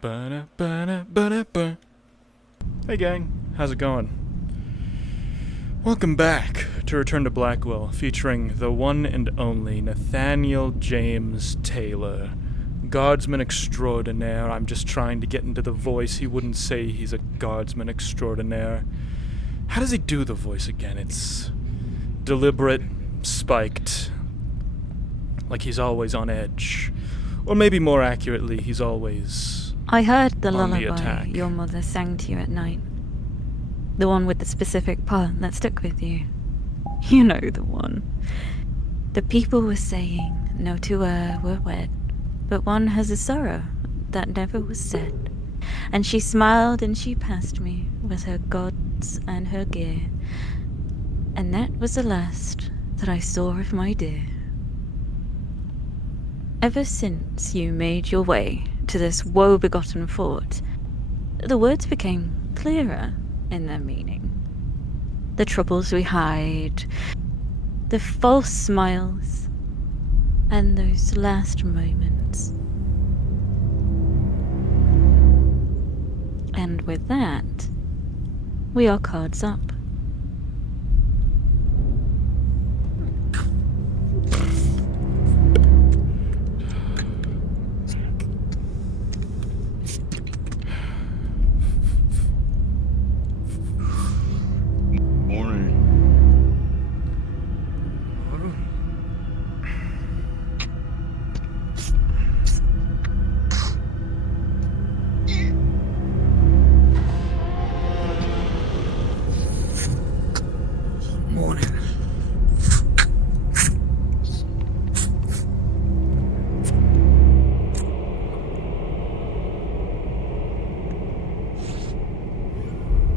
Ba-da-ba-da-ba-da-ba. Hey gang, how's it going? Welcome back to Return to Blackwell, featuring the one and only Nathaniel James Taylor, guardsman extraordinaire. I'm just trying to get into the voice. He wouldn't say he's a guardsman extraordinaire. How does he do the voice again? It's deliberate, spiked, like he's always on edge. Or maybe more accurately, he's always I heard the on the lullaby attack. your mother sang to you at night. The one with the specific part that stuck with you. You know the one. The people were saying no two were wed, but one has a sorrow that never was said. And she smiled and she passed me with her gods and her gear. And that was the last that I saw of my dear. Ever since you made your way to this woe-begotten fort, the words became clearer in their meaning. The troubles we hide, the false smiles, and those last moments. And with that, we are cards up.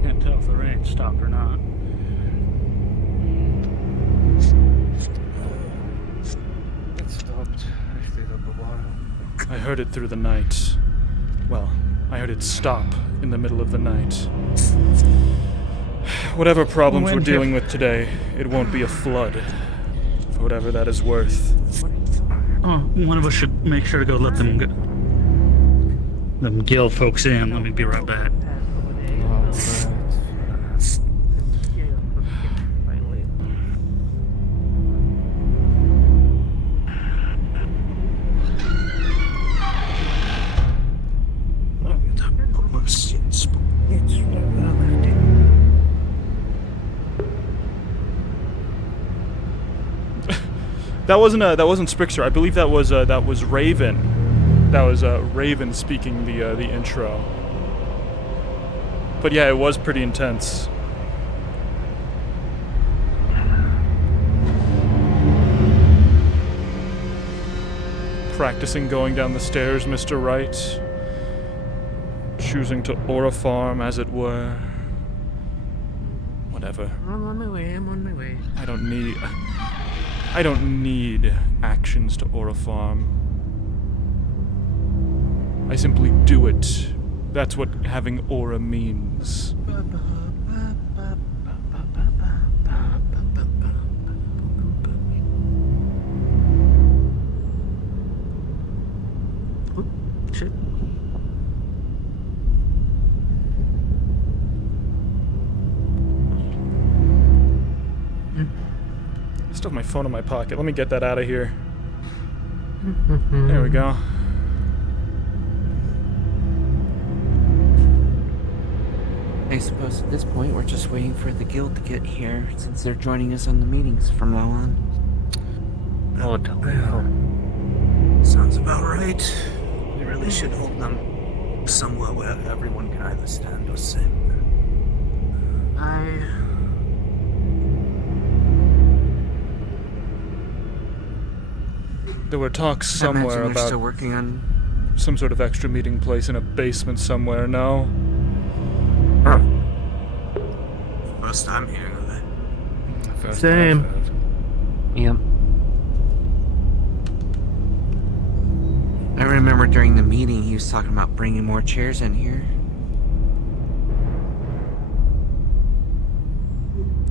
Can't tell if the rain stopped or not. It stopped. I stayed up a while. I heard it through the night. Well, I heard it stop in the middle of the night. Whatever problems we're dealing with today, it won't be a flood. For whatever that is worth. Oh, one of us should make sure to go let them guild folks in. Let me be right back. That wasn't Sprixer. I believe that was Raven. That was Raven speaking the intro. But yeah, it was pretty intense. Practicing going down the stairs, Mr. Wright. Choosing to aura farm, as it were. Whatever. I'm on my way. I don't need actions to aura farm. I simply do it. That's what having aura means. Shit. I still have my phone in my pocket. Let me get that out of here. There we go. I suppose at this point we're just waiting for the guild to get here, since they're joining us on the meetings from now on. What the hell? Sounds about right. We really should hold them somewhere where everyone can either stand or sit. There were talks I somewhere imagine they're still about working on. some sort of extra meeting place in a basement somewhere, no? First time hearing of it. First Same. I've heard. Yep. I remember during the meeting he was talking about bringing more chairs in here.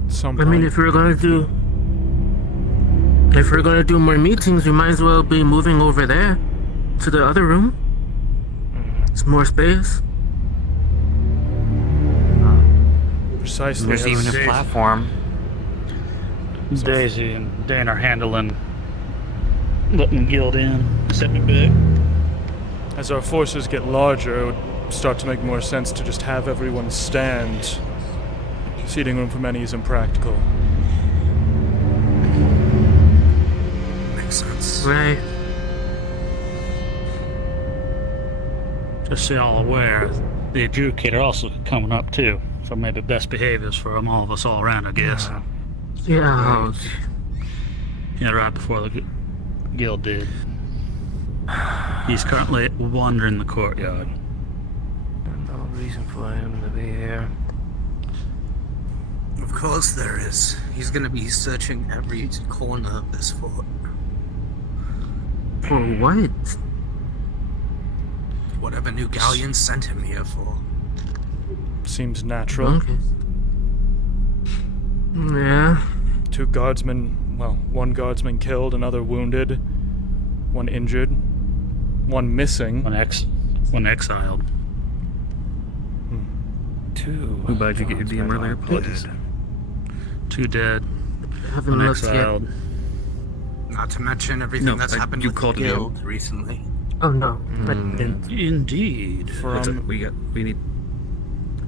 Some I mean, point. if we're gonna do more meetings, we might as well be moving over there to the other room. It's more space. Precisely. There's even a platform. Daisy and Dan are handling letting the guild in, setting it back. As our forces get larger, it would start to make more sense to just have everyone stand. Seating room for many is impractical. Makes sense. Right. Just so y'all aware, the adjudicator also coming up too. So maybe best behaviors for all of us all around, I guess. Yeah. Yeah, right before the guild did. He's currently wandering the courtyard. No reason for him to be here. Of course there is. He's gonna be searching every corner of this fort. For what? Whatever new galleon sent him here for. Seems natural. Okay. Yeah. 2 guardsmen, well, 1 guardsman killed, another wounded, 1 injured, 1 missing. One exiled. 2. Who bade you get your DM earlier? Apologies. 2 dead. Haven't One looked yet. exiled. Not to mention everything that's happened you with called the him. guild recently. Oh no. Indeed. We need.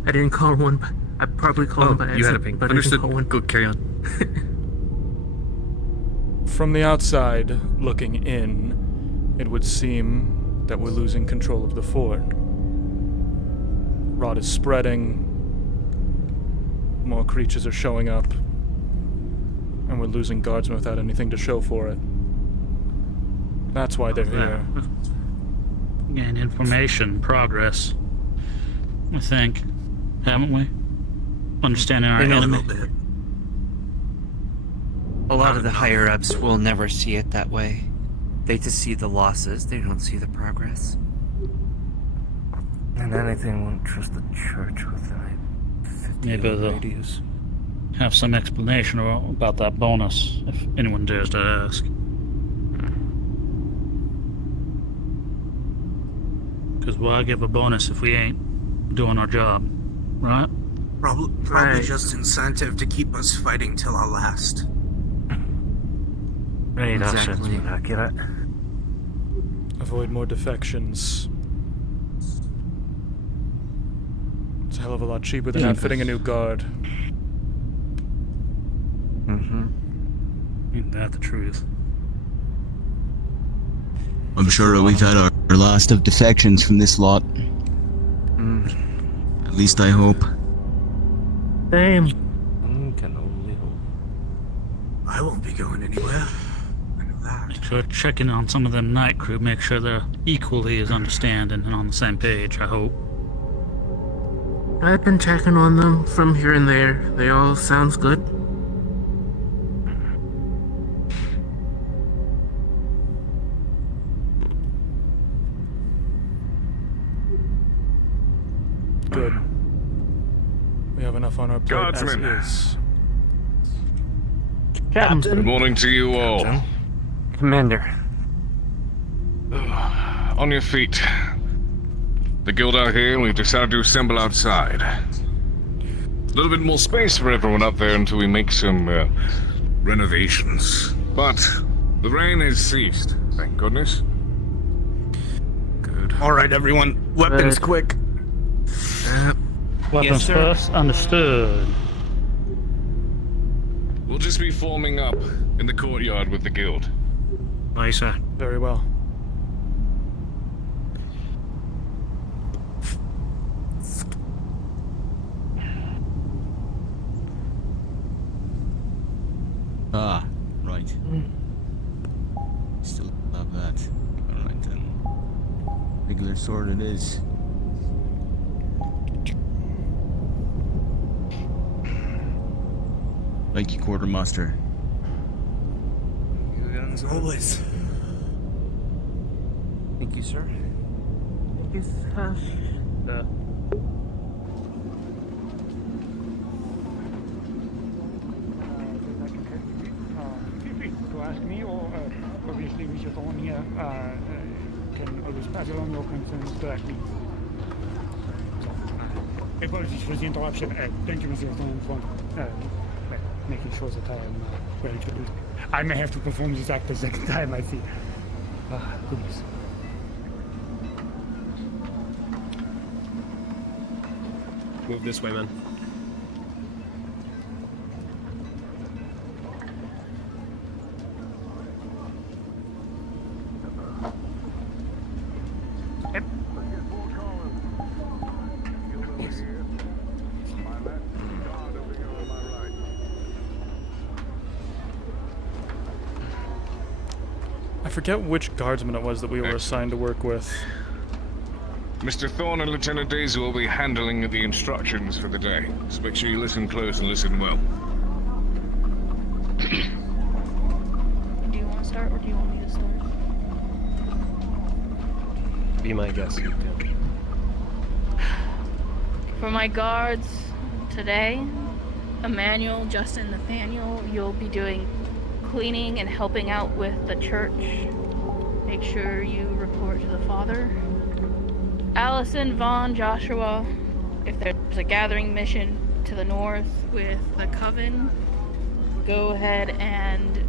I didn't call one, but I probably called one by You had a accident, ping. but Understood. I didn't call one. Go carry on. From the outside, looking in, it would seem that we're losing control of the fort. Rot is spreading, more creatures are showing up, and we're losing guardsmen without anything to show for it. That's why they're here. Gain information, progress. I think. Haven't we? Understanding our A enemy. little bit. A lot of the higher-ups will never see it that way. They just see the losses, they don't see the progress. And anything won't trust the church with a 50 Maybe they'll radius. have some explanation about that bonus, if anyone dares to ask. Because why give a bonus if we ain't doing our job, right? Probably Right. just incentive to keep us fighting till our last. Right, that sounds Exactly. accurate. Avoid more defections. It's a hell of a lot cheaper than outfitting a new guard. Ain't that the truth? I'm sure we've had our last of defections from this lot. At least I hope. Same. Can only hope. I won't be going anywhere. I know that. So checking on some of them night crew, make sure they're equally as understanding and on the same page, I hope. I've been checking on them from here and there. They all sounds good. Good. We have enough on our plate as Guardsmen. is. Captain. Good morning to you all. Commander. On your feet. The guild out here, we've decided to assemble outside. A little bit more space for everyone up there until we make some renovations. But the rain has ceased, thank goodness. Good. All right, everyone. Weapons, quick. Weapons sir. first, understood. We'll just be forming up in the courtyard with the guild. Aye, sir. Very well. Ah, right. Still have that. Alright then. Regular sword it is. Thank you, quartermaster. As always. Thank you, sir. Feel free to ask me, or obviously with your own here, can always pass along your concerns directly. Apologies for the interruption. Thank you, Mr. Thorn, for making sure that I am well introduced. I may have to perform this act a second time, I see. Ah, goodness. Move this way, man. I forget which guardsman it was that we were assigned to work with. Mr. Thorne and Lieutenant Daisy will be handling the instructions for the day, so make sure you listen close and listen well. Do you want to start, or do you want me to start? Be my guest, Lieutenant. For my guards today, Emmanuel, Justin, Nathaniel, you'll be doing cleaning and helping out with the church. Make sure you report to the Father. Allison, Vaughn, Joshua, if there's a gathering mission to the north with the Coven, go ahead and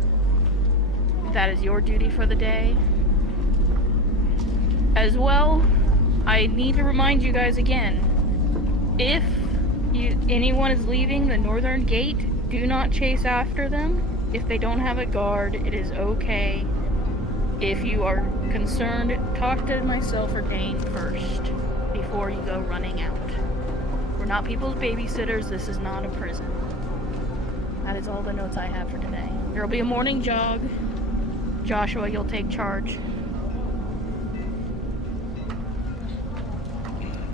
that is your duty for the day. As well, I need to remind you guys again, if anyone is leaving the northern gate, do not chase after them. If they don't have a guard, it is okay. If you are concerned, talk to myself or Dane first before you go running out. We're not people's babysitters. This is not a prison. That is all the notes I have for today. There will be a morning jog. Joshua, you'll take charge.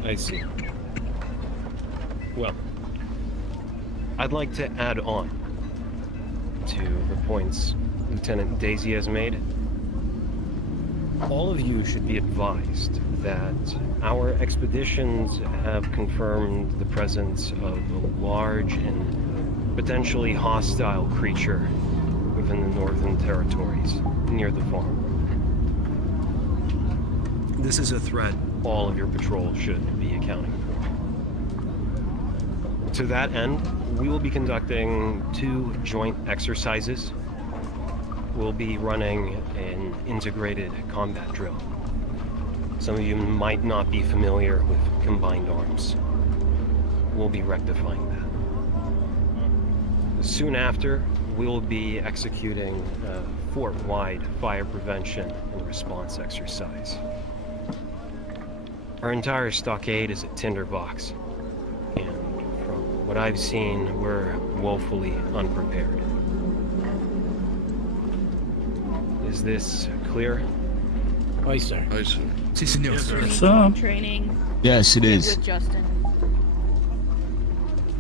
I see. Well, I'd like to add on to the points Lieutenant Daisy has made. All of you should be advised that our expeditions have confirmed the presence of a large and potentially hostile creature within the Northern Territories, near the farm. This is a threat. All of your patrol should be accounting for. To that end, we will be conducting 2 joint exercises. We'll be running an integrated combat drill. Some of you might not be familiar with combined arms. We'll be rectifying that. Soon after, we'll be executing a fort-wide fire prevention and response exercise. Our entire stockade is a tinderbox, and from what I've seen, we're woefully unprepared. Is this clear? Aye, sir. Aye, sir. Si, senor. Yes, sir. Training, training Yes, it is. with Justin.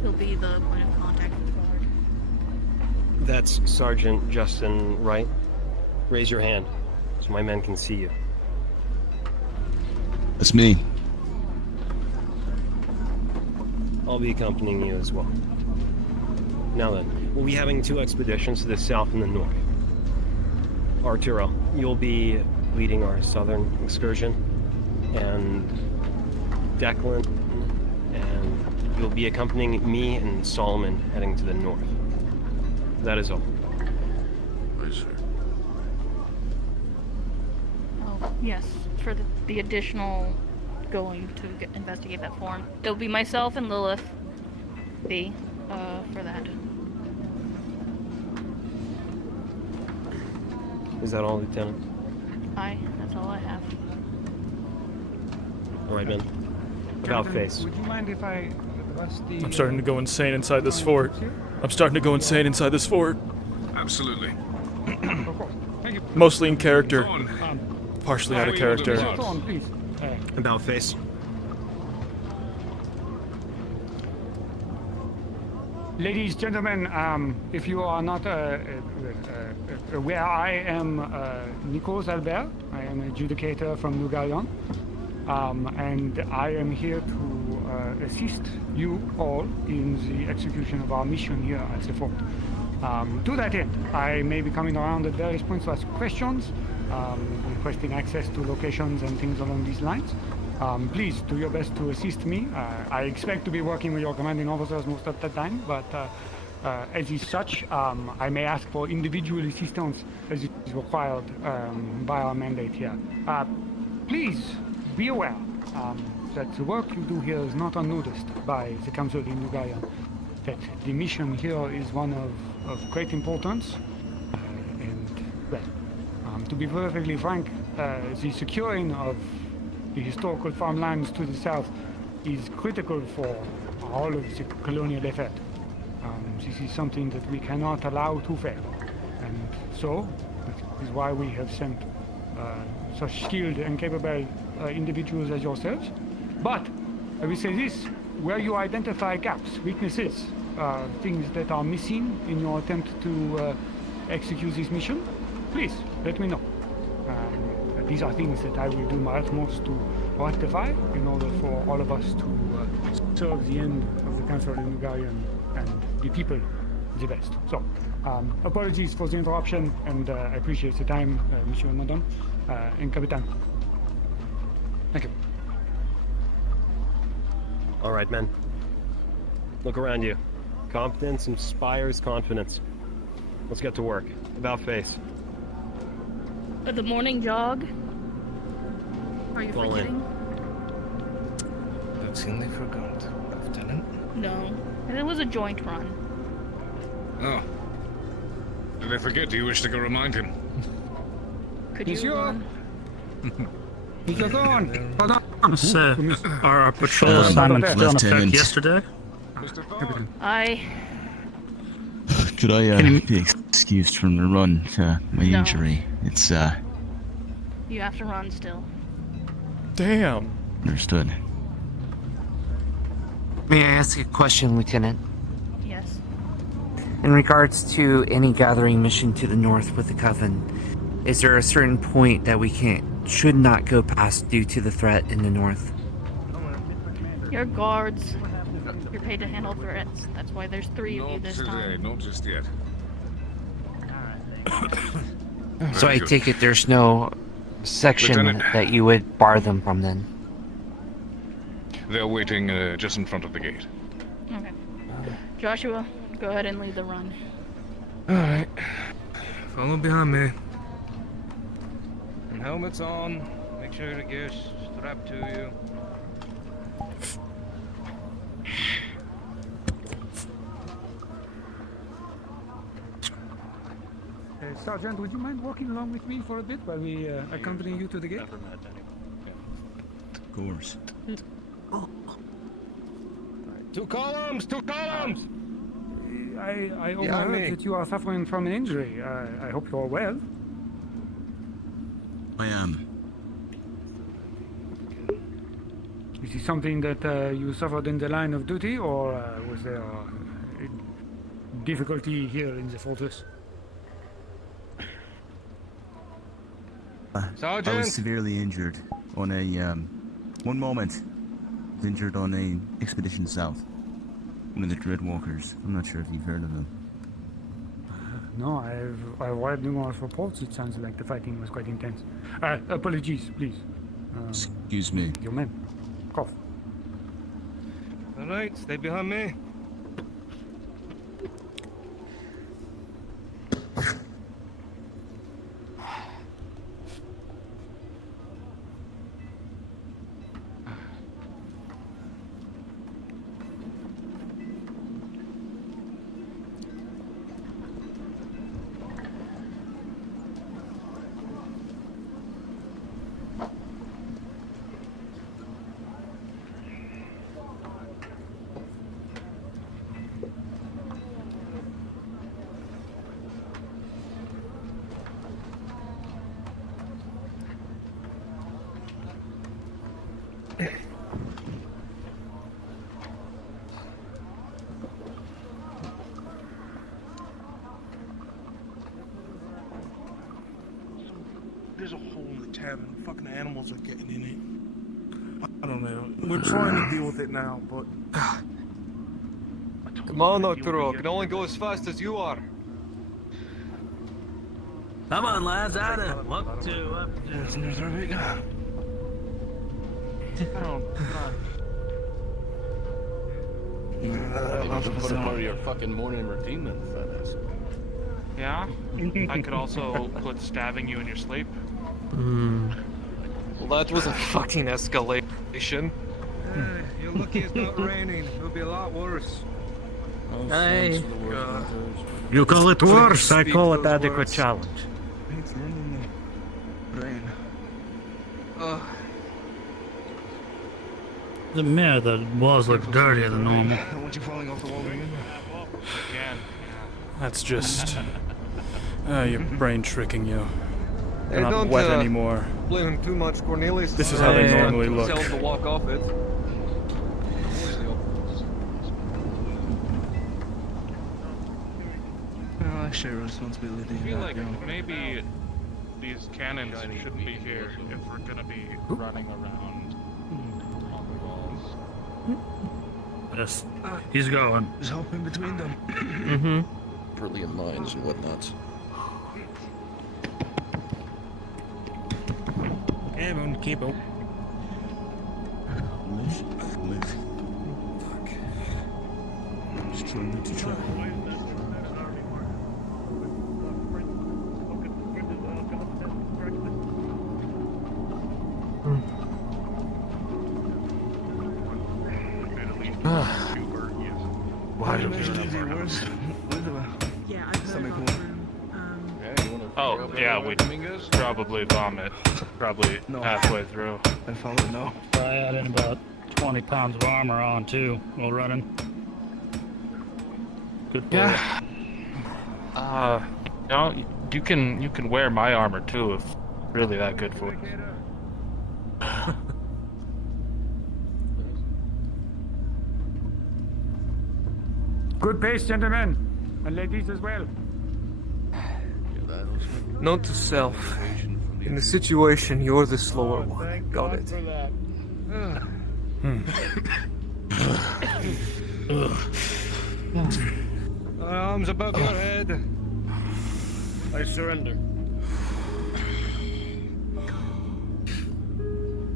He'll be the point of contact with the guard. That's Sergeant Justin Wright. Raise your hand so my men can see you. That's me. I'll be accompanying you as well. Now then, we'll be having 2 expeditions to the south and the north. Arturo, you'll be leading our southern excursion, and Declan, and you'll be accompanying me and Solomon heading to the north. That is all. Aye, sir. Oh, yes, for the additional going to investigate that form. It'll be myself and Lilith, for that. Is that all, Lieutenant? Aye, that's all I have. All right, man. About face. Would you mind if I address the... I'm starting to go insane inside this fort. I'm starting to go insane inside this fort. Absolutely. Of course. Thank you. Mostly in character, Thorne, partially out of character. Thorne. Thorn, please. About face. Ladies, gentlemen, if you are not aware, I am Nicolas Albert. I am an adjudicator from New Galion. And I am here to assist you all in the execution of our mission here at the fort. To that end, I may be coming around at various points to ask questions, requesting access to locations and things along these lines. Please do your best to assist me. I expect to be working with your commanding officers most of the time, but as is such, I may ask for individual assistance as is required by our mandate here. Please be aware that the work you do here is not unnoticed by the Council in Ugarian. That the mission here is one of great importance, and well, to be perfectly frank, the securing of the historical farmlands to the south is critical for all of the colonial effort. This is something that we cannot allow to fail, and so that is why we have sent such skilled and capable individuals as yourselves. But I will say this: where you identify gaps, weaknesses, things that are missing in your attempt to execute this mission, please let me know. These are things that I will do my utmost to rectify in order for all of us to serve the end of the Council in Ugarian and the people the best. So, apologies for the interruption, and I appreciate the time, Monsieur and Madame, and Capitan. Thank you. All right, men. Look around you. Competence inspires confidence. Let's get to work. About face. The morning jog. Are you Fall in. forgetting? Routinely forgot, Lieutenant. No. It was a joint run. Oh. Did I forget? Do you wish to go remind him? Could you? Monsieur? He's gone. Hold on. So, our patrol Um, assignment still in effect Lieutenant. yesterday? Mr. Thorne. Could I Can you- be excused from the run to my No. injury? It's You have to run still. Damn. understood. May I ask a question, Lieutenant? Yes. In regards to any gathering mission to the north with the Coven, is there a certain point that we should not go past due to the threat in the north? Your guards. You're paid to handle threats. That's why there's 3 of you Not this today, time. not just yet. So I Very good. take it there's no section Lieutenant. that you would bar them from then? They're waiting just in front of the gate. Okay. Joshua, go ahead and lead the run. Alright. Follow behind me. And helmets on. Make sure the gear's strapped to you. Sergeant, would you mind walking along with me for a bit while we accompany you to the gate? Of course. Two columns! Two columns! I me. overheard that you are suffering from an injury. I hope you are well. I am. Is this something that you suffered in the line of duty, or was there difficulty here in the fortress? I Sergeant! was severely injured on a one moment. I was injured on a expedition south. One of the Dreadwalkers. I'm not sure if you've heard of them. No, I've read numerous reports. It sounds like the fighting was quite intense. Apologies, please. Excuse me. Your men. Cough. Alright, stay behind me. There's a hole in the tavern. Fucking animals are getting in it. I don't know. We're trying to deal with it now, but... Come on, Arturo. Can only go as fast as you are. Come on, lads, out of it. Up to, up to. That's part of your fucking morning routine, then, that is. Yeah? I could also put stabbing you in your sleep. Well, that was a fucking escalation. You're lucky it's not raining. It'll be a lot worse. Hey. You call it worse, I call it adequate challenge. It's raining. Rain. The mirror, the walls look dirtier than normal. I want you falling off the wall again. Again. That's just your brain tricking you. They're Hey, not don't, wet anymore. Blame him too much, Cornelius. This is how they normally look. Tell him to walk off it. I share responsibility. I feel like maybe these cannons shouldn't be here if we're gonna be running around on the walls. Yes, he's going. Just hop in between them. Brilliant minds and whatnot. Come on, keep up. Live. Just try not to try. Why do we worse? Oh, yeah, we'd probably vomit. Probably halfway through. I followed no. I add in about 20 pounds of armor on, too, while running. Good boy. Yeah. No, you can wear my armor too if really that good for you. Good pace, gentlemen, and ladies as well. Note to self. In the situation, you're the slower one. Got it. Arms above your head. I surrender.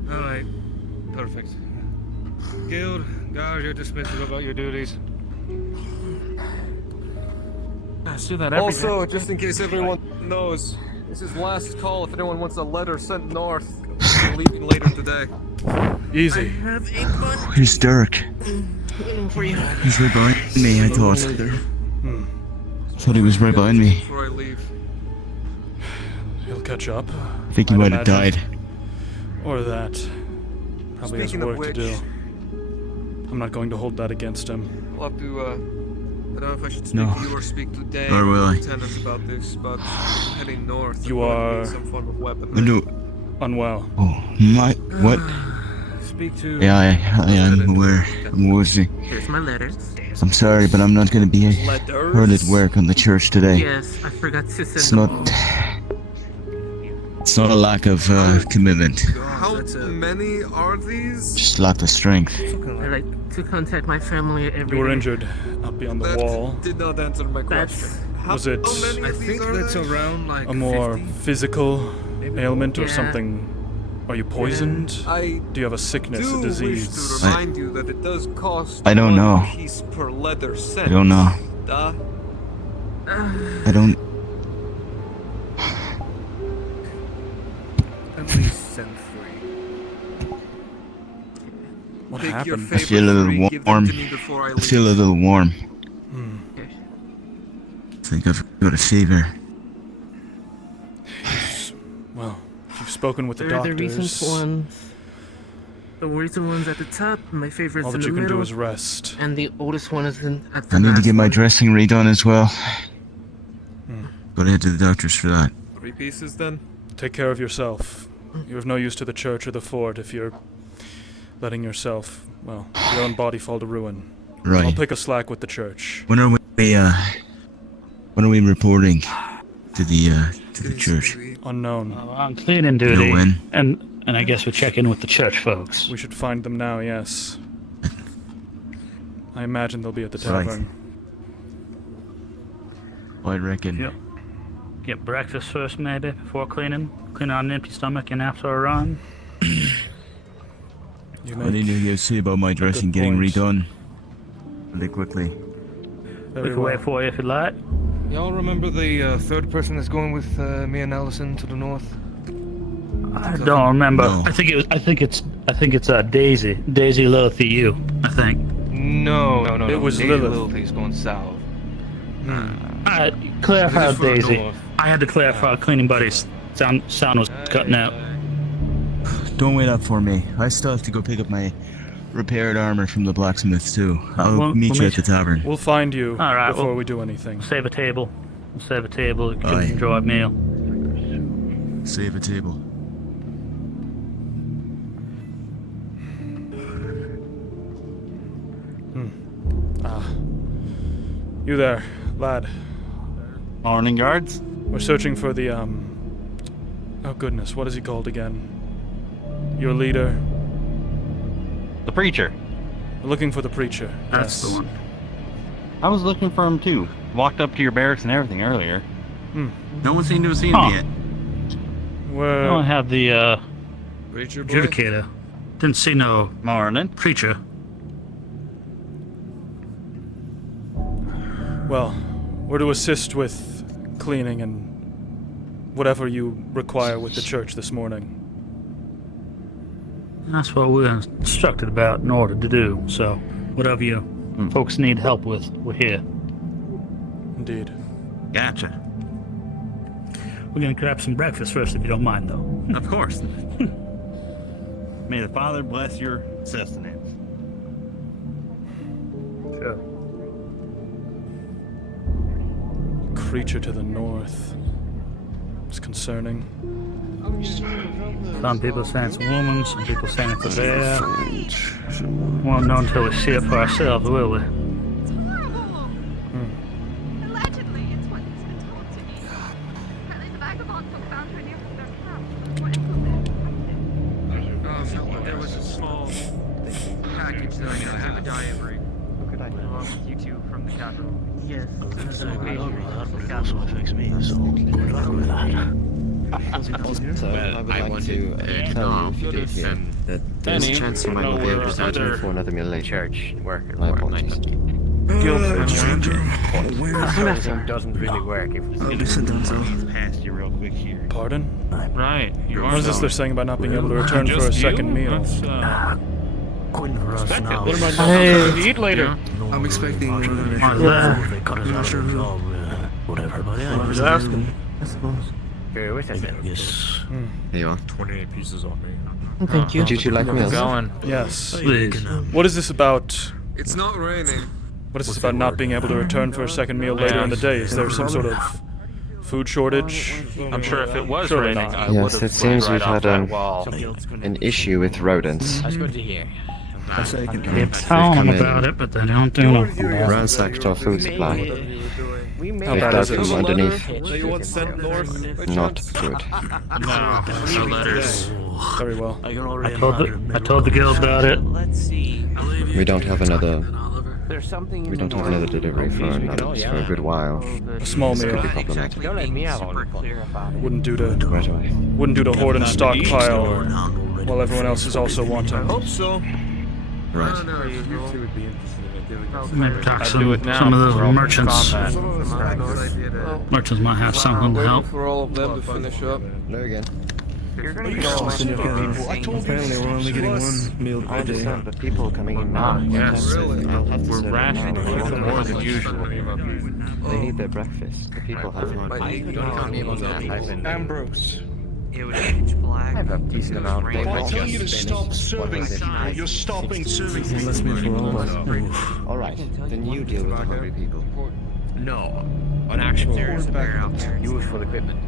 Alright. Perfect. Guild, guard, you're dismissed about your duties. Let's do that every Also, just in case everyone knows, this is last call if anyone wants a letter sent north. We're leaving later today. Easy. Where's Dirk? He's right behind me, I thought. Thought he was right behind me. Before I leave. He'll catch up. I think he might have died. Or that. Probably Speaking has of work to do. which- I'm not going to hold that against him. We'll have to, I don't know if I should speak No. to you or speak to Dave Or will I? Lieutenant about this, but I'm heading north. You I'm gonna are- need some form of weapon. No. Unwell. Oh, my. What? Speak to... Yeah, I am aware. I'm woozy. Here's my letters. I'm sorry, but I'm not going to be hard at work on the church today. Yes, I forgot to send It's them not. all. It's not a lack of commitment. How many are these? Just lack of strength. I like to contact my family every You were day. injured up beyond the That wall. did not answer my question. That's Was it How many I of these think are that's there? around like a more 50. physical ailment or Yeah. something? Are you poisoned? I Do you have a sickness, do a wish disease? to remind you that it does cost I don't one know. piece per leather sent. I don't know. Duh. I don't. At least send 3. What Take your happened? favorite I feel a little 3, give them warm. to me before I I leave. feel a little warm. Okay. I think I've got a fever. Well, you've spoken with the They're the doctors. recent ones. The recent one's at the top, my favorite's All in that the you can middle, do is rest. and the oldest one is at the I need to last get my one. dressing redone as well. Gotta head to the doctors for that. 3 pieces then? Take care of yourself. You're of no use to the church or the fort if you're letting yourself, well, your own body fall to ruin. I'll Right. pick a slack with the church. When are we reporting to the church? Unknown. On cleaning duty, know when? and I guess we check in with the church folks. We should find them now, yes. I imagine they'll be at the Right. tavern. I reckon. Yep. Get breakfast first, maybe, before cleaning. Clean on an empty stomach and after a run. You I need to go see about my dressing getting redone. Really quickly. We can wait for you if you like. Y'all remember the third person that's going with me and Allison to the north? I don't remember. No. I think it's Daisy. Daisy Lilith you, I think. No. It was Daisy Lilith. He's going south. Clarify This is for Daisy. north. I had to clarify cleaning buddies. Sound was cutting out. Don't wait up for me. I still have to go pick up my repaired armor from the blacksmith too. I'll we'll meet you meet at the tavern. We'll find you All right, before well- we do anything. Save a table. Save a table. You can Aye. enjoy a meal. Save a table. You there, lad. Morning, guards. We're searching for the, oh goodness, what is he called again? Your leader. The preacher. We're looking for the preacher. That's yes. the one. I was looking for him too. Walked up to your barracks and everything earlier. No one seemed to have seen him yet. I Where... don't have the Preacher boy? adjudicator. Didn't see no Morning. preacher. Well, we're to assist with cleaning and whatever you require with the church this morning. That's what we're instructed about in order to do. So, whatever you folks need help with, we're here. Indeed. Gotcha. We're gonna grab some breakfast first, if you don't mind, though. Of course. May the Father bless your sustenance. Sure. Creature to the north. It's concerning. Some people saying it's a woman, some people saying it's a bear. Won't know until we see it for ourselves, will we? Allegedly, it's what has been told to me. Apparently the vagabond folk found her near their camp. There was a small package that I have a diary. Who could I along with you two from the capital? Yes. Also affects me, so good luck with that. So I would like to tell you, if you did hear, that there's a chance you might not be able to start for another middle-aged church worker. My apologies. Everything doesn't really work if I'll be sit down, so. Past you real quick here. Pardon? Right. You What is this they're saying about not being able to return for a Just you? second meal? That's, Quinn for us now. what am I doing to eat later? I'm expecting one of the They cut us out of the job, whatever, but yeah, Just asking. I suppose. Very with us. Yes. There you are. 28 pieces on me. Thank you. Would you two like meals? Yes. Please. What is this about? It's not raining. What is this about not being able to return for a second meal later in the day? Is there some sort of food shortage? I'm sure if it was Surely raining, not. I would Yes, have it seems right we've off had that wall. an issue with rodents. That's good to hear. I say I can Tell them about it, but they don't do nothing. Ransacked our food supply. We made How Picked bad out is it? from underneath. That you want sent north? by Not chance? good. No letters. Very well. I can already I told the guild about it. Let's see. We don't have another. There's something. We don't have another delivery for a good while. A small This meal. could be problematic. Don't let me have all the fun. Wouldn't do to Right away. hoard and stockpile while everyone else is also wanting. Hope so. Right. I don't know. You two would be interested in it. Maybe talk I'd do it now some of for the all merchants. combat. Merchants might have something to help. For all of them to finish up. Hello again. You're gonna Apparently, we're only getting one meal I per day. understand, but people are coming in now. Yes. I'll have to We're serve them rationing now. a little more than usual. They need their breakfast. The people have Ambrose. It was pitch black. I have a decent amount. If I tell you to stop serving, you're stopping serving. One less meal for all of us. All right, then you deal with the hungry people. No, an actual bear out there. Useful equipment.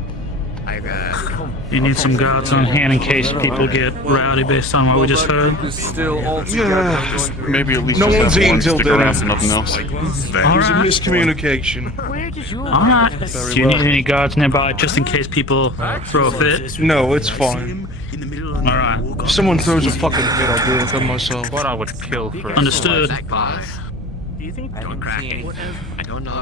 You need some guards on hand in case people get rowdy based on what we just heard. Still all together. Maybe at least No just one's have eating one till stick dinner. around for nothing else. There's a miscommunication. Alright. Do you need any guards nearby just in case people throw a fit? No, it's fine. Alright. If someone throws a fucking fit, I'll deal with them myself. What I would kill for Understood. Do you think don't crack it? I don't know.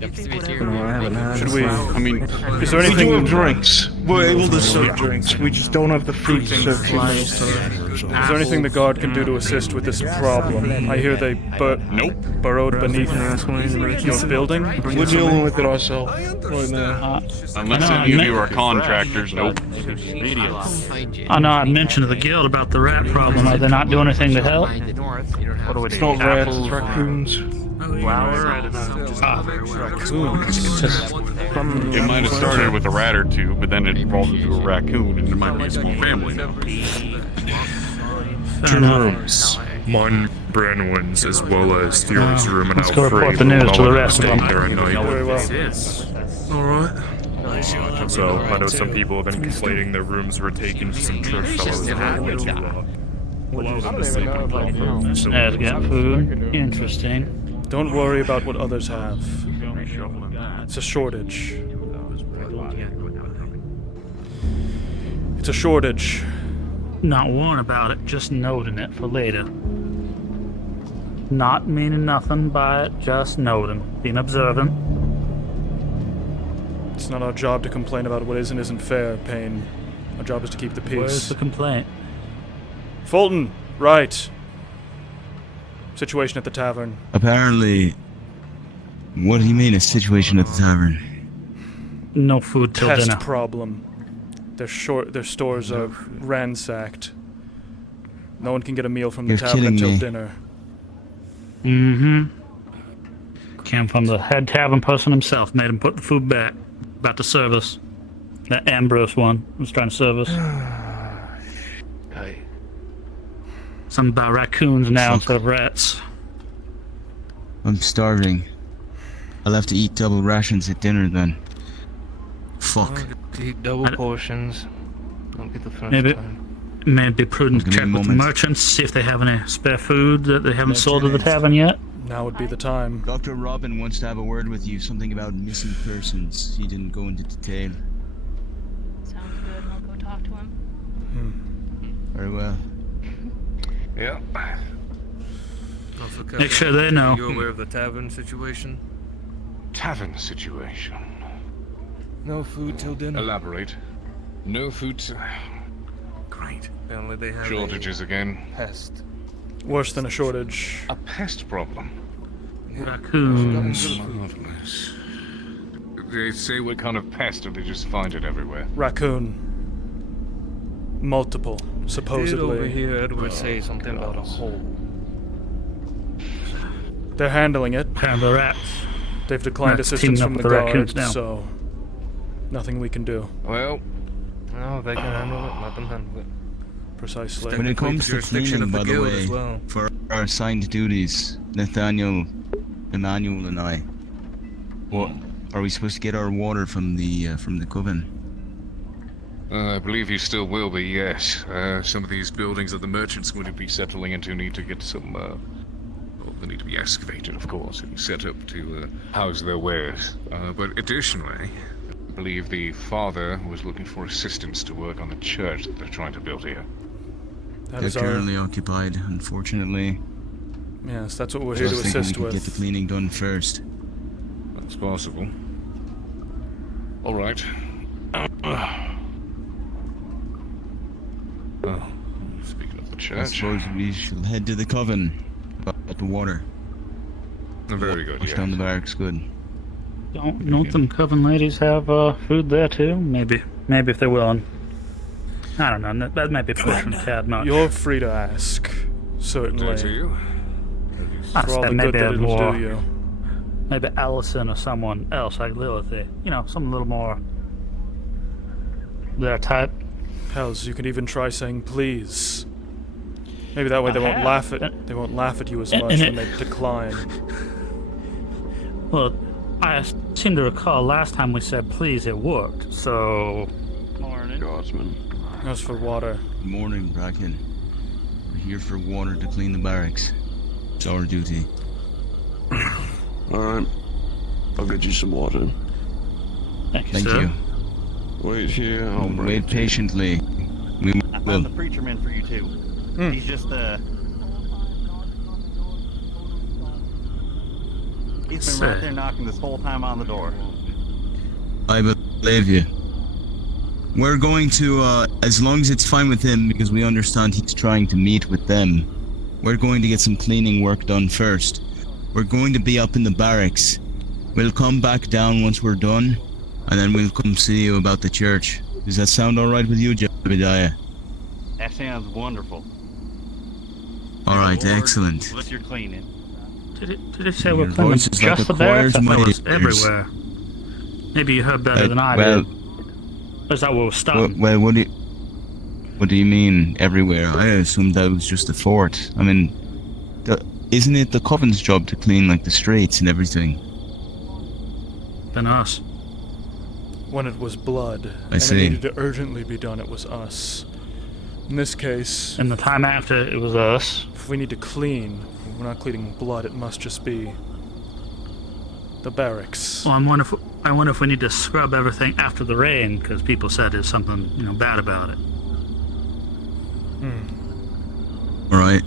Should we? I mean, is there We do anything? have drinks. We're able to serve drinks. We just don't have the food to serve drinks. Is there anything the guard can do to assist with this problem? I hear they burrowed beneath your building. We're dealing with it ourselves right now. unless any of you are contractors, nope. I know I mentioned to the guild about the rat problem. Are they not doing anything to help? What do we It's not rats, it's raccoons. It might have started with a rat or two, but then it evolved into a raccoon, and there might be a small family now. Two rooms. Mine brand ones, as well as Theo's room, and Let's go report the news to the rest of them. Very well. Alright. So, I know some people have been complaining their rooms were taken to some church fellows who wanted to allow them to sleep in public rooms. As get food. Interesting. Don't worry about what others have. It's a shortage. It's a shortage. Not worrying about it, just noting it for later. Not meaning nothing by it, just noting. Being observant. It's not our job to complain about what isn't fair, Payne. Our job is to keep the peace. Where's the complaint? Fulton, right. Situation at the tavern. Apparently, what do you mean a situation at the tavern? No food till Pest dinner. problem. Their stores are ransacked. No one can get a meal from the You're tavern kidding until me. dinner. Mm-hmm. Came from the head tavern person himself, made him put the food back. About to serve us. That Ambrose one was trying to serve us. Something about raccoons now instead of rats. I'm starving. I'll have to eat double rations at dinner then. Fuck. Eat double portions. Don't get the first Maybe time. it may be prudent to Give me check a with the moment. merchants, see if they have any spare food that they haven't sold to the tavern yet. Now would be the time. Dr. Robin wants to have a word with you, something about missing persons. He didn't go into detail. Sounds good. I'll go talk to him. Very well. Yeah. Make sure they know. Are you aware of the tavern situation? Tavern situation. No food till dinner. Elaborate. No food. Great. Apparently they have Shortages again. pest. Worse than a shortage. A pest problem. Raccoons. Marvelous. They say what kind of pest, or they just find it everywhere? Raccoon. Multiple, Did over supposedly. here Edward say something about a hole? They're handling it. Handle the rats. They've declined That's assistance teaming up from the with the raccoons guards, now. so nothing we can do. Well, No, they can handle it. Let them handle it. Precisely. When it comes to jurisdiction cleaning, of the by the guild way, as well. for our assigned duties, Nathaniel, Emmanuel, and I, what are we supposed to get our water from the coven? I believe you still will be, yes. Some of these buildings that the merchants going to be settling into need to get some, well, they need to be excavated, of course, and set up to house their wares. But additionally, I believe the father was looking for assistance to work on the church that they're trying to build here. That They're currently occupied, unfortunately. Yes, that's what we're So here I to was thinking assist we could with. get the cleaning done first. That's possible. All right. Well, speaking of the I church, suppose we shall head to the coven. About the water. very good. Push Yeah. down the barracks, good. Don't them coven ladies have food there too? Maybe if they're willing. I don't know. That might be pushing a tad much. You're free to ask, certainly. To you. I For all said the good maybe that it'll more. do you. Maybe Allison or someone else like Lilith. You know, some little more their type. Hells, you can even try saying please. Maybe that way they won't laugh at you as much when they decline. Well, I seem to recall last time we said please, it worked. So. Morning. Guardsman. As for water. Good morning, Bracken. We're here for water to clean the barracks. It's our duty. Alright. I'll get you some water. Thank Thank you. Wait here, I'll bring Wait it to you. patiently. We I will. found the preacher man for you too. He's just He's been right there knocking this whole time on the door. I believe you. We're going to, as long as it's fine with him, because we understand he's trying to meet with them, we're going to get some cleaning work done first. We're going to be up in the barracks. We'll come back down once we're done, and then we'll come see you about the church. Does that sound alright with you, Jebediah? That sounds wonderful. Alright, excellent. With your cleaning. Did it say Your we're cleaning voice is just like the a barracks? I choir's thought it was mighty ears. everywhere. Maybe you heard better than I well, did. Or is that where we're starting? Well, what do you mean everywhere? I assumed that was just the fort. I mean, isn't it the Coven's job to clean like the streets and everything? Then us. When it was blood, I and see. it needed to urgently be done, it was us. In this case... And the time after, it was us. If we need to clean, we're not cleaning blood, it must just be... the barracks. Well, I wonder if we need to scrub everything after the rain, because people said there's something, bad about it. Alright.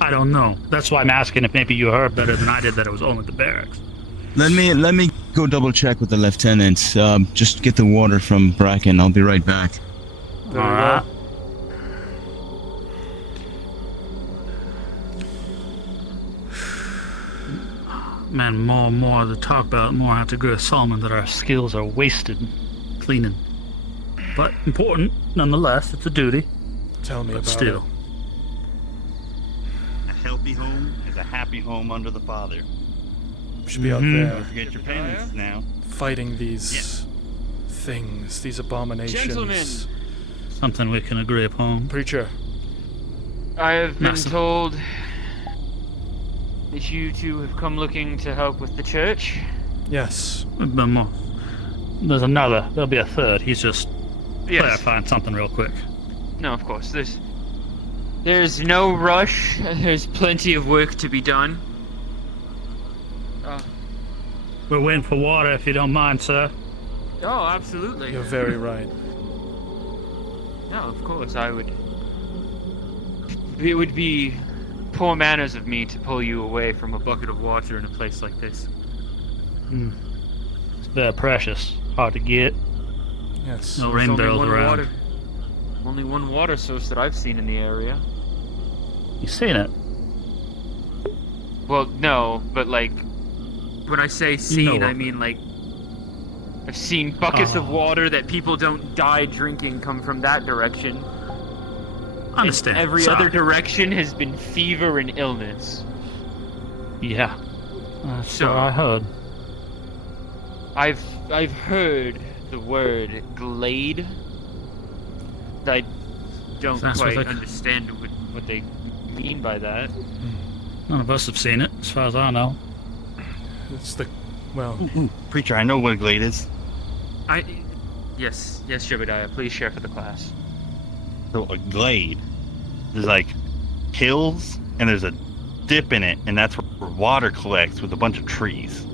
I don't know. That's why I'm asking if maybe you heard better than I did that it was only the barracks. Let me go double check with the lieutenant. Just get the water from Bracken. I'll be right back. Alright. Man, more and more to talk about, more I have to agree with Solomon that our skills are wasted cleaning. But important, nonetheless. It's a duty. Tell me but about still. it. A healthy home is a happy home under the Father. We should be out there. Don't forget your penance now. Fighting these things, these abominations. Gentlemen. Something we can agree upon. Preacher. I have been Master. told that you two have come looking to help with the church. Yes. But more. There's another. There'll be a third. He's just clarifying something real quick. No, of course. There's no rush. There's plenty of work to be done. We're waiting for water, if you don't mind, sir. Oh, absolutely. You're very right. No, of course, I would. It would be poor manners of me to pull you away from a bucket of water in a place like this. They're precious. Hard to get. Yes. No There's rain only barrels one around. water- Only one water source that I've seen in the area. You seen it? Well, no, but like, when I say seen, know I it. mean like, I've seen buckets of water that people don't die drinking come from that direction. Understand. And every Sorry. other direction has been fever and illness. Yeah. That's So- what I heard. I've heard the word glade. I don't That's what quite they- understand what they mean by that. None of us have seen it, as far as I know. It's the... well... Preacher, I know what a glade is. Yes, Jebediah, please share for the class. So a glade, there's like hills, and there's a dip in it, and that's where water collects with a bunch of trees.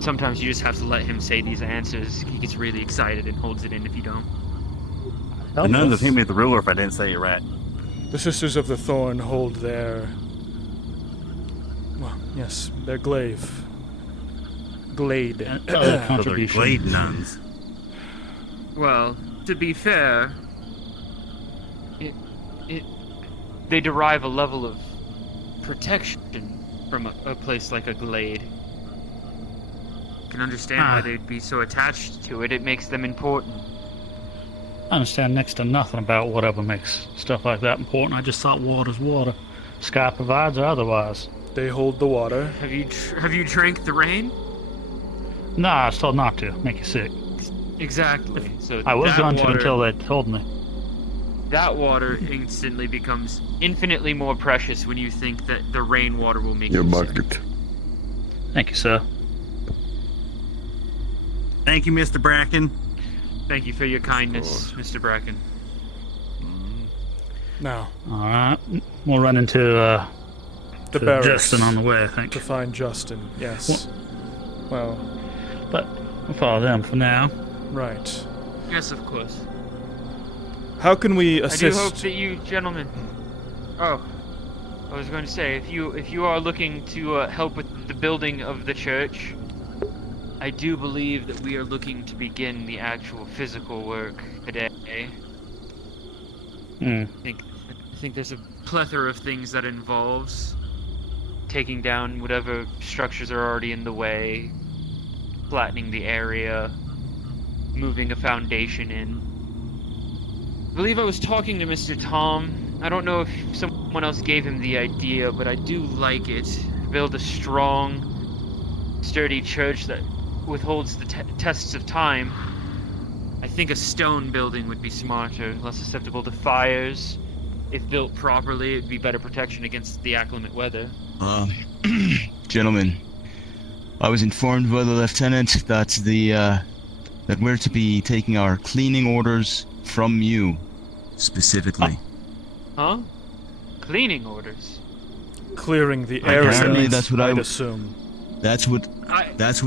Sometimes you just have to let him say these answers. He gets really excited and holds it in if you don't. And none of this hit me with the ruler if I didn't say it right. The Sisters of the Thorn hold their... well, yes, their glaive. Glade. Other contributions. Glade nuns. Well, to be fair, they derive a level of protection from a place like a glade. I can understand why they'd be so attached to it. It makes them important. I understand next to nothing about whatever makes stuff like that important. I just thought water's water. Sky provides or otherwise. They hold the water. Have you drank the rain? Nah, I was told not to. Make you sick. Exactly. So I was that going to water- until they told me. That water instantly becomes infinitely more precious when you think that the rainwater will make you sick. Thank you, sir. Thank you, Mr. Bracken. Thank you for your kindness, Mr. Bracken. Now. Alright. We'll run into the to barracks. Justin on the way, I think. To find Justin, yes. Well... but we'll follow them for now. Right. Yes, of course. How can we assist... I do hope that you gentlemen... Oh. I was going to say, if you are looking to help with the building of the church, I do believe that we are looking to begin the actual physical work today. I think there's a plethora of things that involves taking down whatever structures are already in the way, flattening the area, moving a foundation in. I believe I was talking to Mr. Tom. I don't know if someone else gave him the idea, but I do like it. Build a strong, sturdy church that withholds the tests of time. I think a stone building would be smarter, less susceptible to fires. If built properly, it'd be better protection against the acclimate weather. Gentlemen, I was informed by the lieutenant that that we're to be taking our cleaning orders from you, specifically. Huh? Cleaning orders? Clearing the area. Apparently, that's what I'd assume. That's what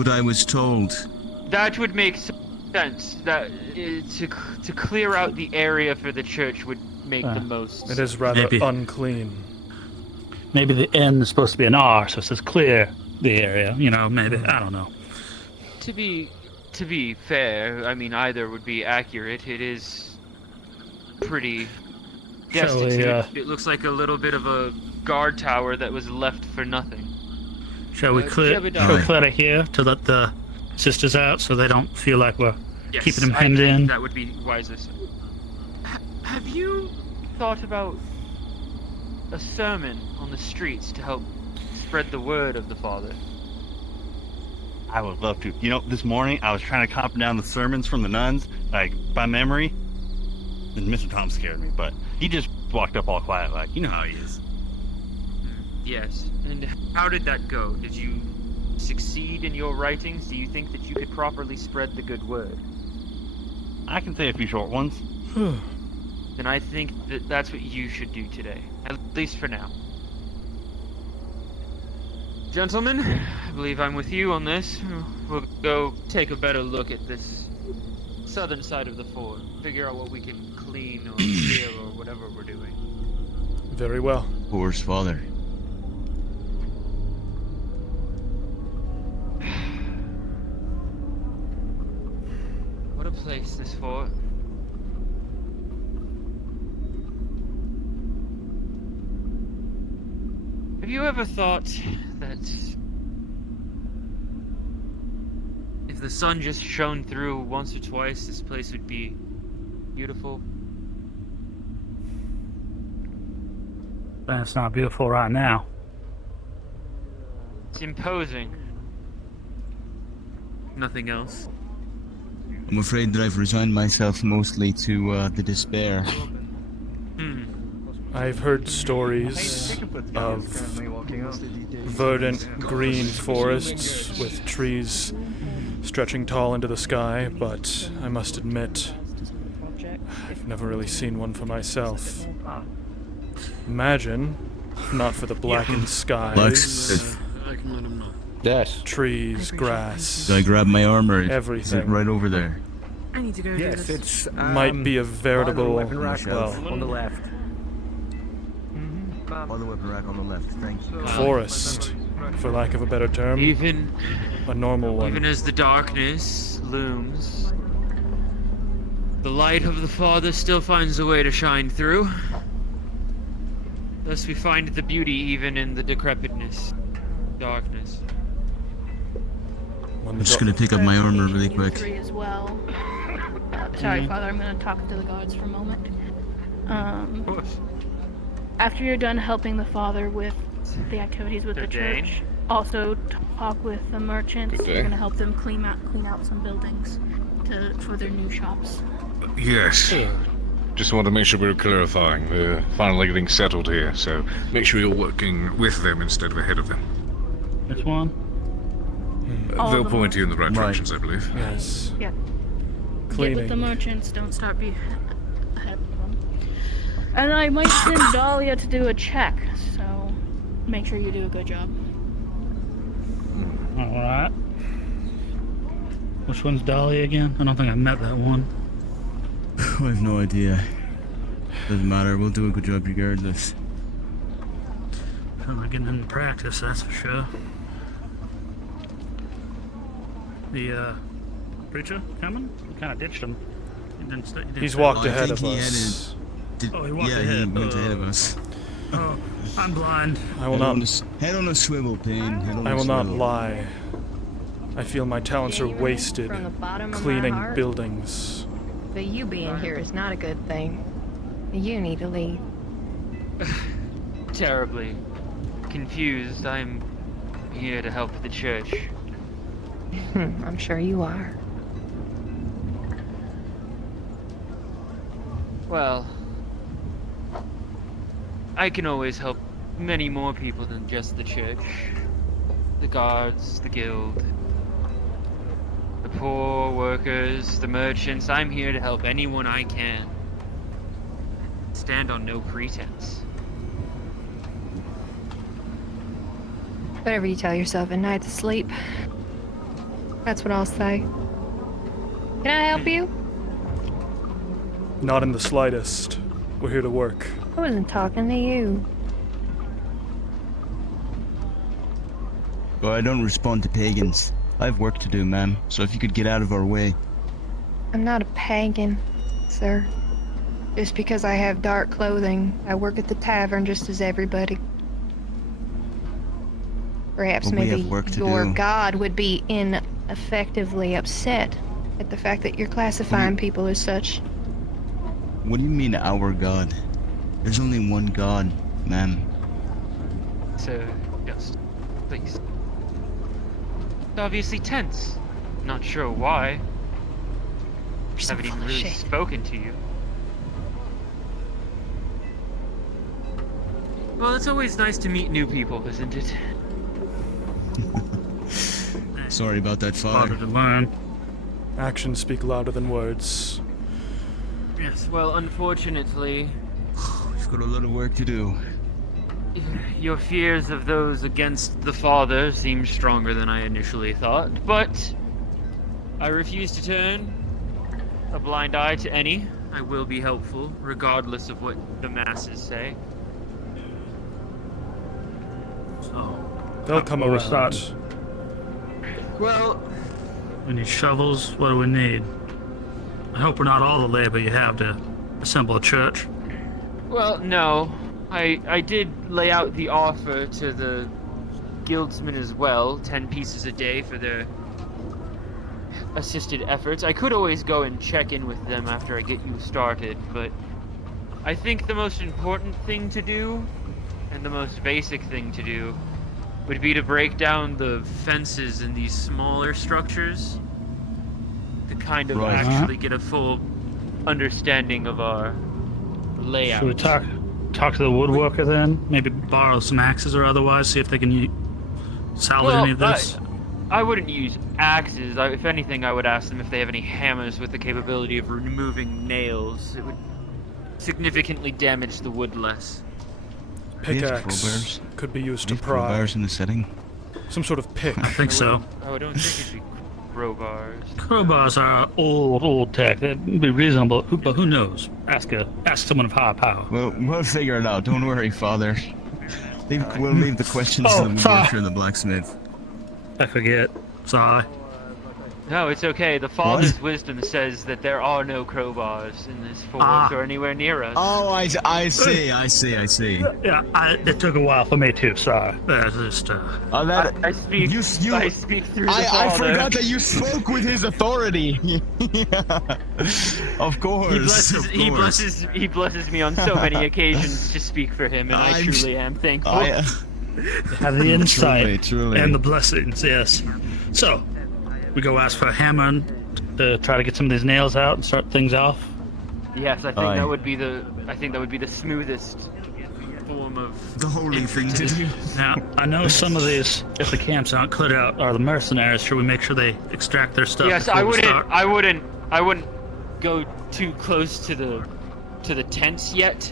I was told. That would make sense. That to clear out the area for the church would make the most. It is rather unclean. Maybe the N is supposed to be an R, so it says clear the area. You know, maybe I don't know. To be fair, I mean either would be accurate. It is pretty destitute. It looks like a little bit of a guard tower that was left for nothing. Shall we clear to here to let the sisters out so they don't feel like we're keeping them pinned in? That would be wisest. Have you thought about a sermon on the streets to help spread the word of the Father? I would love to. You know, this morning I was trying to copy down the sermons from the nuns, like by memory, and Mr. Tom scared me, but he just walked up all quiet, like, you know how he is. Yes. And how did that go? Did you succeed in your writings? Do you think that you could properly spread the good word? I can say a few short ones. Then I think that that's what you should do today, at least for now. Gentlemen, I believe I'm with you on this. We'll go take a better look at this southern side of the fort, figure out what we can clean or clear or whatever we're doing. Very well. Poor's father. What a place, this fort. Have you ever thought that if the sun just shone through once or twice, this place would be beautiful? But it's not beautiful right now. It's imposing. Nothing else. I'm afraid that I've resigned myself mostly to the despair. I've heard stories of verdant green forests with trees stretching tall into the sky, but I must admit, I've never really seen one for myself. Imagine, if not for the blackened skies, trees, grass, I grab my armor? everything. Is it right over there? I need to go Yes, do this. it's might be a veritable weapon rack on the left. On the weapon rack on the left, thank you. Forest, for lack of a better term. Even a normal one. Even as the darkness looms, the light of the Father still finds a way to shine through. Thus we find the beauty even in the decrepitness, darkness. I'm just gonna pick up my armor really quick. Three as well. Sorry, Father, I'm gonna talk to the guards for a moment. Of course. After you're done helping the Father with the activities with the church, also talk with the merchants. You're gonna help them clean out some buildings for their new shops. Yes. Just want to make sure we're clarifying. We're finally getting settled here, so make sure you're working with them instead of ahead of them. Which one? They'll point you in the right directions, I believe. Yes. Yeah. Cleaning. Get with the merchants, don't start ahead of them. And I might send Dahlia to do a check, so make sure you do a good job. Alright. Which one's Dolly again? I don't think I met that one. I have no idea. Doesn't matter, we'll do a good job regardless. Kind of getting into practice, that's for sure. The preacher coming? We kind of ditched him. He's walked ahead of us. He walked ahead. He went ahead of us. Oh, I'm blind. I will not. Head on a swivel, Payne. I will not lie. I feel my talents are wasted from the bottom of my cleaning heart. buildings. But you being here is not a good thing. You need to leave. Terribly confused. I'm here to help the church. I'm sure you are. Well, I can always help many more people than just the church. The guards, the guild, the poor workers, the merchants. I'm here to help anyone I can. Stand on no pretense. Whatever you tell yourself at night to sleep. That's what I'll say. Can I help you? Not in the slightest. We're here to work. I wasn't talking to you. Well, I don't respond to pagans. I have work to do, ma'am. So if you could get out of our way. I'm not a pagan, sir. Just because I have dark clothing, I work at the tavern just as everybody. Perhaps Well, we maybe have work to your do. god would be ineffectively upset at the fact that you're classifying people as such. What do you mean, our god? There's only one god, ma'am. So, just please. It's obviously tense. Not sure why. Haven't even really spoken to you. Well, it's always nice to meet new people, isn't it? Sorry about that, Father. Harder to learn. Actions speak louder than words. Yes, well, unfortunately, We've got a lot of work to do. your fears of those against the Father seem stronger than I initially thought, but I refuse to turn a blind eye to any. I will be helpful, regardless of what the masses say. So, They'll come what we around. start? Well, We need shovels. What do we need? I hope we're not all the labor you have to assemble a church. well, no. I did lay out the offer to the guildsmen as well, 10 pieces a day for their assisted efforts. I could always go and check in with them after I get you started, but I think the most important thing to do, and the most basic thing to do, would be to break down the fences in these smaller structures to kind of Right. actually get a full understanding of our layout. Should we talk to the woodworker then? Maybe borrow some axes or otherwise, see if they can salvage any of this? I wouldn't use axes. If anything, I would ask them if they have any hammers with the capability of removing nails. It would significantly damage the wood less. We have Pickaxe crowbars. could be used We to have pry. crowbars in the setting. Some sort of pick. I think so. I don't think it'd be crowbars. Crowbars are old tech. That'd be reasonable, but who knows? Ask someone of higher power. Well, we'll figure it out. Don't worry, Father. We'll leave the questions to the woodworker and the blacksmith. I forget. Sorry. No, it's okay. The Father's wisdom says that there are no crowbars in this forest or anywhere near us. Oh, I see. Yeah, it took a while for me too. Sorry. Just, I speak. I speak through the Father. I forgot that you spoke with his authority. Yeah. Of course. He blesses me on so many occasions to speak for him, and I truly am thankful. have the insight truly. and the blessings. Yes. So, we go ask for a hammer and to try to get some of these nails out and start things off. Yes, I think that would be the smoothest form of the holy thing to do. Now, I know some of these, if the camps aren't cleared out, are the mercenaries. Should we make sure they extract their stuff? Yes, before we start? I wouldn't go too close to the tents yet.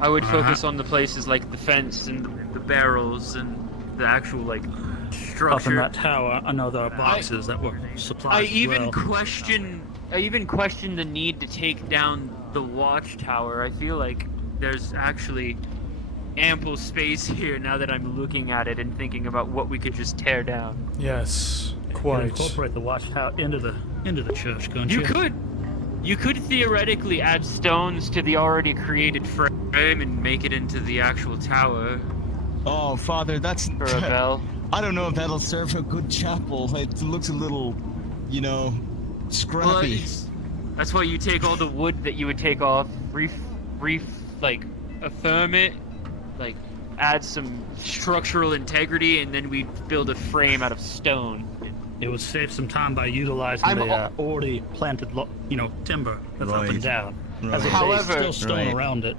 I would focus on the places like the fence and the barrels and the actual structure. Up in that tower, I know there are boxes that were supplies. I even question the need to take down the watchtower. I feel like there's actually ample space here now that I'm looking at it and thinking about what we could just tear down. Yes, You can quite. incorporate the watchtower into the church, can't you? You could theoretically add stones to the already created frame and make it into the actual tower. Oh, Father, that's... For a bell. I don't know if that'll serve a good chapel. It looks a little, you know, scrappy. That's why you take all the wood that you would take off, affirm it, like add some structural integrity, and then we build a frame out of stone. It would save some time by utilizing the already planted, timber that's up and down. As a base, still stone around it.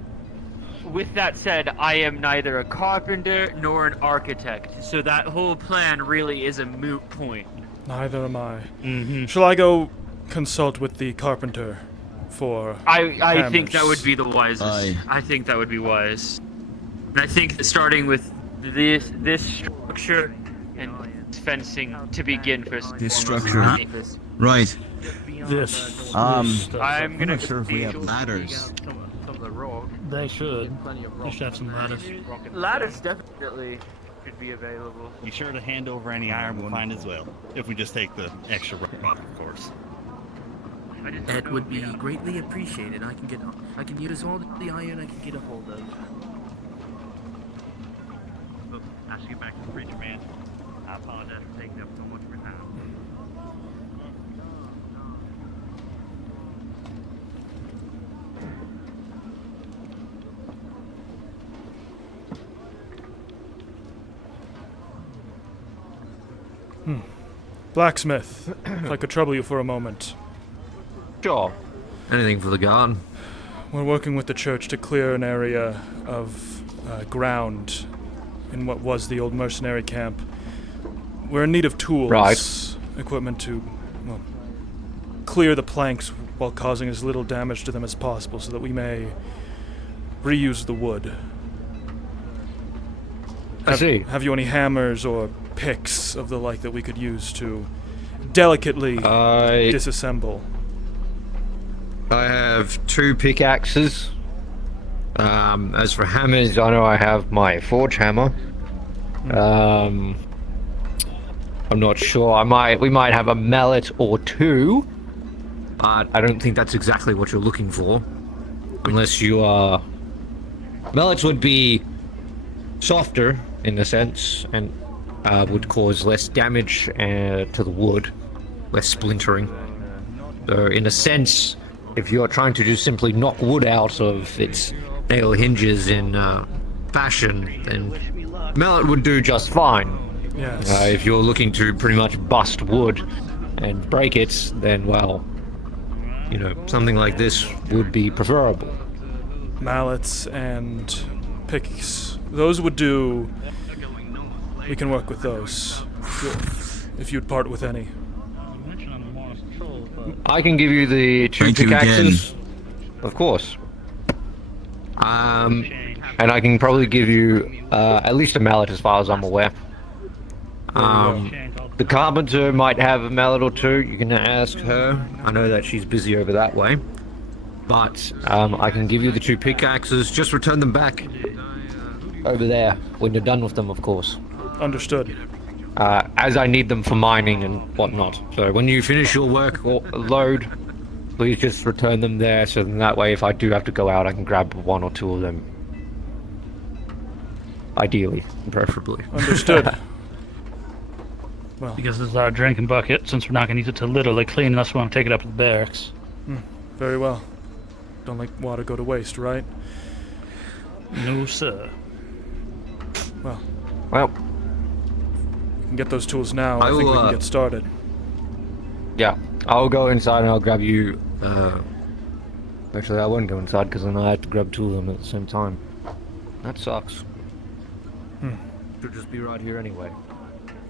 With that said, I am neither a carpenter nor an architect, so that whole plan really is a moot point. Neither am I. Shall I go consult with the carpenter for I think that would be the wisest. I think that would be wise. And I think that starting with this structure and fencing to begin first. This structure. Right. I'm not sure if we have ladders. They should. They should have some ladders. Ladders definitely could be available. Be sure to hand over any iron we find as well. If we just take the extra rock off, of course. That would be greatly appreciated. I can use all the iron I can get a hold of. Look, I'll see you back to the preacher, man. I apologize for taking up so much of your time. Blacksmith, if I could trouble you for a moment. Sure. Anything for the guard? We're working with the church to clear an area of ground in what was the old mercenary camp. We're in need of tools, equipment to, clear the planks while causing as little damage to them as possible so that we may reuse the wood. I see. Have you any hammers or picks of the like that we could use to delicately disassemble? I have 2 pickaxes. As for hammers, I know I have my forge hammer. I'm not sure. We might have a mallet or 2, but I don't think that's exactly what you're looking for. Unless you are... Mallets would be softer, in a sense, and would cause less damage to the wood, less splintering. So, in a sense, if you're trying to just simply knock wood out of its nail hinges in fashion, then mallet would do just fine. Yes. If you're looking to pretty much bust wood and break it, then, well, something like this would be preferable. Mallets and picks. Those would do. We can work with those. If you'd part with any. I can give you the 2 pickaxes. Of course. And I can probably give you at least a mallet as far as I'm aware. The carpenter might have a mallet or 2. You can ask her. I know that she's busy over that way. But I can give you the 2 pickaxes. Just return them back over there when you're done with them, of course. Understood. As I need them for mining and whatnot. So when you finish your work or load, please just return them there, so then that way if I do have to go out, I can grab 1 or 2 of them. Ideally, preferably. Understood. Well, because this is our drinking bucket, since we're not going to use it to literally clean unless we want to take it up to the barracks. Very well. Don't like water go to waste, right? No, sir. Well, we can get those tools now. I think we can get started. Yeah, I'll go inside and I'll grab you. Actually, I won't go inside because then I have to grab 2 of them at the same time. That sucks. Should just be right here anyway,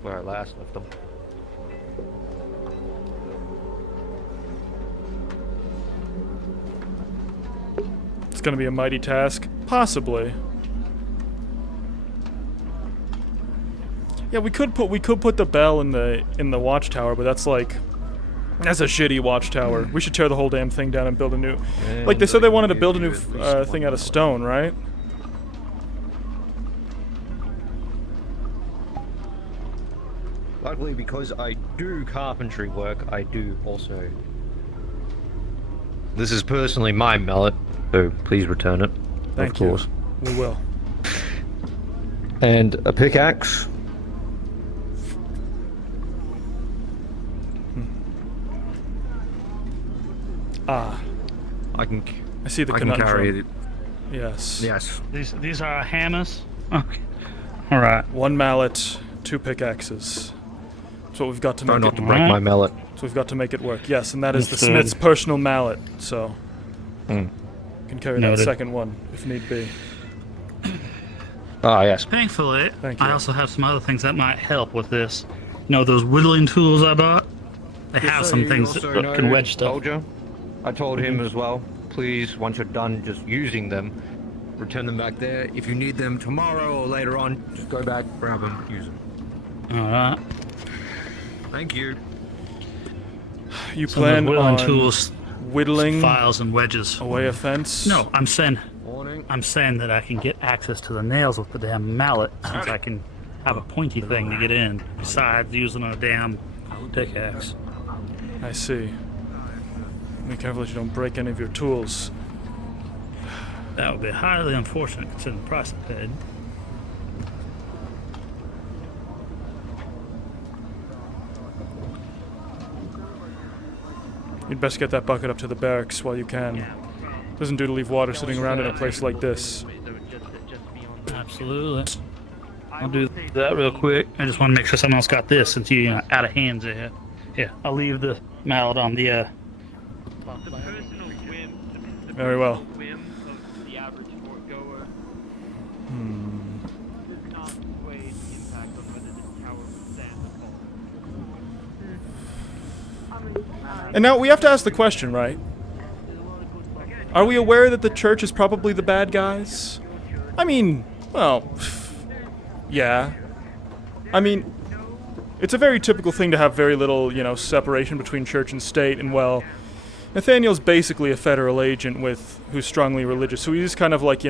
where I last left them. It's gonna be a mighty task, possibly. Yeah, we could put the bell in the watchtower, but that's a shitty watchtower. We should tear the whole damn thing down and build a new. Like they said, they wanted to build a new thing out of stone, right? luckily, because I do carpentry work, I do also. This is personally my mallet, so please return it. Thank of course. you. We will. And a pickaxe. Ah. I see the I conundrum. can carry it. Yes. Yes. These are hammers. Okay. All right. 1 mallet, 2 pickaxes. That's what we've got to Try make not it to break my mallet. So we've got to make it work. Yes, and that is the Understood. smith's personal mallet. So Hmm. can carry Noted. that second one if need be. Ah, yes. Thankfully, Thank you. I also have some other things that might help with this. You know, those whittling tools I bought? They have some things that can wedge stuff. Soldier, I told him as well, please, once you're done just using them, return them back there. If you need them tomorrow or later on, just go back, grab them, use them. Alright. Thank you. You Some of plan the whittling on tools, whittling files and wedges away a fence? No, I'm saying that I can get access to the nails with the damn mallet, since I can have a pointy thing to get in, besides using a damn pickaxe. I see. Be careful that you don't break any of your tools. That would be highly unfortunate considering the price I paid. You'd best get that bucket up to the barracks while you can. Doesn't do to leave water sitting around in a place like this. Absolutely. I'll do that real quick. I just want to make sure someone else got this since you're out of hands here. Here, I'll leave the mallet on the Very well. And now we have to ask the question, right? Are we aware that the church is probably the bad guys? I mean, well, yeah. I mean, it's a very typical thing to have very little, separation between church and state, and well, Nathaniel's basically a federal agent who's strongly religious, so he's kind of like,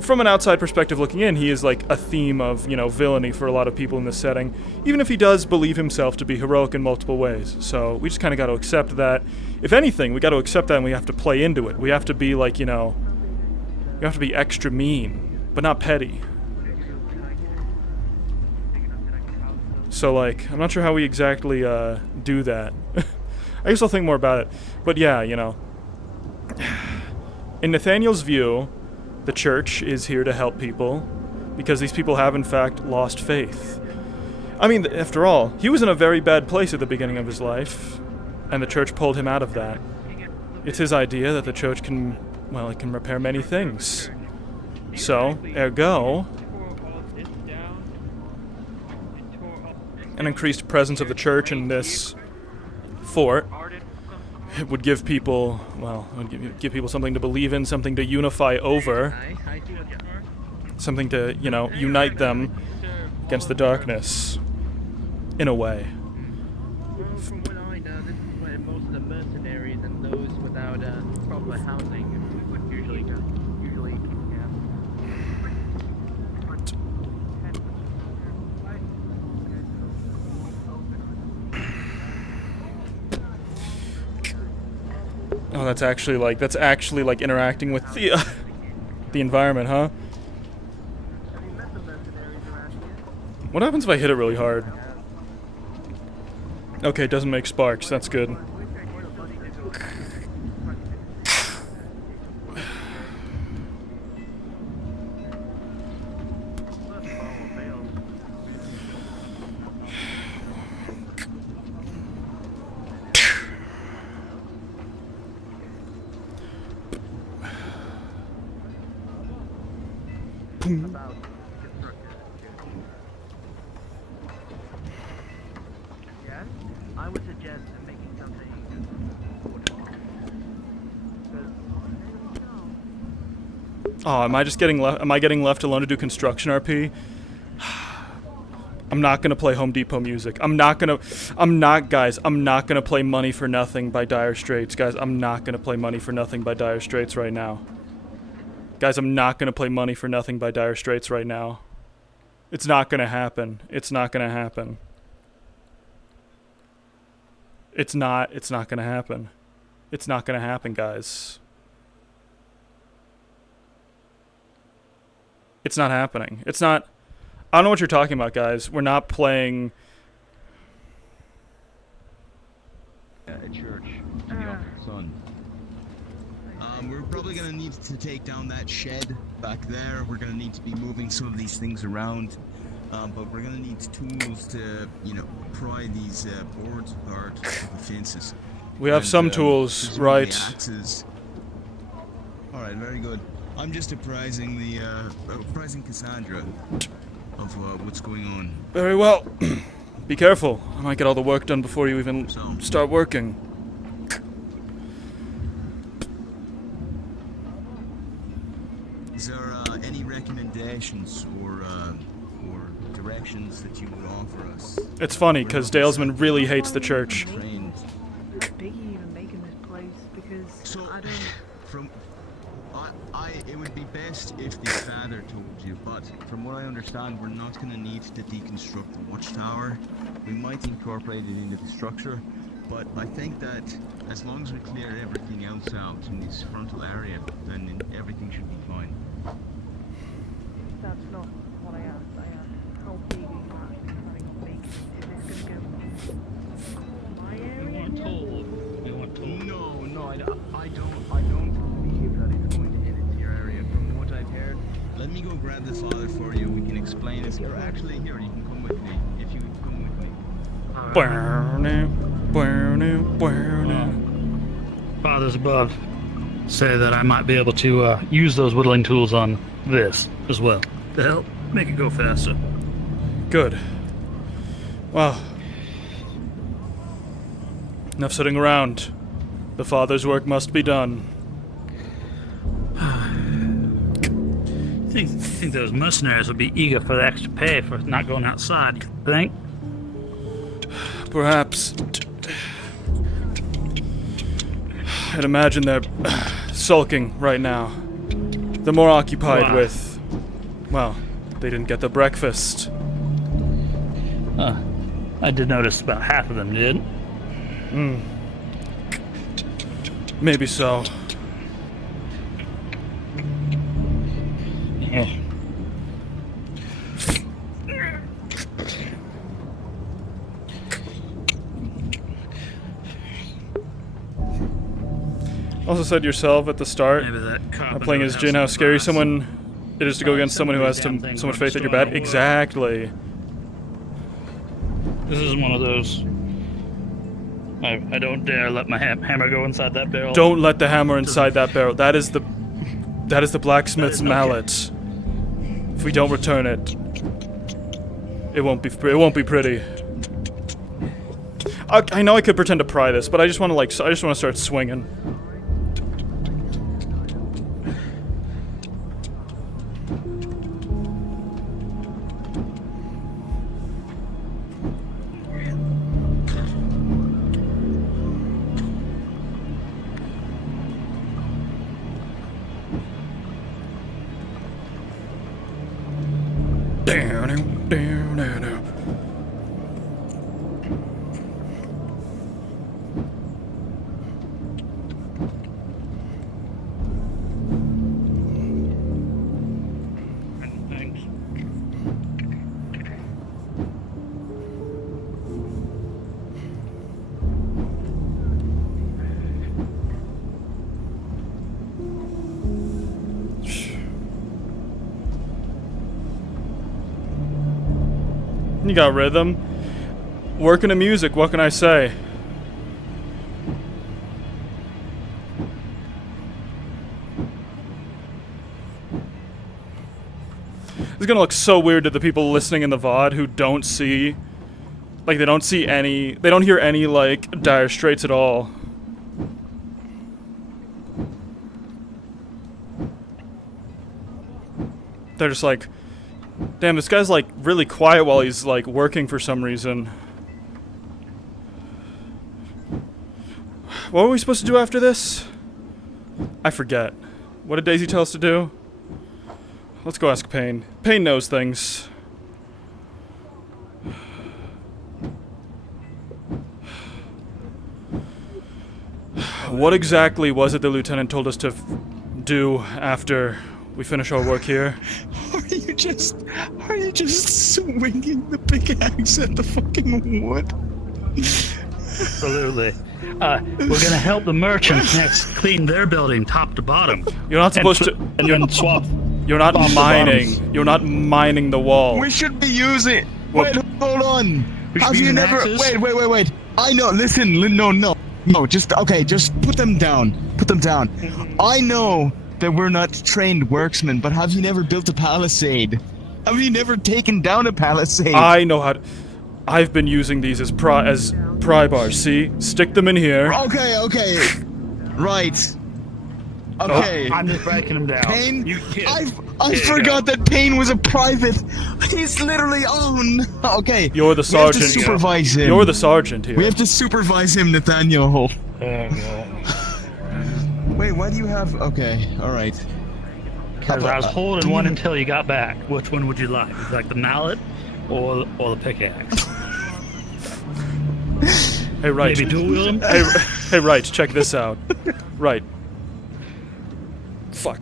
from an outside perspective looking in, he is like a theme of, villainy for a lot of people in this setting, even if he does believe himself to be heroic in multiple ways. So we just kind of got to accept that. If anything, we got to accept that and we have to play into it. We have to be like, we have to be extra mean, but not petty. So like, I'm not sure how we exactly do that. I guess I'll think more about it. But yeah, in Nathaniel's view, the church is here to help people because these people have in fact lost faith. I mean, after all, he was in a very bad place at the beginning of his life, and the church pulled him out of that. It's his idea that the church can repair many things. So, ergo, an increased presence of the church in this fort would give people, give people something to believe in, something to unify over, something to, unite them against the darkness, in a way. From what I know, this is where most of the mercenaries and those without proper housing would usually go. Oh, that's actually like interacting with the the environment, huh? What happens if I hit it really hard? Okay, it doesn't make sparks. That's good. I would suggest making something. Oh, am I just getting left? Am I getting left alone to do construction RP? I'm not gonna play Home Depot music. I'm not gonna play Money for Nothing by Dire Straits, guys. I'm not gonna play Money for Nothing by Dire Straits right now. Guys, I'm not gonna play Money for Nothing by Dire Straits right now. It's not gonna happen. It's not gonna happen. It's not gonna happen. It's not gonna happen, guys. It's not happening. It's not... I don't know what you're talking about, guys. We're not playing... A church to the Awful Sun. We're probably gonna need to take down that shed back there. We're gonna need to be moving some of these things around. But we're gonna need tools to, you know, pry these boards apart of the fences. We have some tools, right? Axes. All right, very good. I'm just apprising Cassandra of what's going on. Very well. Be careful. I might get all the work done before you even start working. Is there any recommendations or directions that you would offer us? It's funny, because Dalesman really hates the church. Biggie even making this place because I don't. It would be best if the father told you, but from what I understand, we're not going to need to deconstruct the watchtower. We might incorporate it into the structure, but I think that as long as we clear everything else out in this frontal area, then everything should be fine. That's not what I asked. I asked how big are you actually planning on making it? Is this going to go my area? No, I don't believe that it's going to hit into your area. From what I've heard, let me go grab the father for you. We can explain it. Or actually, here, you can come with me. If you come with me. Fathers above say that I might be able to use those whittling tools on this as well to help make it go faster. Good. Well, enough sitting around. The father's work must be done. Think those mercenaries would be eager for the extra pay for not going outside, you think? Perhaps. I'd imagine they're sulking right now. They're more occupied with... Well, they didn't get the breakfast. I did notice about half of them did. Maybe so. Yeah. Also said yourself at the start, playing as Jin, how scary someone it is to go against someone who has so much faith that you're bad. Exactly. This is one of those. I don't dare let my hammer go inside that barrel. Don't let the hammer inside that barrel. That is the blacksmith's mallet. If we don't return it, it won't be pretty. I know I could pretend to pry this, but I just want to start swinging. You got rhythm. Working the music, what can I say? This is gonna look so weird to the people listening in the VOD who don't see... Like, they don't see any... They don't hear any, like, Dire Straits at all. They're just like... Damn, this guy's, like, really quiet while he's, like, working for some reason. What were we supposed to do after this? I forget. What did Daisy tell us to do? Let's go ask Payne. Payne knows things. What exactly was it the lieutenant told us to do after we finish our work here? Are you just swinging the pickaxe at the fucking wood? Absolutely. We're gonna help the merchants next clean their building top to bottom. You're not supposed to. And then swap. You're not top to mining. bottoms. You're not mining the wall. We should be using. What? Wait, hold on. We should Have be you using never? axes? Wait. I know. Listen. No. Just put them down. Put them down. I know that we're not trained worksmen, but have you never built a palisade? Have you never taken down a palisade? I know how to. I've been using these as pry bars. See, stick them in here. Okay. Right. Okay. Oh, I'm just breaking them down. Payne, You kid. I forgot that Payne was a private. He's literally on. Okay. You're the sergeant. We have to supervise him. You're the sergeant here. We have to supervise him, Nathaniel. Oh, God. Wait, why do you have? Okay, all right. Because I was holding one until you got back. Which one would you like? Would you like the mallet or the pickaxe? Hey, right. Maybe dual wield 'em? Hey, right. Check this out. Right. Fuck.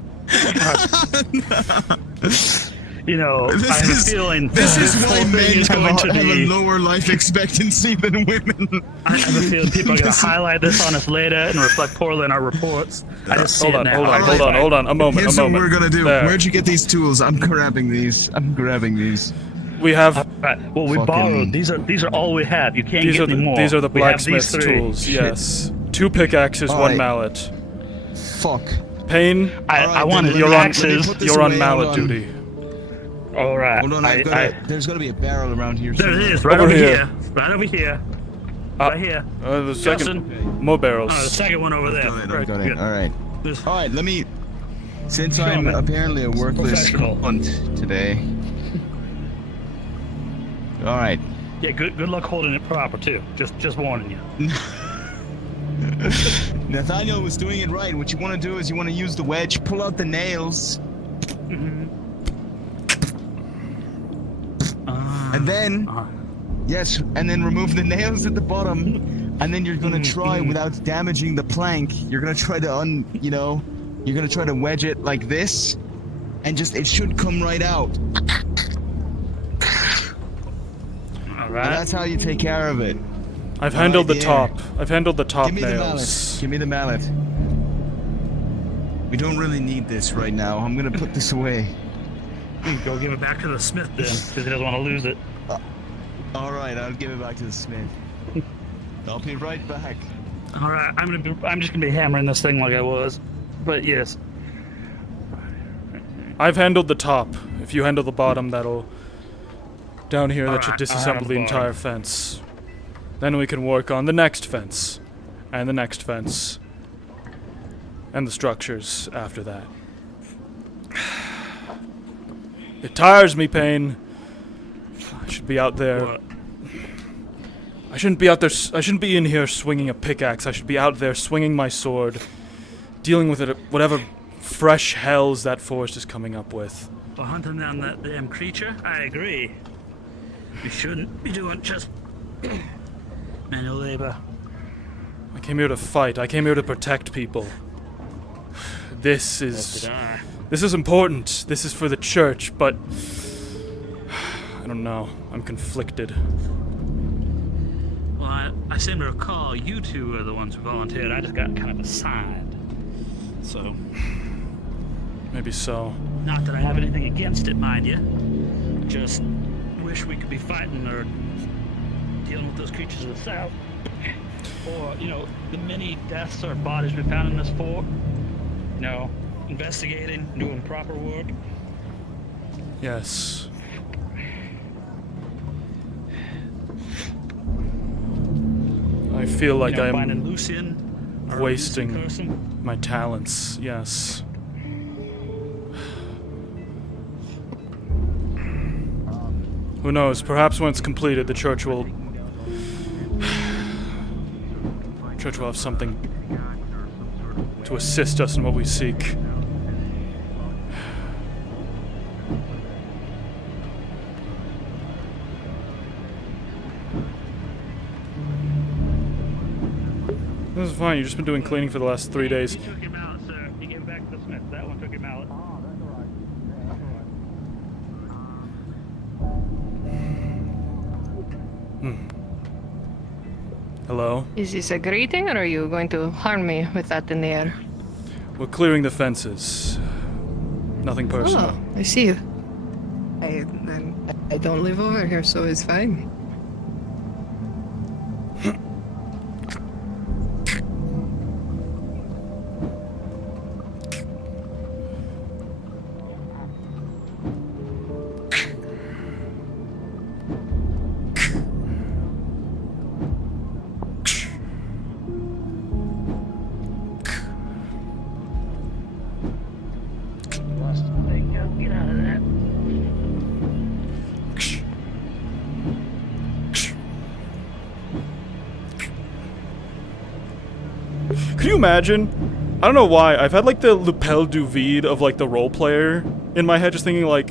You know, I have a feeling This is why whole thing men is going to have a be. lower life expectancy than women. I have a feeling people are going to highlight this on us later and reflect poorly in our reports. I just see Hold it on, now. hold on. A moment. Here's what we're gonna do. There. Where'd you get these tools? I'm grabbing these. We have. Right. Well, we Fucking- borrowed. These are all we have. You can't These get are any more. these are the We have these blacksmith's three. tools. Yes. 2 pickaxes, All 1 right. mallet. Fuck. Payne, I wanted you're on. axes. You're on mallet duty. All right. Hold on, there's gotta be a barrel around here. There it somewhere. is, right Over over here. here. Right over here. Right here. The second. Justin. More barrels. Oh, the second one over there. Got it. Good. All right. This- All right. Let me. Since Show I'm me. apparently a worthless Professional. cunt today. All right. Yeah, good luck holding it proper too. Just warning you. Nathaniel was doing it right. What you want to do is you want to use the wedge, pull out the nails, and then yes, and then remove the nails at the bottom, and then you're gonna try without damaging the plank. You're gonna try to you're gonna try to wedge it like this, and just it should come right out. All And right. that's how you take care of it. I've handled the yeah. top. I've handled the top Give me the mallet. nails. Give me the mallet. We don't really need this right now. I'm gonna put this away. Go give it back to the smith then, because he doesn't want to lose it. All right, I'll give it back to the smith. I'll be right back. All right. I'm just gonna be hammering this thing like I was. But yes. I've handled the top. If you handle the bottom, that'll. Down here, that should Alright, I'll disassemble handle the the entire bottom. fence. Then we can work on the next fence. And the next fence. And the structures after that. It tires me, Payne. I should be out there. What? I shouldn't be out there. I shouldn't be in here swinging a pickaxe. I should be out there swinging my sword, dealing with it, whatever fresh hells that forest is coming up with. For hunting down that damn creature, I agree. You shouldn't be doing just manual labor. I came here to fight. I came here to protect people. This is important. This is for the church, but I don't know. I'm conflicted. Well, I seem to recall you two are the ones who volunteered. I just got kind of assigned. So, Maybe so. not that I have anything against it, mind you. Just wish we could be fighting or dealing with those creatures of the south. Or, the many deaths or bodies we found in this fort. Investigating, doing proper work. Yes. I feel like finding I'm Lucian. or wasting Lucian person. my talents. Yes. Who knows? Perhaps when it's completed, the church will have something to assist us in what we seek. This is fine. You've just been doing cleaning for the last 3 days. You took him out, sir. You gave him back to the smith. That one took him out. Hello? Is this a greeting, or are you going to harm me with that in the air? We're clearing the fences. Nothing personal. Oh, I see you. I don't live over here, so it's fine. Get out of that. Could you imagine? I don't know why. I've had like the lapel du vide of like the role player in my head, just thinking like,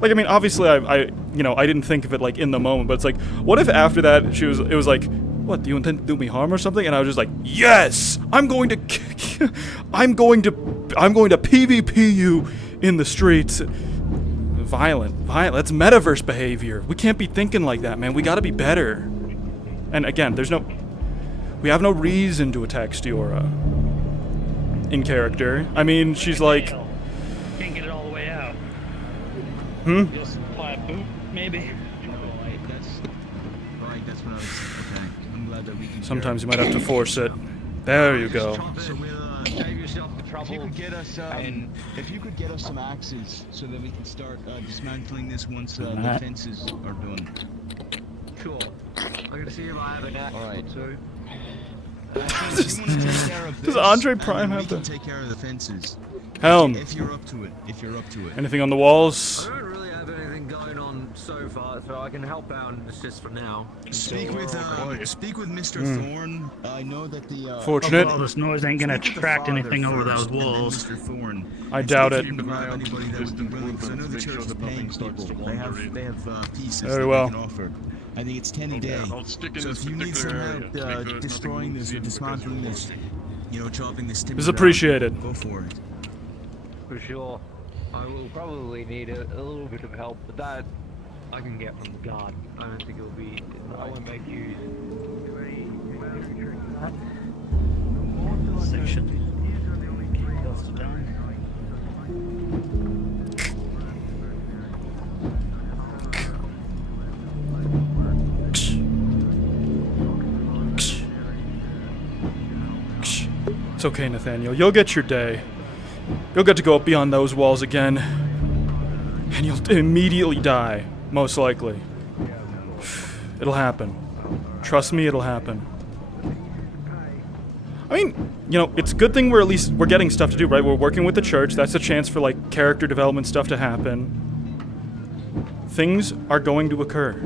like I mean, obviously I you know I didn't think of it like in the moment, but it's like, what if after that it was like, what, do you intend to do me harm or something? And I was just like, yes, I'm going to PvP you in the streets. Violent. That's metaverse behavior. We can't be thinking like that, man. We gotta be better. And again, we have no reason to attack Stiora in character. I mean, she's like... Can't get it all the way out. Just apply a boot, maybe. Right, that's what I was... Okay, I'm glad that we can... Sometimes you might have to force it. There you go. So we'll save yourself the trouble. If you could get us some axes so that we can start dismantling this once the fences are done. Sure. I'm gonna see if I have an axe or two. Does Andre Prime have to take care of the fences? Helm. If you're up to it. Anything on the walls? I don't really have anything going on so far, so I can help out just for now. Speak with Mr. Thorne. I know that the Fortunate. All this noise ain't gonna attract anything over those walls. Mr. Thorne. I doubt it. Anybody that would be willing, because I know the church is paying people. They have pieces Very that well. they can offer. I think it's 10 a day. So if you need some help destroying this or dismantling this, you know, chopping this timber This is appreciated. down, go for it. For sure. I will probably need a little bit of help, but that I can get from the guard. I don't think it'll be... I won't make use. Section. That's done. It's okay, Nathaniel. You'll get your day. You'll get to go up beyond those walls again. And you'll immediately die, most likely. It'll happen. Trust me, it'll happen. I mean, you know, it's a good thing we're getting stuff to do, right? We're working with the church. That's a chance for, like, character development stuff to happen. Things are going to occur.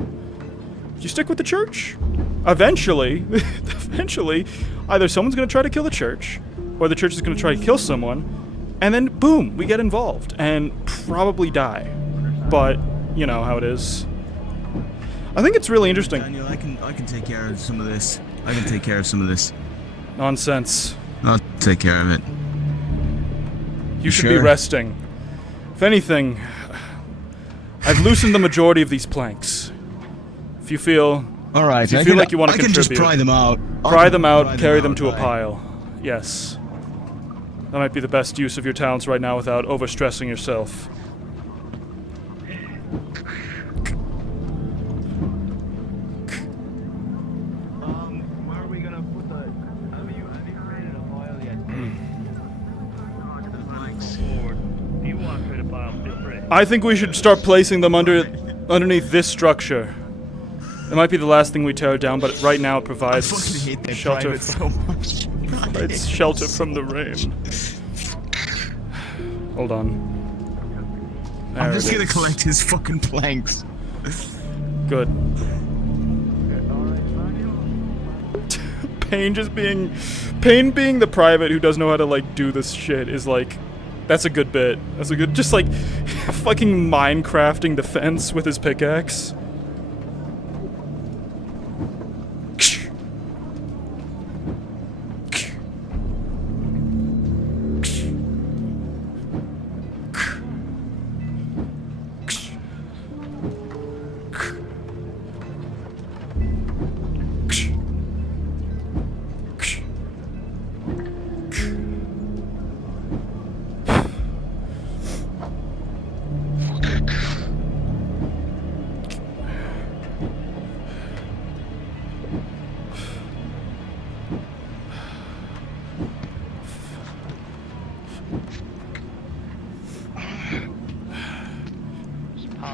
If you stick with the church, eventually, either someone's going to try to kill the church, or the church is going to try to kill someone, and then, boom, we get involved, and probably die. But, you know how it is. I think it's really interesting. Daniel, I can take care of some of this. Nonsense. I'll take care of it. You should be resting. If anything, I've loosened the majority of these planks. If you feel... Alright, if you feel like you want to contribute... I can just pry them out. Pry them out, carry them to a pile. Yes. That might be the best use of your talents right now without overstressing yourself. Where are we gonna put the... Have you created a pile yet? If you want to create a pile, feel free. I think we should start placing them underneath this structure. It might be the last thing we tear down, but right now it provides shelter. Provides shelter from the rain. Hold on. I'm just gonna collect his fucking planks. Good. Pain being the private who doesn't know how to like do this shit is like, that's a good bit. That's a good, just like fucking Minecrafting the fence with his pickaxe.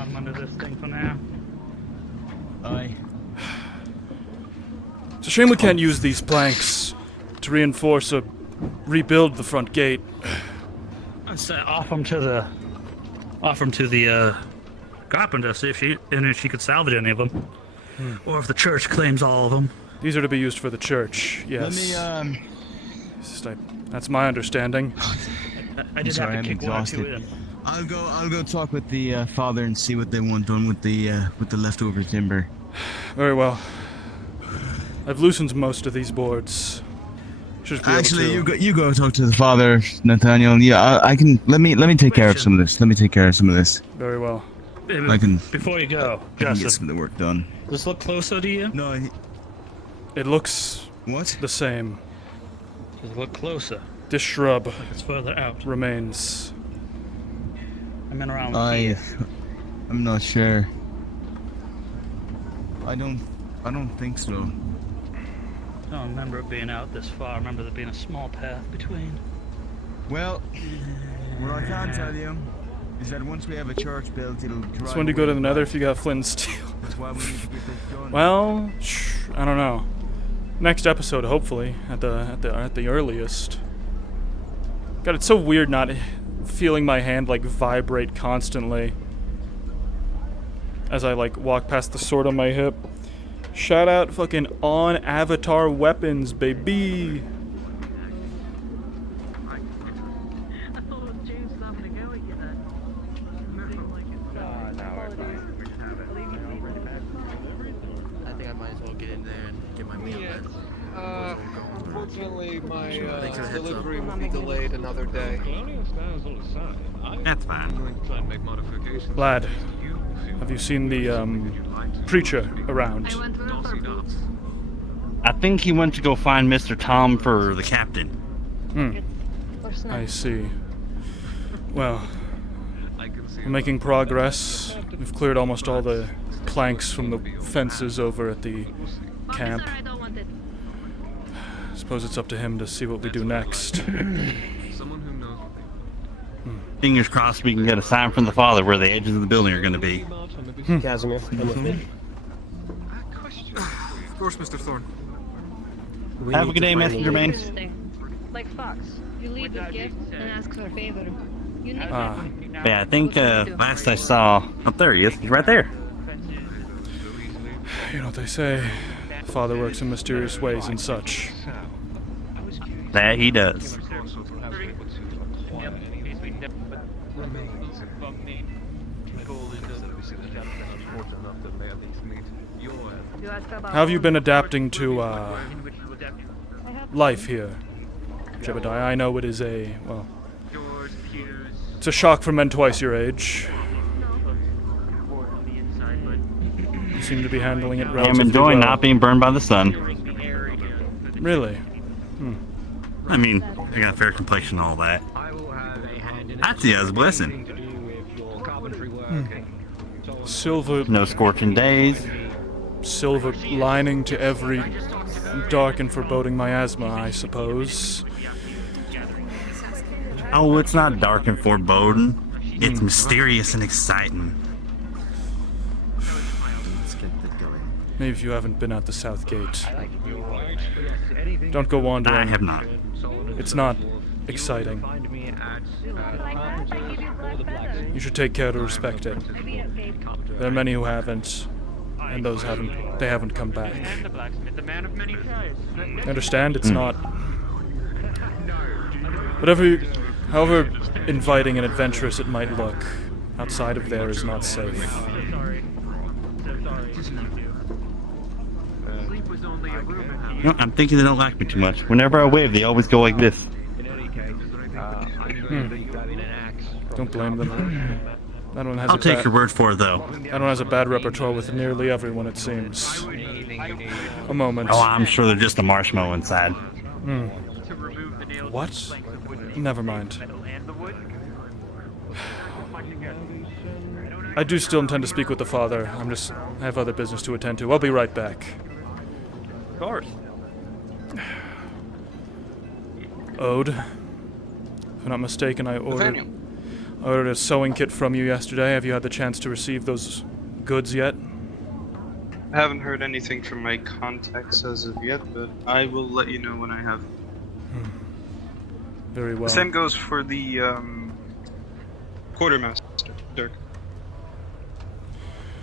bottom under this thing for now. Aye. It's a shame we can't use these planks to reinforce or rebuild the front gate. Let's offer them to the carpenter, see if she could salvage any of them, or if the church claims all of them. These are to be used for the church. Yes. Let me That's my understanding. I did sorry, have to I'm kick one or two exhausted. in. I'll go talk with the father and see what they want done with the leftover timber. Very well. I've loosened most of these boards. Should be Actually, able to... you go talk to the father, Nathaniel. Yeah, I can. Let me take care of some of this. Very well. I can. Before you go, I can Justin, get some of the work done. does this look closer to you? No. It looks what? The same. Does it look closer? This shrub Like it's further out. remains. I mean around I'm not sure. I don't think so. I don't remember it being out this far. I remember there being a small path between. Well, what I can tell you is that once we have a church built, it'll drive. So when do you go to the Nether if you got flint and steel? That's why we need to get this done. Well, I don't know. Next episode, hopefully, at the earliest. God, it's so weird not feeling my hand like vibrate constantly as I like walk past the sword on my hip. Shout out fucking on Avatar weapons, baby. I think I might as well get in there and get my meal then. Unfortunately, my Thanks for the heads delivery up. will be delayed another day. That's fine. Lad, have you seen the preacher around? I think he went to go find Mr. Tom for the captain. I see. Well, we're making progress. We've cleared almost all the planks from the fences over at the camp. Suppose it's up to him to see what we do next. Fingers crossed we can get a sign from the father where the edges of the building are going to be. Casimir, come with me. Of course, Mr. Thorne. Have a good day, Messenger Man. Like Fox, you leave with gifts and ask for a favor. You need Yeah, I think last I saw... Up there he is. He's right there. You know what they say. Father works in mysterious ways and such. That he does. How have you been adapting to life here, Jebediah? I know it is it's a shock for men twice your age. You seem to be handling it relatively I'm enjoying well. not being burned by the sun. Really? I mean, I got a fair complexion and all that. I see it as a blessing. Silver... No scorching days. Silver lining to every dark and foreboding miasma, I suppose. Oh, it's not dark and foreboding. It's mysterious and exciting. Maybe if you haven't been out the South Gate. Don't go wandering. I have not. It's not exciting. You should take care to respect it. There are many who haven't, and those they haven't come back. I understand it's not. However inviting and adventurous it might look, outside of there is not safe. No, I'm thinking they don't like me too much. Whenever I wave, they always go like this. Don't blame them. That one has I'll take your word for it, though. That one has a bad repertoire with nearly everyone, it seems. A moment. Oh, I'm sure they're just a marshmallow inside. What? Never mind. I do still intend to speak with the father. I have other business to attend to. I'll be right back. Of course. Ode. If I'm not mistaken, I I ordered a sewing kit from you yesterday. Have you had the chance to receive those goods yet? I haven't heard anything from my contacts as of yet, but I will let you know when I have. Very well. The same goes for the quartermaster, Dirk.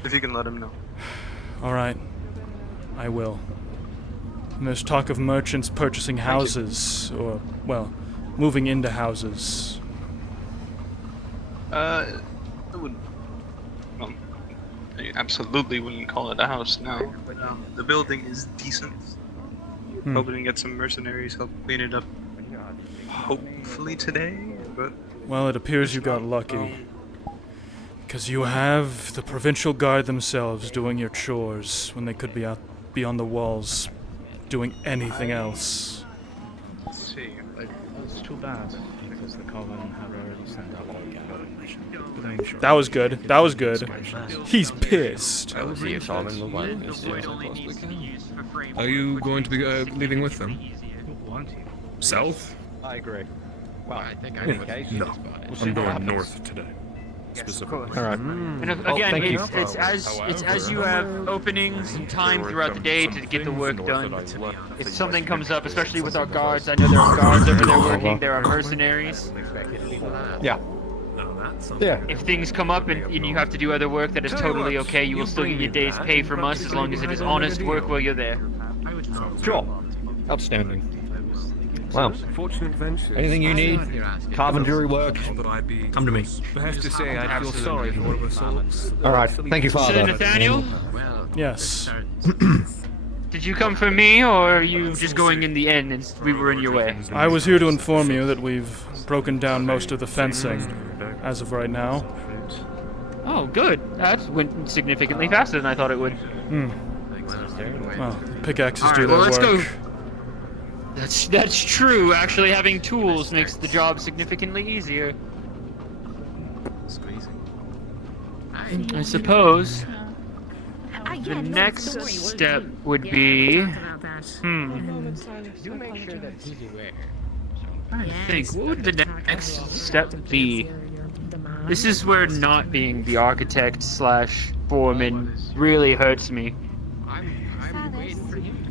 If you can let him know. Alright. I will. And there's talk of merchants purchasing houses, or, well, moving into houses. I would. Well, I absolutely wouldn't call it a house now, but the building is decent. Hoping to get some mercenaries help clean it up. Hopefully today, but. Well, it appears you got lucky. Because you have the provincial guard themselves doing your chores when they could be out beyond the walls doing anything else. Let's see. It's too bad because the Coven had already sent out all the but I'm sure. That was good. That was good. He's pissed. Are you going to be leaving with them? South? I agree. Well, I think No. I'm going north today. Specifically. Alright. And again, it's as you have openings and time throughout the day to get the work done. If something comes up, especially with our guards, I know there are guards over there working, there are mercenaries. Yeah. Yeah. If things come up and you have to do other work that is totally okay, you will still get your day's pay from us as long as it is honest work while you're there. Sure. Outstanding. Well, anything you need, carpentry work, come to me. I have to say, I feel sorry for one of us all. Alright, thank you, Father. Sir Nathaniel? Yes. Did you come for me, or are you just going in the end and we were in your way? I was here to inform you that we've broken down most of the fencing as of right now. Oh, good. That went significantly faster than I thought it would. Well, pickaxes do their well, let's work. go. That's true. Actually, having tools makes the job significantly easier. I suppose the next step would be. I think what would the next step be? This is where not being the architect / foreman really hurts me.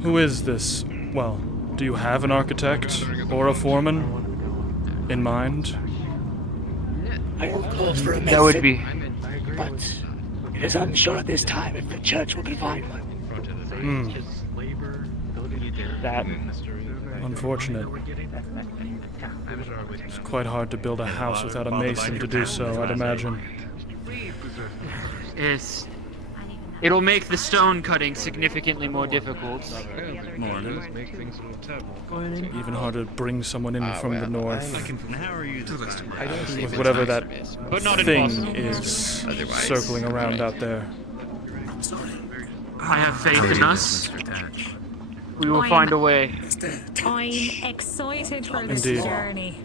Who is this? Well, do you have an architect or a foreman in mind? I will call for a message, that would be. But it is unsure at this time if the church will provide one. That. Unfortunate. It's quite hard to build a house without a mason to do so, I'd imagine. It'll make the stone cutting significantly more difficult. Even harder to bring someone in from the north. With whatever that thing is circling around out there. I have faith in us. We will find a way. I'm excited for this journey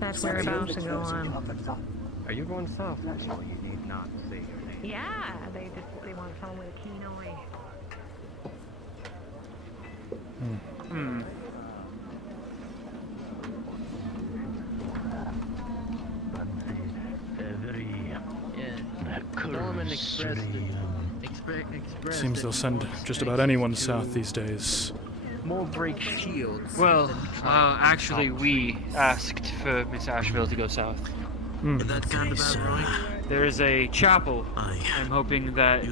that we're about to go on. Are you going south? Yeah, they want someone with a keen eye. Seems they'll send just about anyone south these days. More break shields. Well, actually, we asked for Miss Asheville to go south. There is a chapel. I'm hoping that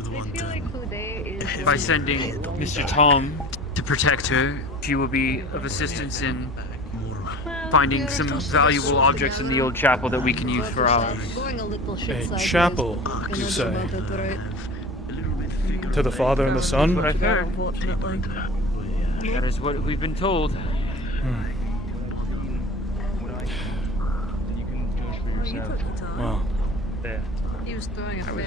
by sending Mr. Tom to protect her, she will be of assistance in finding some valuable objects in the old chapel that we can use for ours. A chapel, you say? To the Father and the Son? That's what I've heard. That is what we've been told. Well, He was throwing a fit.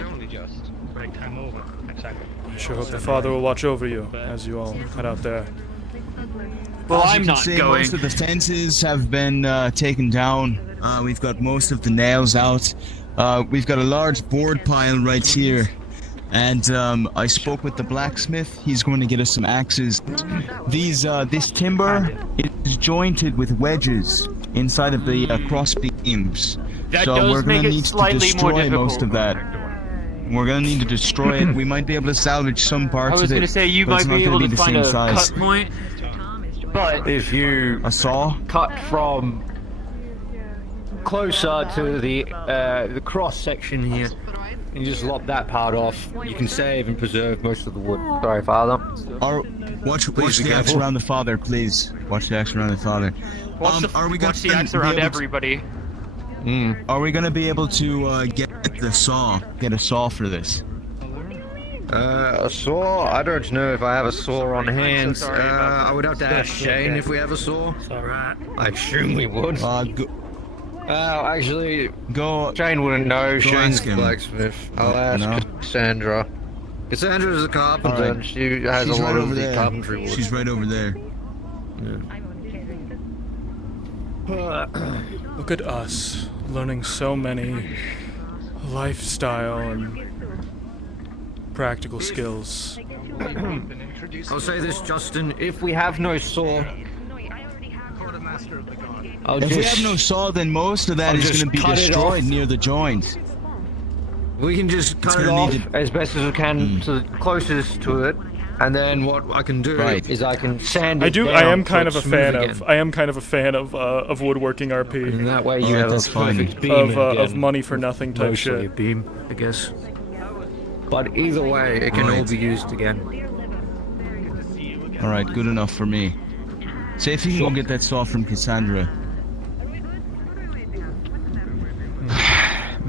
I sure hope the Father will watch over you as you all head out there. Well, As you I'm can not see, going. Most of the fences have been taken down. We've got most of the nails out. We've got a large board pile right here. And I spoke with the blacksmith. He's going to get us some axes. This timber is jointed with wedges. inside of the cross beams. That So does we're gonna make it need to slightly more destroy difficult. most of that. We're gonna need to destroy it. We might be able to salvage some parts I was of it. gonna say you but it's might not be gonna able to the find same a size. cut point, but If you a saw cut from closer to the cross section here, and you just lop that part off, you can save and preserve most of the wood. Sorry, Father. Watch be the axe careful. around the father, please. Watch the axe around the father. watch the axe around everybody. Are we gonna be able to get a saw for this? A saw? I don't know if I have a saw on hand. I would have to ask Shane if we have a saw. Alright. I assume we would. Actually, go. Shane wouldn't know. Go Shane's ask him. blacksmith. I'll ask No. Cassandra. Cassandra's a carpenter, Alright. and she has She's a lot right of over the there. carpentry wood. She's right over there. Look at us, learning so many lifestyle and practical skills. I'll say this, Justin. If we have no saw, If we have no saw, then most of that is going to be destroyed near the joint. We can just It's cut it gonna off need to- as best as we can to the closest to it, and then what I can do is I can sand it down. I am so kind of it's a smooth fan again. of. I am kind of a fan of woodworking RP. And that way you have a perfect beam of again. money for nothing type Mostly shit. a beam, I guess. But either way, it can all be used again. All right, good enough for me. Say if you can go get that saw from Cassandra.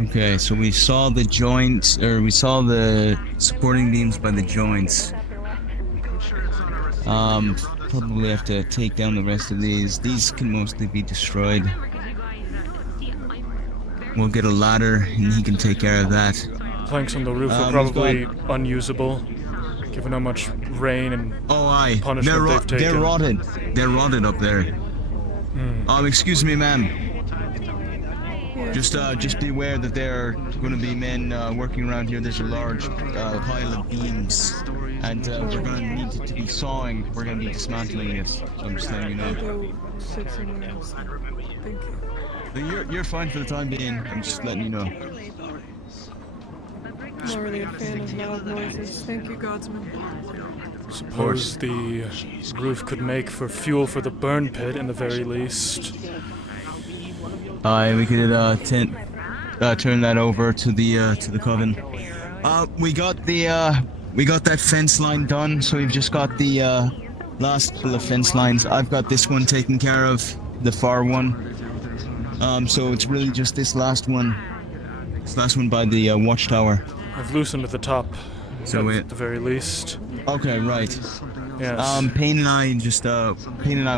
Okay, so we saw the joints, or we saw the supporting beams by the joints. Probably have to take down the rest of these. These can mostly be destroyed. We'll get a ladder, and he can take care of that. Planks on the roof are We've probably unusable, given how much rain and punishment they've taken. They're rotted. They're rotted up there. Excuse me, ma'am. Just beware that there are going to be men working around here. There's a large pile of beams, and we're going to need to be sawing. We're going to be dismantling it. So I'm just letting you know. You're fine for the time being. I'm just letting you know. I'm not really a fan of loud noises. Thank you, Godsman. Suppose the roof could make for fuel for the burn pit, in the very least. We could turn that over to the coven. We got that fence line done, so we've just got the last couple of fence lines. I've got this one taken care of, the far one. So it's really just this last one. This last one by the watchtower. I've loosened at the top, So at the very least. Okay, right. Yes. Payne and I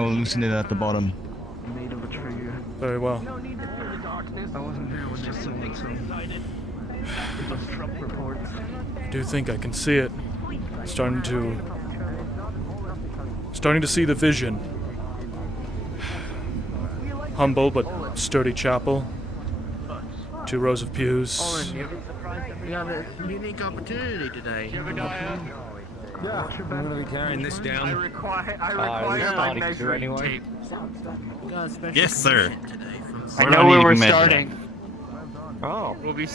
will loosen it at the bottom. Very well. I wasn't there when they sold some Trump reports. I do think I can see it. Starting to see the vision. Humble but sturdy chapel. 2 rows of pews. We have a unique opportunity today. Yeah, I'm gonna be carrying this down. I require we're my starting to measuring anyway. tape. Yes, sir. I know where we're starting. Oh. We'll be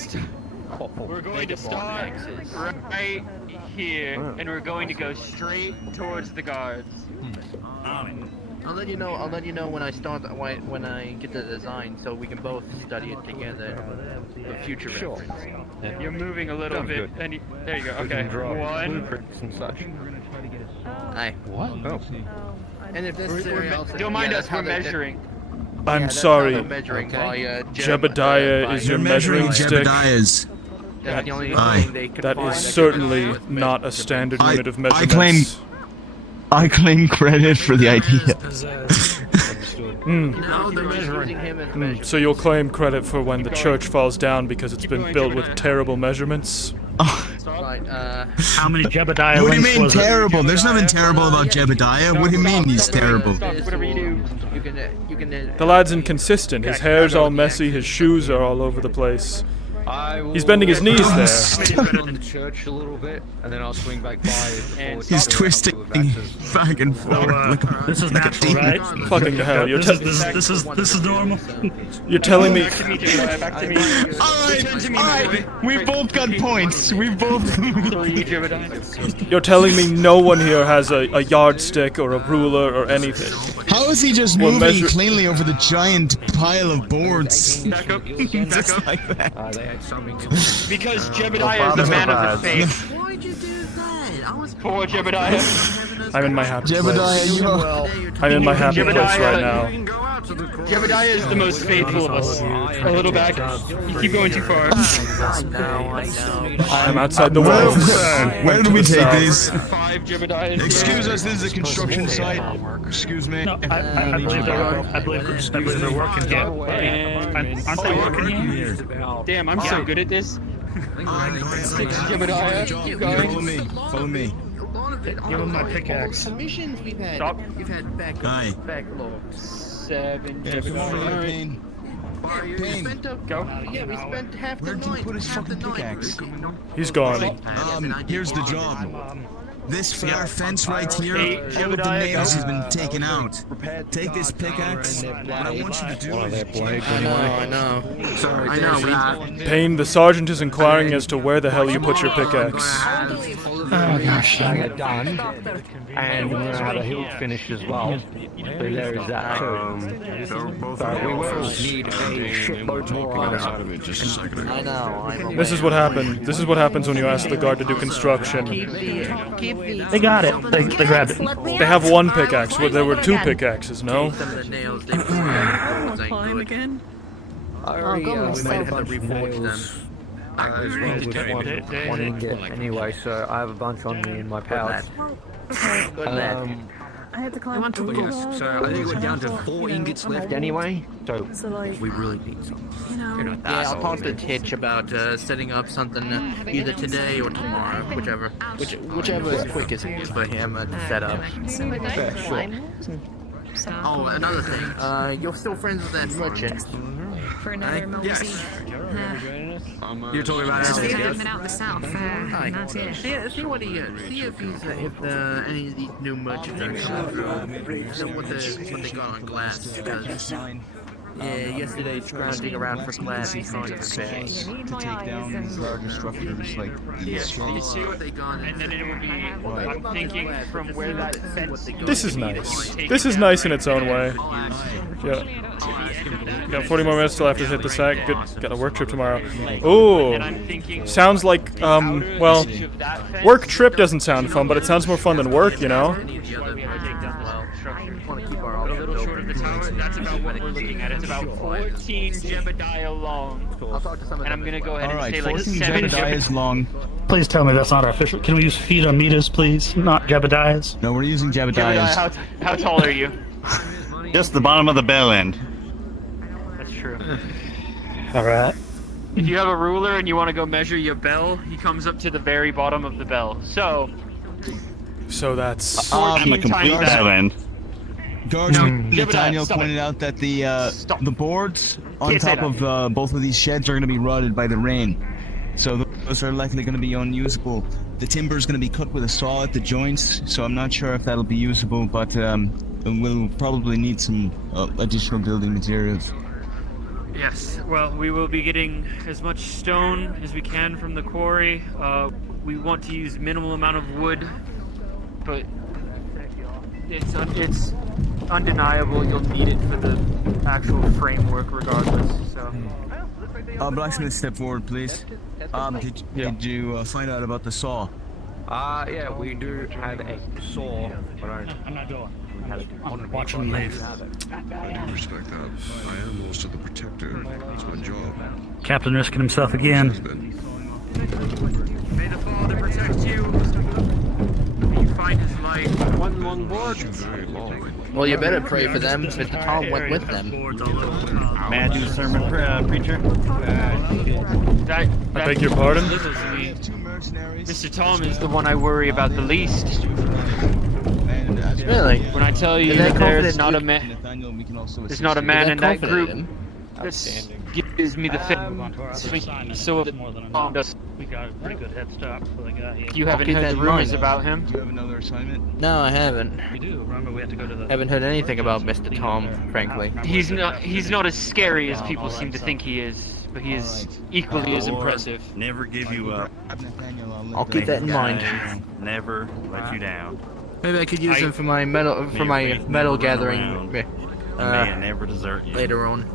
we're going to start right here, and we're going to go straight towards the guards. I'll let you know. I'll let you know when I start. When I get the design, so we can both study it together for future reference. You're moving a little Sounds bit, good. and there you go. We can Okay, draw 1. blueprints and such. Aye. What? Oh. And if necessary, I'll Don't mind us. We're measuring. I'm that's sorry. how they're measuring by, Jebediah is your measuring stick. Jebediah's. That's the only Aye. thing they could That find is that certainly not a standard unit of measurements. I claim credit for the idea. No, they're just using him as measuring. So you'll claim credit for when the church falls down because it's been built with terrible measurements? Right, How many Jebediah What do you links mean was it? terrible? There's nothing terrible about Jebediah. What do you mean he's terrible? Whatever you do. you can. The lad's inconsistent. His hair's all messy, his shoes are all over the place. He's bending his knees there. On the church a little bit, and then I'll swing back by. He's twisting back and forth. This is natural, right? Fucking hell! You're This is normal. You're telling me. Alright, we both got points. We both. You're telling me no one here has a yardstick or a ruler or anything. How is he just Well, moving measure- cleanly over the giant pile of boards? Back up. Just Back up. like that. Because Jebediah is the man of the faith. Why'd you do that? I was Poor Jebediah. I'm in my happy Jebediah, place. you are. I'm in my happy place right now. Jebediah is the most faithful of us. A little back. You keep going too far. I'm outside the walls. Where do we take these? 5 Jebediahs. Excuse us, this is a construction site. Excuse me. No, I believe they're working here. Aren't they working here? Damn, I'm so good at this. 6 Jebediah. Keep going. Follow me. Follow me. Give him my pickaxe. Submissions we've had. Stop. We've had Aye. backlog. 7 Come on, Jebediah. Payne. Spent yeah, we spent half the Where'd you night. put his fucking pickaxe? He's gone. Here's the job. This far fence right here, Hey, all of the Jebediah, nails go. has been taken out. Take this pickaxe. What I want you to do is... I know. Sorry, I know. Payne, the sergeant is inquiring as to where the hell you put your pickaxe. Oh gosh, I got done. And we're gonna have a hilt finish as well. So there is that too. So we will need a shitload more armor. I know. This is what happened. This is what happens when you ask the guard to do construction. They got it. They grabbed it. They have one pickaxe, where there were 2 pickaxes, no? Some of the nails they put in again. I already we might have to bunch of reforge them. nails. One ingot anyway, so I have a bunch on me in my pouch. I had to climb up the So I think we're down to 4 ingots left anyway. So we really need some. Yeah, I'll talk to Titch about setting up something either today or tomorrow, whichever is quickest for him to set up. Oh, another thing. You're still friends with that merchant. For another Yes. You're talking about Just animals, haven't yes? been out in the south. That's it. See what he see if he's if any of these new merchants are coming through. So what they got on glass because yesterday scrounging around for glass he's kind of a bag. To take down these larger structures like these See what they got. And then it would be, I'm thinking from where that fence This is nice. This is nice in its own way. Yeah. Got 40 more minutes till I have to hit the sack. Good. Got a work trip tomorrow. Ooh. Sounds like, well, work trip doesn't sound fun, but it sounds more fun than work, you know? a little short of the tower. That's about what we're looking at. It's about 14 Jebediah long. And I'm gonna go ahead and say like 7 Jebediahs long. Please tell me that's not our official. Can we use feet or meters, please? Not Jebediahs. No, we're using Jebediah, Jebediahs. how tall are you? Just the bottom of the bell end. That's true. Alright. If you have a ruler and you want to go measure your bell, he comes up to the very bottom of the bell. So that's... I'm a complete bell end. Guards, No, Nathaniel stop it. pointed out that the boards on Can't say top that. of both of these sheds are going to be rotted by the rain. So those are likely going to be unusable. The timber is going to be cut with a saw at the joints, so I'm not sure if that'll be usable, but we'll probably need some additional building materials. yes, well, we will be getting as much stone as we can from the quarry. We want to use minimal amount of wood, but it's undeniable you'll need it for the actual framework regardless. So. Blacksmith, step forward, please. Did you find out about the saw? Yeah, we do have a saw, but I'm not going. I'm watching them leave. I do respect that. I am also the protector. It's my job. Captain risking himself again. May the Father protect you. May you find his light. one long board. Well, you better pray for them. Mr. Tom went with them. May I do a sermon, preacher? I beg your pardon? Mr. Tom is the one I worry about the least. Really? When I tell you Is that that there's confident not a man in that group that's gives me the thing. Move on to our other assignment. So It's more than enough. We got a pretty good head start before they got here. You haven't heard the rumors about him? Do you have another assignment? No, I haven't. We do. Remember, we had to go to the. Haven't heard anything about Mr. Tom, frankly. He's not as scary as people seem to think he is, but he is equally as impressive. Never give you up. I'll keep that in mind. Never let you down. Maybe I could use him for my metal gathering. May I never desert you. Later on.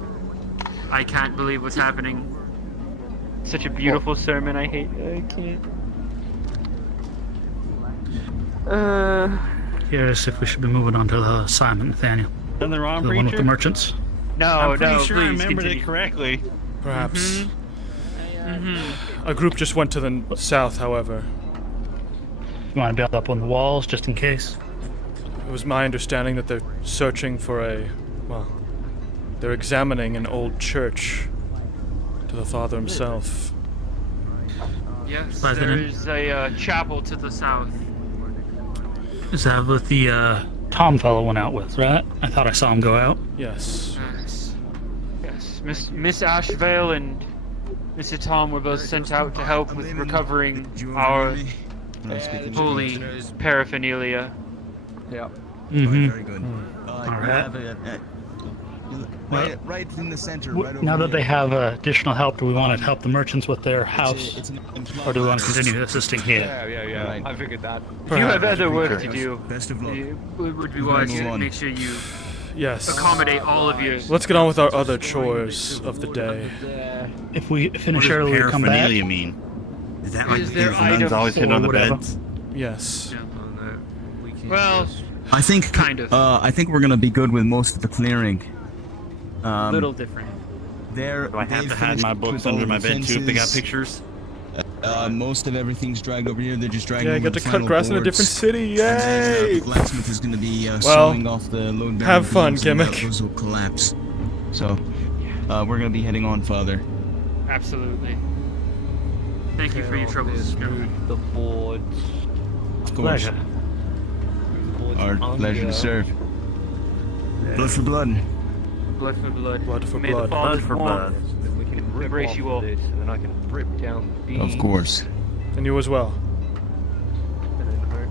I can't believe what's happening. Such a beautiful sermon. I can't. Curious if we should be moving on to the assignment, Nathaniel. Done the wrong, The one with the preacher? merchants. No, I'm pretty sure I please remembered continue. it correctly. Perhaps. A group just went to the south, however. You want to build up on the walls just in case? It was my understanding that they're searching for they're examining an old church to the Father himself. Yes, President. there is a chapel to the south. Is that what the Tom fellow went out with, right? I thought I saw him go out. Yes. Yes. Miss Ashvale and Mr. Tom were both sent out to help with recovering our holy paraphernalia. Yeah. Mm-hmm. Very good. Right in the center. Right Now over that they have additional help, do we want to help the merchants with their house? Or do we want to continue assisting here? Yeah. Right. I figured that. If you have other work to do, Best of luck. it would be wise to make sure you Yes. accommodate all of your... Let's get on with our other chores of the day. If we finish What does early, we come back. paraphernalia mean? Is that like Is the there things the nuns items always hit or on the whatever? beds? Yes. Well, I think kind of. I think we're gonna be good with most of the clearing. A little different. Do I have to hide my books with all under my the bed too if they got fences. pictures? Most of everything's dragged over here. They're just dragging. Yeah, I over get the to cut final grass in a boards. different city. And then, Yay! the blacksmith is going to be Well, sawing off the load bearing have fun, beams and gimmick. those will collapse. So, we're going to be heading on, Father. Absolutely. Thank you for your troubles. The boards. Of course. Pleasure. Our pleasure to serve. Blood for blood. Blood for blood. Blood for May blood. the Father's For warmth blood. Then we can rip embrace off you all. this, and then I can rip down the Of course. And you as well. And then hurt.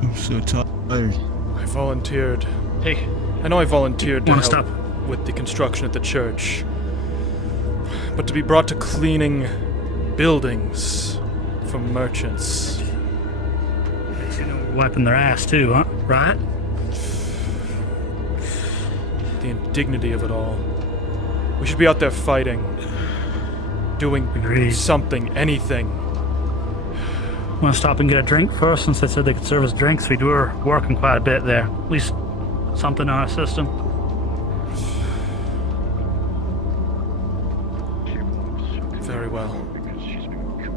I'm so tired. I volunteered. Hey, I know I volunteered to wanna help stop? with the construction at the church. But to be brought to cleaning buildings for merchants. wiping their ass too, huh? Right? The indignity of it all. We should be out there fighting. Doing something, anything. Want to stop and get a drink first, since they said they could serve us drinks? We were working quite a bit there. At least something in our system. Very well.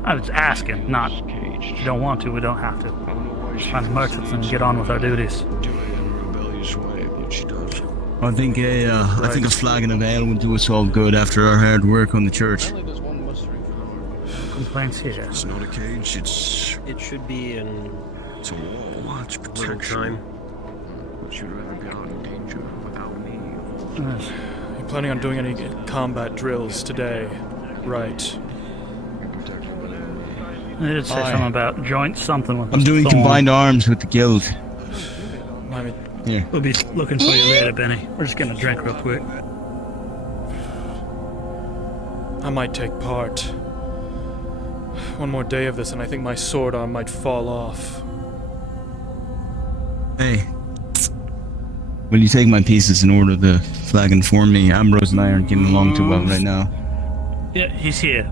I was asking, not if you don't want to, we don't have to. Just find the merchants and get on with our duties. I think a flagon of ale would do us all good after our hard work on the church. Complaints here. It's not a cage, It should be in it's a wall. It's little protection. time. But you'd rather be out in danger without me. Yes. You planning on doing any combat drills today? Right. They did say something about joint something with I'm doing Thorn. combined arms with the guild. Here. We'll be looking for you later, Benny. We're just gonna drink real quick. I might take part. One more day of this and I think my sword arm might fall off. Hey. Will you take my pieces and order the flagon for me? Ambrose and I aren't getting along too well right now. Yeah, he's here.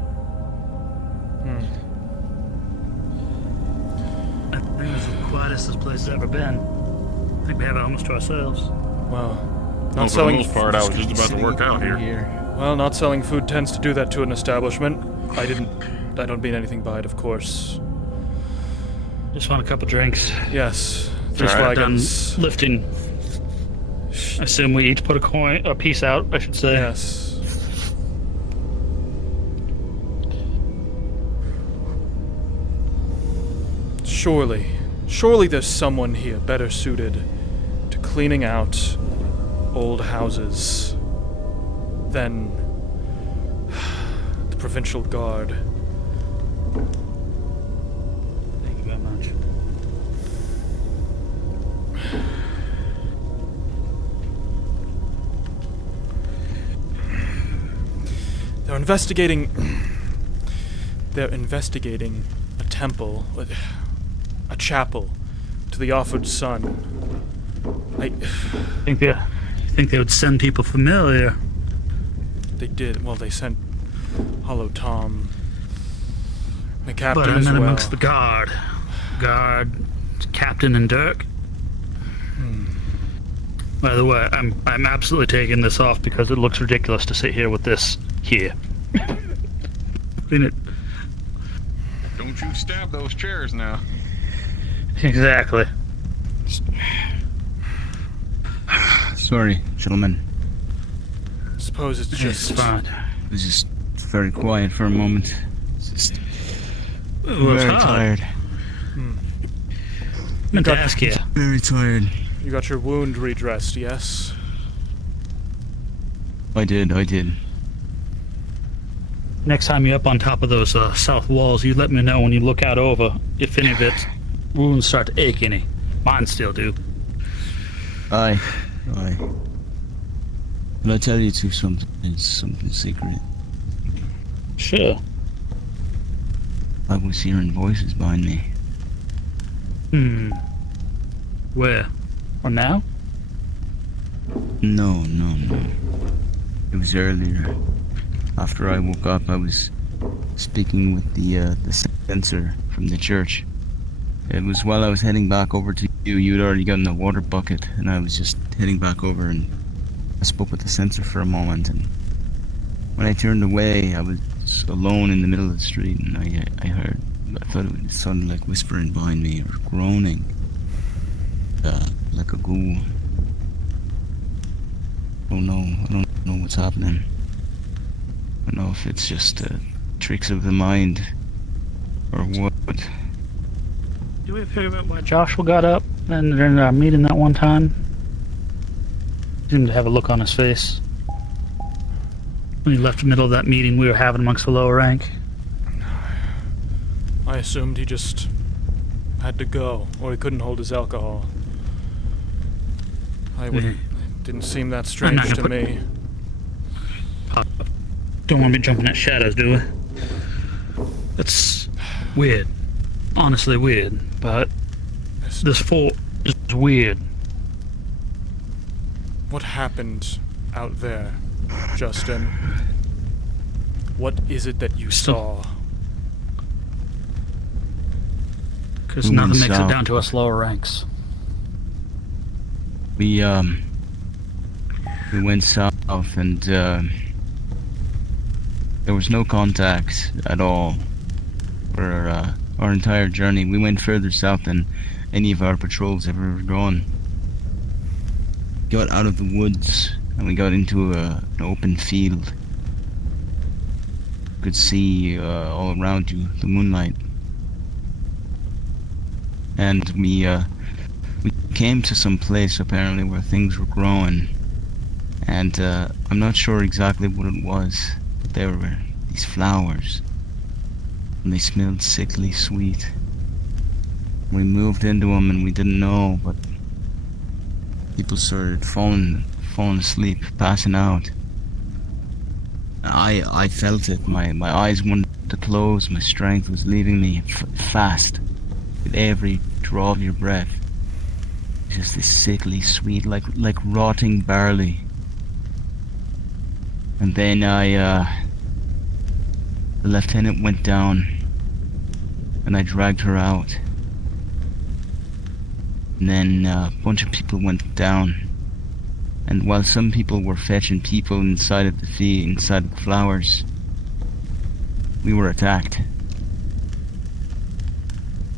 I think it's the quietest this place has ever been. I think we have it almost to ourselves. Wow. Well, for the most part, I was just about to work out here. Well, not selling food tends to do that to an establishment. I don't mean anything by it, of course. Just want a couple drinks. Yes. 3 Done flagons. lifting. I assume we each put a piece out, I should say. Yes. Surely there's someone here better suited to cleaning out old houses than the provincial guard. Thank you very much. They're investigating a temple, a chapel to the offered sun. I think they would send people familiar. They did. Well, they sent Hollow Tom, the captain But as then well. amongst the guard, Captain and Dirk. By the way, I'm absolutely taking this off because it looks ridiculous to sit here with this here. I mean it. Don't you stab those chairs now. Exactly. Sorry, gentlemen. Suppose it's just fine. It was just very quiet for a moment. Just Well, it's very hard. tired. Meant to ask you. Very tired. You got your wound redressed, yes? I did. Next time you're up on top of those south walls, you let me know when you look out over if any of its wounds start to ache any. Mine still do. Aye. But I tell you two something. It's something secret. Sure. I was hearing voices behind me. Where? Or now? No. It was earlier. After I woke up, I was speaking with the censor from the church. It was while I was heading back over to you. You'd already gotten the water bucket, and I was just heading back over, and I spoke with the censor for a moment, and when I turned away, I was alone in the middle of the street, and I thought it sounded like whispering behind me, or groaning, like a ghoul. I don't know what's happening. I don't know if it's just tricks of the mind, or what. Do we ever figure out why Joshua got up and during our meeting that one time? Seemed to have a look on his face. When he left the middle of that meeting we were having amongst the lower rank. I assumed he just had to go, or he couldn't hold his alcohol. Didn't seem that strange to me. Don't want me jumping at shadows, do we? That's weird. Honestly weird, but this fort is weird. What happened out there, Justin? What is it that you saw? Because nothing makes it down to us lower ranks. We went south, and there was no contact at all for our entire journey. We went further south than any of our patrols ever gone. Got out of the woods, and we got into an open field. Could see all around you the moonlight, and we came to some place apparently where things were growing, and I'm not sure exactly what it was, but there were these flowers, and they smelled sickly sweet. We moved into them, and we didn't know, but people started falling asleep, passing out. I felt it. My eyes wanted to close. My strength was leaving me fast with every draw of your breath. Just this sickly sweet, like rotting barley. And then the lieutenant went down, and I dragged her out. And then a bunch of people went down. And while some people were fetching people inside of the flowers, we were attacked.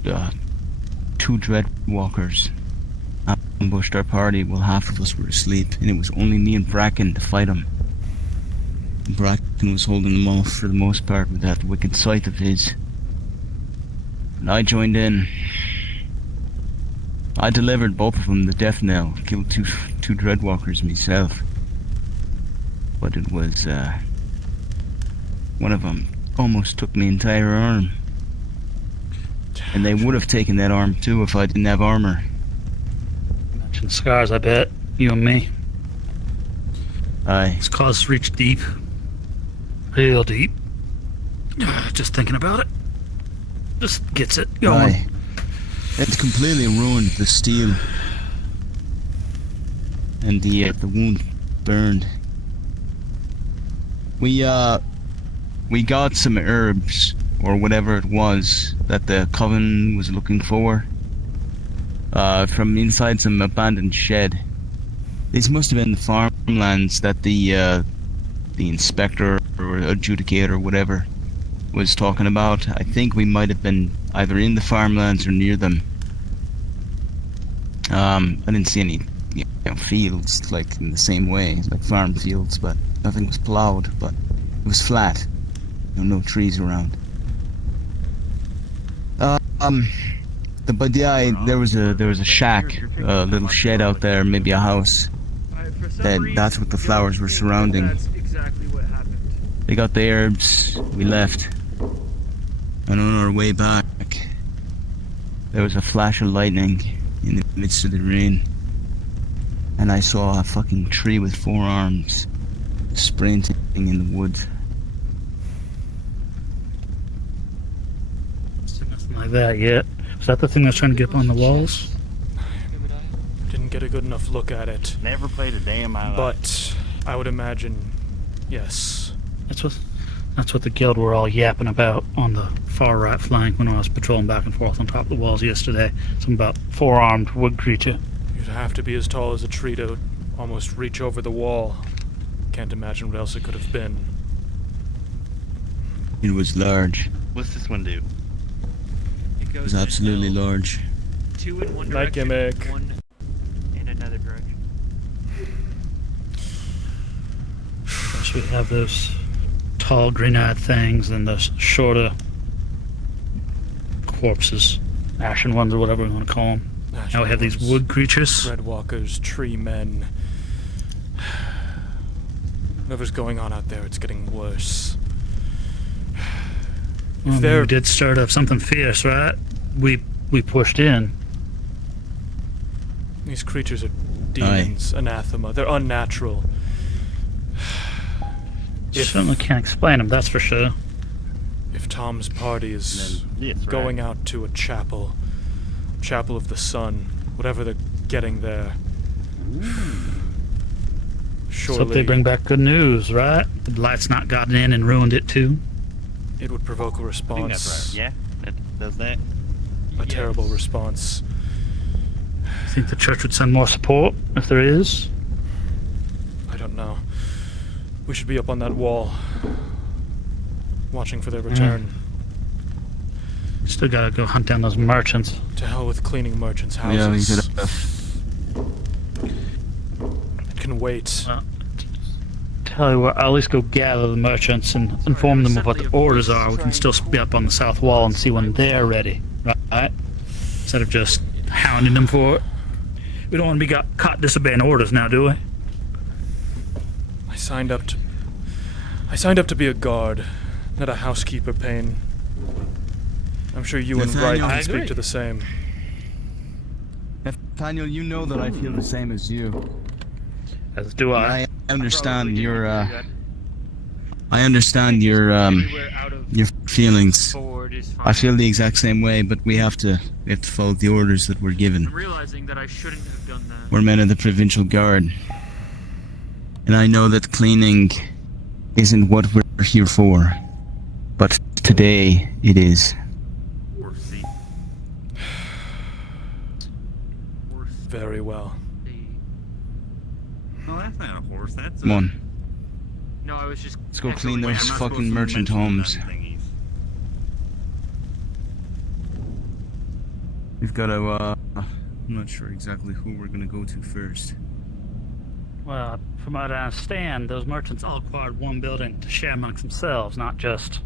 2 dreadwalkers ambushed our party while half of us were asleep, and it was only me and Bracken to fight them. Bracken was holding them off for the most part with that wicked sight of his. And I joined in. I delivered both of them the death knell, killed two dreadwalkers myself. But it was, one of them almost took my entire arm. And they would have taken that arm too if I didn't have armor. Mentioned scars, I bet. You and me. Aye. This cause reach deep. Real deep. Just thinking about it. Just gets it going. Aye. It's completely ruined the steel. And the wound burned. We got some herbs, or whatever it was, that the Coven was looking for, from inside some abandoned shed. These must have been the farmlands that the inspector or adjudicator or whatever was talking about. I think we might have been either in the farmlands or near them. I didn't see any fields like in the same way, like farm fields, but nothing was plowed, but it was flat. No trees around. But yeah, there was a shack, a little shed out there, maybe a house. That's what the flowers were surrounding. That's exactly what happened. They got the herbs, we left. And on our way back, there was a flash of lightning in the midst of the rain. And I saw a fucking tree with 4 arms sprinting in the woods. Nothing like that yet. Is that the thing that's trying to get up on the walls? Didn't get a good enough look at it. Never played a day in my life. But I would imagine, yes. That's what the guild were all yapping about on the far right flank when I was patrolling back and forth on top of the walls yesterday. Something about 4-armed wood creature. You'd have to be as tall as a tree to almost reach over the wall. Can't imagine what else it could have been. It was large. What's this one do? It was absolutely large. 2 in one Like direction, gimmick. 1 in another direction. So we have those tall green-eyed things and the shorter corpses, ashen ones or whatever we want to call them. Now we have these wood creatures. Dreadwalkers, tree men. Whatever's going on out there, it's getting worse. Well, we did start up something fierce, right? We pushed in. These creatures are demons, anathema. They're unnatural. Certainly can't explain them, that's for sure. If Tom's party is going out to a chapel of the sun, whatever they're getting there, surely... So they bring back good news, right? The blight's not gotten in and ruined it too. It would provoke a response. I think that's right. Yeah, that does that. A terrible response. I think the church would send more support, if there is. I don't know. We should be up on that wall, watching for their return. Still gotta go hunt down those merchants. To hell with cleaning merchants' houses. Yeah, we could It can wait. Tell you what, I'll at least go gather the merchants and inform them of what the orders are. We can still be up on the south wall and see when they're ready, right? Instead of just hounding them for it. We don't want to be caught disobeying orders now, do we? I signed up to be a guard, not a housekeeper, Payne. I'm sure you and Wright can speak to the same. Nathaniel, you know that I feel the same as you. As do I. I understand your feelings. I feel the exact same way, but we have to follow the orders that we're given. I'm realizing that I shouldn't have done that. We're men of the provincial guard. And I know that cleaning isn't what we're here for. But today, it is. Very well. No, that's not a horse. That's Come on. No, I was just... Let's go clean those fucking merchant homes. We've got to, I'm not sure exactly who we're gonna go to first. Well, from what I understand, those merchants all acquired one building to share amongst themselves, not just...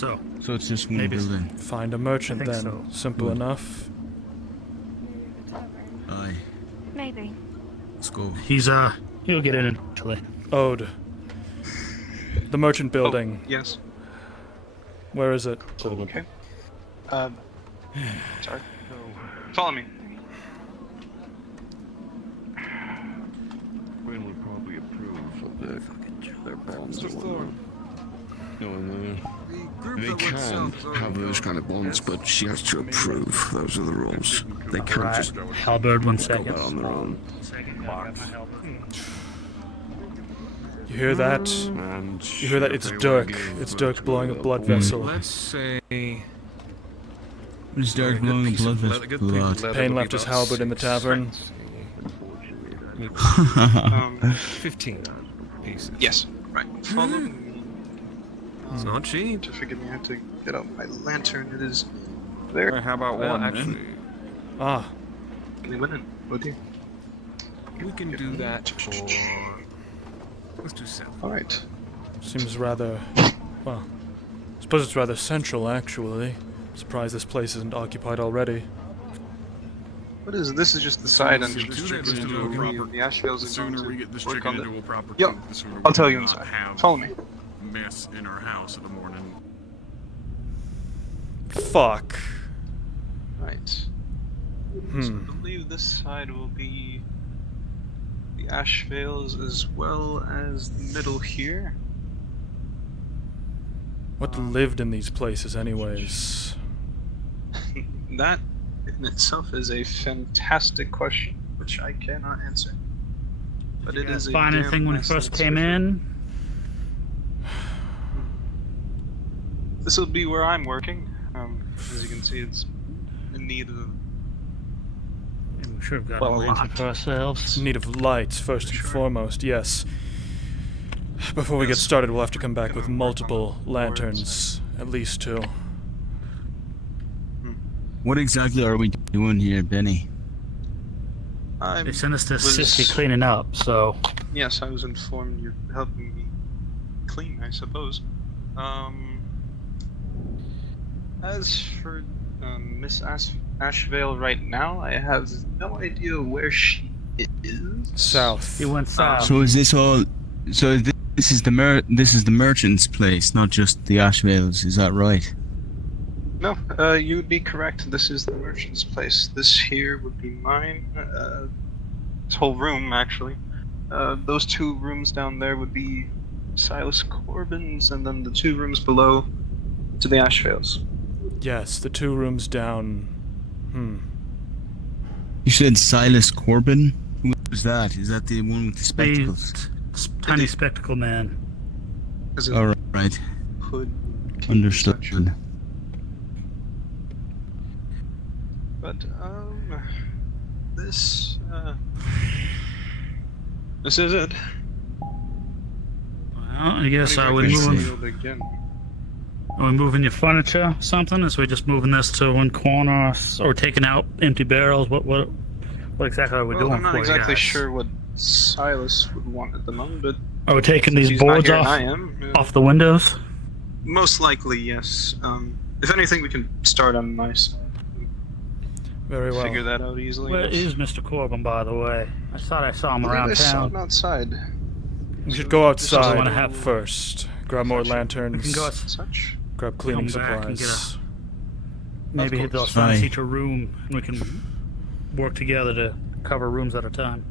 So it's just one maybe building. Find a merchant I think then. so. Simple Good. enough. Aye. Maybe. Let's go. He'll get in eventually. Ode. The merchant building. Yes. Where is it? Okay. Sorry. Follow me. Quinn would probably approve of their bonds. No, they can have those kind of bonds, but she has to approve. Those are the rules. They can't just Halberd, 1 go second. out on their own. You hear that? You hear that? It's Dirk. It's Dirk blowing a blood vessel. Let's say. It's Dirk blowing a blood vessel. Payne left his halberd in the tavern. 15 pieces. Yes. Right. Follow me. It's not cheap. To forgive me, I have to get out my lantern. It is there. How about one? Actually, They went in with you. we can do that for. Let's do 7. All right. Seems rather. Well, I suppose it's rather central, actually. Surprised this place isn't occupied already. What is this? Is just the side entrance. The Ashvales The sooner we get this chicken into a proper Yep. cook, the sooner we I'll tell you not inside. have Follow me. mess in our house in the morning. Fuck. Right. So I believe this side will be the Ashvales as well as the middle here. What lived in these places, anyways? That in itself is a fantastic question, which I cannot answer. But it is a Find damn anything when we nice first little came special. in? This will be where I'm working. As you can see, it's in need of. We should have got a lantern for ourselves. In need of lights, first and foremost, yes. Before we get started, we'll have to come back with multiple lanterns. At least 2. What exactly are we doing here, Benny? They sent us to assist you cleaning up, so. Yes, I was informed you're helping me clean, I suppose. As for Miss Ashvale right now, I have no idea where she is. South. He went south. So is this all? So this is the merchant's place, not just the Ashvales. Is that right? No, you would be correct. This is the merchant's place. This here would be mine. This whole room, actually. Those 2 rooms down there would be Silas Corbin's, and then the 2 rooms below to the Ashvales. Yes, the 2 rooms down. You said Silas Corbin? Who was that? Is that the one with the spectacles? Tiny spectacle man. All right. Could Understood. But this is it. Well, I guess are we moving your furniture, or something? Is we just moving this to one corner, or taking out empty barrels? What exactly are we doing? I'm not for you exactly guys? sure what Silas would want at the moment, but Are we taking since these he's not boards here and off, I am, off the windows? most likely, yes. If anything, we can start on my side. Very well. Figure that out easily. Where enough. is Mr. Corbin, by the way? I thought I saw him I believe around I saw town. him outside. We should go outside wanna have- first. Grab more lanterns. We can go Such. Grab cleaning come back and supplies. maybe hit those signs each a room, and we can work together to cover rooms at a time.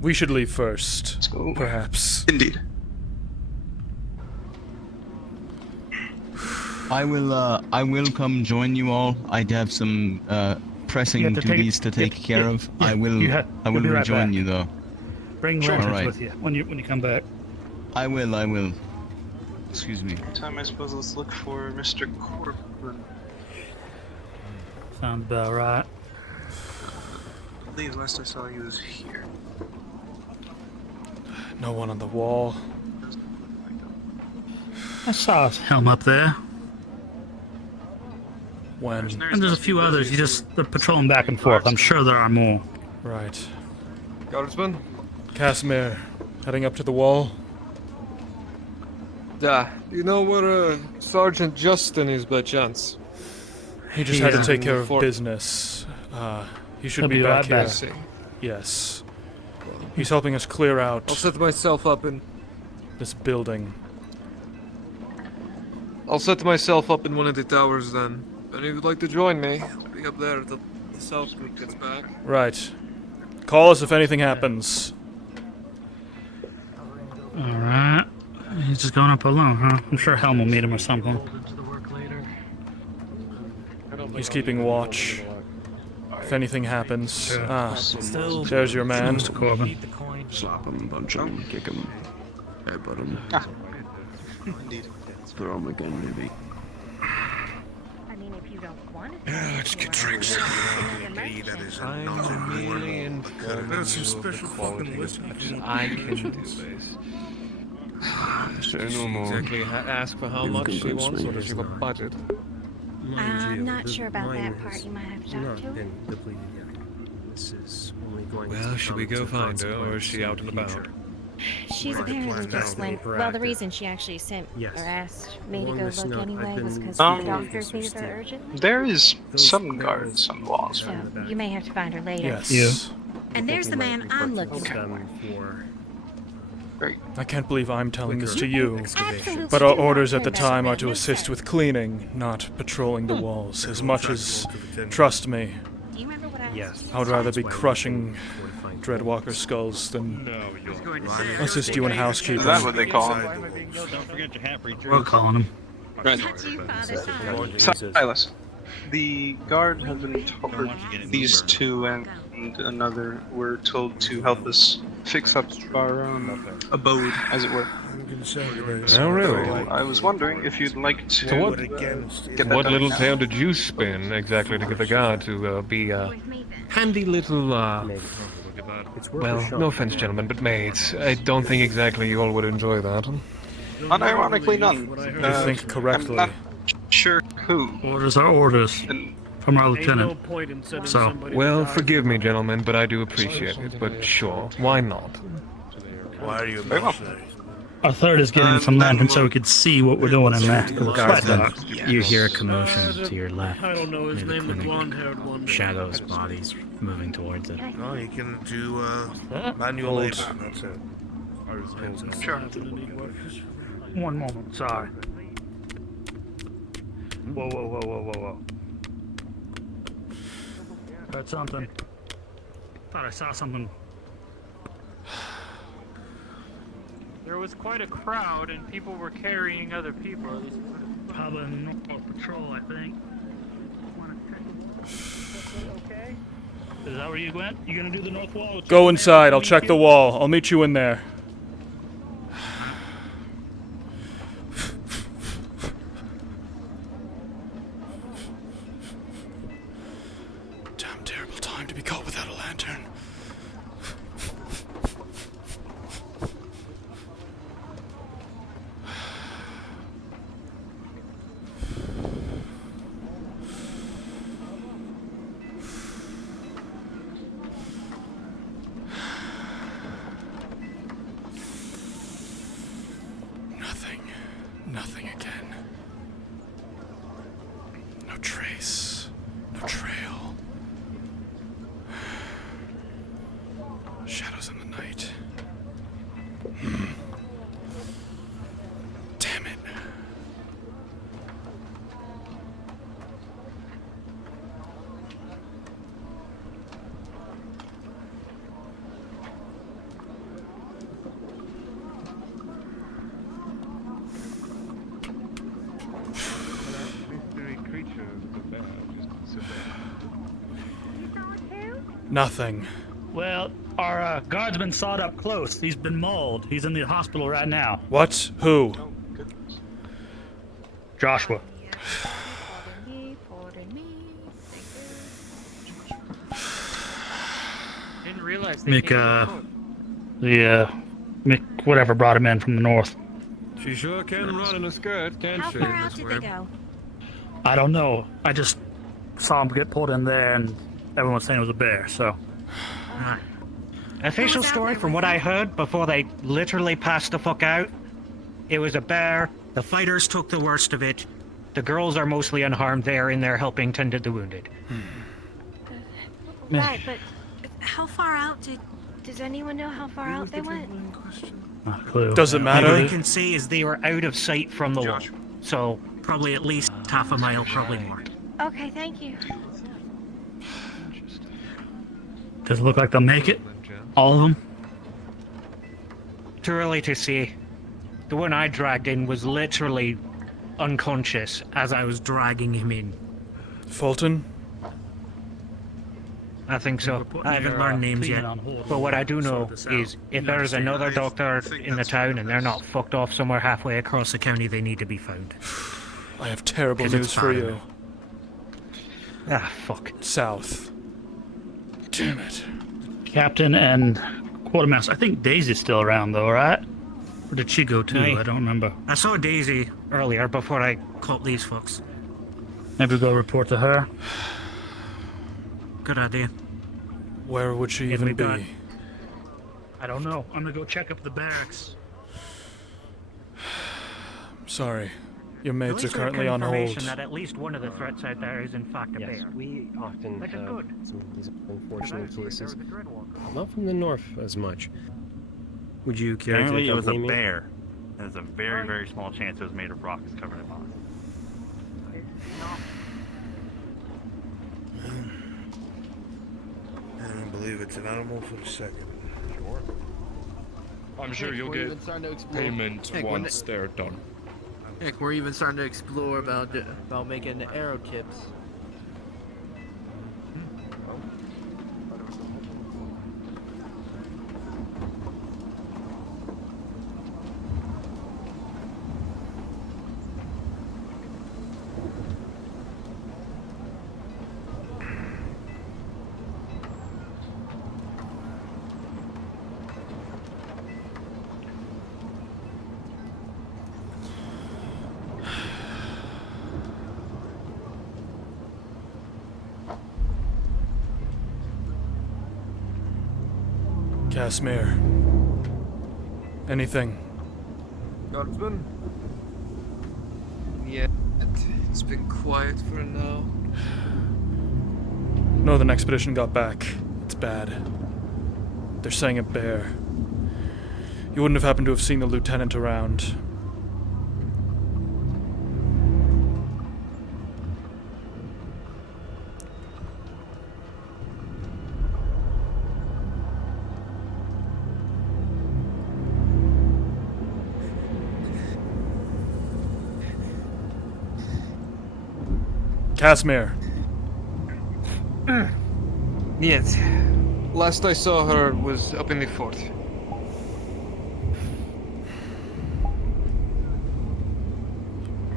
We should leave first. Perhaps. Indeed. I will come join you all. I'd have some pressing duties to take care of. I will be right rejoin back. you though. Bring Sure. lanterns Alright. with you when you come back. I will. Excuse me. Time I suppose let's look for Mr. Corbin. Sounds about right. I believe last I saw he was here. No one on the wall. I saw his helm up there. When? And there's a few others. They're patrolling back and forth. I'm sure there are more. Right. Guardsman? Casimir, heading up to the wall. You know where Sergeant Justin is by chance? He just had to take care of business. He should be back here. Yes. He's helping us clear out. I'll set myself up in this building. I'll set myself up in one of the towers then. If any of you'd like to join me, I'll be up there until the South group gets back. Right. Call us if anything happens. Alright. He's just going up alone, huh? I'm sure Helm will meet him or something. He's keeping watch. If anything happens. There's your man. Mr. Corbin. Slap him, punch him, kick him, headbutt him. Indeed. Throw him again, maybe. I mean, if you don't want it. Let's get drinks. That's some special fucking whiskey. I can do this. Say no more. Exactly ask for how much she wants, or does she have a budget? I'm not sure about that part. You might have to talk to her. Well, should we go find her, or is she out and about? She's apparently just went. Well, the reason she actually sent or asked me to go look anyway was because the doctors needed her urgently. There is some guards on the walls. So you may have to find her later. Yes. And there's the man I'm looking for. Great. I can't believe I'm telling this to you. But our orders at the time are to assist with cleaning, not patrolling the walls. As much as, trust me, I would rather be crushing Dreadwalker skulls than assist you in housekeeping. Is that what they call him? We're calling him. Right. Silas, the guard has been told, these two and another were told to help us fix up our abode, as it were. Oh, really? I was wondering if you'd like to So what, get that what done. little tale did you spin exactly to get the guard to be handy little, well, no offense, gentlemen, but maids. I don't think exactly you all would enjoy that. Unironically, none. You think correctly. I'm not sure who. Orders are orders. From our lieutenant. So, Well, forgive me, gentlemen, but I do appreciate it. But sure, why not? Why are you Very well. our third is getting some lantern so we could see what we're doing in there. Guardsman, you hear a commotion to your left. I don't know his near the name, the clinic. blonde-haired one. Shadows, bodies moving towards it. Oh, you can do manual labor. That's it. Sure. One moment, sorry. Whoa, whoa, whoa, whoa, whoa, whoa. Heard something. Thought I saw something. There was quite a crowd, and people were carrying other people. At least Probably in the North Patrol, I think. Okay. Is that where you went? You gonna do the north wall? Go inside, I'll check the wall. I'll meet you in there. Damn terrible time to be caught without a lantern. Nothing again. No trace. No trail. Shadows in the night. Damn it. Nothing. Well, our guardsman sawed up close. He's been mauled. He's in the hospital right now. What? Who? Joshua. didn't realize they Mick, Mick, whatever brought him in from the north. She sure can run in a skirt, can't How she? far out did they go? I don't know. I just saw him get pulled in there, and everyone's saying it was a bear, so. Official story from what I heard before they literally passed the fuck out. It was a bear. The fighters took the worst of it. The girls are mostly unharmed. They are in there helping tend to the wounded. Right, but how far out does anyone know how far out they went? Not a clue. Does it matter? All I can say is they were out of sight from the wall. So probably at least half a mile, probably more. Okay, thank you. Does it look like they'll make it? All of them? Too early to see. The one I dragged in was literally unconscious as I was dragging him in. Fulton? I think so. I haven't learned names yet. But what I do know is if there's another doctor in the town and they're not fucked off somewhere halfway across the county, they need to be found. I have terrible news for you. Ah, fuck. South. Damn it. Captain and quartermaster. I think Daisy's still around though, right? Or did she go too? I don't remember. I saw Daisy earlier before I caught these fucks. Maybe go report to her. Good idea. Where would she even be? I don't know. I'm gonna go check up the barracks. Sorry. Your mates are At least currently we're on hold. confirmation that at least one of the threats out there is in fact a Yes, bear. we often Which is have good. some of these unfortunate cases. There was a dreadwalker. Not from the north as much. Would you care to Apparently, it was a accompany me? bear. There's a very, very small chance it was made of rocks covered in moss. I don't believe it's an animal for a second. Sure. I'm sure you'll get payment once they're done. Heck, we're even starting to explore about making arrow tips. Casimir. Anything? Guardsman? Yeah, it's been quiet for now. Northern Expedition got back. It's bad. They're saying a bear. You wouldn't have happened to have seen the lieutenant around. Casimir. Yes. Last I saw her was up in the fort.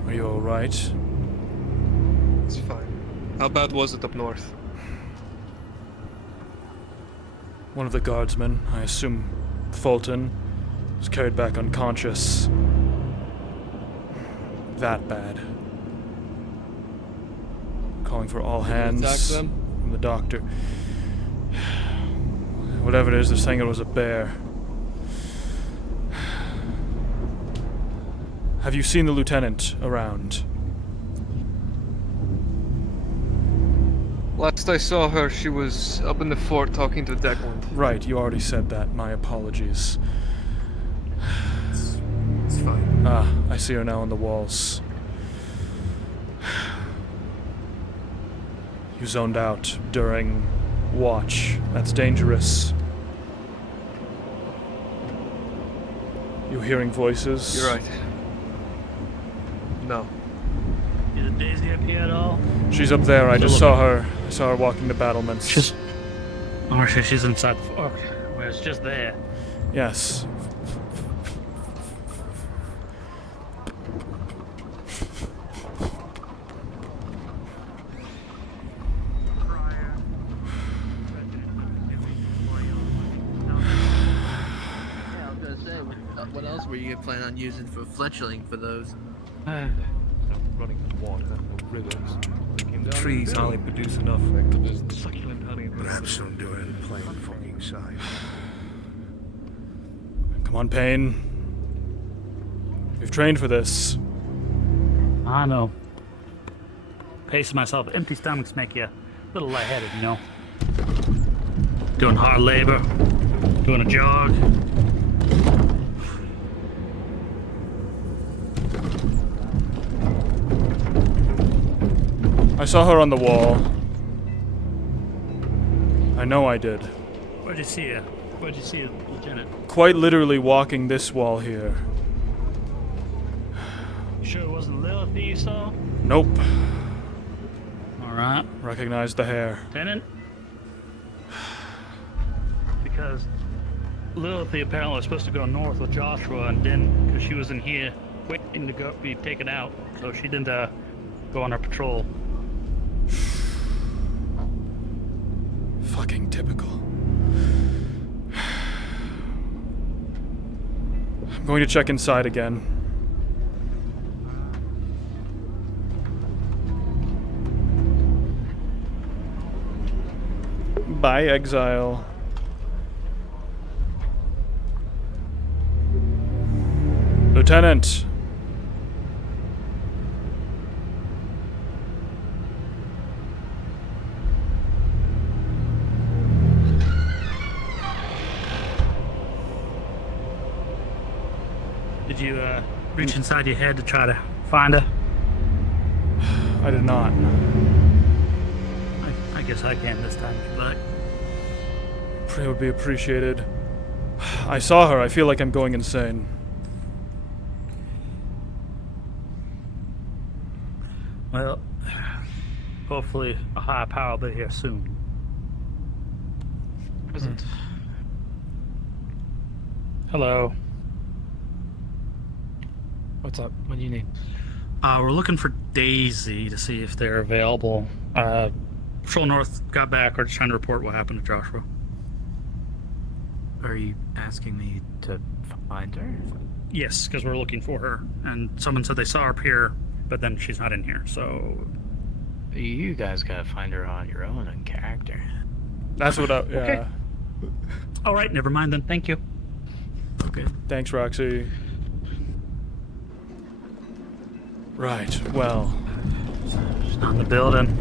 Are you alright? It's fine. How bad was it up north? One of the guardsmen, I assume Fulton, was carried back unconscious. That bad. Calling for all hands attack them? from the doctor. Whatever it is, they're saying it was a bear. Have you seen the lieutenant around? Last I saw her, she was up in the fort talking to Declan. Right, you already said that. My apologies. It's fine. Ah, I see her now on the walls. You zoned out during watch. That's dangerous. You hearing voices? You're right. No. Is Daisy up here at all? She's up there. I just saw her. I saw her walking the battlements. She's inside the fort. Where it's just there. Yes. Yeah, I was gonna say, what else were you planning on using for fletchling for those? Running water, rivers. Trees only produce enough succulent honey. Perhaps don't do it in plain fucking sight. Come on, Payne. We've trained for this. I know. Pacing myself. Empty stomachs make you a little lightheaded, you know. Doing hard labor. Doing a jog. I saw her on the wall. I know I did. Where'd you see her? Where'd you see her, Lieutenant? Quite literally walking this wall here. You sure it wasn't Lilith that you saw? Nope. Alright. Recognize the hair. Lieutenant? Because Lilith apparently was supposed to go north with Joshua and didn't, because she was in here waiting to go be taken out. So she didn't go on her patrol. Fucking typical. I'm going to check inside again. Bye, exile. Lieutenant! Did you reach inside your head to try to find her? I did not. I guess I can this time if you like. Pray would be appreciated. I saw her. I feel like I'm going insane. Well, hopefully a higher power will be here soon. Present. Hello. What's up? What do you need? We're looking for Daisy to see if they're available. Patrol North got back. We're just trying to report what happened to Joshua. Are you asking me to find her? Yes, because we're looking for her. And someone said they saw her up here, but then she's not in here, so... You guys gotta find her on your own in character. That's what I... Yeah. Okay. Alright, never mind then. Thank you. Okay. Thanks, Roxy. Right, well... She's not in the building.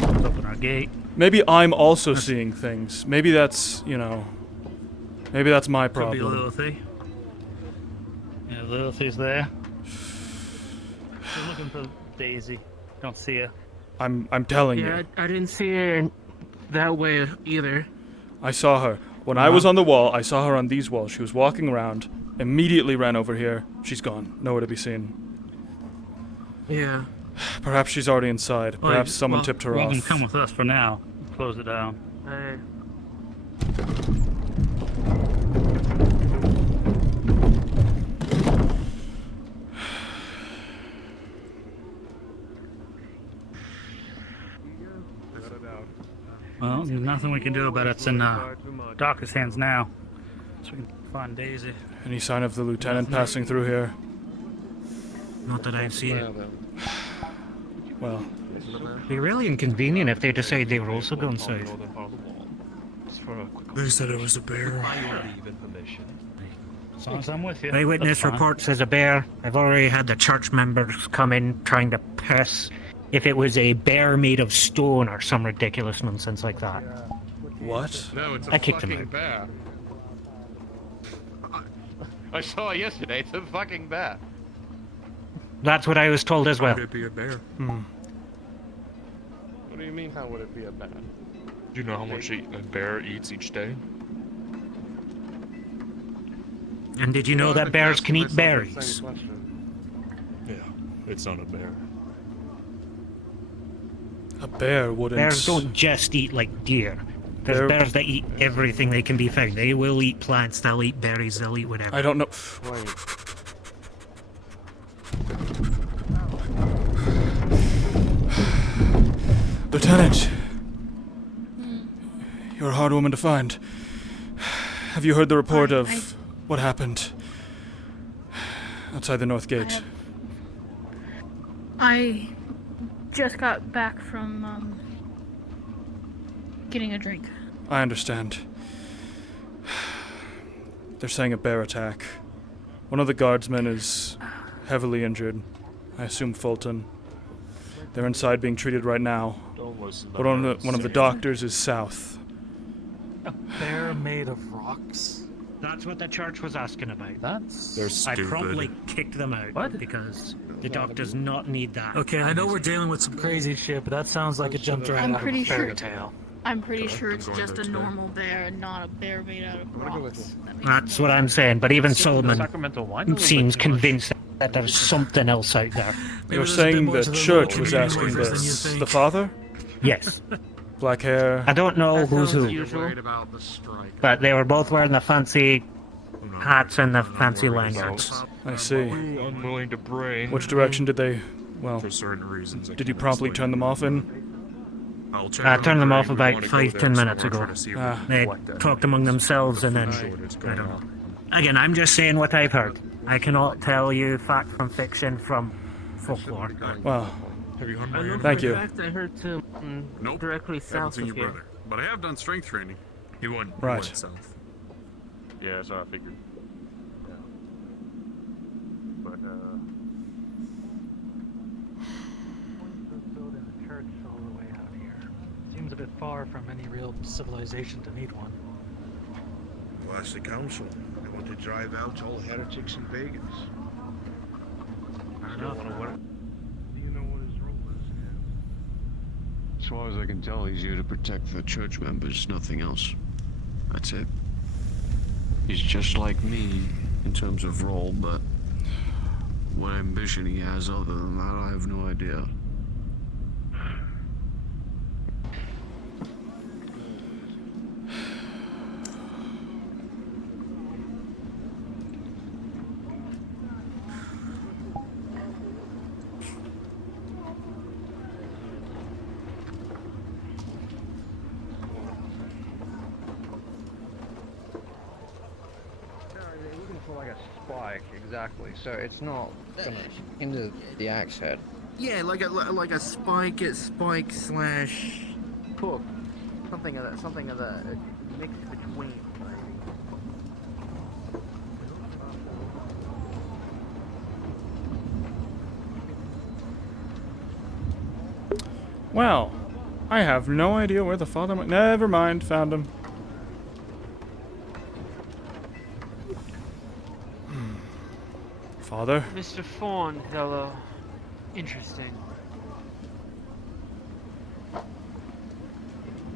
Let's open our gate. Maybe I'm also seeing things. Maybe that's, you know... Maybe that's my problem. Could be Lilithy. Yeah, Lilithy's there. We're looking for Daisy. Don't see her. I'm telling you. Yeah, I didn't see her that way either. I saw her. When I was on the wall, I saw her on these walls. She was walking around, immediately ran over here. She's gone. Nowhere to be seen. Yeah. Perhaps she's already inside. Perhaps someone tipped her You off. can come with us for now. Close it down. Well, there's nothing we can do about it. It's in Doc's hands now. So we can find Daisy. Any sign of the lieutenant passing through here? Not that I've seen. Well, it'd be really inconvenient if they decide they were also going south. They said it was a bear. As long as I'm with you. Eyewitness report says a bear. I've already had the church members come in trying to press if it was a bear made of stone or some ridiculous nonsense like that. What? No, it's a I kicked him fucking out. bat. I saw it yesterday. It's a fucking bat. That's what I was told as well. Could it be a bear? What do you mean, how would it be a bat? Do you know how much a bear eats each day? And did you know that bears can eat berries? Yeah, it's not a bear. A bear wouldn't... Bears don't just eat like deer. There's bears that eat everything they can be found. They will eat plants, they'll eat berries, they'll eat whatever. I don't know... Lieutenant! You're a hard woman to find. Have you heard the report of what happened outside the North Gate? I just got back from getting a drink. I understand. They're saying a bear attack. One of the guardsmen is heavily injured. I assume Fulton. They're inside being treated right now. But one of the doctors is south. A bear made of rocks? That's what the church was asking about. They're I stupid. promptly kicked them out because the doc does not need that. Okay, I know we're dealing with some crazy shit, but that sounds like it jumped right out of a fairy tale. I'm pretty sure it's just a normal bear and not a bear made out of rocks. That's what I'm saying, but even Solomon seems convinced that there's something else out there. You're saying the church was asking this. The father? Yes. Black hair. I don't know who's who, but they were both wearing the fancy hats and the fancy lanyards. I see. Unwilling to bring. Which direction did they, well, for certain reasons, did you promptly turn them off in? I turned them off about 5-10 minutes ago. They talked among themselves and then, I don't know. Again, I'm just saying what I've heard. I cannot tell you fact from fiction from folklore. Wow. Have you I know Thank for a you. fact I heard to Nope. directly Haven't south seen of your here. brother. But I have done strength training. He went Right. south. Yeah, so I figured. Yeah. But Building a church all the way out here. Seems a bit far from any real civilization to need one. Well, that's the council. They want to drive out all heretics and pagans. Fair enough. Do you know what his role is? As far as I can tell, he's here to protect the church members, nothing else. That's it. He's just like me in terms of role, but what ambition he has other than that, I have no idea. Like a spike, exactly. So it's not gonna hinder the axe head. Yeah, like a spike slash hook, something of that, a mix between. Well, I have no idea where the father went. Never mind, found him. Father? Mr. Fawn, fellow. Interesting.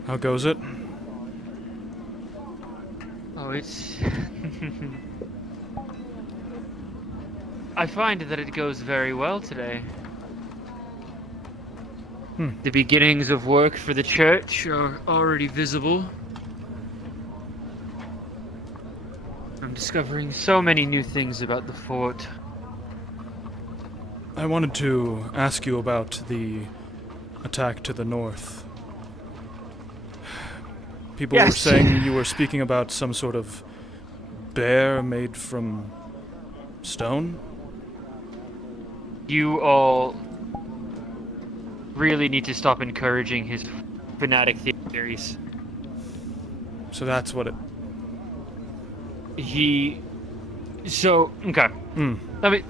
How goes it? Oh, it's... I find that it goes very well today. The beginnings of work for the church are already visible. I'm discovering so many new things about the fort. I wanted to ask you about the attack to the north. People were saying you were speaking about some sort of bear made from stone? You all really need to stop encouraging his fanatic theories. So that's what it... Okay.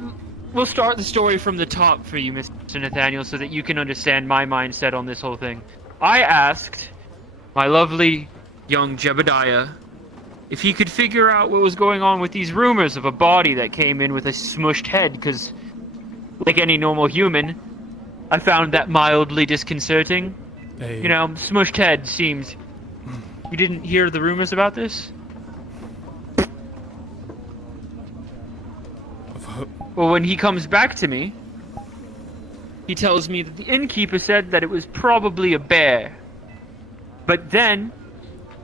We'll start the story from the top for you, Mr. Nathaniel, so that you can understand my mindset on this whole thing. I asked my lovely young Jebediah if he could figure out what was going on with these rumors of a body that came in with a smushed head, because, like any normal human, I found that mildly disconcerting. Hey. You know, smushed head seems... You didn't hear the rumors about this? Well, when he comes back to me, he tells me that the innkeeper said that it was probably a bear. But then,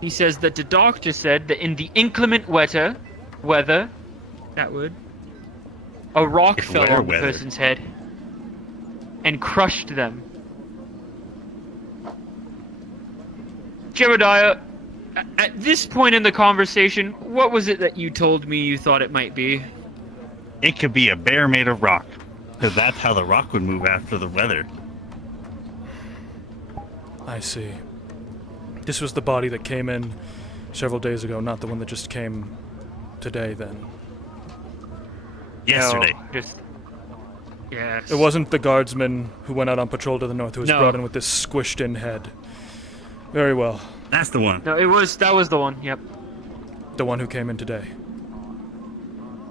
he says that the doctor said that in the inclement weather, that word, a rock fell on the person's head and crushed them. Jebediah, at this point in the conversation, what was it that you told me you thought it might be? It could be a bear made of rock, because that's how the rock would move after the weather. I see. This was the body that came in several days ago, not the one that just came today, then. Yesterday. No, just yes. It wasn't the guardsman who went out on patrol to the north who was No. brought in with this squished-in head. Very well. That's the one. No, that was the one. Yep. The one who came in today.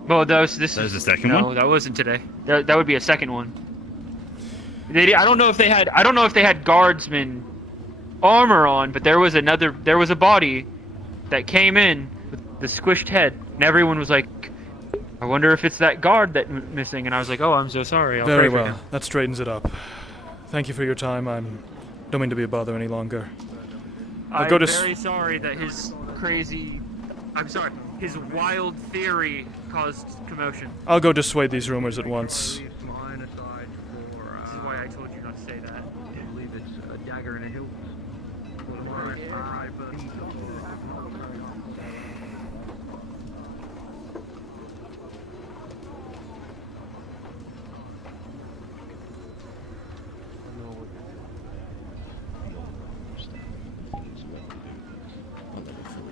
Well, that was the second no, one? that wasn't today. That would be a second one. I don't know if they had guardsmen armor on, but there was a body that came in with the squished head, and everyone was like, I wonder if it's that guard that's missing, and I was like, oh, I'm so sorry. I'll Very pray for well. him. That straightens it up. Thank you for your time. Don't mean to be a bother any longer. I'm very sorry that his wild theory caused commotion. I'll go dissuade these rumors at once. This is why I told you not to say that. I believe it's a dagger in a hill.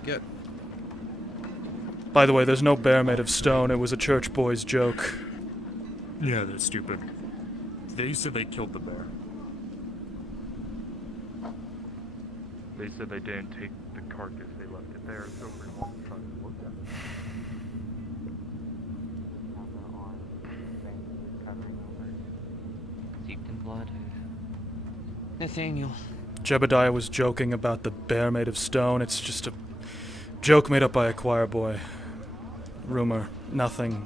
Good. By the way, there's no bear made of stone. It was a church boy's joke. Yeah, they're stupid. They said they killed the bear. They said they didn't take the carcass, they left it there, so we're all trying to look at it. Steeped in blood. Nathaniel. Jebediah was joking about the bear made of stone. It's just a joke made up by a choir boy. Rumor. Nothing.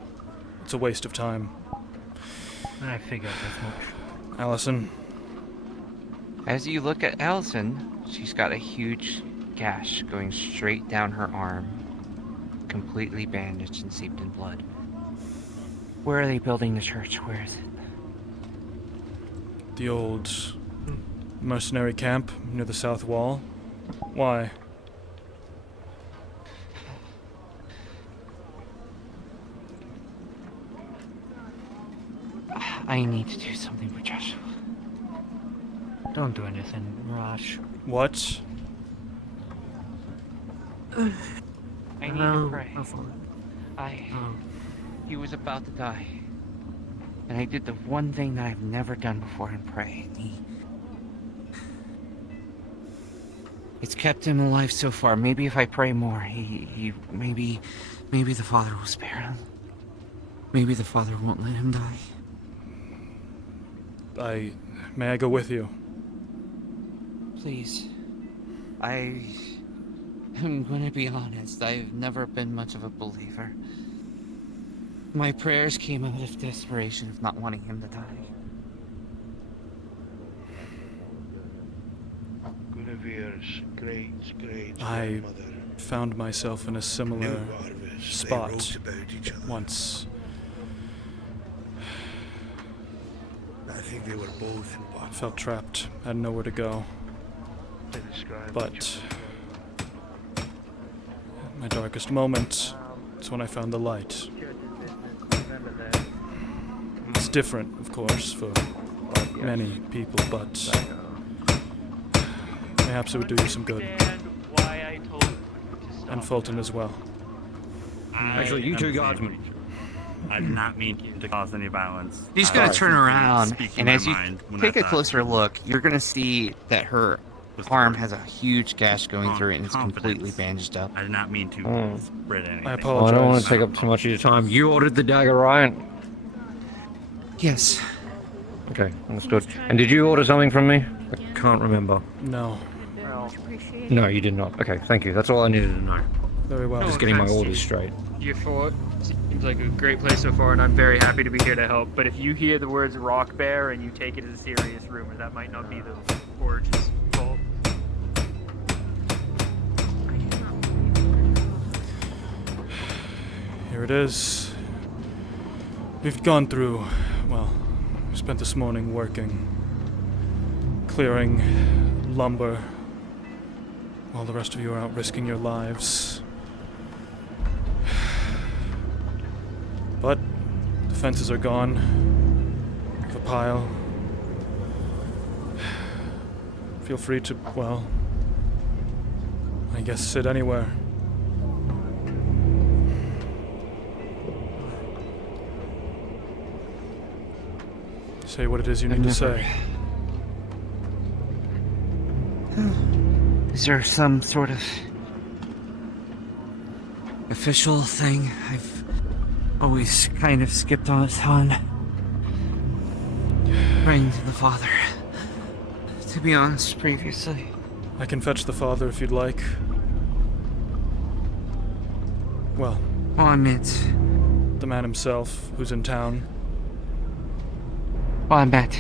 It's a waste of time. I figured as much. Allison. As you look at Allison, she's got a huge gash going straight down her arm, completely bandaged and steeped in blood. Where are they building the church? Where is it? The old mercenary camp near the south wall. Why? I need to do something with Joshua. Don't do anything rash. What? I need No, to pray. He was about to die. And I did the one thing that I've never done before and pray. And it's kept him alive so far. Maybe if I pray more, maybe the Father will spare him. Maybe the Father won't let him die. May I go with you? Please. I'm gonna be honest, I've never been much of a believer. My prayers came out of desperation of not wanting him to die. Guinevere's great I grandmother found myself in a similar spot once. I think they were both I felt trapped, had nowhere to go. But at my darkest moment, it's when I found the light. It's different, of course, for many people, but perhaps it would do you some good. And Fulton as well. Actually, you two guardsmen. I did not mean to cause any violence. She's gonna turn around, Speaking and my as you mind when take I a thought closer look, you're gonna see that her arm has a huge gash going through it, and it's completely bandaged up. I did not mean to spread anything. I I apologize. don't want to take up too much of your time. You ordered the dagger, right? Yes. Okay, understood. And did you order something from me? I can't remember. No. No, you did not. Okay, thank you. That's all I needed to know. Very well. Just getting my orders straight. Your fort seems like a great place so far, and I'm very happy to be here to help. But if you hear the words rock bear and you take it as a serious rumor, that might not be the origins fault. Here it is. We've gone through, well, we spent this morning working, clearing lumber, while the rest of you are out risking your lives. But the fences are gone. The pile. Feel free to, well, I guess sit anywhere. Say what it is you need to say. Is there some sort of official thing I've always kind of skipped on praying to the Father? To be honest, previously. I can fetch the Father if you'd like. Well, I meant the man himself, who's in town. Well, I meant,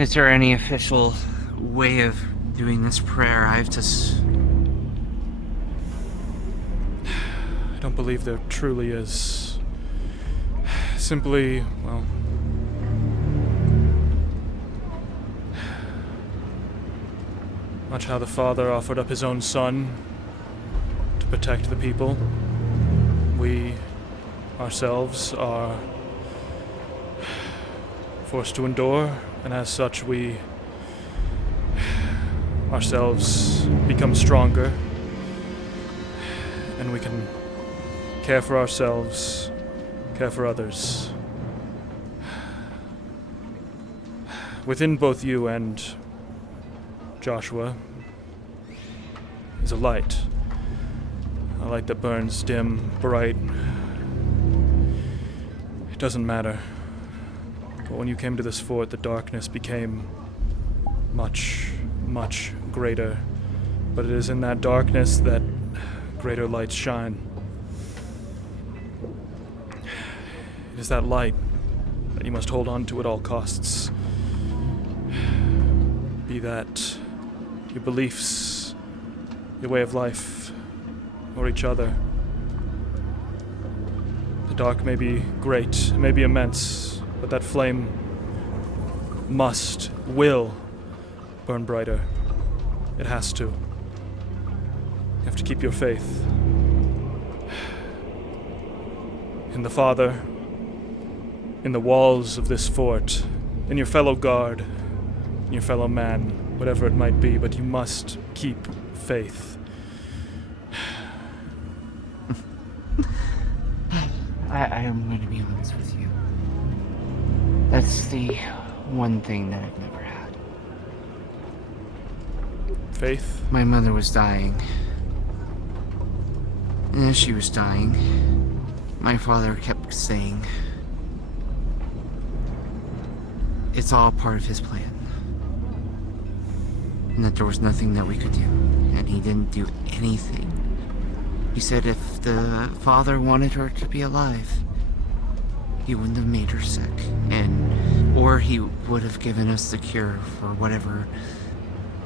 is there any official way of doing this prayer? I don't believe there truly is. Simply, well, much how the Father offered up his own Son to protect the people. We ourselves are forced to endure, and as such we ourselves become stronger, and we can care for ourselves, care for others. Within both you and Joshua is a light that burns dim, bright. It doesn't matter. But when you came to this fort, the darkness became much, much greater. But it is in that darkness that greater lights shine. It is that light that you must hold on to at all costs. Be that your beliefs, your way of life, or each other. The dark may be great, it may be immense, but that flame will burn brighter. It has to. You have to keep your faith in the Father, in the walls of this fort, in your fellow guard, in your fellow man, whatever it might be, but you must keep faith. I am going to be honest with you. That's the one thing that I've never had. Faith? My mother was dying. And as she was dying, my father kept saying, it's all part of his plan. And that there was nothing that we could do. And he didn't do anything. He said if the Father wanted her to be alive, he wouldn't have made her sick. Or he would have given us the cure for whatever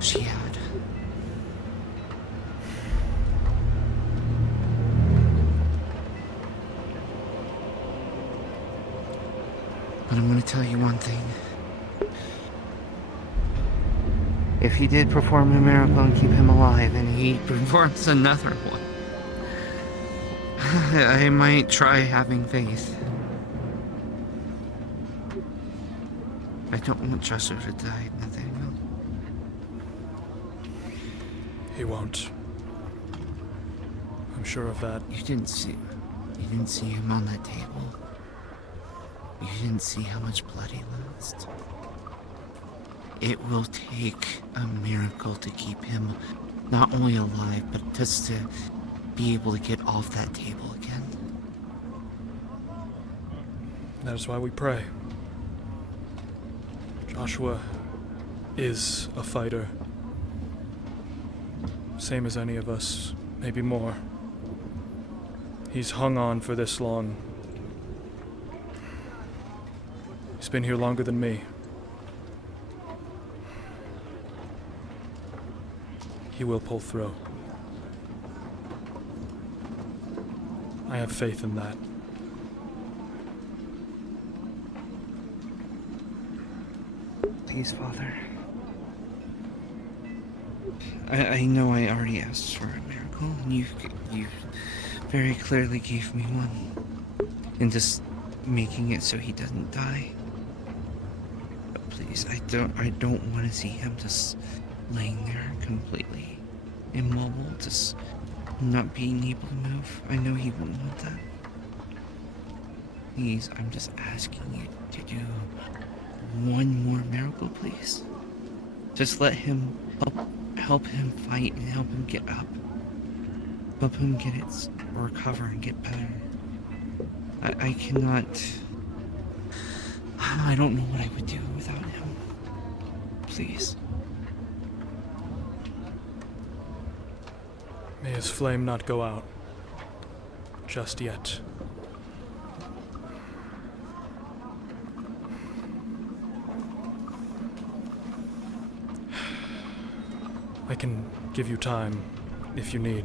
she had. But I'm going to tell you one thing. If he did perform a miracle and keep him alive, and he performs another one, I might try having faith. I don't want Joshua to die, Nathaniel. He won't. I'm sure of that. You didn't see him on that table. You didn't see how much blood he lost. It will take a miracle to keep him not only alive, but just to be able to get off that table again. That is why we pray. Joshua is a fighter. Same as any of us, maybe more. He's hung on for this long. He's been here longer than me. He will pull through. I have faith in that. Please, Father. I know I already asked for a miracle, and you very clearly gave me one. And just making it so he doesn't die. But please, I don't want to see him just laying there completely immobile, just not being able to move. I know he wouldn't want that. Please, I'm just asking you to do one more miracle, please? Just let him help him fight and help him get up. Help him get it, recover and get better. I cannot. I don't know what I would do without him. Please. May his flame not go out. Just yet. I can give you time if you need.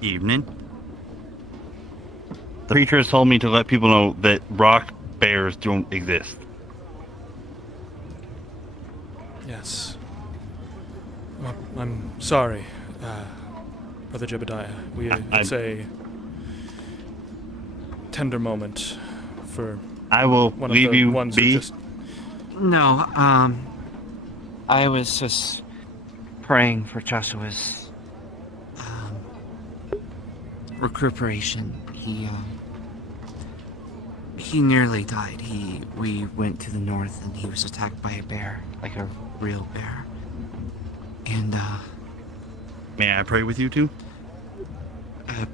Evening. The preacher has told me to let people know that rock bears don't exist. Yes. Well, I'm sorry, Brother Jebediah. It's a tender moment for I will one leave of the you ones be. who just... No, I was just praying for Joshua's recuperation. He nearly died. We went to the north and he was attacked by a bear, like a real bear. And May I pray with you too?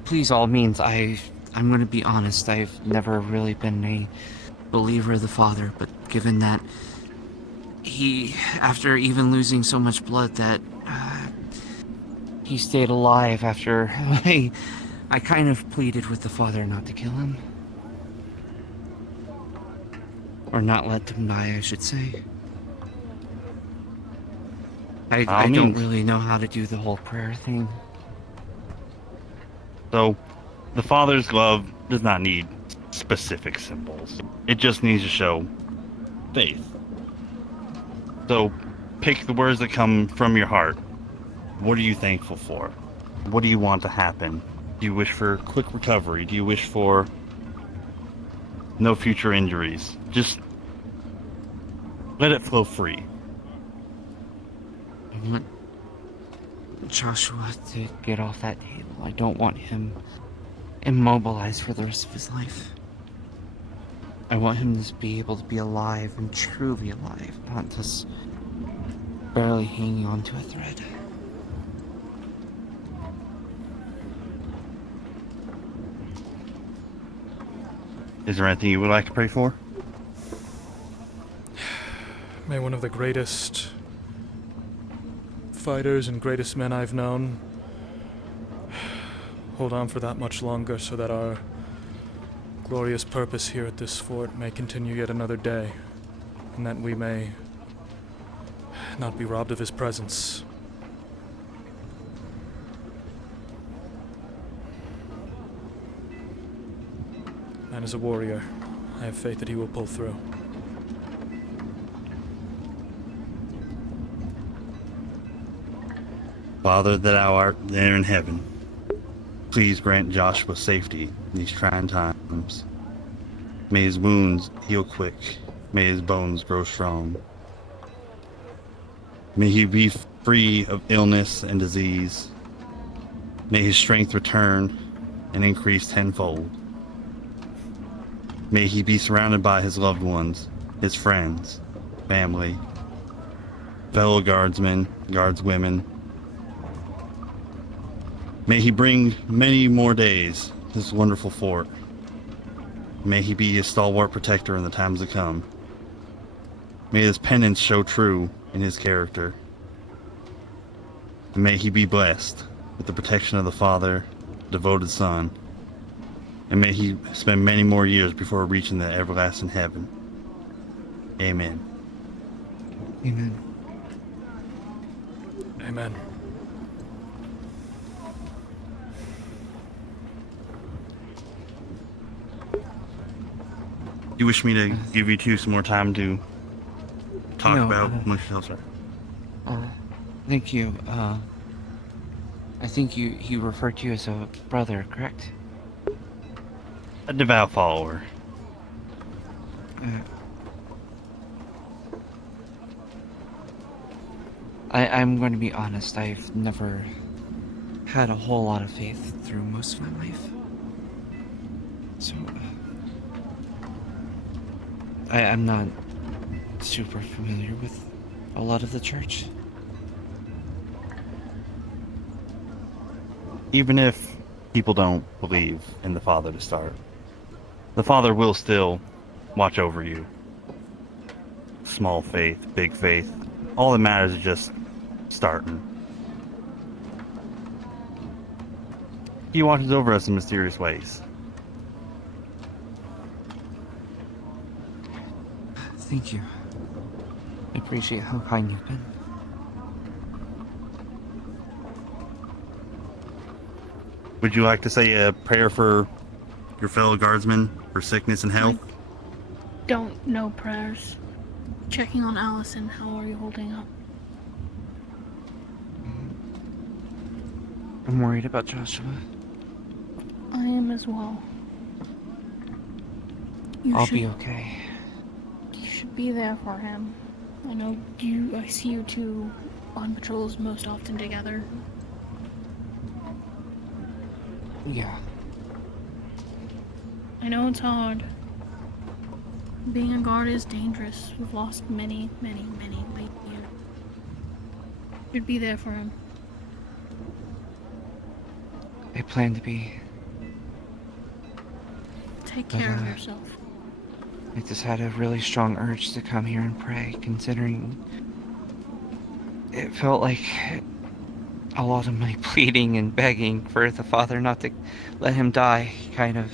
Please, all means. I'm gonna be honest. I've never really been a believer of the Father, but given that he, after even losing so much blood, that he stayed alive after I kind of pleaded with the Father not to kill him. Or not let him die, I should say. I don't really know how to do the whole prayer thing. So, the Father's glove does not need specific symbols. It just needs to show faith. So, pick the words that come from your heart. What are you thankful for? What do you want to happen? Do you wish for quick recovery? Do you wish for no future injuries? Just let it flow free. I want Joshua to get off that table. I don't want him immobilized for the rest of his life. I want him to be able to be alive and truly alive, not just barely hanging on to a thread. Is there anything you would like to pray for? May one of the greatest fighters and greatest men I've known hold on for that much longer so that our glorious purpose here at this fort may continue yet another day, and that we may not be robbed of his presence. And as a warrior, I have faith that he will pull through. Father that thou art there in heaven, please grant Joshua safety in these trying times. May his wounds heal quick. May his bones grow strong. May he be free of illness and disease. May his strength return and increase tenfold. May he be surrounded by his loved ones, his friends, family, fellow guardsmen, guardswomen. May he bring many more days to this wonderful fort. May he be a stalwart protector in the times to come. May his penance show true in his character. And may he be blessed with the protection of the Father, devoted Son. And may he spend many more years before reaching the everlasting heaven. Amen. Amen. Amen. You wish me to give you two some more time to talk No, about amongst yourselves? Thank you. I think he referred to you as a brother, correct? A devout follower. I'm going to be honest, I've never had a whole lot of faith through most of my life. So, I'm not super familiar with a lot of the church. Even if people don't believe in the Father to start, the Father will still watch over you. Small faith, big faith, all that matters is just starting. He watches over us in mysterious ways. Thank you. I appreciate how kind you've been. Would you like to say a prayer for your fellow guardsmen for sickness and health? Don't know prayers. Checking on Allison. How are you holding up? I'm worried about Joshua. I am as well. I'll be okay. You should be there for him. I know I see you two on patrols most often together. Yeah. I know it's hard. Being a guard is dangerous. We've lost many late years. You'd be there for him. I plan to be. Take care of yourself. I just had a really strong urge to come here and pray, considering it felt like a lot of my pleading and begging for the Father not to let him die kind of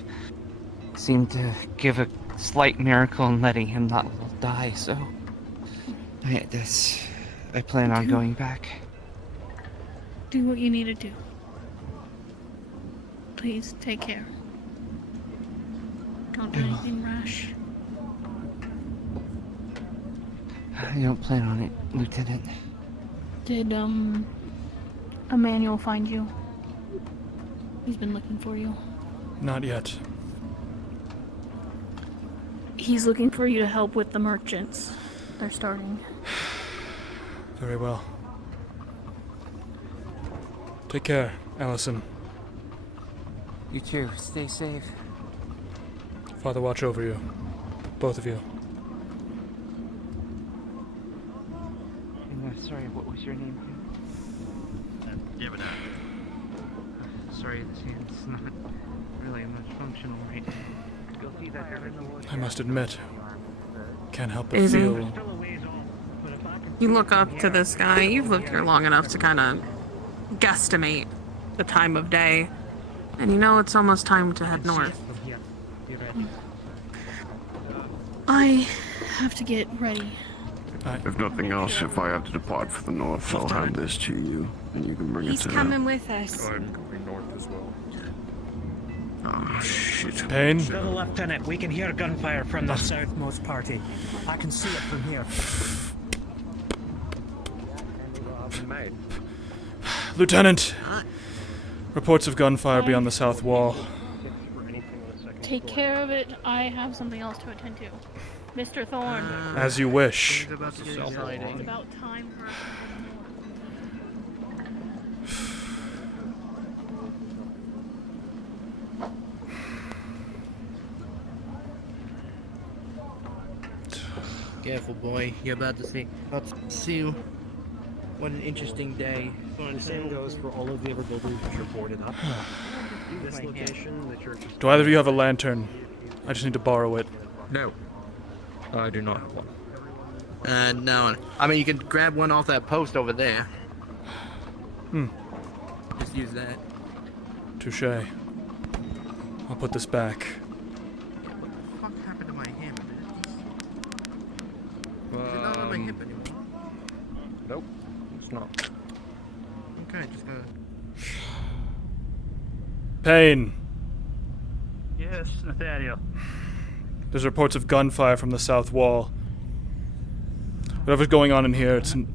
seemed to give a slight miracle in letting him not die, so I plan on going back. Do what you need to do. Please take care. Don't do anything rash. I don't plan on it, Lieutenant. Did Emmanuel find you? He's been looking for you. Not yet. He's looking for you to help with the merchants. They're starting. Very well. Take care, Allison. You too. Stay safe. Father, watch over you. Both of you. Sorry, what was your name? Yeah, but Sorry, this hand's not really much functional right now. Go see that they're in the woods. I must admit, can't help but Easy. feel. You look up to this guy. You've lived here long enough to kind of guesstimate the time of day. And you know it's almost time to head north. I have to get ready. If nothing else, if I have to depart for the north, I'll hand this to you, and you can bring He's it to coming with us. I'm going north as well. Oh, shit. Pain? Little Lieutenant, we can hear gunfire from the southmost party. I can see it from here. Lieutenant! Reports of gunfire beyond the south wall. Take care of it. I have something else to attend to. Mr. Thorne. As you wish. It's about time for... Careful, boy. You're about to see. What an interesting day. The same goes for all of the other buildings which are boarded up. This location, the church is... Do either of you have a lantern? I just need to borrow it. No. I do not have one. No. I mean, you can grab one off that post over there. Just use that. Touché. I'll put this back. What the fuck happened to my hammer? Is it not on my hip anymore? Nope, it's not. Okay, just gonna... Payne! Yes, Nathaniel. There's reports of gunfire from the south wall. Whatever's going on in here, it's... To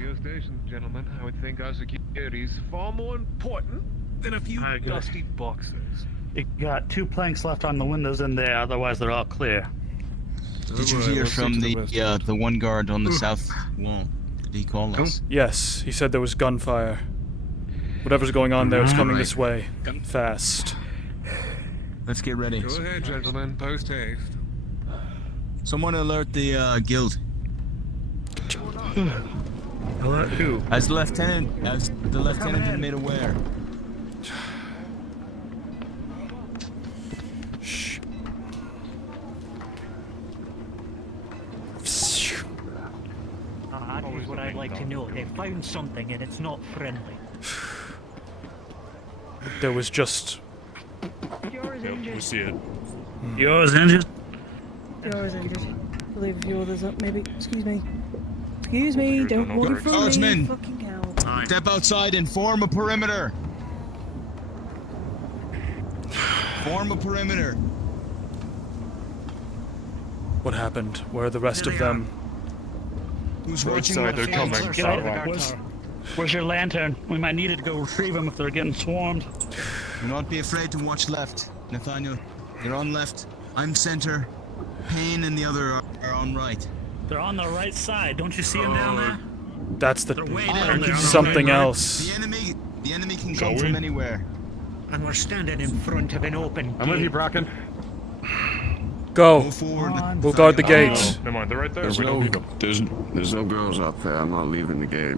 your station, gentlemen. I would think our security is far more important than a few dusty boxes. You got 2 planks left on the windows in there, otherwise they're all clear. Did you hear from the one guard on the south wall? Did Did he call us? Yes, he said there was gunfire. Whatever's going on there is coming this way. Fast. Let's get ready. Go ahead, gentlemen. Post haste. Someone alert the guild. Alert who? Has the lieutenant been made aware? Shh. Here's what I'd like to know. They found something and it's not friendly. There was just... Yep, we see it. Yours injured? Yours injured. I believe yours up, maybe. Excuse me. Excuse me, don't walk in front of me. Swordsman, Fucking hell. step outside and form a perimeter. Form a perimeter. What happened? Where are the rest of them? Who's watching? Get out of the guard tower. Where's your lantern? We might need it to go retrieve them if they're getting swarmed. Do not be afraid to watch left. Nathaniel, you're on left. I'm center. Payne and the other are on right. They're on the right side. Don't you see them down there? That's the... They're way down there. something else. The enemy can come from anywhere. And we're standing in front of an open gate. I'm with you, Bracken. Go. We'll guard the gates. Never mind, they're right there. There's We don't need them. there's no girls out there. I'm not leaving the gate.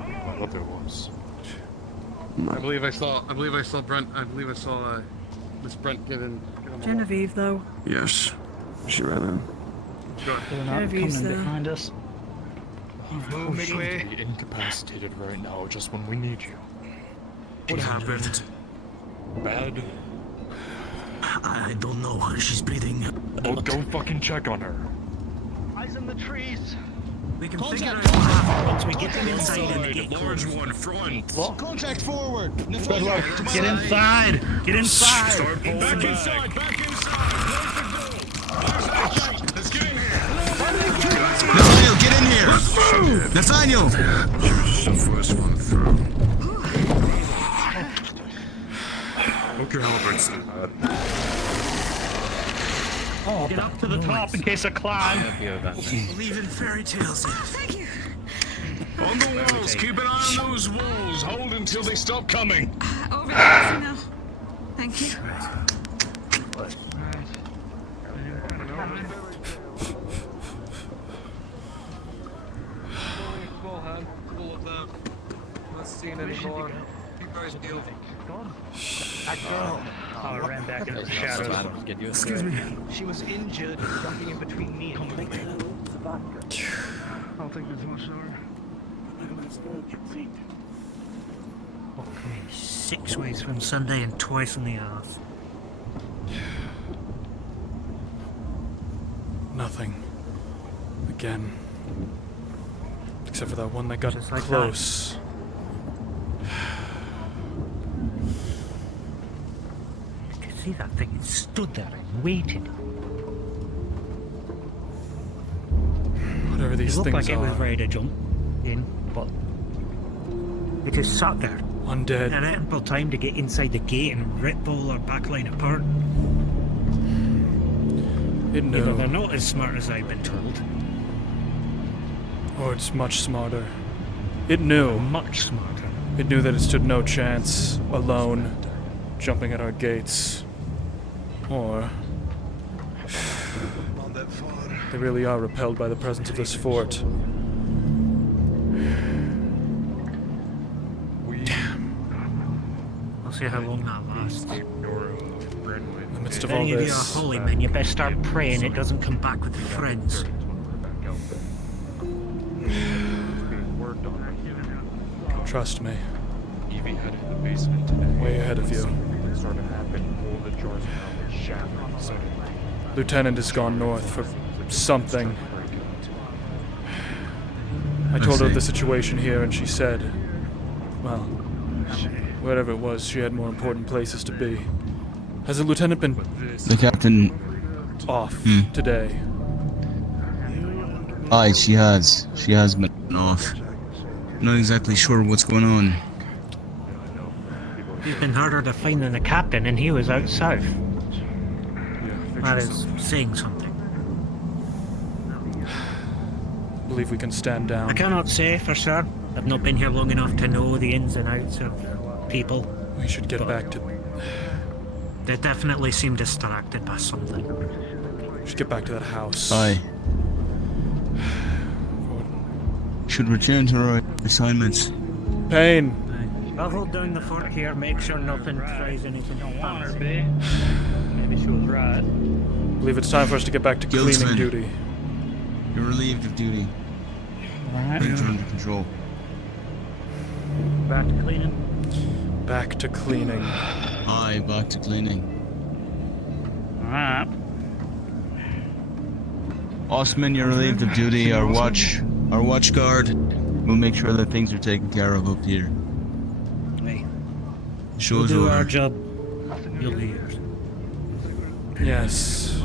I thought there was. I believe I saw Brent. I believe I saw Miss Brent give him Genevieve, though. Yes, she ran in. They're not Genevieve's coming there. behind us. You seem to be incapacitated right now, just when we need you. What happened? Bad. I don't know. She's breathing. Oh, go fucking check on her. Eyes in the trees. We can figure it out Once we get them inside and the gate Large one, front. Contact forward. Get inside! Get inside! Start pulling Back back. inside, back inside. Let's get in here. Nathaniel, get in here. Let's move. Nathaniel. The first one through. Hook your halberds. Oh, get up to the top in case I climb. Believe in fairy tales. Thank you. On the walls, keep an eye on those walls. Hold until they stop coming. Over there now. Thank you. Full hand, full of them. Not seeing anymore. You guys deal. I ran back into the shadows. Excuse me. She was injured, jumping in between me and you. I'll take this much over. Okay, 6 ways from Sunday and twice in the arse. Nothing. Again. Except for that one that got Just like close. You could see that thing. It stood there and waited. Whatever these It looked things like it was are. ready to jump in, but it just sat there. Undead. An ample time to get inside the gate and rip all our backline apart. It knew. Either they're not as smart as I've been told. Or it's much smarter. It knew. Much smarter. It knew that it stood no chance, alone, jumping at our gates. Or... they really are repelled by the presence of this fort. We'll see how long that lasts. In the midst of If all any of you are this... holy men, you best start praying it doesn't come back with friends. Trust me. Evie had in the basement today. Way ahead of you. Something started to happen. All the jars now were shattered suddenly. Lieutenant has gone north for something. I told her of the situation here and she said, well, whatever it was, she had more important places to be. Has the lieutenant been The captain. off today? Aye, she has. She has been off. Not exactly sure what's going on. It's been harder to find than the captain, and he was out south. That is saying something. believe we can stand down. I cannot say for sure. I've not been here long enough to know the ins and outs of people. We should get back to... They definitely seem distracted by something. We should get back to that house. Aye. Should return to our assignments. Pain. I'll hold down the fort here, make sure nothing tries anything. Don't want her, be. Maybe she was right. I believe it's time for us to get back to cleaning duty. You're relieved of duty. Alright. Things are under control. Back to cleaning. Back to cleaning. Aye, back to cleaning. Alright. Osman, you're relieved of duty. Our watch guard will make sure that things are taken care of up here. Hey. Show's We'll do over. our job. You'll do yours. Yes.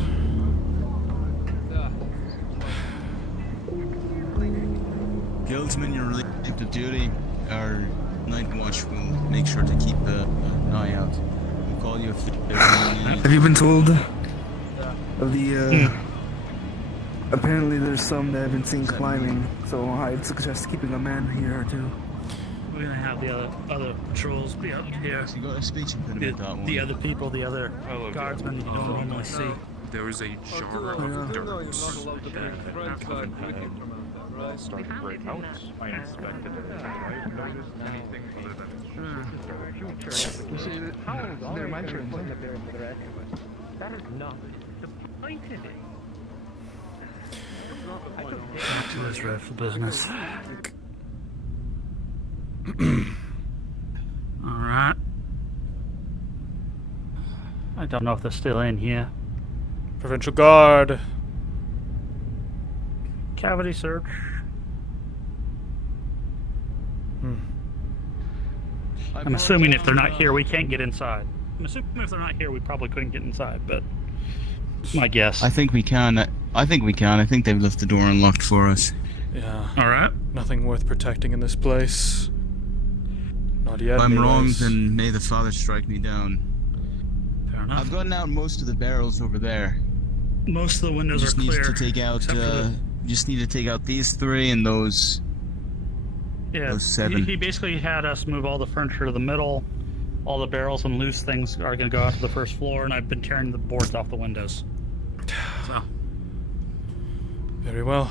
Guildsman, you're relieved of duty. Our night watch will make sure to keep an eye out. We'll call you if there's any... Have you been told of the, apparently there's some that have been seen climbing, so I'd suggest keeping a man here or two. We're gonna have the other patrols be up here. You got a speech impediment, that one. The other people, the other guardsmen that you don't normally see. There was a jar of dirt that started to break out. I inspected it. I haven't noticed anything other than They're my turn. That is not the point of it. Back to this dreadful business. Alright. I don't know if they're still in here. Provincial guard. Cavity search. I'm assuming if they're not here, we can't get inside. I'm assuming if they're not here, we probably couldn't get inside, but it's my guess. I think we can. I think we can. I think they've left the door unlocked for us. Yeah. Alright. Nothing worth protecting in this place. Not yet. If I'm wrong, anyways. then may the Father strike me down. Fair enough. I've gotten out most of the barrels over there. Most of the windows are clear. Just need to take out. Just need to take out these 3 and those. Yeah, those 7. He basically had us move all the furniture to the middle. All the barrels and loose things are going to go out to the first floor, and I've been tearing the boards off the windows. So. Very well.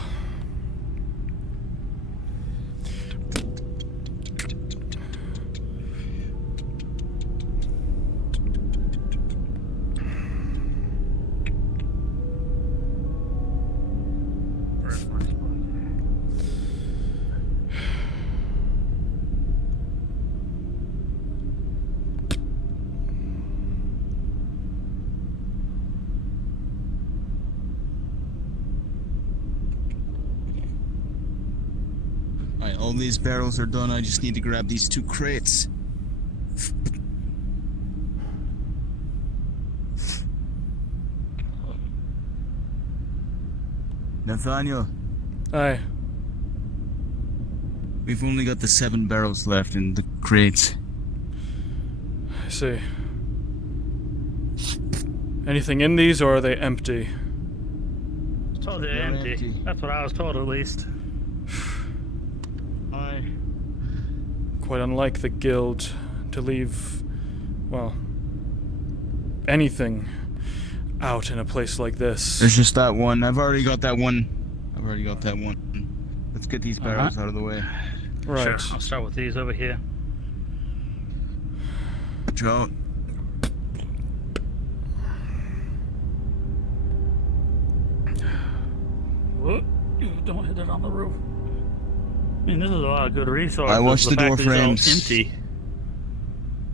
Alright, all these barrels are done. I just need to grab these 2 crates. Nathaniel. Aye. We've only got the 7 barrels left in the crates. I see. Anything in these, or are they empty? I was told they're empty. That's what I was told, at least. Quite unlike the guild to leave, well, anything out in a place like this. There's just that one. I've already got that one. Let's get these barrels out of the way. Right. Sure. I'll start with these over here. Joe. Whoop. Don't hit it on the roof. I mean, this is a lot of good resources. I watched the door fact that it's all frames. empty.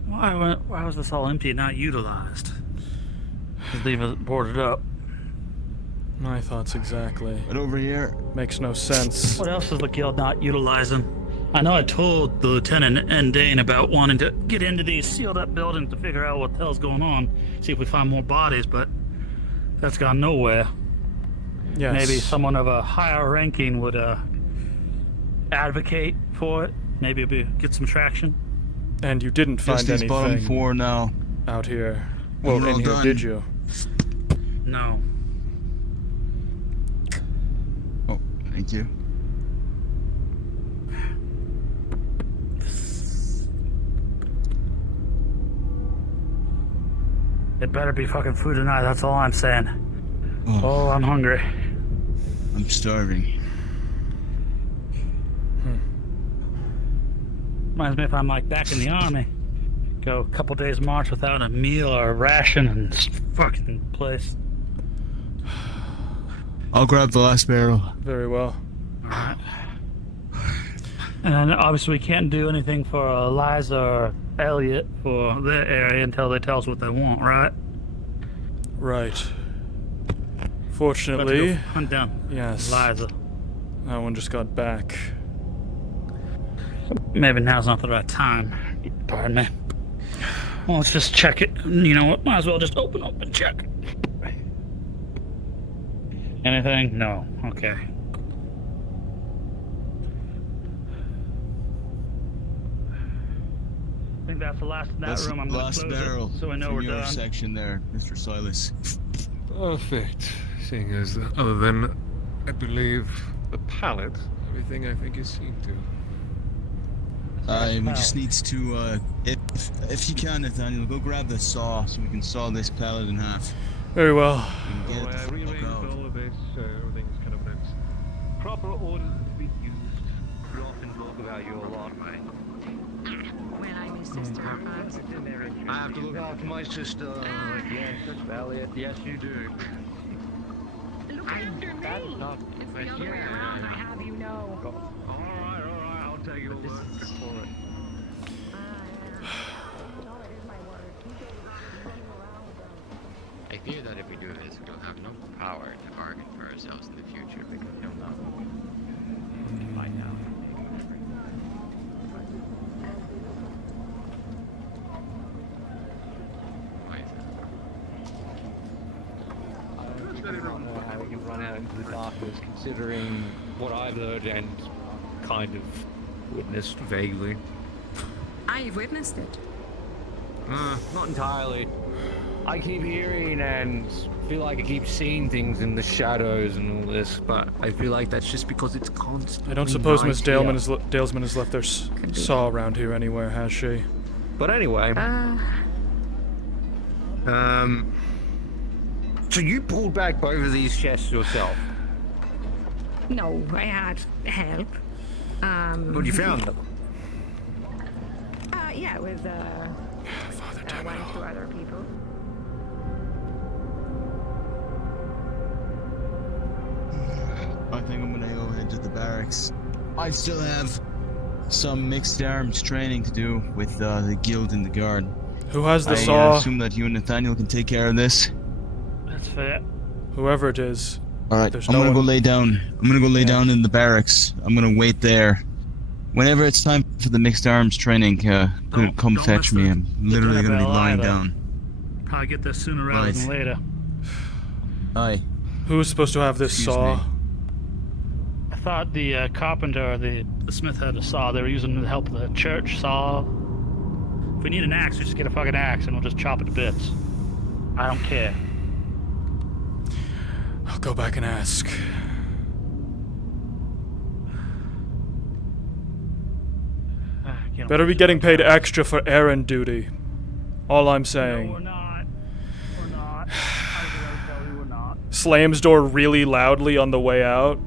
Why was this all empty and not utilized? Just leave it boarded up. My thoughts exactly. But over here. Makes no sense. What else is the guild not utilizing? I know I told the lieutenant and Dane about wanting to get into these sealed up buildings to figure out what the hell's going on, see if we find more bodies, but that's gone nowhere. Yes. Maybe someone of a higher ranking would advocate for it. Maybe get some traction. And you didn't find Just these anything bottom 4 now. out here. Well, We're in all here, done. did you? No. Oh, thank you. It better be fucking food tonight, that's all I'm saying. Oh, I'm hungry. I'm starving. Reminds me if I'm like back in the army. Go a couple days march without a meal or a ration and this fucking place. I'll grab the last barrel. Very well. Alright. And then obviously we can't do anything for Eliza or Elliot for their area until they tell us what they want, right? Right. Fortunately, hunt down yes. Eliza. That one just got back. Maybe now's not the right time. Pardon me. Well, let's just check it. You know what? Might as well just open up and check. Anything? No. Okay. I think that's the last in that That's room. I'm the gonna last close barrel it so we know from we're your done. section there, Mr. Silas. Perfect. Seeing as other than, I believe, the pallet, everything I think is seen to. We just need to, if you can, Nathaniel, go grab the saw so we can saw this pallet in half. Very well. I rearranged all of this, so everything's kind of in its proper order to be used. We often talk about you a lot, right? When I'm his sister, I have to look after my sister. Yes, Elliot. Yes, you do. Look after me. It's the other way around, I have you know. Alright, I'll take your word for it. I fear that if we do this, we'll have no power to bargain for ourselves in the future because he'll not find out. I don't know how we can run out into the darkness considering what I've heard and kind of witnessed vaguely. I've witnessed it. Not entirely. I keep hearing and feel like I keep seeing things in the shadows and all this, but I feel like that's just because it's constant. I don't suppose Miss Dalesman has left their saw around here anywhere, has she? But anyway. So you pulled back both of these chests yourself? No, I had help. But you found them? Yeah, with, Father, damn one or two other people. I think I'm gonna go head to the barracks. I still have some mixed arms training to do with the guild and the guard. Who has the saw? I assume that you and Nathaniel can take care of this. That's fair. Whoever it is. Alright, I'm gonna go lay down. I'm gonna go lay down in the barracks. I'm gonna wait there. Whenever it's time for the mixed arms training, come fetch me. I'm literally gonna be lying down. Probably get there sooner rather than later. Aye. Who's supposed to have this saw? I thought the carpenter or the smith had a saw. They were using the help of the church saw. If we need an axe, we just get a fucking axe and we'll just chop it to bits. I don't care. I'll go back and ask. Better be getting paid extra for errand duty. All I'm saying. No, we're not. We're not. I will tell you we're not. Slams door really loudly on the way out.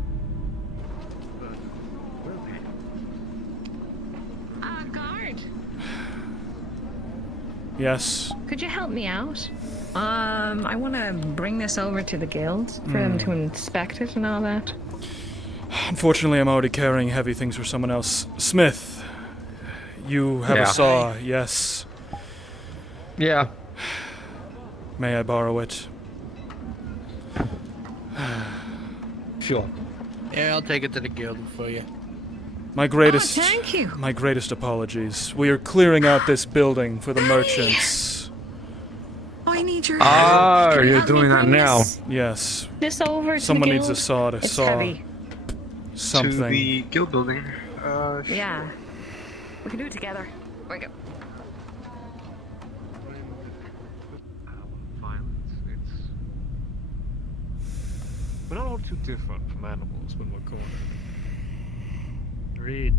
Guard. Yes. Could you help me out? I want to bring this over to the guild for them to inspect it and all that. Unfortunately, I'm already carrying heavy things for someone else. Smith, you have a saw, yes. Yeah. May I borrow it? Sure. Yeah, I'll take it to the guild for you. My greatest, thank you. My greatest apologies. We are clearing out this building for the merchants. I need your help. Can you you're help me doing that bring now. Yes. This over to Someone the needs a guild? saw to It's saw heavy. something. To the guild building. Yeah. We can do it together. Bring it. We're not all too different from animals when we're cornered. Agreed.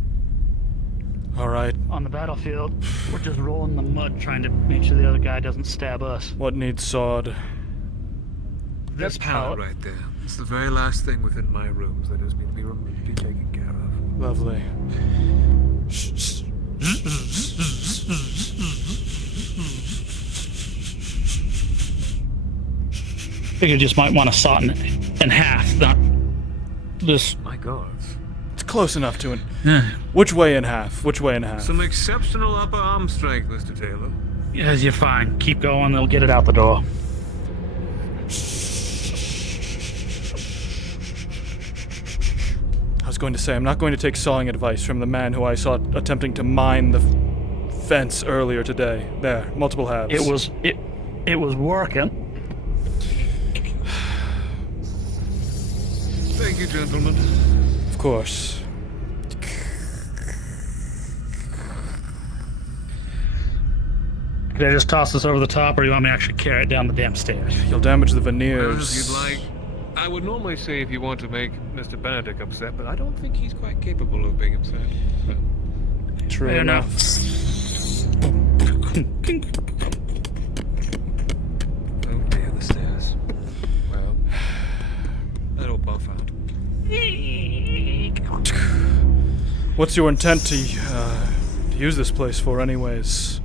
All right. On the battlefield, we're just rolling the mud trying to make sure the other guy doesn't stab us. What needs sawed? This pallet right there. It's the very last thing within my rooms that has been be taken care of. Lovely. think you just might want to saw it in half, not this. My God. It's close enough to it. Yeah. Which way in half? Which way in half? Some exceptional upper arm strength, Mr. Taylor. Yes, you're fine. Keep going, they'll get it out the door. I was going to say, I'm not going to take sawing advice from the man who I saw attempting to mine the fence earlier today. There, multiple halves. It was working. Thank you, gentlemen. Of course. Could I just toss this over the top, or do you want me to actually carry it down the damn stairs? You'll damage the veneers. As you'd like. I would normally say if you want to make Mr. Benedict upset, but I don't think he's quite capable of being upset. So. True Fair enough. Oh, dear, the stairs. Well, that'll buff out. What's your intent to use this place for, anyways?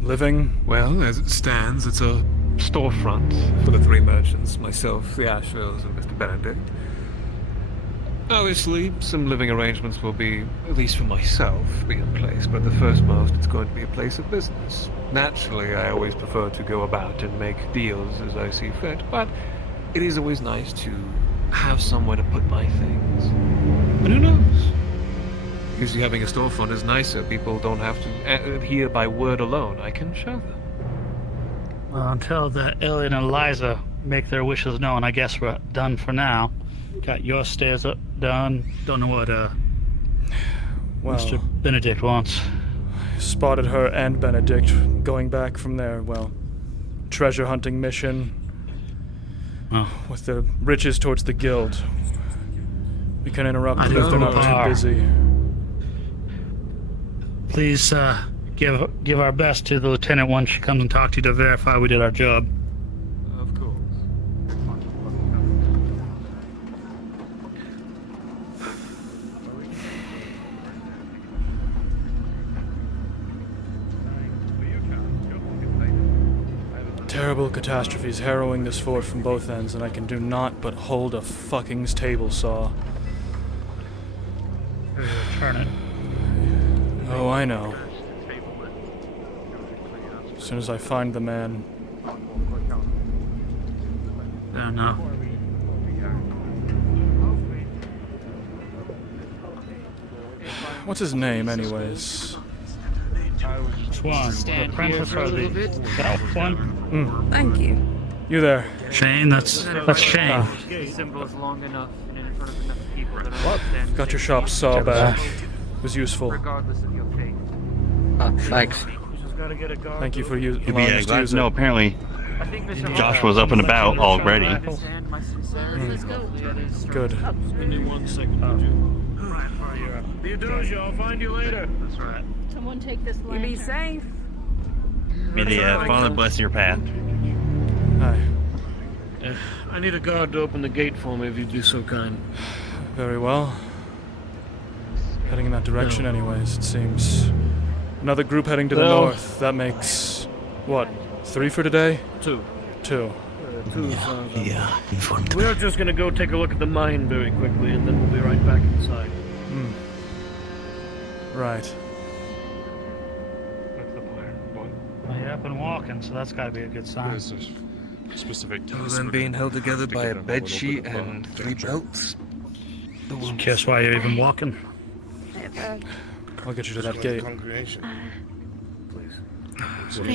Living? Well, as it stands, it's a storefront for the three merchants, myself, the Ashvilles, and Mr. Benedict. Obviously, some living arrangements will be, at least for myself, be in place, but at the first most, it's going to be a place of business. Naturally, I always prefer to go about and make deals as I see fit, but it is always nice to have somewhere to put my things. And who knows? Usually having a storefront is nicer. People don't have to adhere by word alone. I can show them. Well, until the Alien and Eliza make their wishes known, I guess we're done for now. Got your stairs up, done. Don't know what well, Mr. Benedict wants. Spotted her and Benedict going back from their, well, treasure hunting mission. Oh. With the riches towards the guild. We can interrupt if they're not too busy. Please give our best to the lieutenant once she comes and talks to you to verify we did our job. Of course. Terrible catastrophes harrowing this fort from both ends, and I can do naught but hold a fucking table saw. Turn it. Oh, I know. As soon as I find the man. Oh, no. What's his name, anyways? Which one? The princess or that one? Thank you. You there. Shane, that's Shane. Symbols long enough and in front of enough people that What? understand. Got your shop saw back. It was useful. Regardless of your faith. Thanks. Thank you for allowing You'd be us to glad use to know, it. apparently Josh was up and about already. Good. Give me 1 second, would you? Theodosia, I'll find you later. That's right. Someone take this lantern. You be safe. May the Father bless your path. Hi. I need a guard to open the gate for me if you'd be so kind. Very well. Heading in that direction anyways, it seems. Another group heading to the north. That makes, what, 3 for today? 2. 2. Yeah, informed me. We're just gonna go take a look at the mine very quickly, and then we'll be right back inside. Right. Well, you're up and walking, so that's got to be a good sign. Specific Well, then being held together by a bedsheet and 3 belts. Guess why you're even walking? I'll get you to that gate.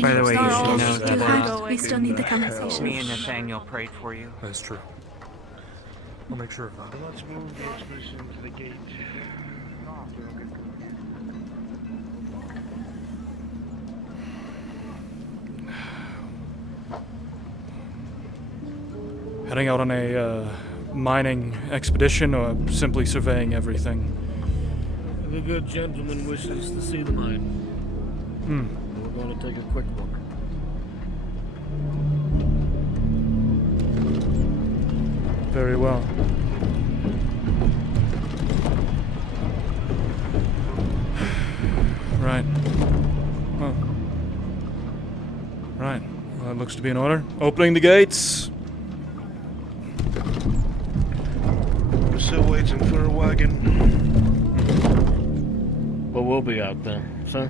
By the way, you should know that we still need the conversation. Me and Nathaniel prayed for you. That's true. I'll make sure of that. Let's move the expedition to the gate. Heading out on a mining expedition or simply surveying everything? The good gentleman wishes to see the mine. We're going to take a quick look. Very well. Right. Well. Right. Well, that looks to be in order. Opening the gates. We're still waiting for a wagon. Well, we'll be out there, so.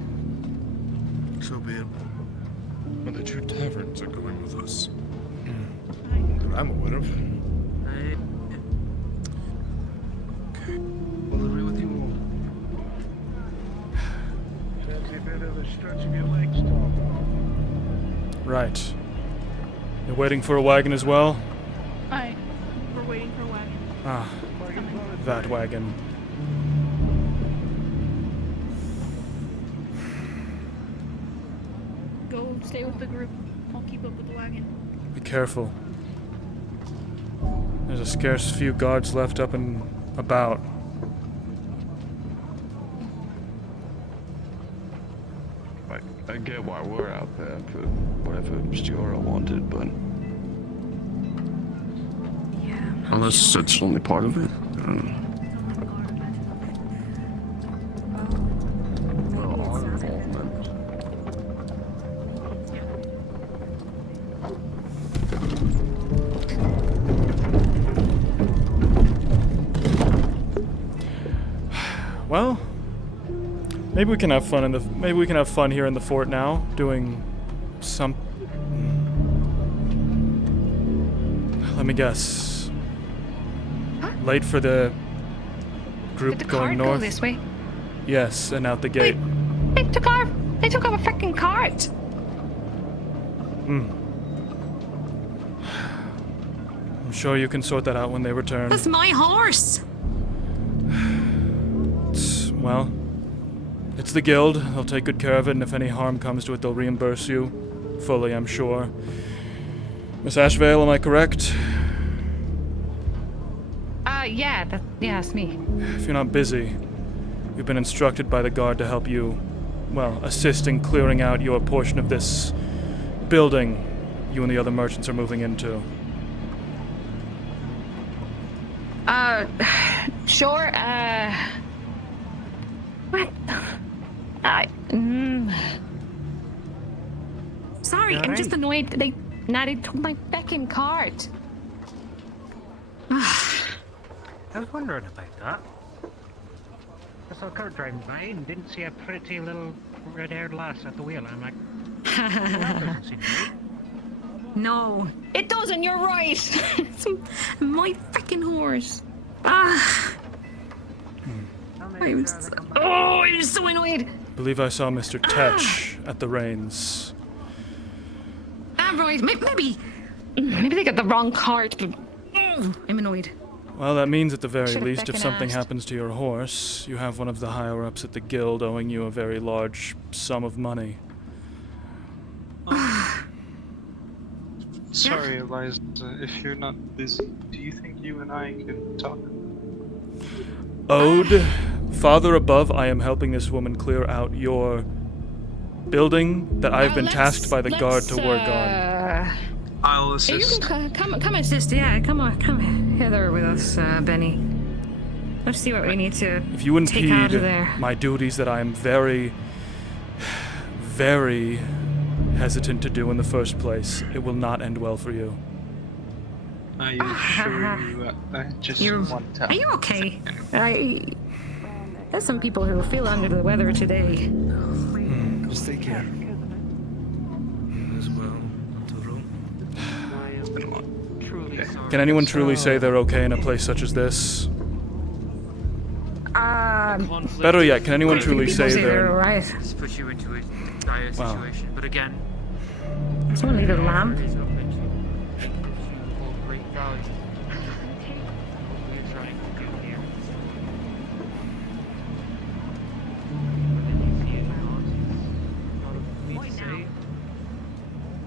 So be it. Well, the two taverns are going with us. That I'm aware of. Okay. We'll agree with you all. That's a bit of a stretch of your legs, Tom. Right. You're waiting for a wagon as well? Aye. We're waiting for a wagon. Ah. That wagon. Go stay with the group. I'll keep up with the wagon. Be careful. There's a scarce few guards left up and about. I get why we're out there for whatever Stiora wanted, but unless it's only part of it. I don't know. Well, maybe we can have fun here in the fort now, doing some. Let me guess. Late for the group Did the going cart north. go this way? Yes, and out the gate. They took our freaking cart. I'm sure you can sort that out when they return. That's my horse. Well, it's the guild. They'll take good care of it, and if any harm comes to it, they'll reimburse you. Fully, I'm sure. Miss Ashvale, am I correct? Yeah, it's me. If you're not busy, you've been instructed by the guard to help you, well, assist in clearing out your portion of this building you and the other merchants are moving into. Sure, what? Sorry, I'm just annoyed they took my fucking cart. I was wondering about that. I saw Kurt driving by and didn't see a pretty little red-haired lass at the wheel. I'm like, well, that doesn't seem right. No, it doesn't. You're right. It's my freaking horse. I'm so annoyed. I believe I saw Mr. Tetch at the reins. I'm right. Maybe they got the wrong cart, but I'm annoyed. Well, that means at the very Should've least, if feckin' something asked. happens to your horse, you have one of the higher-ups at the guild owing you a very large sum of money. Sorry, Eliza, if you're not busy, do you think you and I can talk? Ode, Father above, I am helping this woman clear out your building that I've been tasked by the guard to work on. I'll assist. You can come assist. Yeah, come hither with us, Benny. Let's see what we need to If you take out impede of there. my duties that I am very, very hesitant to do in the first place, it will not end well for you. Are you sure you I just want to... Are you okay? There's some people who feel under the weather today. Just take care. As well. It's been a lot. Can anyone truly say they're okay in a place such as this? Better yet, can anyone truly say they're... Right. This puts you into a dire Wow. situation. But again, Someone need a lamp. great value. What we're trying to do here.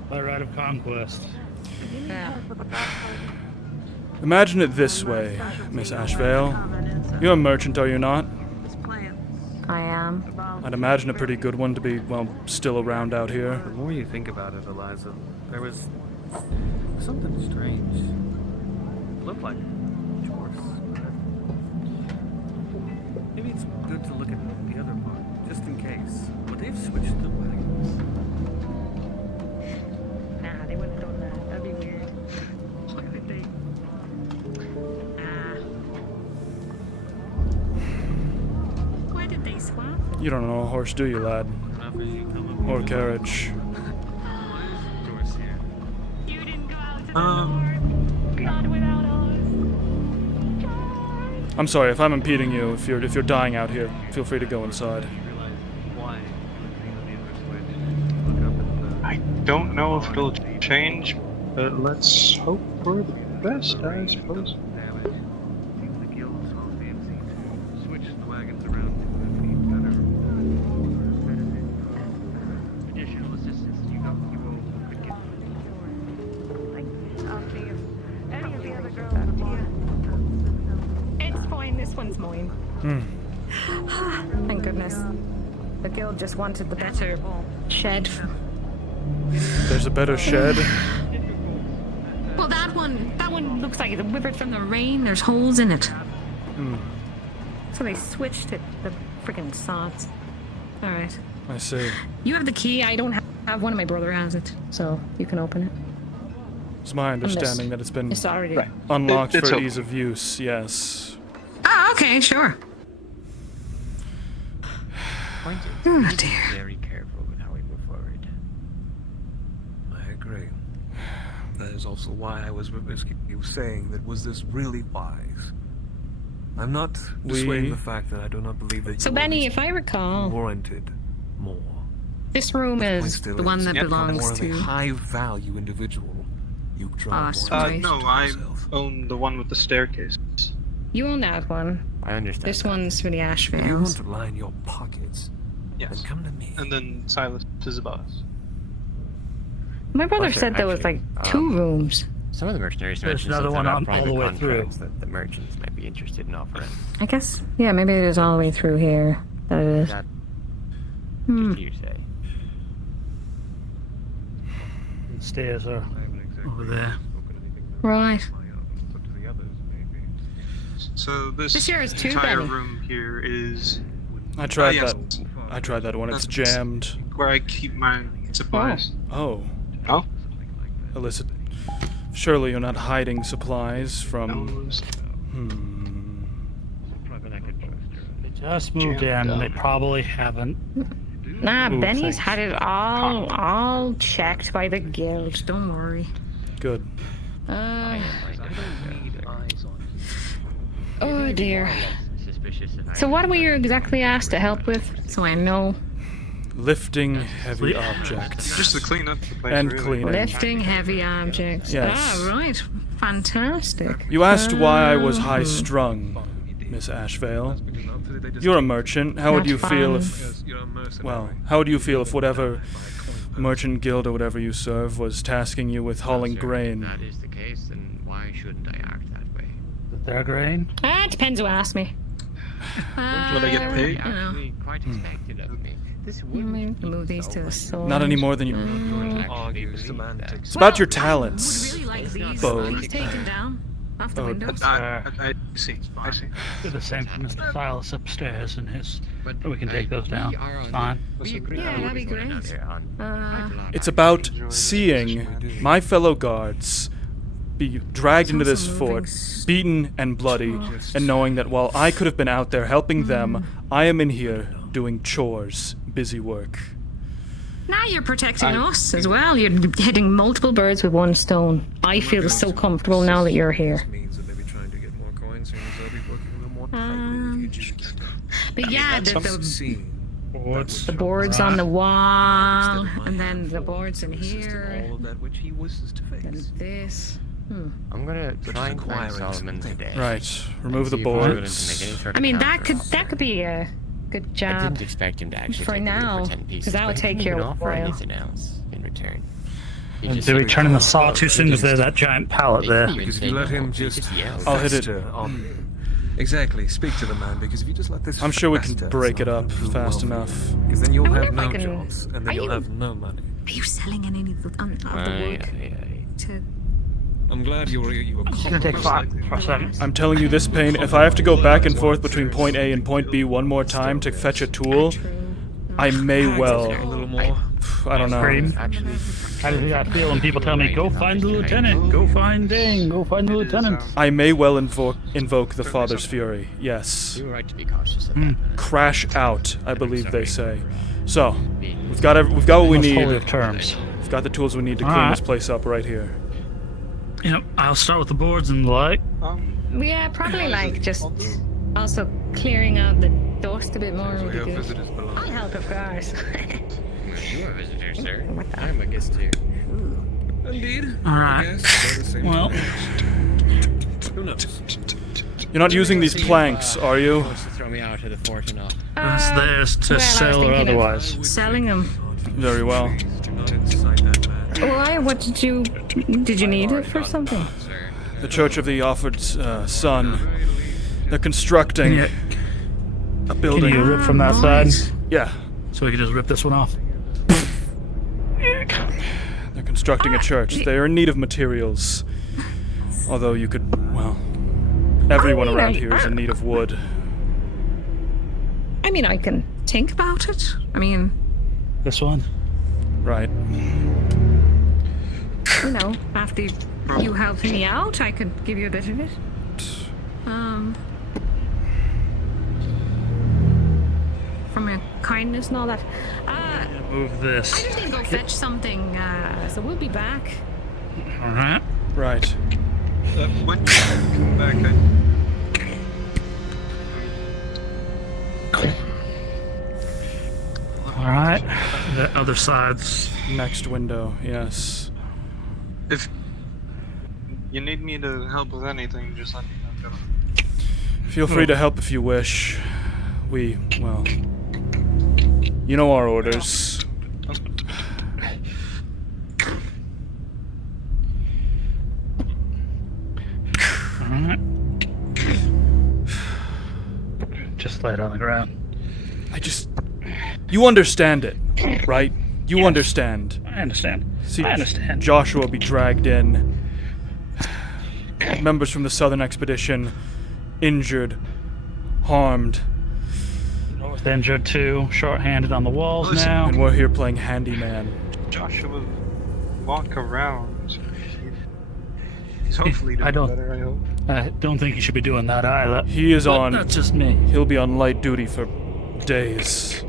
By right of conquest. Imagine it this way, Miss Ashvale. You're a merchant, are you not? bomb. I'd imagine a pretty good one to be, well, still around out here. The more you think about it, Eliza, there was something strange. It looked like chores. Maybe it's good to look at the other part, just in case. But they've switched the wagons. Nah, they wouldn't have done that. That'd be weird. Why did they? Why did they swap? You don't know a horse, do you, lad? Or carriage. I'm sorry if I'm impeding you. If you're dying out here, feel free to go inside. I don't know if it'll change, but let's hope for the best, I suppose. It's fine, this one's mine. Thank goodness. The guild just wanted the better shed. There's a better shed. Well, that one looks like it withered from the rain. There's holes in it. So they switched it, the friggin' sods. Alright. I see. You have the key, I don't have one, and my brother has it. So you can open it. It's my understanding that it's been It's already unlocked It's for open. ease of use, yes. Oh, okay, sure. Oh, dear. Very careful with how we move forward. I agree. That is also why I was saying that was this really wise. I'm not dissuading the fact that I do not believe that So, you Benny, always if I recall, warranted more. this room is Still the one that More belongs of a to... high-value individual. You draw more Christ. No, I own the one with the staircase. You own that one. I understand. This one's for the ash If you want bales. to line your pockets, Yes. then come to me. And then Silas is above us. My brother Okay, said there was actually, like 2 rooms. Some of the mercenaries There's mentioned another something one about on all private the way through. contracts that the merchants might be interested in offering. I guess, yeah, maybe it is all the way through here. That it is. That Hmm. you say. The stairs are over there. Right. So This here is two, entire Benny. room here is... I tried yes. that. I tried that one. It's That's jammed. where I keep my supplies. Oh. Oh? Illicit. Surely you're not hiding supplies from... They just moved in. They probably haven't. Nah, moved Benny's things. had it all checked by the guild. Don't worry. Good. Oh dear. Suspicious. So what were you exactly asked to help with? So I know. Lifting heavy objects. Just to clean up the place, And really. cleaning. Lifting heavy objects. Yes. Ah, right. Fantastic. You asked why I was high-strung, Miss Ashvale. You're a merchant. How would Not you feel fun. if... Well, how would you feel if whatever merchant guild or whatever you serve was tasking you with hauling grain? If that is the case, then why shouldn't I act that way? Their grain? Ah, it depends who asked me. Would I get paid? You know. Actually, quite expected of me. This would Maybe move these to the side. Not any more than you... Argue semantics. It's about your talents. Really like these. Bo. These taken down off the Oh, windows. I see. I see. Do the same for Mr. Silas upstairs and his. But we can take those down. It's fine. Yeah, that'd be great. It's about seeing my fellow guards be dragged into this fort, beaten and bloody, and knowing that while I could have been out there helping them, I am in here doing chores, busy work. Now you're protecting us as well. You're hitting multiple birds with one stone. I feel so comfortable now that you're here. But yeah, the boards on the wall, and then the boards in here, and this. I'm gonna try and find Solomon today. Right. Remove the See if we're able to boards. make any sort I of mean, counter that could be a good I job didn't expect him to actually for take now, me for 10 pieces, because that would but he take didn't care even of a offer while. anything else in return. He And just do we said, turn in the sawtooth as soon as there's that giant pallet there? Because if you let him just I'll hit it. fester on Exactly. Speak to the man, because if you just let this I'm sure we can fester, break it it's up not gonna do fast well for enough. you. Because then you'll wonder have if I no can- jobs, and are then you'll you- have no money. Are you selling any of the work to? I'm glad you were It's gonna take 5 for a second. I'm telling you this pain, if I have to go back and forth between point A and point B one more time to fetch a tool, I may well... a little more. I don't know. Scream. How does that feel when people tell me, go find the lieutenant, go find Dane, go find the lieutenant? I may well invoke the Father's fury, yes. You were right to be cautious of that. Crash out, I believe they say. So, we've got what we Most need. holy of terms. We've got the tools we need to clean Alright. this place up right here. You know, I'll start with the boards and the like. Yeah, probably like just also clearing out the dust a bit more would be good. I'll help, of course. You are a visitor, sir. I'm a guest here. Indeed. Alright. Well, Who knows? You're not using these planks, are you? Wants to throw me out of the fort and all. that's theirs to sell or otherwise. Selling them. Very well. Why? What did you need it for something? The Church of the Offered Son. They're constructing Yeah. a building. Can you rip from that side? Yeah. So we can just rip this one off. They're constructing a church. They are in need of materials. Although you could, well, everyone around here is in need of wood. I mean, I can think about it. I mean, This one? Right. you know, after you help me out, I could give you a bit of it. From your kindness and all that. Move this. I just need to go fetch something, so we'll be back. Alright. Right. When you come back, Alright. The other side's next window, yes. If you need me to help with anything, just let me know. Feel free to help if you wish. We, well, you know our orders. Alright. Just lay it on the ground. You understand it, right? You Yes. understand. I understand. See, I understand. Joshua be dragged in. Members from the Southern Expedition, injured, harmed. North injured too, short-handed on the walls now. And we're here playing handyman. Joshua, walk around. He's hopefully doing better, I hope. I don't think you should be doing that either. He is But on. That's just me. He'll be on light duty for days,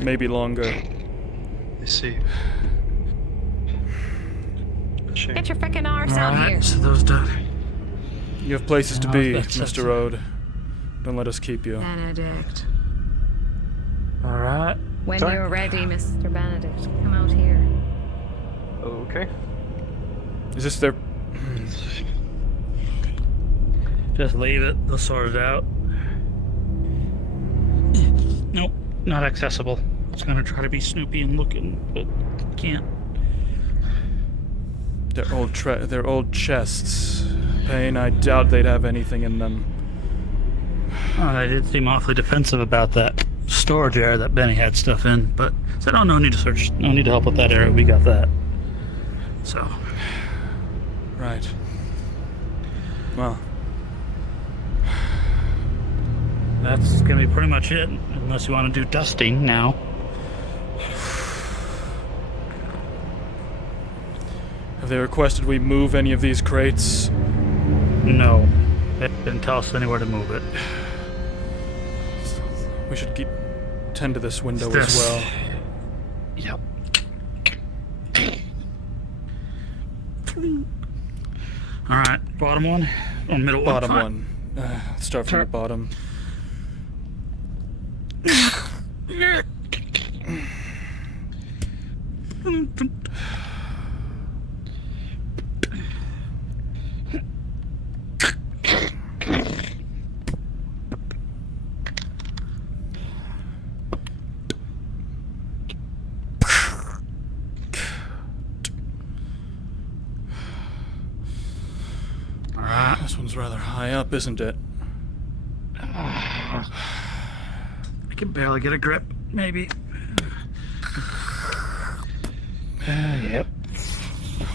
maybe longer. I see. Get your frickin' arse out here. Alright, so those do. You have places to Yeah, be, that's Mr. Rode. Don't let us keep you. Benedict. Alright. When you're ready, Mr. Benedict, come out here. Okay. Is this their... Just leave it. They'll sort it out. Nope, not accessible. It's gonna try to be snoopy and looking, but can't. Their old chests. Pain, I doubt they'd have anything in them. Oh, they did seem awfully defensive about that storage area that Benny had stuff in, but said, "Oh, no need to search. No need to help with that area. We got that." So. Right. Well. That's gonna be pretty much it, unless you want to do dusting now. Have they requested we move any of these crates? No. They didn't tell us anywhere to move it. We should tend to this window This. as well. Yep. Alright, bottom one? Or middle one? Bottom Fine. one. Let's start from the bottom. This one's rather high up, isn't it? I can barely get a grip, maybe. Yep.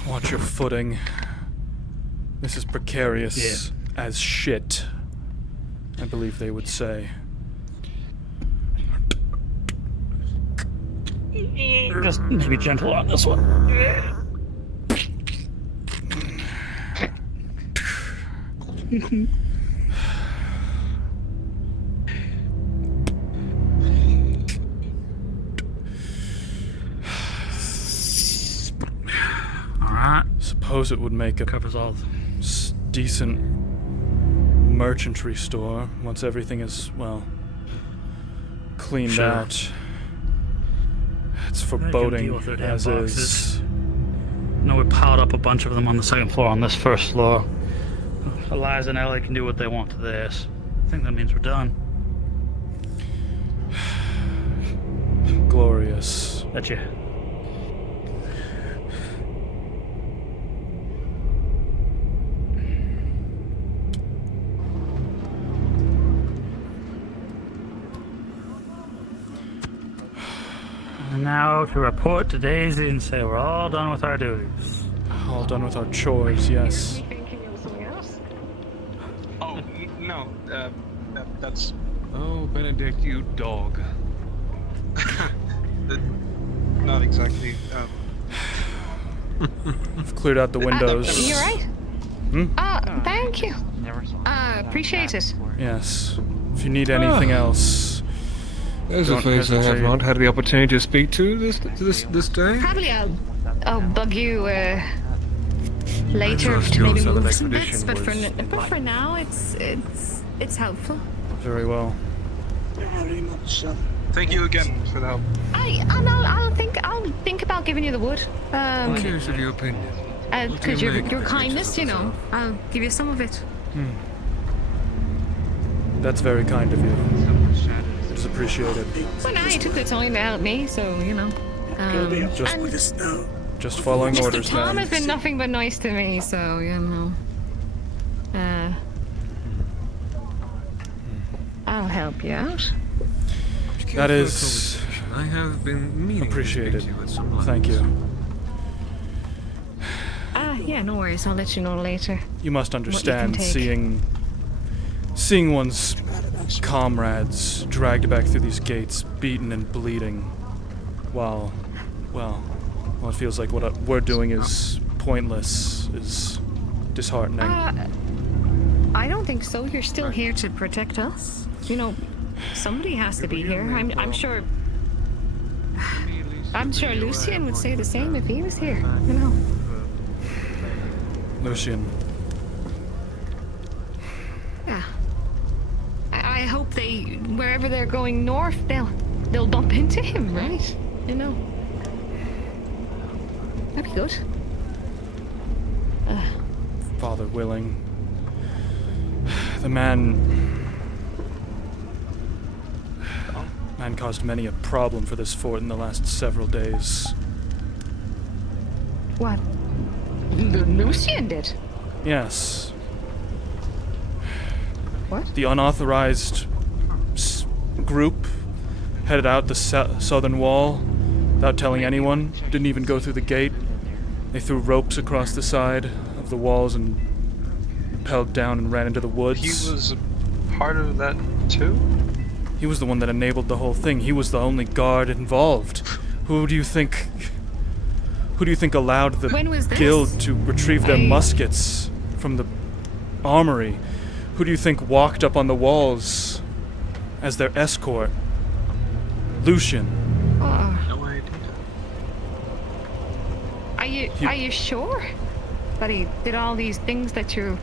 Watch your footing. This is precarious as shit, I believe they would say. Just maybe gentle on this one. Alright. Suppose it would make a covers all decent merchantry store once everything is, well, cleaned out. It's foreboding as is. No, we piled up a bunch of them on the second floor on this first floor. Eliza and Ellie can do what they want to theirs. I think that means we're done. Glorious. That's you. And now to report to Daisy and say we're all done with our duties. All done with our chores, yes. Oh, no, that's... Oh, Benedict, you dog. Not exactly, I've cleared out the windows. You right? Thank you. Appreciate it. Yes. If you need anything else, There's a face I have not had the opportunity to speak to this day. Probably I'll bug you later to maybe move some bits, but for now it's helpful. Very well. Very much so. Thank you again for the help. I'll think about giving you the wood. I'm curious of your opinion. Because your kindness, you know, I'll give you some of it. That's very kind of you. It is appreciated. Well, now you took the time to help me, so you know. Just following orders, Tom man. has been nothing but nice to me, so you know. I'll help you out. That is I have been meaning appreciated. To speak to you at some length. Thank you. Yeah, no worries. I'll let you know later. You must understand, take. seeing one's comrades dragged back through these gates, beaten and bleeding, while it feels like what we're doing is pointless, is disheartening. I don't think so. You're still here to protect us. You know, somebody has to be here. I'm sure. I'm sure Lucian would say the same if he was here. You know. Lucian. Yeah. I hope wherever they're going north, they'll bump into him, right? You know. That'd be good. Father willing. The man caused many a problem for this fort in the last several days. What? Lucian did? Yes. What? The unauthorized group headed out the southern wall without telling anyone. Didn't even go through the gate. They threw ropes across the side of the walls and rappelled down and ran into the woods. He was a part of that too? He was the one that enabled the whole thing. He was the only guard involved. Who do you think allowed the guild to retrieve their muskets from the armory? Who do you think walked up on the walls as their escort? Lucian. No idea. Are you sure that he did all these things that you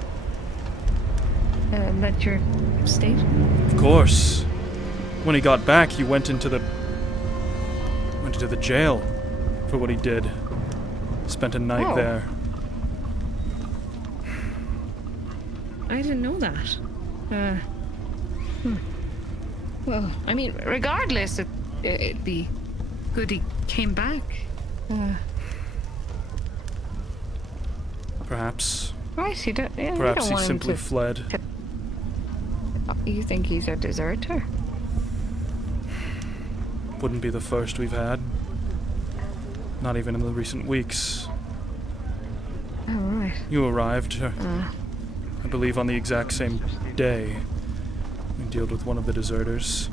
state? Of course. When he got back, he went into the jail for what he did. Spent a night there. I didn't know that. Well, I mean, regardless, it'd be good he came back. Perhaps. Right, Perhaps he simply fled. You think he's a deserter? Wouldn't be the first we've had. Not even in the recent weeks. Oh, right. You arrived, I believe, on the exact same day. We dealt with one of the deserters.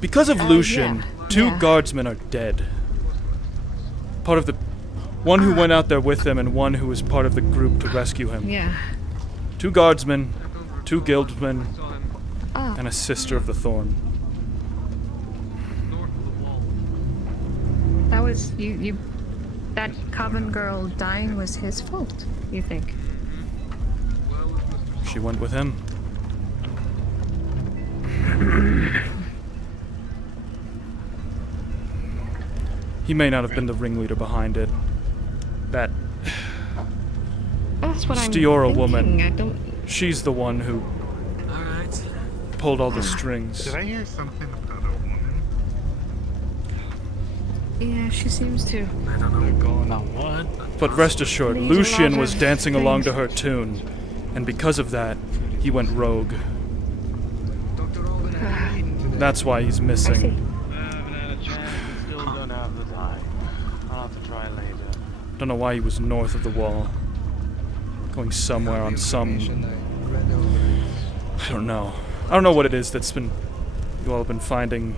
Because of Lucian, two guardsmen are dead. Part of the... One who went out there with them and one who was part of the group to rescue him. Yeah. 2 guardsmen, 2 guildsmen, and a sister of the Thorn. That was you. That coven girl dying was his fault. You think? She went with him. He may not have been the ringleader behind it. That That's what Stiora I'm woman. I don't. She's the one who pulled all the strings. Did I hear something about a woman? Yeah, she seems to. I don't know. Going on what? But rest assured, Leaves a Lucian lot was of dancing along to things. her tune, and because of that, he went rogue. That's why he's missing. Don't know why he was north of the wall. Going somewhere on some... I don't know. I don't know what it is that's been... You all have been finding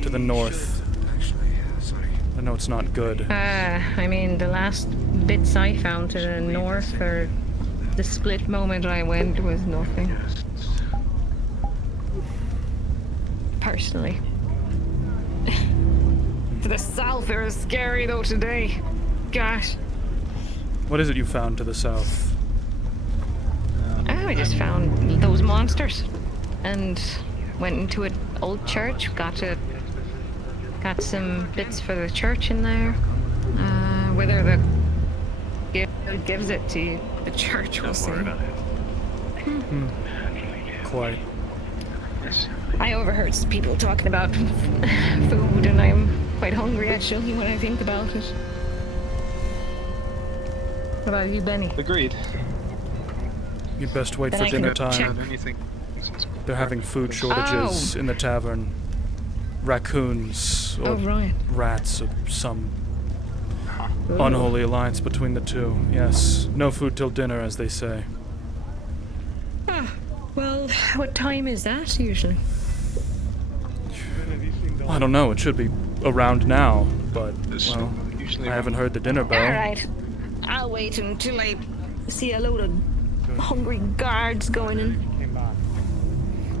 to the north. I know it's not good. I mean, the last bits I found to the north for the split moment I went was nothing. Personally. To the south, it was scary though today. Gosh. What is it you found to the south? I just found those monsters and went into an old church, got some bits for the church in there. Whether the guild gives it to the church, we'll see. Quite. I overheard some people talking about food, and I'm quite hungry actually when I think about it. What about you, Benny? Agreed. You'd best wait Then for I can dinner check. time. They're having food shortages in the tavern. Raccoons or right. rats or some unholy alliance between the two. Yes, no food till dinner, as they say. Well, what time is that usually? I don't know. It should be around now, but well, I haven't heard the dinner bell. Alright. I'll wait until I see a load of hungry guards going in.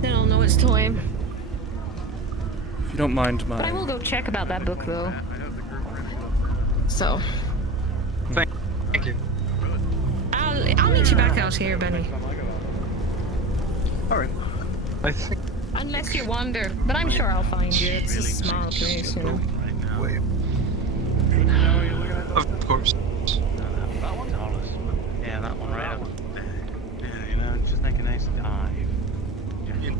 Then I'll know it's time. If you don't mind But I will my... go check about that book though. So. Thank you. I'll meet you back out here, Benny. Alright. I think. Unless you wander, but I'm sure I'll find you. It's a small place, you know. Wait. Of course. That one? Yeah, that one right up there. Yeah, you know, just make a nice dive.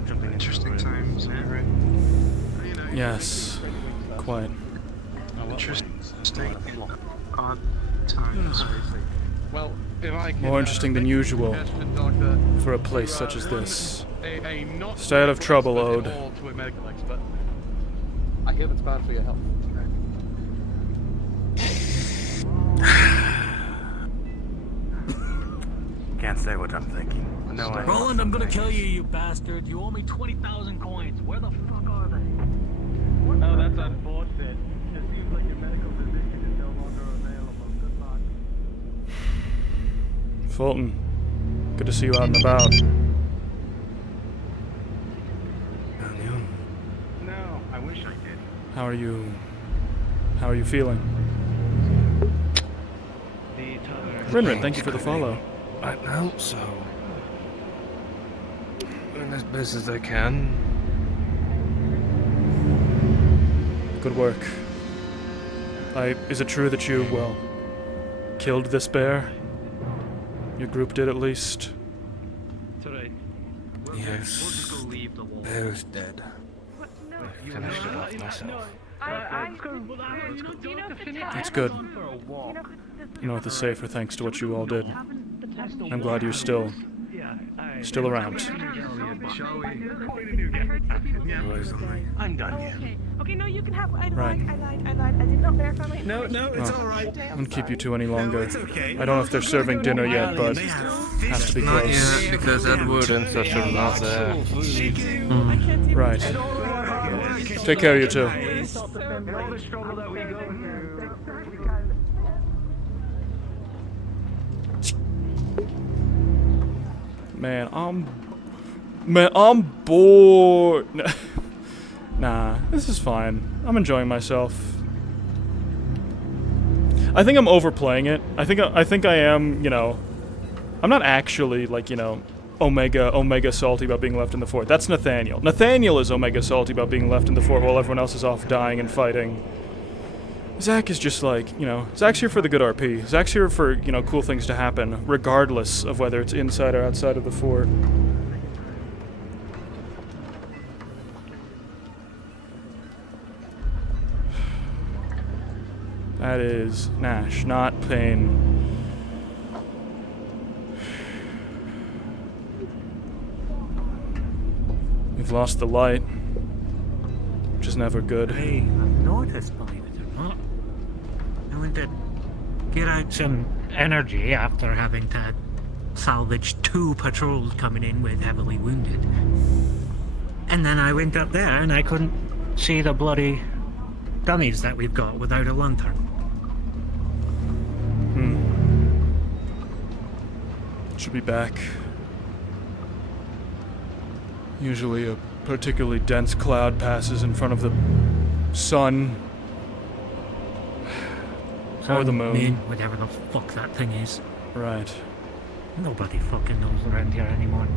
Jumping Interesting times, right? Yes, quite. Interesting. Odd times. Well, if I can, More interesting than usual for a place such as this. Stay out of trouble, Ode. To a medical expert. I hear that's bad for your health. Can't say what I'm thinking. No, Roland, I'm gonna kill you, you bastard. You owe me 20,000 coins. Where the fuck are they? Oh, that's unfortunate. It seems like your medical position is no longer available. Good luck. Fulton, good to see you out and about. No, I wish I did. How are you feeling? Rinrin, thank you for the follow. Right now, so doing as best as I can. Good work. Is it true that you, well, killed this bear? Your group did at least? Yes, bear's dead. I finished it off myself. That's good. North is safer thanks to what you all did. I'm glad you're still Still around. I'm done here. Okay, no, you can have. I Right. lied. I did not verify my. No, it's Oh, all right. I won't keep you two any longer. it's okay. I don't know if they're serving dinner yet, but has to be Not close. yet, because Edward and such are not there. Right. Take care of you two. Man, I'm bored. Nah, this is fine. I'm enjoying myself. I think I'm overplaying it. I think I am, you know. I'm not actually like, you know, omega salty about being left in the fort. That's Nathaniel. Nathaniel is omega salty about being left in the fort while everyone else is off dying and fighting. Zach is just like, you know, Zach's here for the good RP. Zach's here for, you know, cool things to happen, regardless of whether it's inside or outside of the fort. That is Nash, not Pain. We've lost the light, which is never good. Hey, I've noticed, believe it or not. I went to get out some energy after having to salvage 2 patrols coming in with heavily wounded. And then I went up there and I couldn't see the bloody dummies that we've got without a lantern. Should be back. Usually a particularly dense cloud passes in front of the sun. Or the moon. Whatever the fuck that thing is. Right. Nobody fucking knows around here anymore.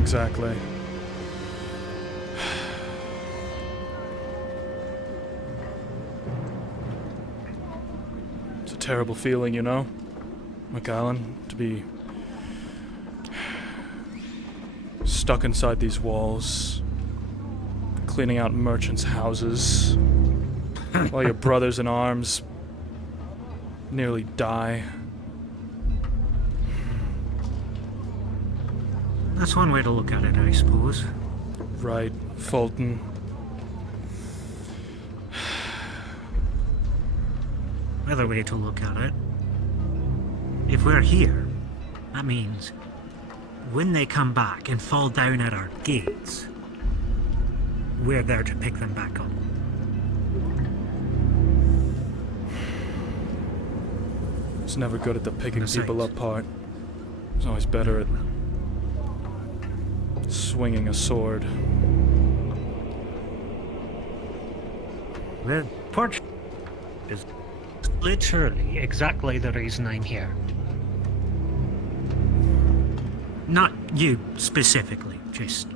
Exactly. It's a terrible feeling, you know, McAllen, to be stuck inside these walls, cleaning out merchants' houses, while your brothers in arms nearly die. That's one way to look at it, I suppose. Right, Fulton. Another way to look at it. If we're here, that means when they come back and fall down at our gates, we're there to pick them back up. It's never good at the picking people up part. It's always better at swinging a sword. The porch is literally exactly the reason I'm here. Not you specifically, just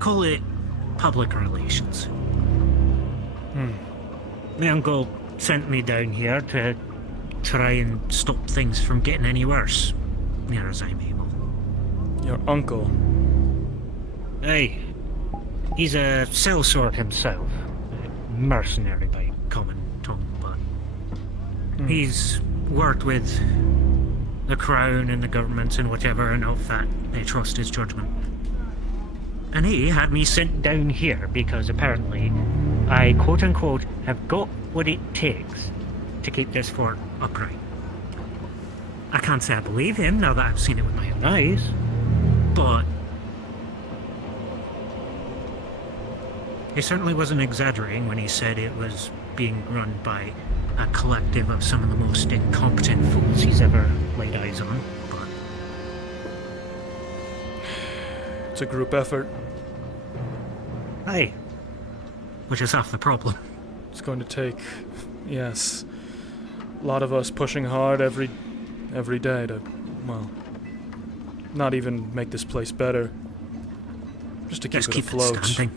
call it public relations. My uncle sent me down here to try and stop things from getting any worse, near as I'm able. Your uncle? Hey, he's a sellsword himself. A mercenary by common tongue, but he's worked with the Crown and the governments and whatever enough that they trust his judgment. And he had me sent down here because apparently I, quote-unquote, have got what it takes to keep this fort upright. I can't say I believe him now that I've seen it with my own eyes, but he certainly wasn't exaggerating when he said it was being run by a collective of some of the most incompetent fools he's ever laid eyes on, but it's a group effort. Aye. Which is half the problem. It's going to take, yes, a lot of us pushing hard every day to, well, not even make this place better, just to keep it afloat. Standing.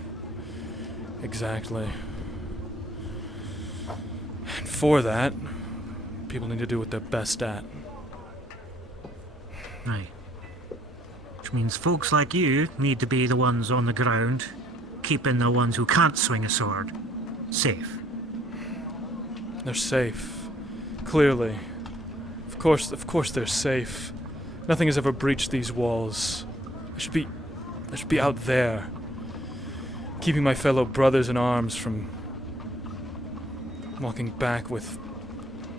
Exactly. And for that, people need to do what they're best at. Aye. Which means folks like you need to be the ones on the ground, keeping the ones who can't swing a sword safe. They're safe. Clearly. Of course they're safe. Nothing has ever breached these walls. I should be out there, keeping my fellow brothers in arms from walking back with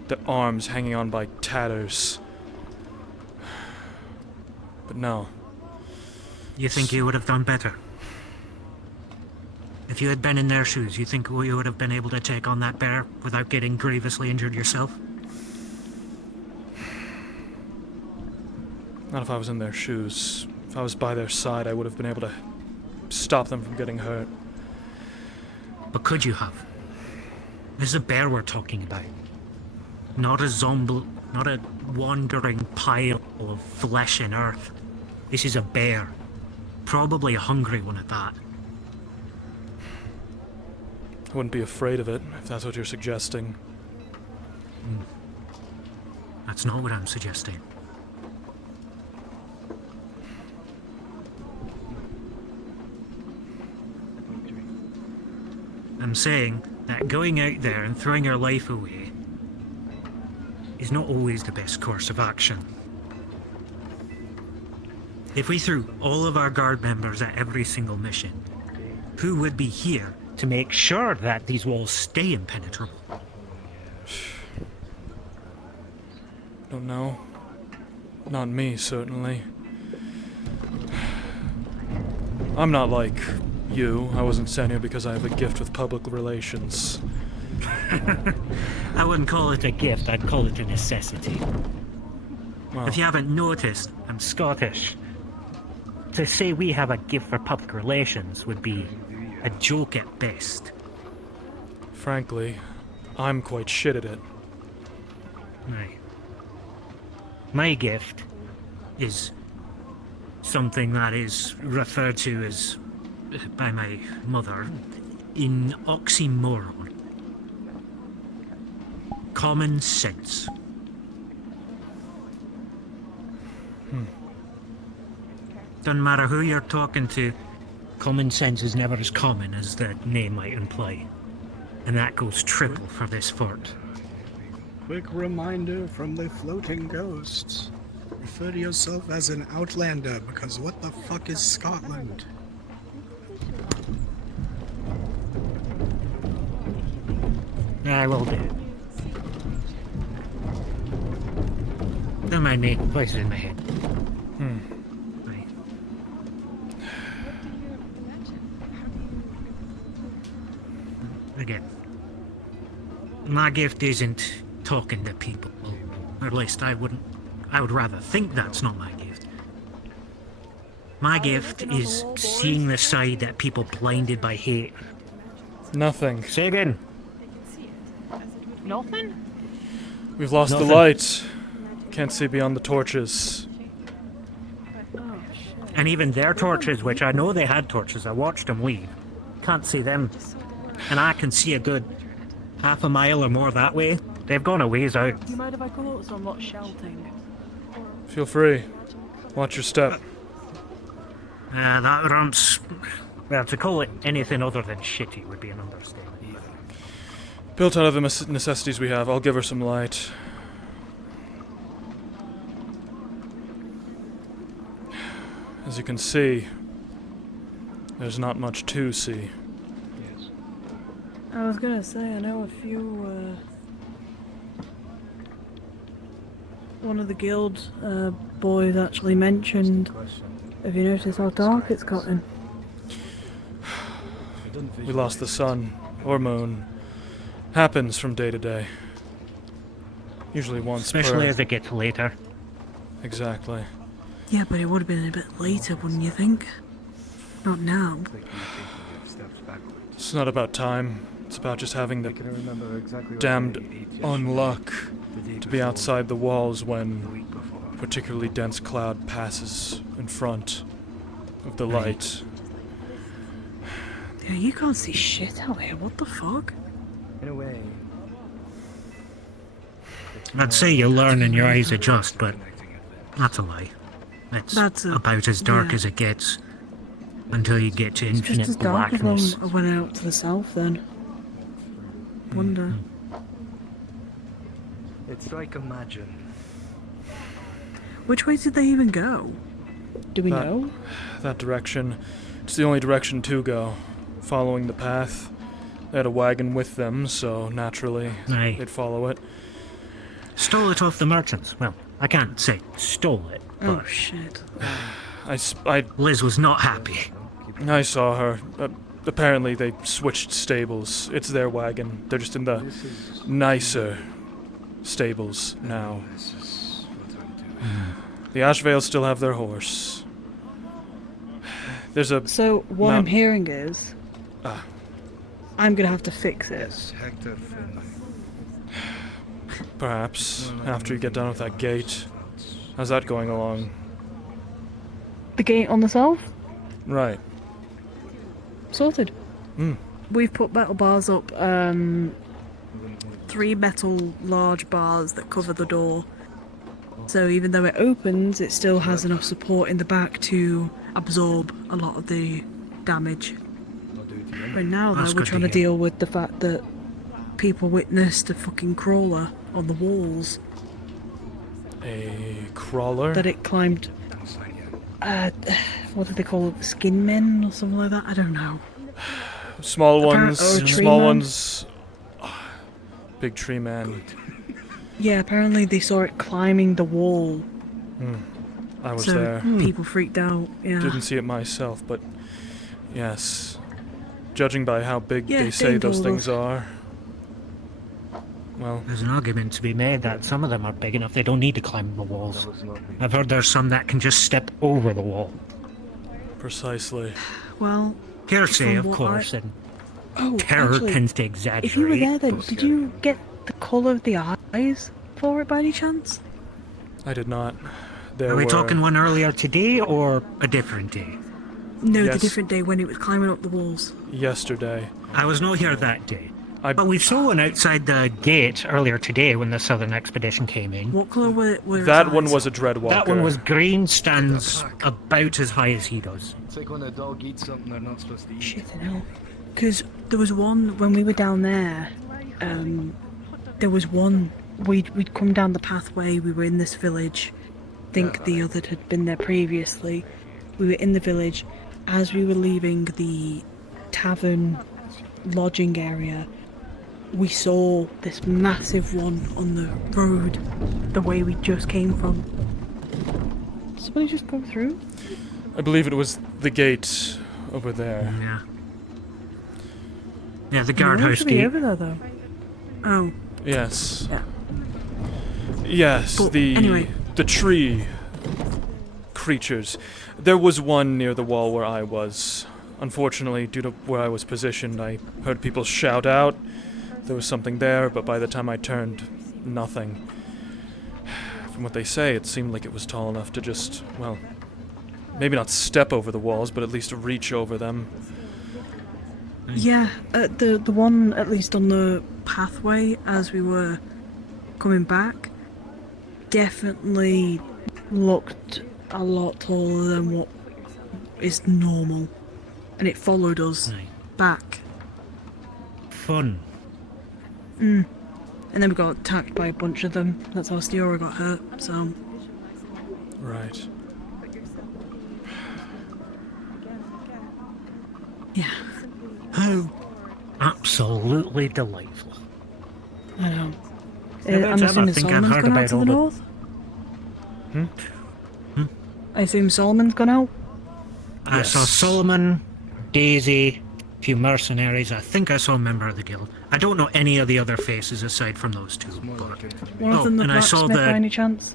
their arms hanging on by tatters. But no. You think you would have done better? If you had been in their shoes, you think you would have been able to take on that bear without getting grievously injured yourself? Not if I was in their shoes. If I was by their side, I would have been able to stop them from getting hurt. But could you have? This is a bear we're talking about. Not a zombie, not a wandering pile of flesh and earth. This is a bear. Probably a hungry one at that. I wouldn't be afraid of it, if that's what you're suggesting. That's not what I'm suggesting. I'm saying that going out there and throwing your life away is not always the best course of action. If we threw all of our guard members at every single mission, who would be here to make sure that these walls stay impenetrable? Don't know. Not me, certainly. I'm not like you. I wasn't sent here because I have a gift with public relations. I wouldn't call it a gift, I'd call it a necessity. Well, if you haven't noticed, I'm Scottish. To say we have a gift for public relations would be a joke at best. frankly, I'm quite shit at it. Aye. My gift is something that is referred to as, by my mother, in oxymoron. Common sense. Doesn't matter who you're talking to, common sense is never as common as the name might imply. And that goes triple for this fort. Quick reminder from the floating ghosts. Refer to yourself as an outlander, because what the fuck is Scotland? I will do. Don't mind me, voices in my head. Right. Again, my gift isn't talking to people, or at least I would rather think that's not my gift. My gift is seeing the side that people blinded by hate. Nothing. Say again. Nothing? We've lost the light. Can't see beyond the torches. And even their torches, which I know they had torches, I watched them leave. Can't see them. And I can see a good half a mile or more that way. They've gone a ways out. Do you mind if I go out so I'm not shouting? Feel free. Watch your step. That runs... Well, to call it anything other than shitty would be an understatement. Built out of the necessities we have, I'll give her some light. As you can see, there's not much to see. I was gonna say, I know a few, one of the guild boys actually mentioned, have you noticed how dark it's gotten? We lost the sun, or moon. Happens from day to day. Usually once Especially per... as it gets later. Exactly. Yeah, but it would have been a bit later, wouldn't you think? Not now. It's not about time. It's about just having the damned unluck to be outside the walls when a particularly dense cloud passes in front of the light. Yeah, you can't see shit out here. What the fuck? In a way. I'd say you learn and your eyes adjust, but that's a lie. That's about as dark as it gets until you get to It's just infinite as dark as blackness. I went out to the south then. Wonder. It's like imagine Which way did they even go? Do we know? That direction. It's the only direction to go. Following the path. They had a wagon with them, so naturally they'd follow it. Stole it off the merchants. Well, I can't say stole it, but... Oh, shit. Liz was not happy. I saw her. Apparently they switched stables. It's their wagon. They're just in the nicer stables now. The Ashvales still have their horse. There's a... So, what I'm hearing is... I'm gonna have to fix it. Perhaps, after you get done with that gate. How's that going along? The gate on the south? Right. Sorted. Hmm. We've put metal bars up, 3 metal large bars that cover the door. So even though it opens, it still has enough support in the back to absorb a lot of the damage. But now though, we're trying to deal with the fact that people witnessed a fucking crawler on the walls. A crawler? That it climbed... what do they call it? Skin men or something like that? I don't know. Small ones. Big tree man. Yeah, apparently they saw it climbing the wall. I was so there. People freaked out, yeah. Didn't see it myself, but yes. Judging by how big Yeah, they say those dangerous. things are. Well, there's an argument to be made that some of them are big enough they don't need to climb the walls. I've heard there's some that can just step over the wall. Precisely. Well, Hearsay, from of what course, and Oh, terror actually, tends to exaggerate. if you were there then, but- did you get the colour of the eyes for it by any chance? I did not. There Are we were... talking one earlier today or a different day? No, Yes. the different day when it was climbing up the walls. Yesterday. I was not here that day. But we saw one outside the gate earlier today when the Southern Expedition came in. What colour were That his one eyes? was a Dreadwalker. That one was green, stands about as high as he does. It's like when a dog eats something they're not supposed to eat. Shit, hell. Because there was one when we were down there. There was one. We'd come down the pathway. We were in this village. I think the other had been there previously. We were in the village. As we were leaving the tavern lodging area, we saw this massive one on the road, the way we just came from. Somebody just go through? I believe it was the gate over there. Yeah. Yeah, the No, guardhouse should be gate. over there though. Oh. Yes. Yeah. Yes, But the anyway. the tree creatures. There was one near the wall where I was. Unfortunately, due to where I was positioned, I heard people shout out. There was something there, but by the time I turned, nothing. From what they say, it seemed like it was tall enough to just, well, maybe not step over the walls, but at least reach over them. Yeah, the one at least on the pathway as we were coming back definitely looked a lot taller than what is normal, and it followed us back. Fun. And then we got attacked by a bunch of them. That's how Stiora got hurt. So Right. yeah. How absolutely delightful. I know. Every I'm time I assuming think I've Solomon's heard gone out about to all the the- north. I assume Solomon's gone out. I saw Solomon, Daisy, a few mercenaries. I think I saw a member of the guild. I don't know any of the other faces aside from those two. But... One of them the and I saw blacksmith by the. any chance?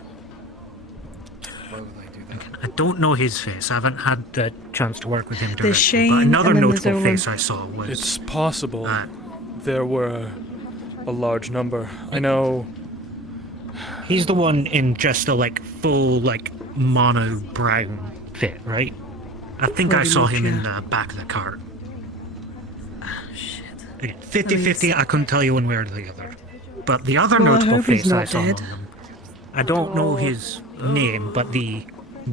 I don't know his face. I haven't had the chance to work with him directly. There's Shane, but another and then there's notable Owen. face I saw was. It's possible there were a large number. I know. He's the one in just a full mono brown fit, right? I think I Pretty saw much, him in yeah. the back of the cart. Shit. Again, 50-50, I couldn't tell you one way or the other. But the other Well, I notable hope he's face I not saw dead. among them, I don't know his name, but the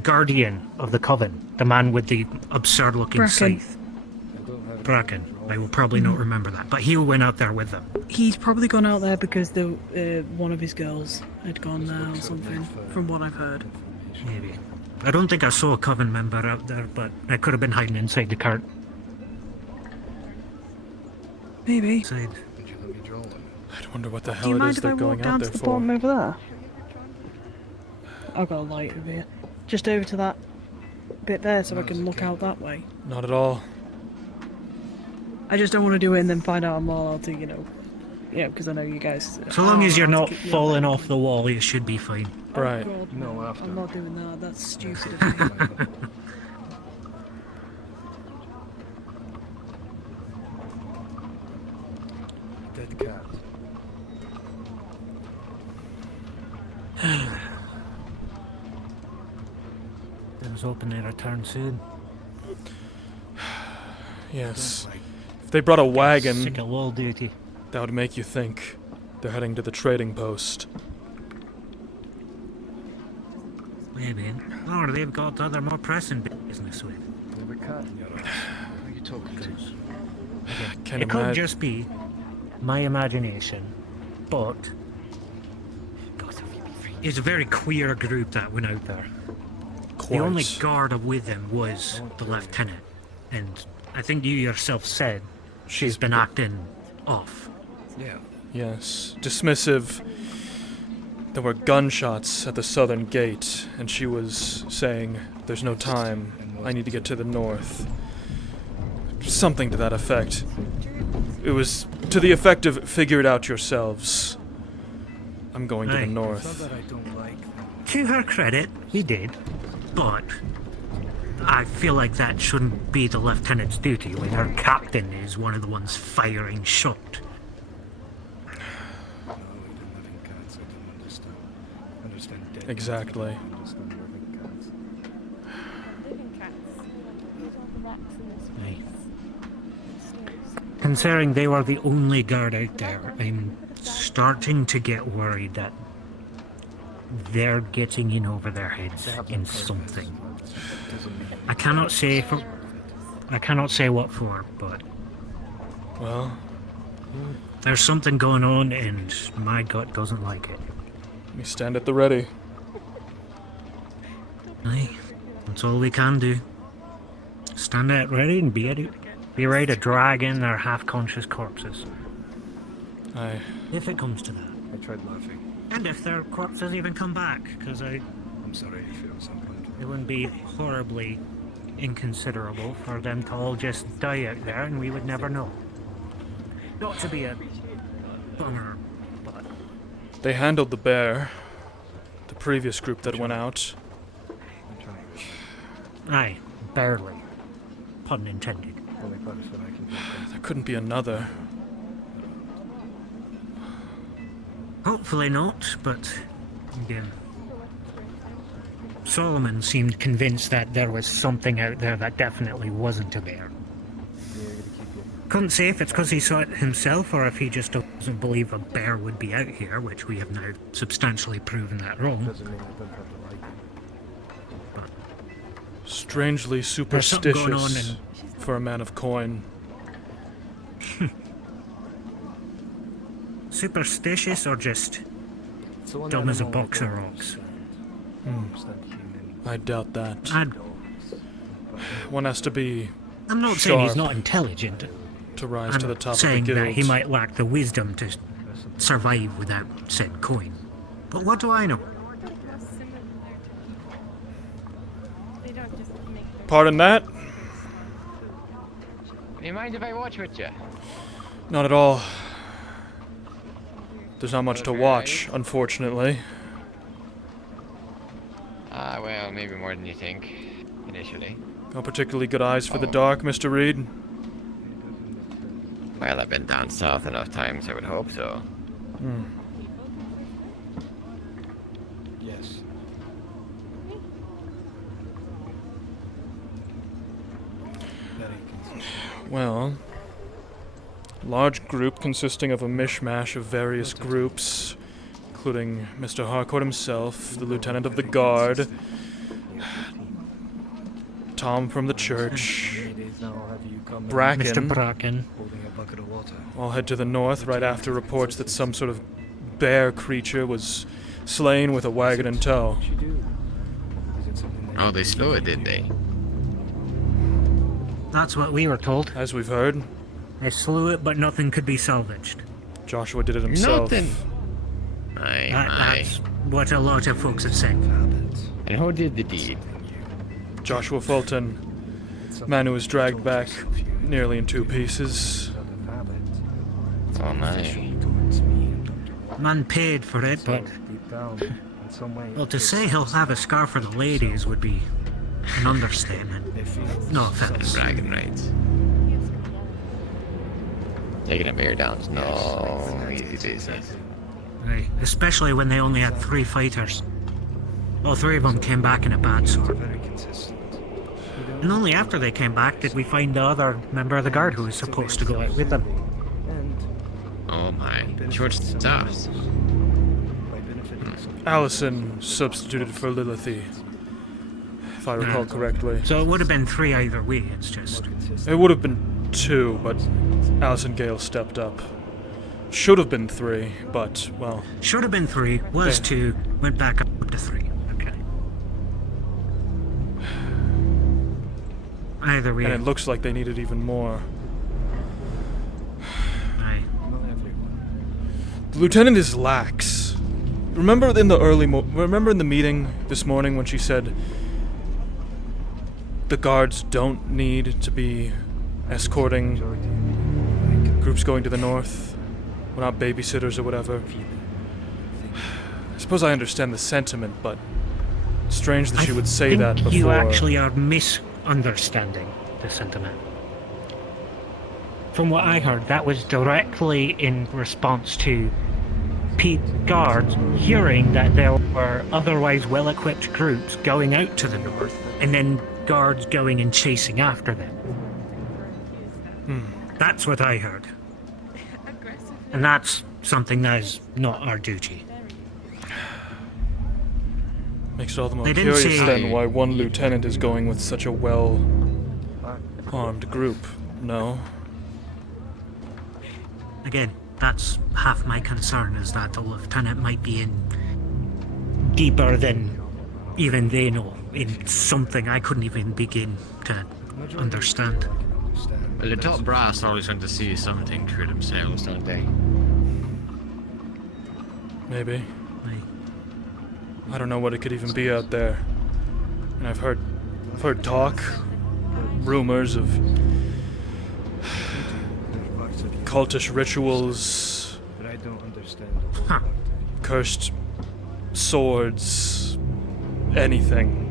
guardian of the coven, the man with the absurd looking Bracken. scythe. Bracken. I will probably not remember that, but he went out there with them. He's probably gone out there because the one of his girls had gone there or something, from what I've heard. Maybe. I don't think I saw a Coven member out there, but I could have been hiding inside the cart. Maybe. Inside. I wonder what the Do you hell it mind is if I they're walk going down out to there the for. bottom over there? I've got a light over here. Just over to that bit there so I can look out that way. Not at all. I just don't want to do it and then find out I'm not allowed to, you know, because I know you guys. So long as you're allowed not to keep me falling up. off the wall, you should be fine. Right. Oh, God, no, I'm not doing that. That's stupid. Dead cat. I was hoping they'd return soon. Yes. If they brought a wagon, Sick of wall duty. that would make you think they're heading to the trading post. Maybe. Or they've got other more pressing business with. There's a cat in your eye. Who are you talking to? Can't It could imagine. just be my imagination, but it's a very queer group that went out there. The only Quite. guard with him was the lieutenant, and I think you yourself said she's been acting off. Yeah. Yes. Dismissive. There were gunshots at the southern gate, and she was saying, "There's no time. I need to get to the north." Something to that effect. It was to the effect of, "Figure it out yourselves. I'm going to the Right. north." That I don't like. To her credit, he did, but I feel like that shouldn't be the lieutenant's duty when her captain is one of the ones firing shot. No, we didn't live in cats. I don't understand. Understand dead. Exactly. I understand living cats. Considering they were the only guard out there, I'm starting to get worried that they're getting in over their heads in something. I cannot say what for, but Well, there's something going on and my gut doesn't like it. we stand at the ready. Aye, that's all we can do. Stand out ready and be ready to drag in their half-conscious corpses. Aye. If it comes to that. I tried laughing. And if their corpses even come back, because I'm sorry if it was unkind. it wouldn't be horribly inconsiderable for them to all just die out there and we would never know. Not to be a bummer, but They handled the bear, the previous group that went out. aye, barely. Pun intended. Only part is what I can do. There couldn't be another. Hopefully not, but again. Solomon seemed convinced that there was something out there that definitely wasn't a bear. Couldn't say if it's because he saw it himself or if he just doesn't believe a bear would be out here, which we have now substantially proven that wrong. Doesn't mean I don't have to like it. Strangely There's something going on superstitious for a man of coin. Superstitious or just dumb as a box of rocks? I doubt that. I'd- One has to be I'm not saying he's sharp not intelligent. to rise I'm to the top of the saying guild. that he might lack the wisdom to survive without said coin. But what do I know? Pardon that? Do you mind if I watch with you? Not at all. There's not much to watch, unfortunately. Ah, well, maybe more than you think, initially. No particularly good eyes for the dark, Mr. Reed. Well, I've been down south enough times, I would hope so. Hmm. Yes. Well, large group consisting of a mishmash of various groups, including Mr. Harcourt himself, the lieutenant of the guard, Tom from the church, Bracken, Mr. Bracken. Holding a bucket of water. all head to the north right after reports that some sort of bear creature was slain with a wagon in tow. Oh, they slew it, did they? That's what we were told. As we've heard. They slew it, but nothing could be salvaged. Joshua did it himself. Nothing. That's what a lot of folks have said. And who did the deed? Joshua Fulton, man who was dragged back nearly in 2 pieces. Oh my. Man paid for it, but... Well, to say he'll have a scar for the ladies would be an understatement. No offense. Bragging rights. Taking a bear down's no easy business. Right, especially when they only had 3 fighters. All 3 of them came back in a bad sort. And only after they came back did we find the other member of the guard who was supposed to go out with them. Oh my, short staffs. Allison substituted for Lilithy, if I recall correctly. So it would have been 3 either way, it's just... It would have been 2, but Allison Gale stepped up. Should have been 3, but, well... Should have been 3, was 2, went back up to 3. Okay. Either way... And it looks like they needed even more. Aye. The lieutenant is lax. Remember in the meeting this morning when she said the guards don't need to be escorting groups going to the north? We're not babysitters or whatever. I suppose I understand the sentiment, but it's strange that she would say that before. You actually are misunderstanding the sentiment. From what I heard, that was directly in response to guards hearing that there were otherwise well-equipped groups going out to the north, and then guards going and chasing after them. That's what I heard. And that's something that is not our duty. Makes it all the more curious then why one lieutenant is going with such a well-armed group, no? Again, that's half my concern, is that the lieutenant might be in deeper than even they know, in something I couldn't even begin to understand. Well, the top brass always want to see something through themselves, don't they? Maybe. I don't know what it could even be out there. And I've heard talk, rumors of cultish rituals, cursed swords, anything.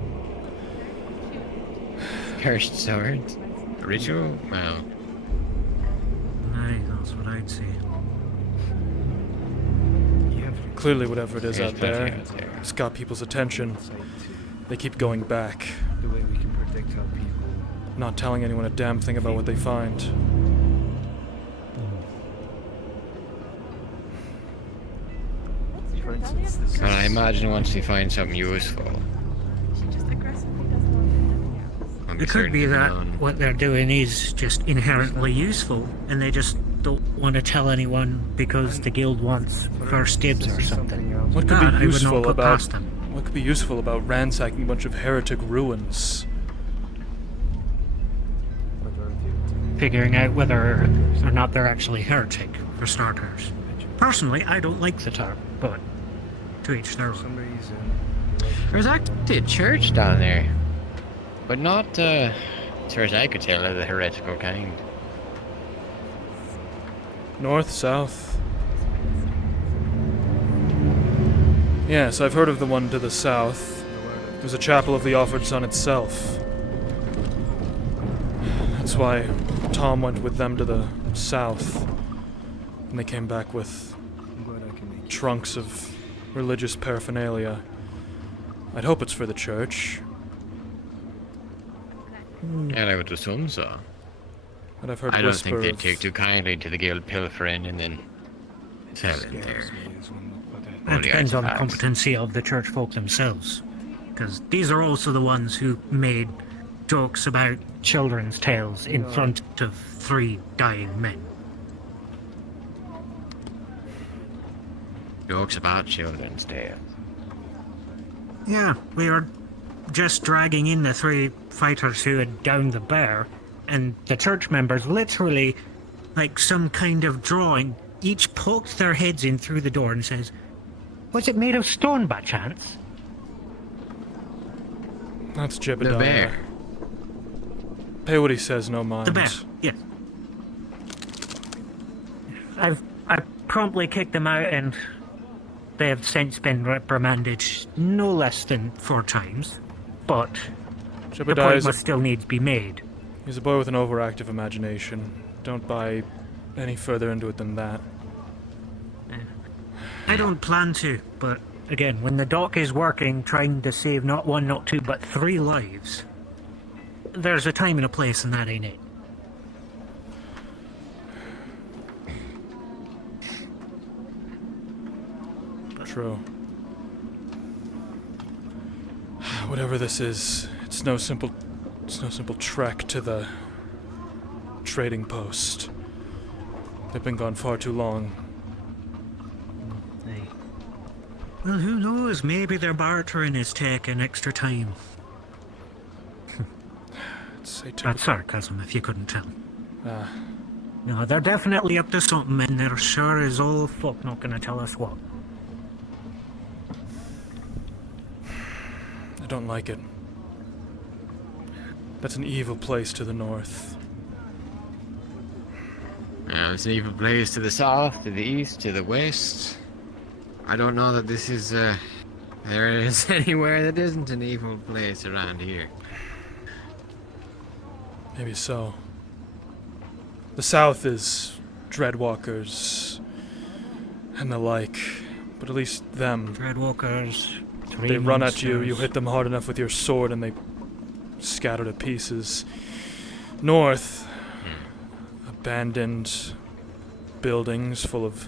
Cursed swords? Ritual? Wow. Aye, that's what I'd say. Clearly whatever it is out there, it's got people's attention. They keep going back. Not telling anyone a damn thing about what they find. Well, I imagine once they find something useful. It could be that what they're doing is just inherently useful, and they just don't want to tell anyone because the guild wants first dibs or something. What could be useful about ransacking a bunch of heretic ruins? Figuring out whether or not they're actually heretic, for starters. Personally, I don't like the term, but to each their own. There's actually a church down there, but not, as far as I could tell, of the heretical kind. North, south? Yes, I've heard of the one to the south. It was a chapel of the Offered Son itself. That's why Tom went with them to the south. And they came back with trunks of religious paraphernalia. I'd hope it's for the church. And I would assume so. But I've heard I don't think they'd of... take too kindly to the guild pilfering and then selling there. It depends on the competency of the church folk themselves. Because these are also the ones who made jokes about children's tales in front of 3 dying men. Jokes about children's tales. Yeah, we are just dragging in the 3 fighters who had downed the bear, and the church members literally, like some kind of drawing, each poked their heads in through the door and says, "Was it made of stone by chance?" That's Jebediah. The bear. Pay what he says, no mind. The bear, yes. I promptly kicked them out, and they have since been reprimanded no less than 4 times. But the point must still need to be made. He's a boy with an overactive imagination. Don't buy any further into it than that. I don't plan to, but again, when the doc is working, trying to save not 1, not 2, but 3 lives, there's a time and a place, and that ain't it. True. Whatever this is, it's no simple trek to the trading post. They've been gone far too long. Well, who knows? Maybe their bartering is taking extra time. That's sarcasm, if you couldn't tell. No, they're definitely up to something, and they're sure as all fuck not gonna tell us what. I don't like it. That's an evil place to the north. It's an evil place to the south, to the east, to the west. I don't know that this is, there is anywhere that isn't an evil place around here. Maybe so. The south is dreadwalkers and the like, but at least them. Dreadwalkers. They run at you, you hit them hard enough with your sword and they scatter to pieces. North, abandoned buildings full of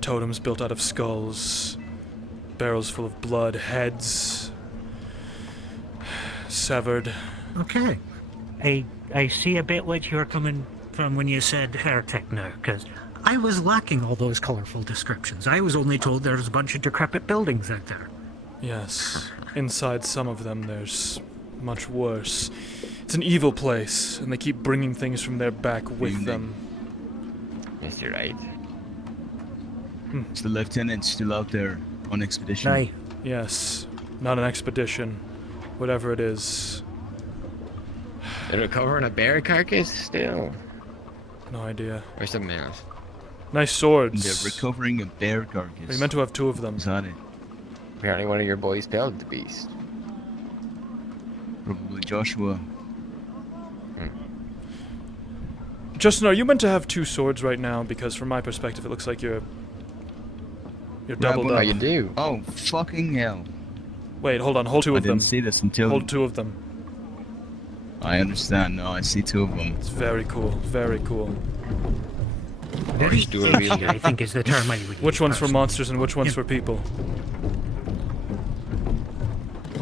totems built out of skulls, barrels full of blood, heads severed. Okay. I see a bit what you're coming from when you said heretic now, because I was lacking all those colourful descriptions. I was only told there was a bunch of decrepit buildings out there. Yes. Inside some of them there's much worse. It's an evil place, and they keep bringing things from their back with them. Yes, you're right. Is the lieutenant still out there on expedition? Aye. Yes. Not an expedition. Whatever it is. They're recovering a bear carcass still? No idea. Or something else? Nice swords. They're recovering a bear carcass. We meant to have 2 of them. Is that it? Apparently one of your boys killed the beast. Probably Joshua. Justin, are you meant to have 2 swords right now? Because from my perspective it looks like you're doubled up. You do. Oh, fucking hell. Wait, hold on, hold 2 of them. I didn't see this until... Hold 2 of them. I understand, no, I see 2 of them. It's very cool, very cool. Very edgy, I think is the term I would use. Which one's for monsters and which one's for people?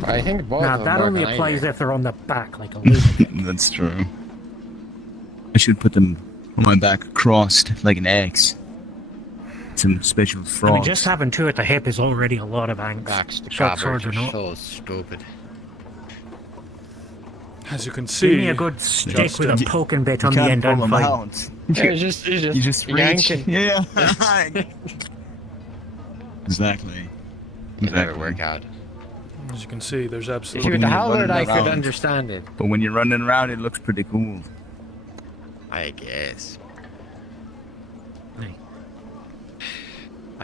I think both Now, of them that work only on applies either. if they're on the back, like a lunatic. That's true. I should put them on my back crossed like an X. Some special frogs. I mean, just having 2 at the hip is already a lot of angst. Backs to Short cover, swords or not. so stupid. As you can see... Give me a good stick with a poking bit on the end and fine. Yeah, you just reach. yanking. Yeah. Exactly. It never work out. As you can see, there's If absolutely... you were the halberd, I could understand it. But when you're running around, it looks pretty cool. I guess. I'm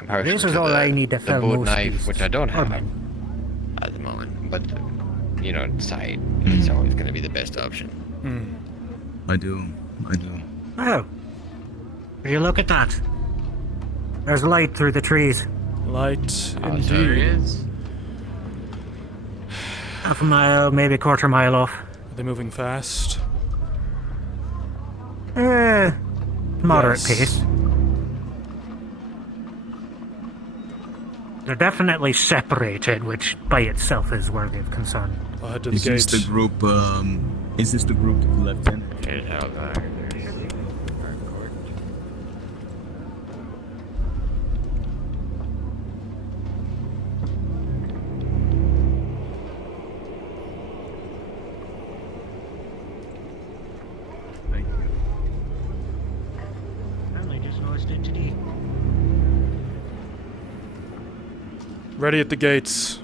This partial is to all the, I need to the fill boat most knife, beasts. which I don't have Or at the moment. But, you know, side, it's always going to be the best option. I do. Oh. Will you look at that? There's light through the trees. Light, Oh, so there indeed. is. Half a mile, maybe a quarter mile off. Are they moving fast? Moderate Yes. pace. They're definitely separated, which by itself is worthy of concern. I'll head to the Is this gates. the group, is this the group to the lieutenant? entity. Ready at the gates.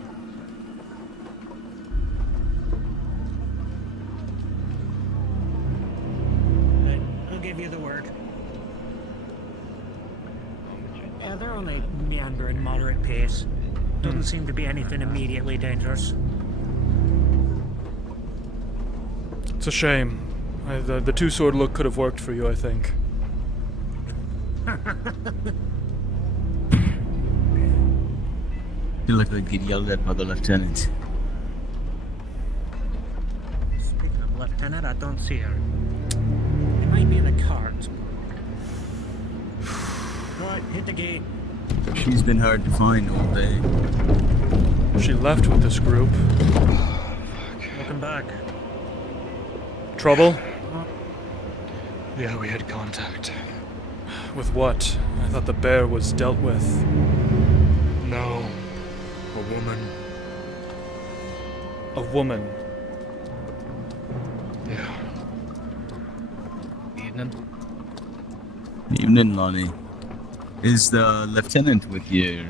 I'll give you the word. Yeah, they're only meandering moderate pace. Doesn't seem to be anything immediately dangerous. It's a shame. The two-sword look could have worked for you, I think. You look like you'd yelled at by the lieutenant. Speaking of lieutenant, I don't see her. It might be in the cart. Right, hit the gate. She's been hard to find all day. She left with this group. Welcome back. Trouble? Yeah, we had contact. With what? I thought the bear was dealt with. No. A woman. A woman? Yeah. Evening. Evening, Lonnie. Is the lieutenant with you?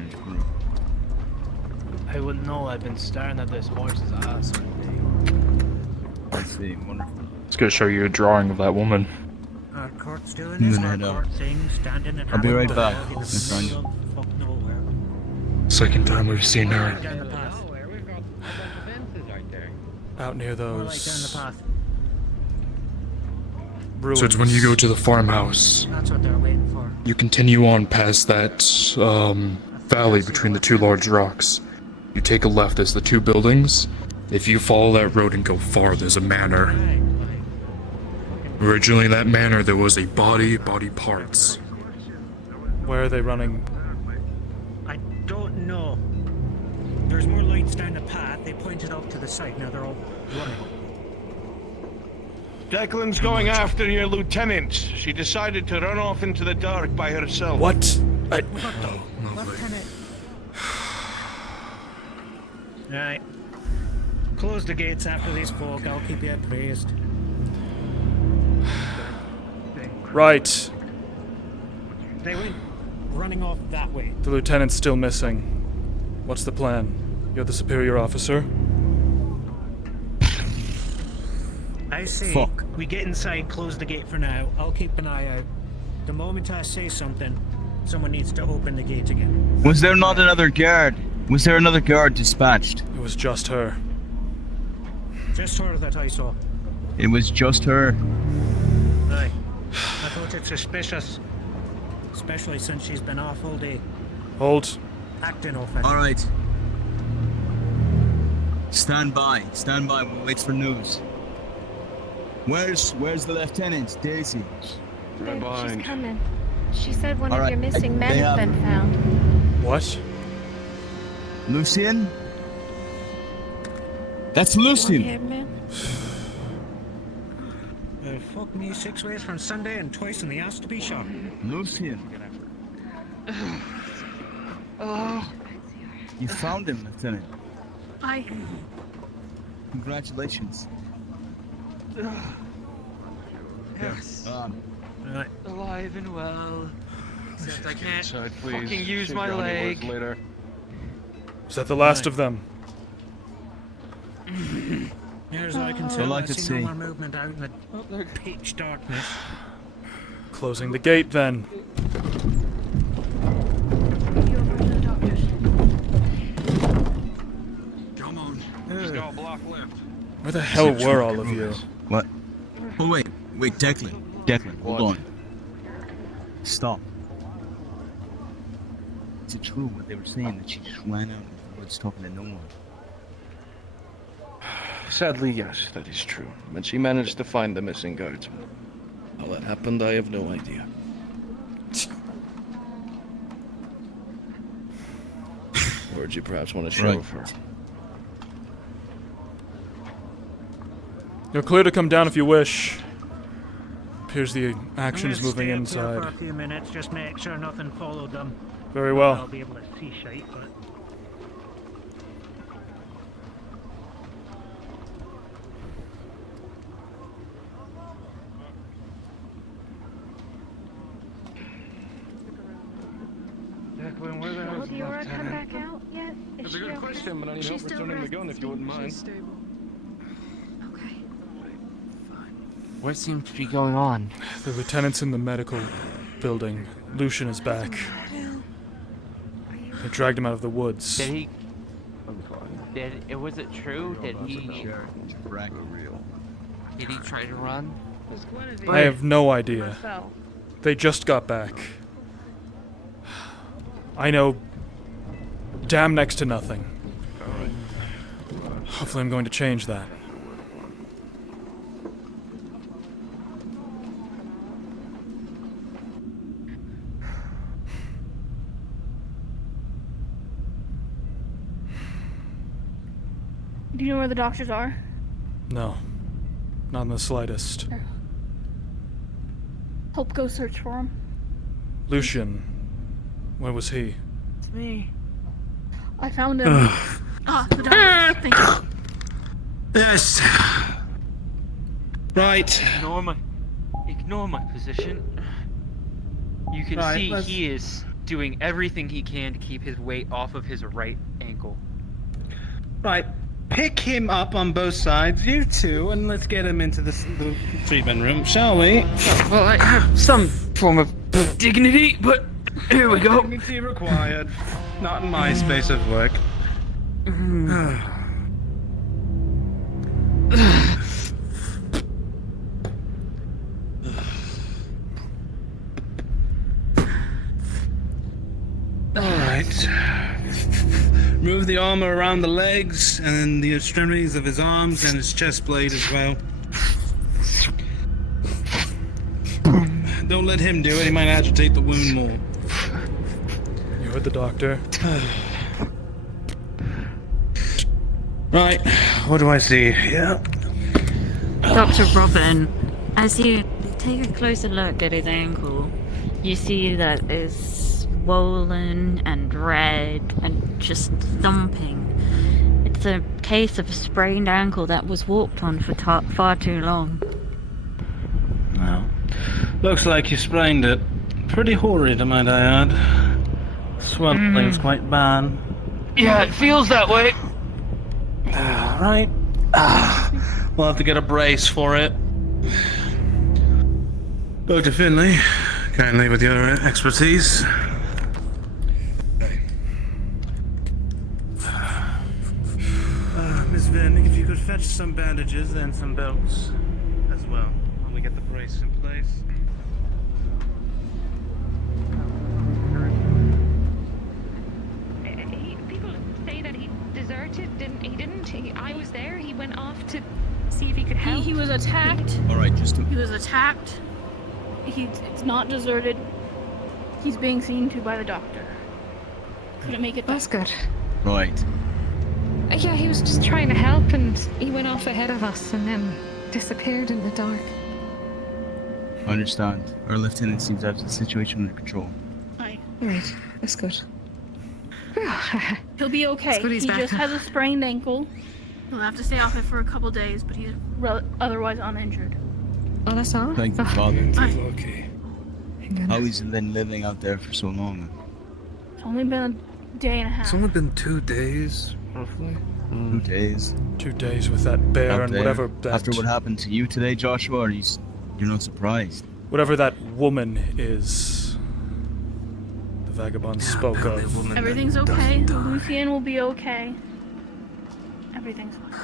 I wouldn't know. I've been staring at this horse's ass all day. I see. Wonderful. It's gonna show you a drawing of that woman. Our court's doing this head out. court thing, standing and I'll be right back, in the Miss Ryan. middle of fuck nowhere. Second time we've seen her. Down the path. Out near More like those down the path. ruins. So it's when you go to the farmhouse. That's what they're waiting for. You continue on past that valley between the two large rocks. You take a left as the two buildings. If you follow that road and go far, there's a manor. Originally in that manor there was a body parts. Where are they running? I don't know. There's more lights down the path. They pointed up to the side. Now they're all running. Declan's going after your lieutenant. She decided to run off into the dark by herself. What? Lieutenant. Right. Close the gates after these folk. I'll keep you appraised. Right. They went running off that way. The lieutenant's still missing. What's the plan? You're the superior officer? I say Fuck. we get inside, close the gate for now. I'll keep an eye out. The moment I say something, someone needs to open the gate again. Was there not another guard? Was there another guard dispatched? It was just her. Just her that I saw. It was just her. Aye. I thought it suspicious. Especially since she's been off all day. Hold. Acting offensive. Alright. Stand by. Stand by. We'll wait for news. Where's the lieutenant, Daisy? Right behind. She's coming. She said one All of right, your missing men they have have- been found. What? Lucian? That's Lucian. Long-haired man? Fuck me 6 ways from Sunday and twice in the ass to be shot. Lucian. Oh. You found him, Lieutenant. I... Congratulations. Yes. Right. Alive and well. Except I can't Inside, please. fucking use Shoot my Johnny leg. Woods later. Is that the last of them? Near as I can All tell, I I could see see. no more movement out in the pitch darkness. Closing the gate then. Come on. Just got a block left. Where the hell were all of you? What? Oh, wait, Declan. Declan, hold on. Stop. Is it true what they were saying, that she just ran out into the woods talking to no one? Sadly, yes, that is true. But she managed to find the missing guardsman. How that happened, I have no idea. Words you perhaps want to share Right. with her. You're clear to come down if you wish. Appears the action is I'm gonna moving stay up here inside. for a few minutes, just make sure nothing followed them. Very well. I'll be able to see shite, but... Jacqueline, where the Will hell's Diora come Lieutenant? back out yet? Is That's a she good okay? question, but I need help returning the gun if you wouldn't mind. Okay. What seems to be going on? The lieutenant's in the medical building. Lucian is back. They dragged him out of the woods. Did he? Was it true? Did he try to run? I have no idea. They just got back. I know damn next to nothing. Hopefully I'm going to change that. Do you know where the doctors are? No. Not in the slightest. Help go search for him. Lucian. Where was he? It's me. I found him. The doctors. Thank you. Yes. Right. Ignore my position. You can Right, see let's- he is doing everything he can to keep his weight off of his right ankle. Right. Pick him up on both sides, you two, and let's get him into the treatment room, shall we? Well, I have some form of dignity, but here we go. Dignity required. Not in my space of work. Alright. Move the armor around the legs and the extremities of his arms and his chest plate as well. Don't let him do it, he might agitate the wound more. You heard the doctor. Right, what do I see? Yeah. Dr. Robin, as you take a closer look at his ankle, you see that it's swollen and red and just thumping. It's a case of a sprained ankle that was walked on for far too long. Well, looks like you sprained it. Pretty horrid, might I add. Swelling's quite bad. Yeah, it feels that way. Right. We'll have to get a brace for it. Dr. Finley, kindly with your expertise. Miss Van, if you could fetch some bandages and some belts as well, when we get the brace in place. People say that he deserted. I was there. He went off to see if he could help. He was attacked. Alright, He was attacked. It's not deserted. He's being seen to by the doctor. Couldn't make it back. That's good. Right. Yeah, he was just trying to help, and he went off ahead of us, and then disappeared in the dark. I understand. Our lieutenant seems to have the situation under control. Aye. Right, that's good. He'll be okay. It's good he's He back just now. has a sprained ankle. He'll have to stay off it for a couple days, but he's otherwise uninjured. Oh, that's all? Thank you, Oh. Father. Aye. How has he been living out there for so long? It's only been a day and a half. It's only been 2 days, roughly. 2 days. 2 days with that bear Out and there. whatever that... After what happened to you today, Joshua, are you're not surprised? Whatever that woman is. The vagabond spoke of. Everything's okay. Lucian will be okay. Everything's fine.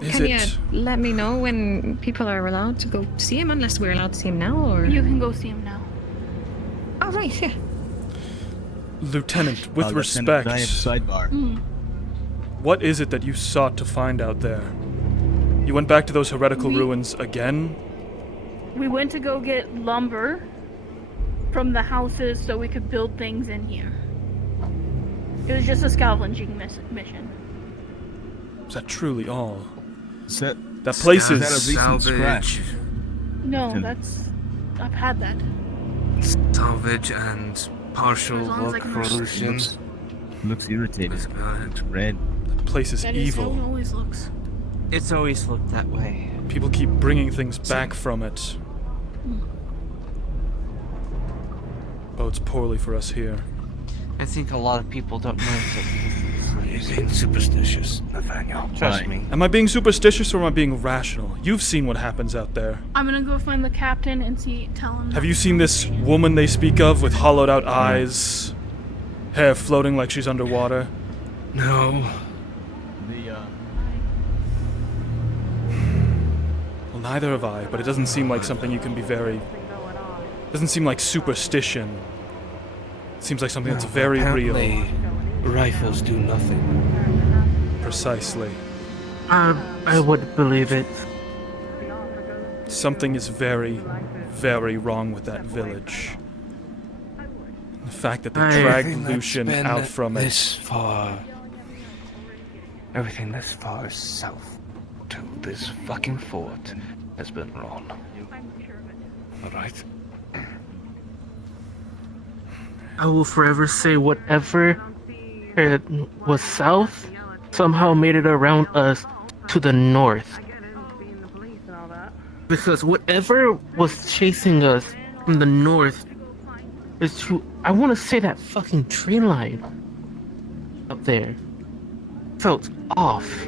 Is Can it? you let me know when people are allowed to go see him, unless we're allowed to see him now, or? You can go see him now. Oh, right, yeah. Lieutenant, with Lieutenant, respect, I have a sidebar. what is it that you sought to find out there? You went back to those heretical ruins again? We went to go get lumber from the houses so we could build things in here. It was just a scavenging mission. Is that truly all? That place is is... that a recent scratch? No, I've had that. Salvage and partial As long as I look can for rest. Lucian. Looks irritated. Looks red. The place is That is how evil. it always looks. It's always looked that way. People keep bringing things back from it. But bodes poorly for us here. I think a lot of people don't notice it. You're being superstitious, Nathaniel. Trust me. Am I being superstitious or am I being rational? You've seen what happens out there. I'm gonna go find the captain and tell him. Have you seen this woman they speak of with hollowed out eyes? Hair floating like she's underwater? No. Well, neither have I, but it doesn't seem like something you can be very... doesn't seem like superstition. It seems like something that's very real. Rifles do nothing. Precisely. I would believe it. Something is very, very wrong with that village. The fact that they dragged Lucian out from it. Everything this far south to this fucking fort has been wrong. Alright? I will forever say whatever was south somehow made it around us to the north. Because whatever was chasing us from the north is to, I want to say, that fucking tree line up there felt off.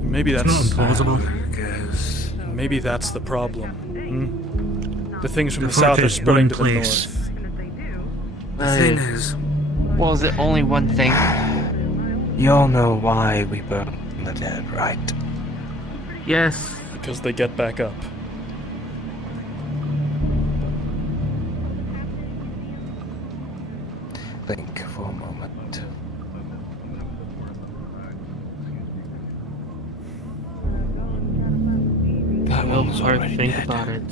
Maybe that's It's not impossible. Maybe that's the problem. The things from the south are spreading to the north. The thing is, Well, is it only one thing? you all know why we burn the dead, right? Yes. Because they get back up. Think for a moment. That was hard to think about it.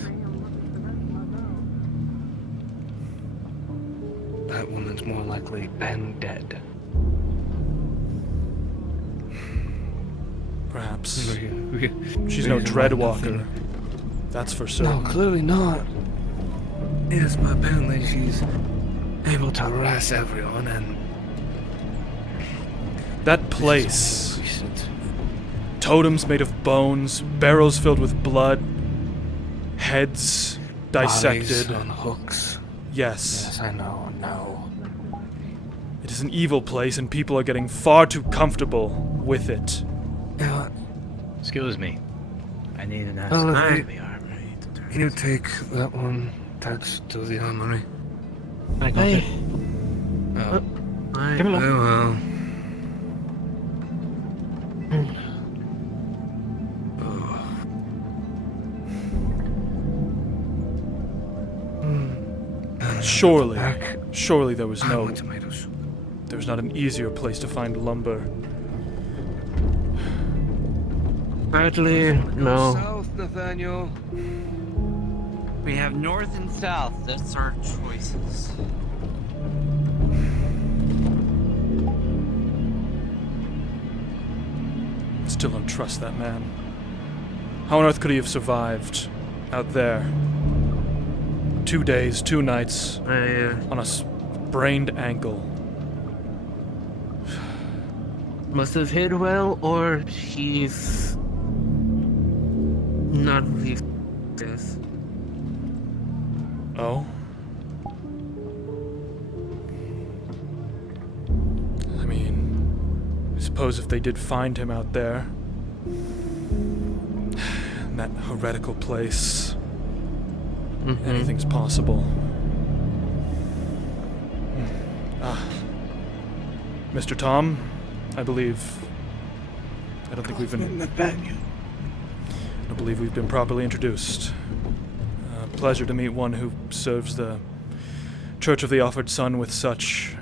That woman's more likely been dead. Perhaps. She's no Dreadwalker. That's for certain. No, clearly not. Yes, but apparently she's able to harass everyone and... That place. Totems made of bones, barrels filled with blood, heads dissected. Bodies on hooks. Yes. Yes, I know. It is an evil place and people are getting far too comfortable with it. Excuse me. I need an Oh, answer hey. to the armory. Can you take that one attached to the armory? I got it. Oh. Give it Oh, well. Surely there was no... There was not an easier place to find lumber. Sadly, no. South, Nathaniel. We have north and south. That's our choices. Still don't trust that man. How on earth could he have survived out there? 2 days, 2 nights on a sprained ankle. Must have hid well, or he's not really this. Oh? I mean, I suppose if they did find him out there, in that heretical place, anything's possible. Mr. Tom, I don't think we've been... I don't believe we've been properly introduced. Pleasure to meet one who serves the Church of the Offered Sun with such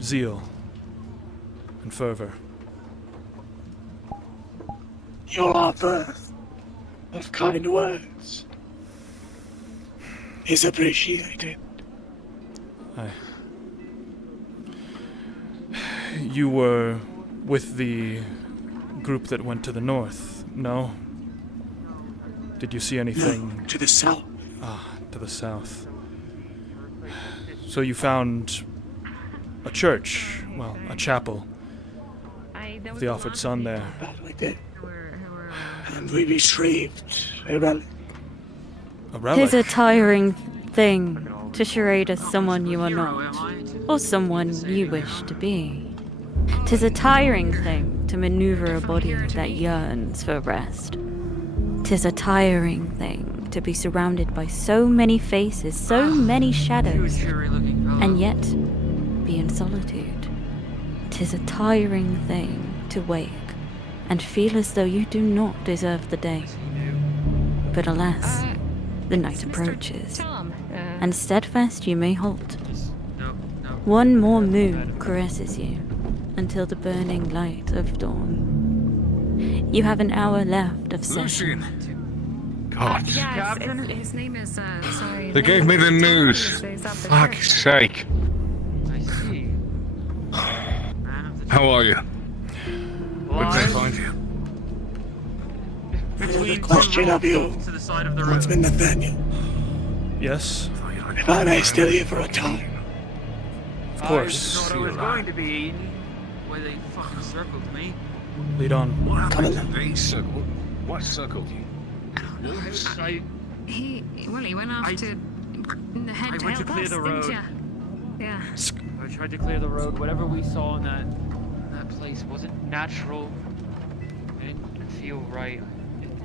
zeal and fervor. Your offer of kind words is appreciated. You were with the group that went to the north, no? Did you see anything? No, to the south. Ah, to the south. So you found a church, well, a chapel of the Offered Sun there. That we did. And we retrieved a relic. A relic? Tis a tiring thing to charade as someone you are not, or someone you wish to be. 'Tis a tiring thing to maneuver a body that yearns for rest. 'Tis a tiring thing to be surrounded by so many faces, so many shadows, and yet be in solitude. 'Tis a tiring thing to wake and feel as though you do not deserve the day. But alas, the night approaches, and steadfast you may halt. One more moon caresses you until the burning light of dawn. You have an hour left of session. God. His name is, sorry. They gave me the news. Fuck's sake. I see. How are you? Where did they find you? Between Question of you. to the side of the road. What's been Nathaniel? Yes? If I may steal you for a time. Of course. I thought I was going to be where they fucking circled me. Lead on. Come along. They circled. What circled you? He went off to head I to went to help clear us, the didn't road. ya? Yeah. I tried to clear the road. Whatever we saw in that place wasn't natural. It didn't feel right.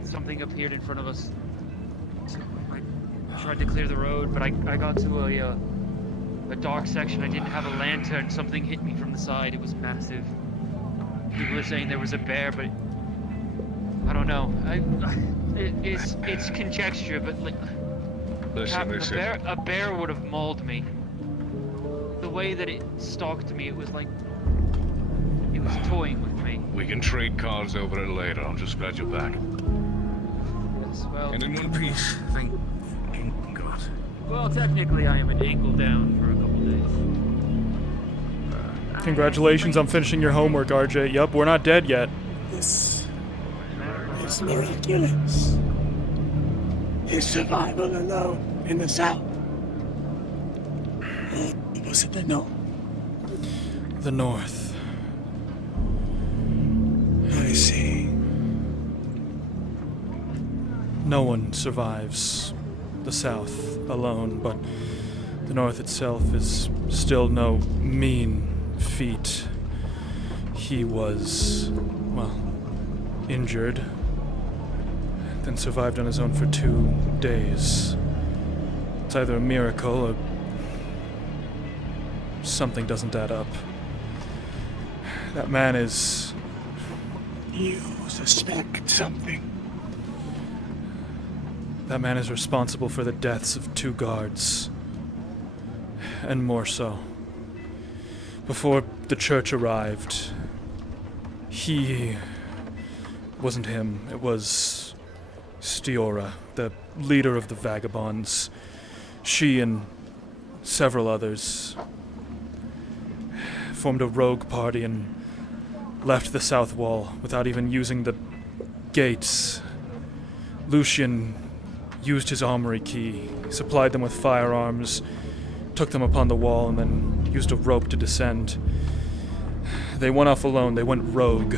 Something appeared in front of us. So I tried to clear the road, but I got to a dark section. I didn't have a lantern. Something hit me from the side. It was massive. People were saying there was a bear, but I don't know. It's conjecture, but like a bear would have mauled me. The way that it stalked me, it was like it was toying with me. We can trade cards over it later. I'm just glad you're back. Yes, well. And in one piece. Thank God. Well, technically, I am an ankle down for a couple days. Congratulations on finishing your homework, RJ. Yup, we're not dead yet. This is miraculous. His survival alone in the south. Was it the north? The north. I see. No one survives the south alone, but the north itself is still no mean feat. He was, well, injured, then survived on his own for 2 days. It's either a miracle or something doesn't add up. That man is... You suspect something. That man is responsible for the deaths of 2 guards. And more so. Before the church arrived, he... wasn't him. It was Stiora, the leader of the vagabonds. She and several others formed a rogue party and left the south wall without even using the gates. Lucian used his armory key, supplied them with firearms, took them upon the wall, and then used a rope to descend. They went off alone, they went rogue,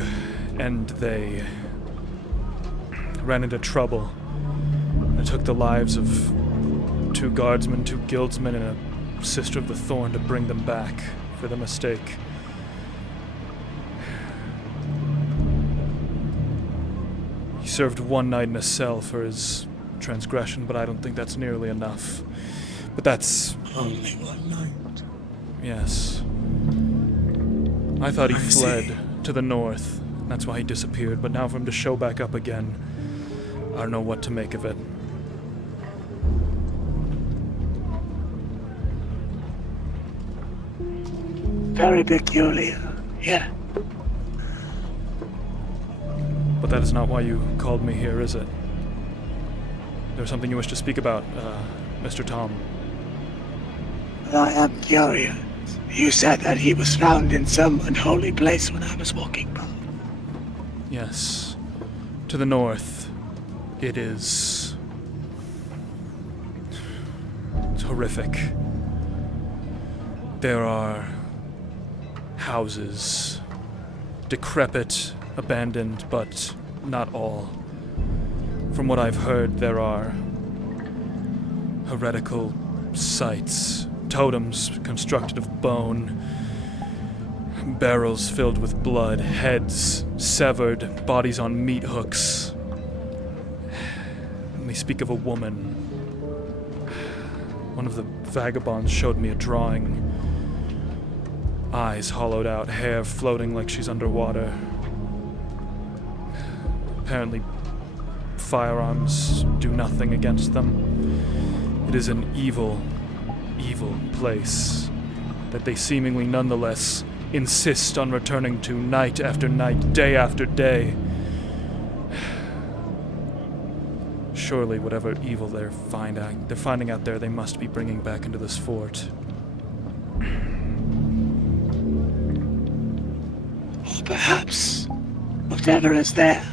and they ran into trouble. It took the lives of 2 guardsmen, 2 guildsmen, and a sister of the Thorn to bring them back for the mistake. He served 1 night in a cell for his transgression, but I don't think that's nearly enough. But that's... Only 1 night. Yes. I thought he fled to the north. That's why he disappeared, but now for him to show back up again, I don't know what to make of it. Very peculiar, yeah. But that is not why you called me here, is it? There's something you wish to speak about, Mr. Tom. I am curious. You said that he was found in some unholy place when I was walking by. Yes. To the north. It is... It's horrific. There are houses, decrepit, abandoned, but not all. From what I've heard, there are heretical sights. Totems constructed of bone. Barrels filled with blood. Heads severed. Bodies on meat hooks. And they speak of a woman. One of the vagabonds showed me a drawing. Eyes hollowed out, hair floating like she's underwater. Apparently, firearms do nothing against them. It is an evil, evil place that they seemingly nonetheless insist on returning to night after night, day after day. Surely whatever evil they're finding out there, they must be bringing back into this fort. Or perhaps whatever is there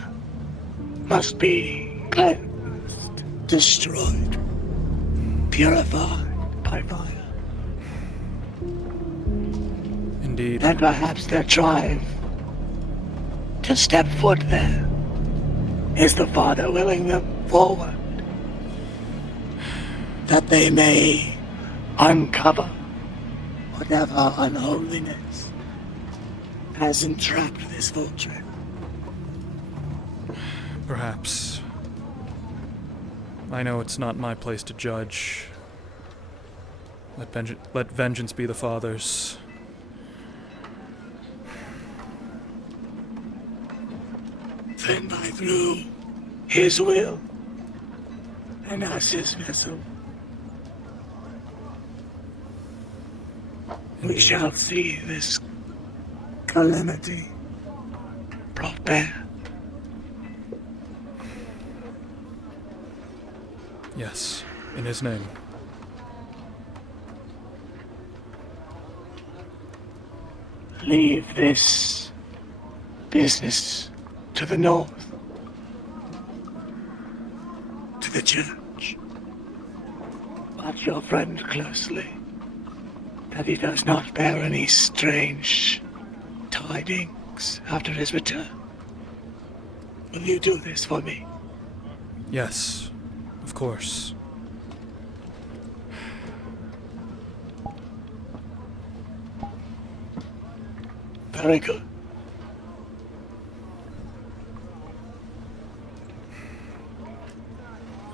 must be cleansed, destroyed, purified by fire. Indeed. And perhaps their drive to step foot there is the Father willing them forward, that they may uncover whatever unholiness has entrapped this fortress. Perhaps. I know it's not my place to judge. Let vengeance be the Father's. Then by through His will, and as His vessel, we shall see this calamity brought back. Yes, in His name. Leave this business to the north, to the church. Watch your friend closely, that he does not bear any strange tidings after his return. Will you do this for me? Yes, of course. Very good.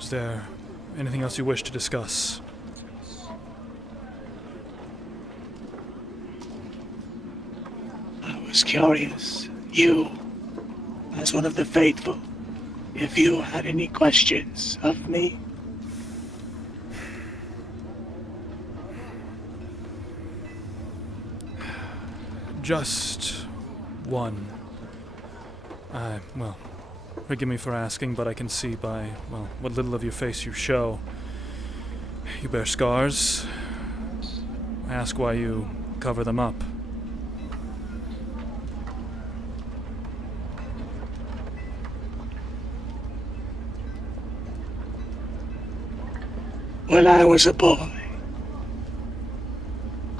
Is there anything else you wish to discuss? I was curious, you, as one of the faithful, if you had any questions of me. Just one. Well, forgive me for asking, but I can see by, well, what little of your face you show. You bear scars. I ask why you cover them up. When I was a boy,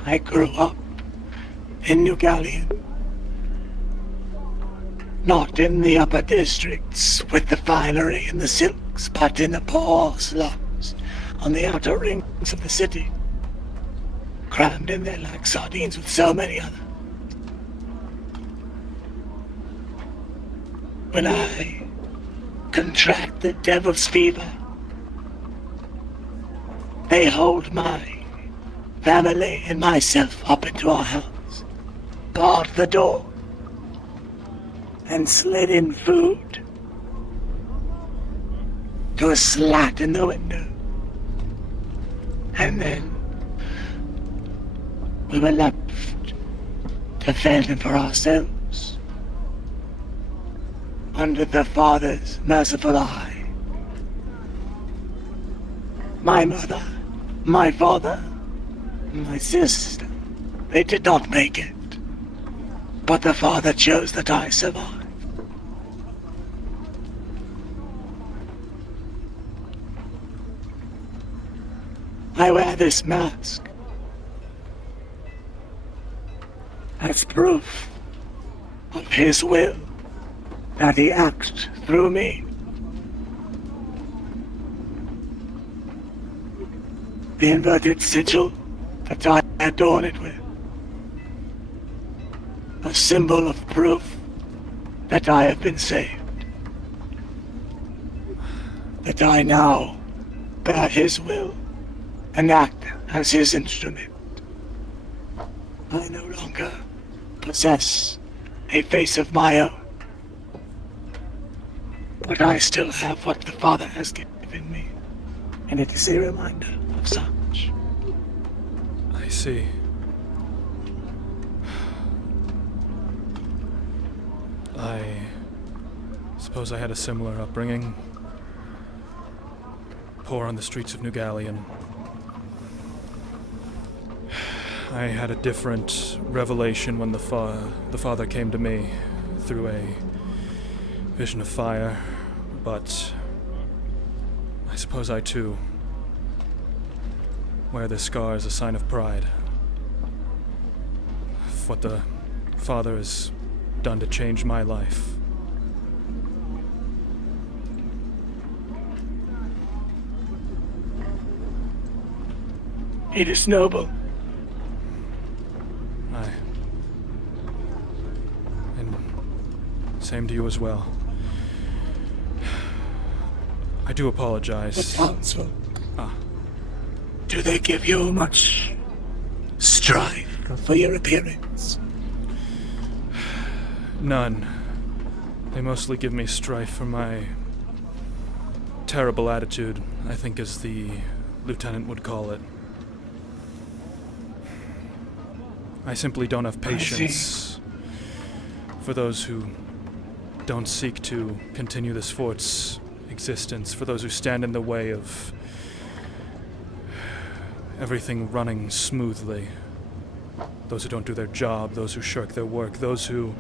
I grew up in New Gallion. Not in the upper districts with the finery and the silks, but in the poor slums on the outer rings of the city, crammed in there like sardines with so many others. When I contract the devil's fever, they hold my family and myself up into our house, barred the door, and slid in food to a slat in the window. And then we were left to fend for ourselves under the Father's merciful eye. My mother, my father, my sister, they did not make it. But the Father chose that I survive. I wear this mask as proof of His will, that He acts through me. the inverted sigil that I adorn it with. A symbol of proof that I have been saved. That I now bear his will and act as his instrument. I no longer possess a face of my own, but I still have what the Father has given me, and it is a reminder of such. I see. I suppose I had a similar upbringing. Poor on the streets of New Galleon. I had a different revelation when the Father came to me through a vision of fire, but I suppose I too wear this scar as a sign of pride. Of what the Father has done to change my life. It is noble. Aye. And same to you as well. I do apologize. The townsfolk. Ah. Do they give you much strife for your appearance? None. They mostly give me strife for my terrible attitude, I think as the lieutenant would call it. I simply don't have patience for those who don't seek to continue this fort's existence, for those who stand in the way of everything running smoothly, those who don't do their job, those who shirk their work, those who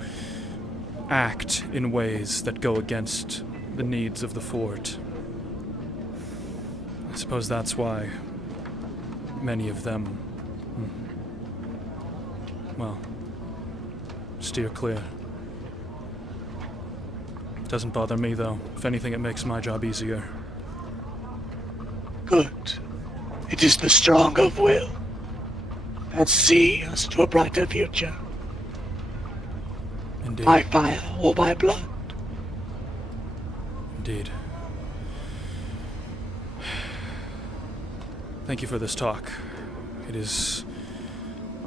act in ways that go against the needs of the fort. I suppose that's why many of them, well, steer clear. Doesn't bother me, though. If anything, it makes my job easier. Good. It is the strong of will that see us to a brighter future. Indeed. By fire or by blood. Indeed. Thank you for this talk. It is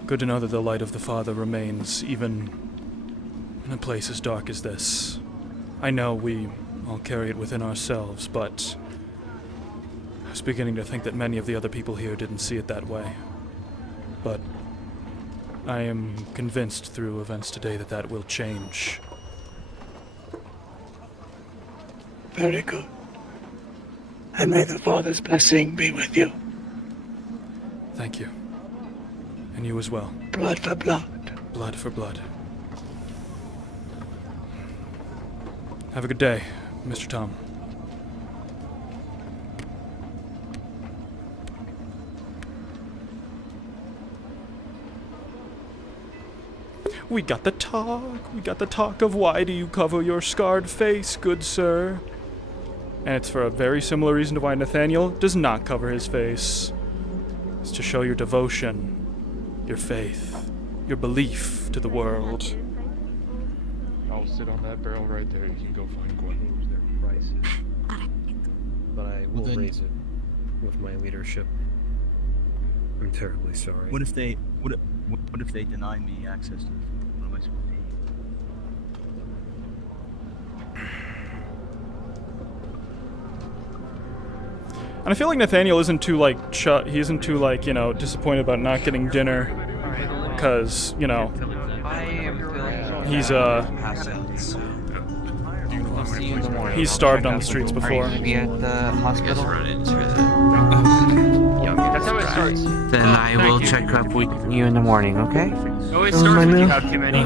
good to know that the light of the Father remains even in a place as dark as this. I know we all carry it within ourselves, but I was beginning to think that many of the other people here didn't see it that way. But I am convinced through events today that that will change. Very good. And may the Father's blessing be with you. Thank you. And you as well. Blood for blood. Blood for blood. Have a good day, Mr. Tom. We got the talk. We got the talk of why do you cover your scarred face, good sir? And it's for a very similar reason to why Nathaniel does not cover his face. It's to show your devotion, your faith, your belief to the world. I'll sit on that barrel right there. You can go find Gwen. Their prices. But I will raise it with my leadership. I'm terribly sorry. What if they deny me access to the food? What am I supposed to eat? And I feel like Nathaniel isn't too he isn't too disappointed about not getting dinner, because he's starved on the streets before. Be at the hospital. That's how it starts. Then I will check up with you in the morning, okay? No, it starts when you have too many.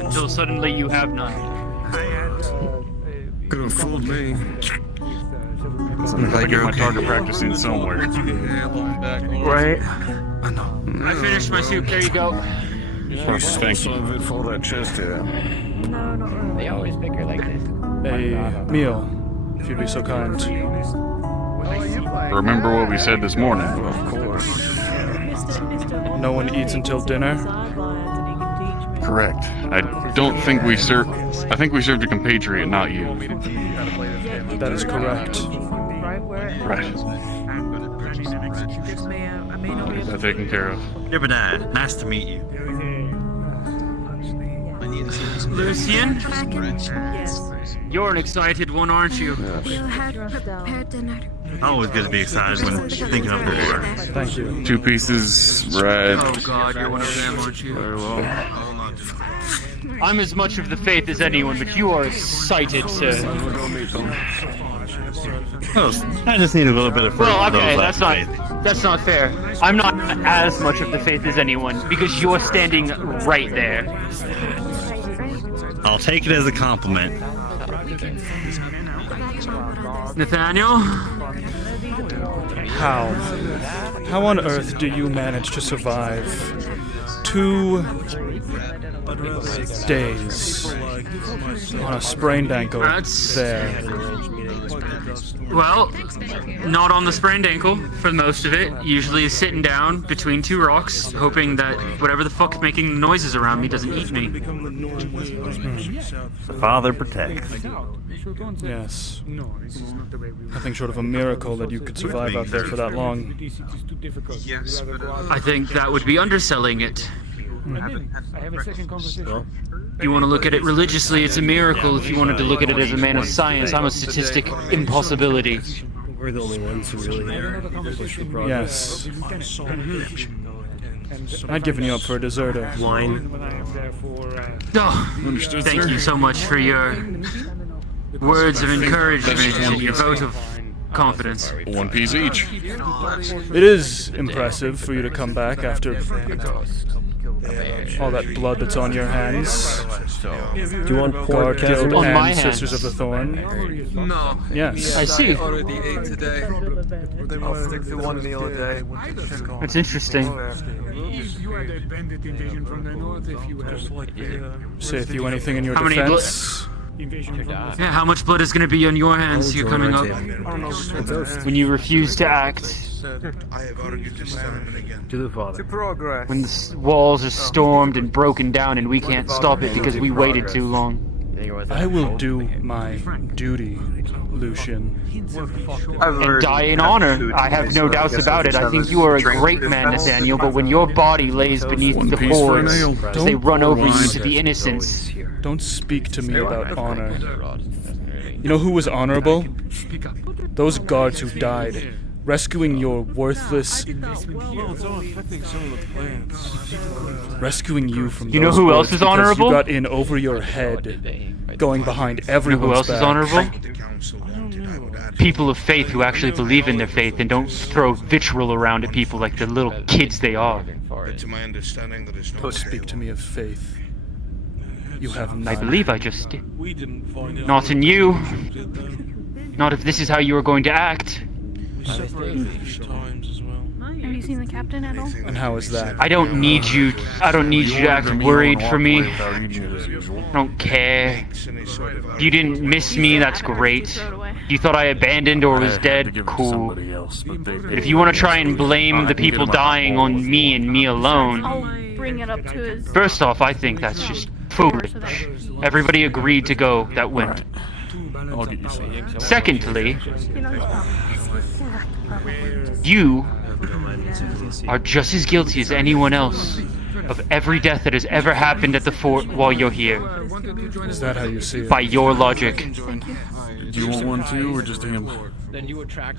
Until suddenly you have none. Could have fooled me. Sounds like you're target practicing somewhere. Right. I finished my soup. There you go. Thank you. For that chest here. No, not really. They always pick her like this. A meal, if you'd be so kind. Remember what we said this morning? Of course. No one eats until dinner? Correct. I don't think we served... I think we served a compatriot, not you. That is correct. Right. That taken care of. Jebediah, nice to meet you. Lucian? You're an excited one, aren't you? You had prepared dinner. Always good to be excited when thinking of the war. Thank you. 2 pieces, red. Oh god, you're one of them, aren't you? Very well. I'm as much of the faith as anyone, but you are excited, sir. Oh, I just need a little bit of Well, faith. okay, that's not fair. I'm not as much of the faith as anyone, because you're standing right there. I'll take it as a compliment. Nathaniel? How on earth do you manage to survive 2 days on a sprained ankle there? Well, not on the sprained ankle for most of it. Usually sitting down between 2 rocks, hoping that whatever the fuck's making noises around me doesn't eat me. The Father protects. Yes. Nothing short of a miracle that you could survive out there for that long. I think that would be underselling it. You want to look at it religiously, it's a miracle. If you wanted to look at it as a man of science, I'm a statistic impossibility. We're the only ones who really push the progress. Yes. I'd given you up for a deserter. Wine. Oh, thank you so much for your words of encouragement and your vote of confidence. 1 piece each. It is impressive for you to come back after all that blood that's on your hands. Do you want pork Guild on and my hands? Sisters of the Thorn? No. Yes. I see. Already ate today. I'll stick to 1 meal a day. That's interesting. You had a bandit invasion from the north if you have Saith you anything in your How many defense? Yeah, how much blood is going to be on your hands here coming up when you refuse to act? I have argued this time and again. To the Father. To progress. When the walls are stormed and broken down and we can't stop it because we waited too long. I will do my duty, Lucian. And die in honor. I have no doubts about it. I think you are a great man, Nathaniel, but when your body lays beneath the hordes as they run over you to the innocents... Don't speak to me about honor. You know who was honorable? Those guards who died, rescuing your worthless... Rescuing you from You know those who else words is because honorable? You got in over your head, going behind everyone's You know who else is honorable? People of faith who actually believe in their faith and don't throw vitriol around at people like the little kids they are. To my understanding, there is no Don't speak to me of faith. You have none. I believe I just did. Not in you. Not if this is how you are going to act. Have you seen the captain at all? And how is that? I don't need you to act worried for me. I don't care. If you didn't miss me, that's great. You thought I abandoned or was dead? Cool. But if you want to try and blame the people dying on me and me alone... I'll bring it up to his... First off, I think that's just foolish. Everybody agreed to go that went. I'll get you some. Secondly, you are just as guilty as anyone else of every death that has ever happened at the fort while you're here. Is that how you see it? By your logic. Do you want one too, or just him?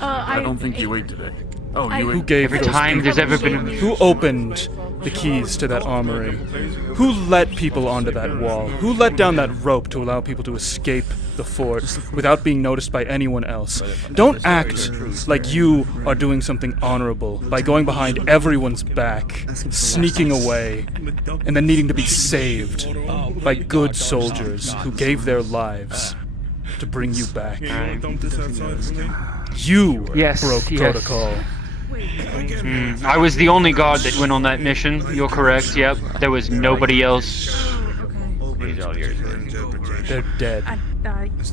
I don't think you ate today. Oh, you Who ate. gave Every those time people? there's ever been... Who opened the keys to that armory? Who let people onto that wall? Who let down that rope to allow people to escape the fort without being noticed by anyone else? Don't act like you are doing something honorable by going behind everyone's back, sneaking away, and then needing to be saved by good soldiers who gave their lives to bring you back. You broke protocol. I was the only guard that went on that mission. You're correct, yep. There was nobody else. They're dead,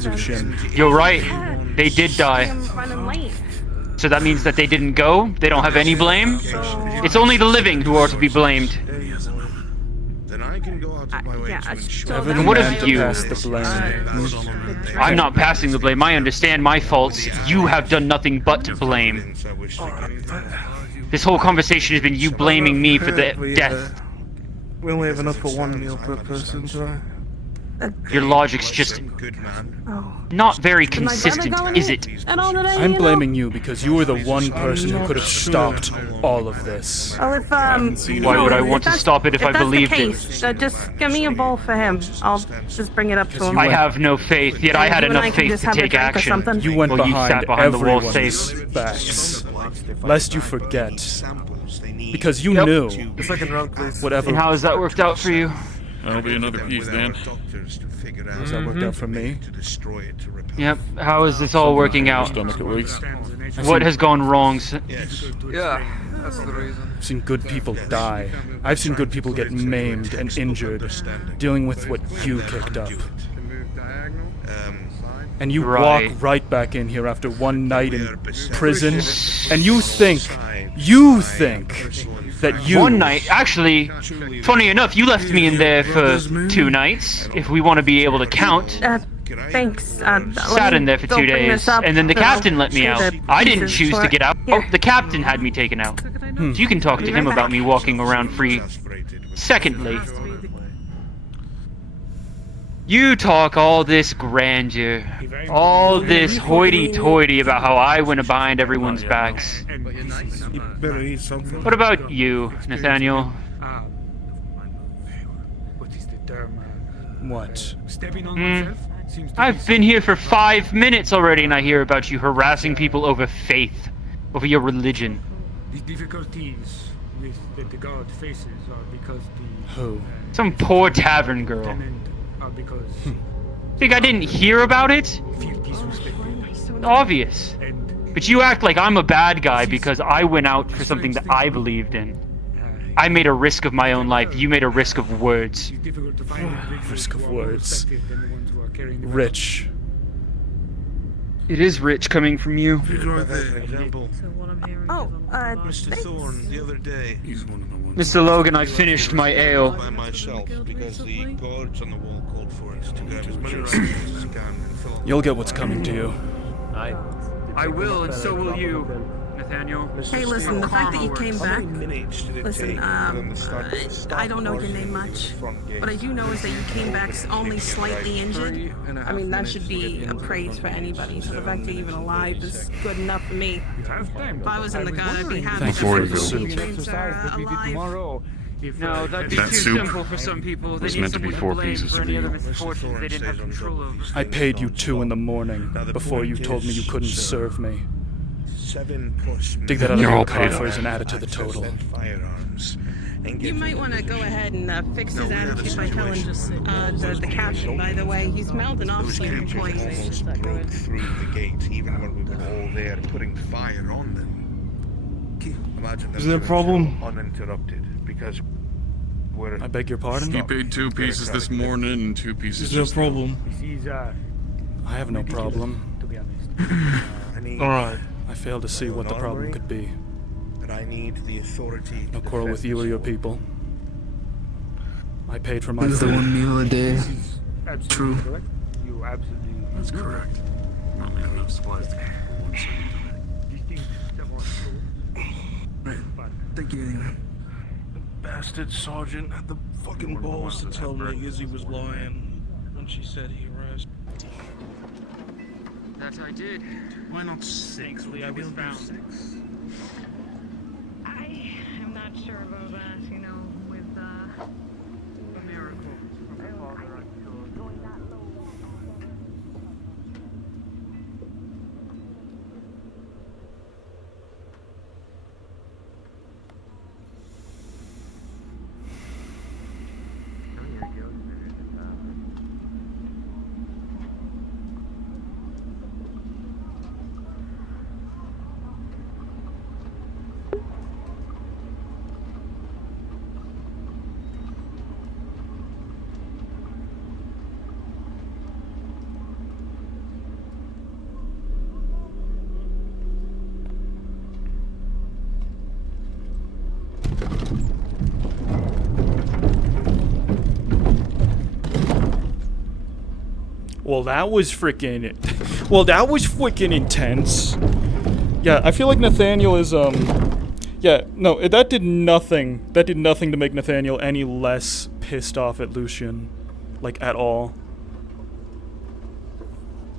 Lucian. You're right. They did die. I'm running late. So that means that they didn't go? They don't have any blame? It's only the living who are to be blamed. Then I can go out of my way to ensure. And what of you? Pass the blame. I'm not passing the blame. I understand my faults. You have done nothing but to blame. This whole conversation has been you blaming me for the death. We only have enough for one meal per person, so... Your logic's just not very consistent, is it? I'm blaming you because you were the one person who could have stopped all of this. Well, if Why would I want to stop it if I believed it? Just give me a bowl for him. I'll just bring it up to him. I have no faith, yet I had enough faith to take action. You went Well, you sat behind the wall everyone's safe. backs. Lest you forget. Because you knew. Whatever. And how has that worked out for you? That'll be another piece, then. Has that worked out for me? Yep. How is this all working out? Stomach at least. What has gone wrong? Yeah, that's the reason. I've seen good people die. I've seen good people get maimed and injured, dealing with what you kicked up. And you walk right back in here after one night in prison, and you think that you... One night? Actually, funny enough, you left me in there for 2 nights, if we want to be able to count. Thanks. Sat in there for 2 days, and then the captain let me out. I didn't choose to get out. Oh, the captain had me taken out. So you can talk to him about me walking around free. Secondly, you talk all this grandeur, all this hoity-toity about how I went behind everyone's backs. What about you, Nathaniel? What? I've been here for 5 minutes already, and I hear about you harassing people over faith, over your religion. The difficulties that the guard faces are because Who? Some poor tavern girl. Because Think I didn't hear about it? Obvious. But you act like I'm a bad guy because I went out for something that I believed in. I made a risk of my own life. You made a risk of words. Risk of words. Rich. It is rich coming from you. Mr. Thorne, the other day. Mr. Logan, I finished my ale. By myself, because the guards on the wall called for us to grab as many rifles as you can and fill up. You'll get what's coming to you. I will, and so will you, Nathaniel. Hey, listen, the fact that you came back, listen, I don't know your name much. What I do know is that you came back only slightly injured. I mean, that should be a praise for anybody. So the fact that you're even alive is good enough for me. If I was in the guard, I'd be happy Thank you for to the see James alive. No, that'd be too simple for some people. They need someone to blame for any other misfortunes they didn't have control over. I paid you 2 in the morning before you told me you couldn't serve me. 7+ Dig that out of your coffers and add it to the total. You might want to go ahead and fix his attitude by telling just the captain, by the way. He's mouthing off some employees. Broke through the gate, even when we were all there putting fire on them. Imagine Is there a problem? Uninterrupted, because we're... I beg your pardon? He paid 2 pieces this morning and 2 pieces Is there a just now. problem? I have no problem. to be honest. Alright. I fail to see what the problem could be. But I need the authority No to quarrel with you or your people. I paid for my The food. 1 meal a day. True. Correct? You absolutely. That's correct. Not making enough supplies to keep one second. These things that were Right. Thank you anyway. The bastard sergeant had the fucking balls to tell me Izzy was lying when she said he arrested. That I did. Why not 6? Thankfully, I was found. I'm not sure about that, you know, with A miracle from the Father, I'm sure. Well, that was freaking... Well, that was freaking intense. Yeah, I feel like Nathaniel is, Yeah, no, that did nothing. That did nothing to make Nathaniel any less pissed off at Lucian. Like, at all.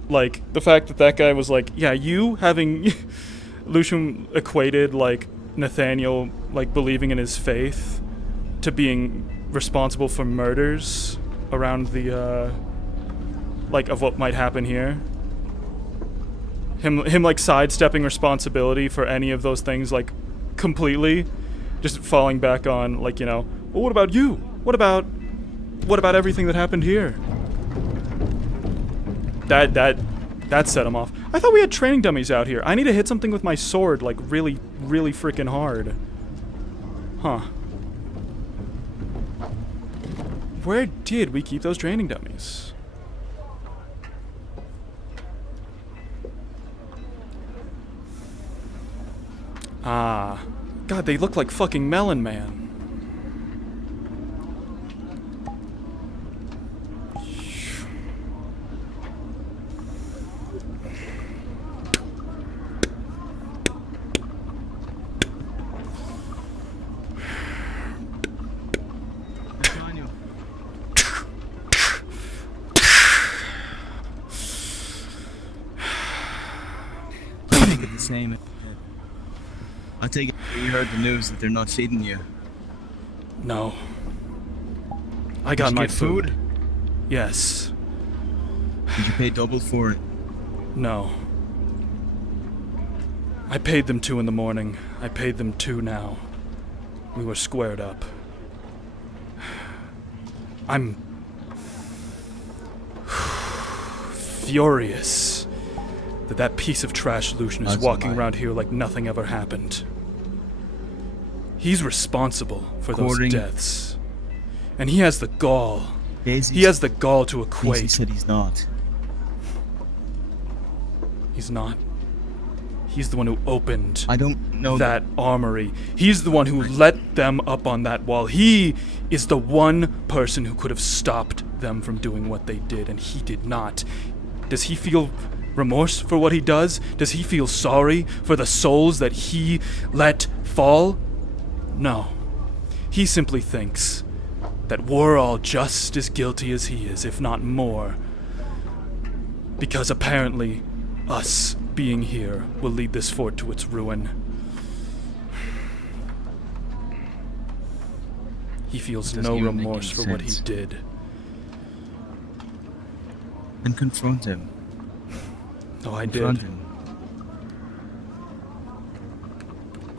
Like, the fact that that guy was like, yeah, you having... Lucian equated, like, Nathaniel, like, believing in his faith to being responsible for murders around the, like, of what might happen here. Him, like, sidestepping responsibility for any of those things, like, completely. Just falling back on, like, you know, well, what about you? What about everything that happened here? That set him off. I thought we had training dummies out here. I need to hit something with my sword, like, really, really freaking hard. Huh. Where did we keep those training dummies? Ah. God, they look like fucking Melon Man. Same. I take it you heard the news that they're not feeding you. No. I got my food. Yes. Did you pay double for it? No. I paid them 2 in the morning. I paid them 2 now. We were squared up. I'm furious that piece of trash Lucian is walking around here like nothing ever happened. He's responsible for those deaths. And he has the gall. He has the gall to equate. Daisy said he's not. He's not. He's the one who opened that armory. He's the one who let them up on that wall. He is the one person who could have stopped them from doing what they did, and he did not. Does he feel remorse for what he does? Does he feel sorry for the souls that he let fall? No. He simply thinks that we're all just as guilty as he is, if not more. Because apparently, us being here will lead this fort to its ruin. He feels no remorse for what he did. And confront him. Oh, I did.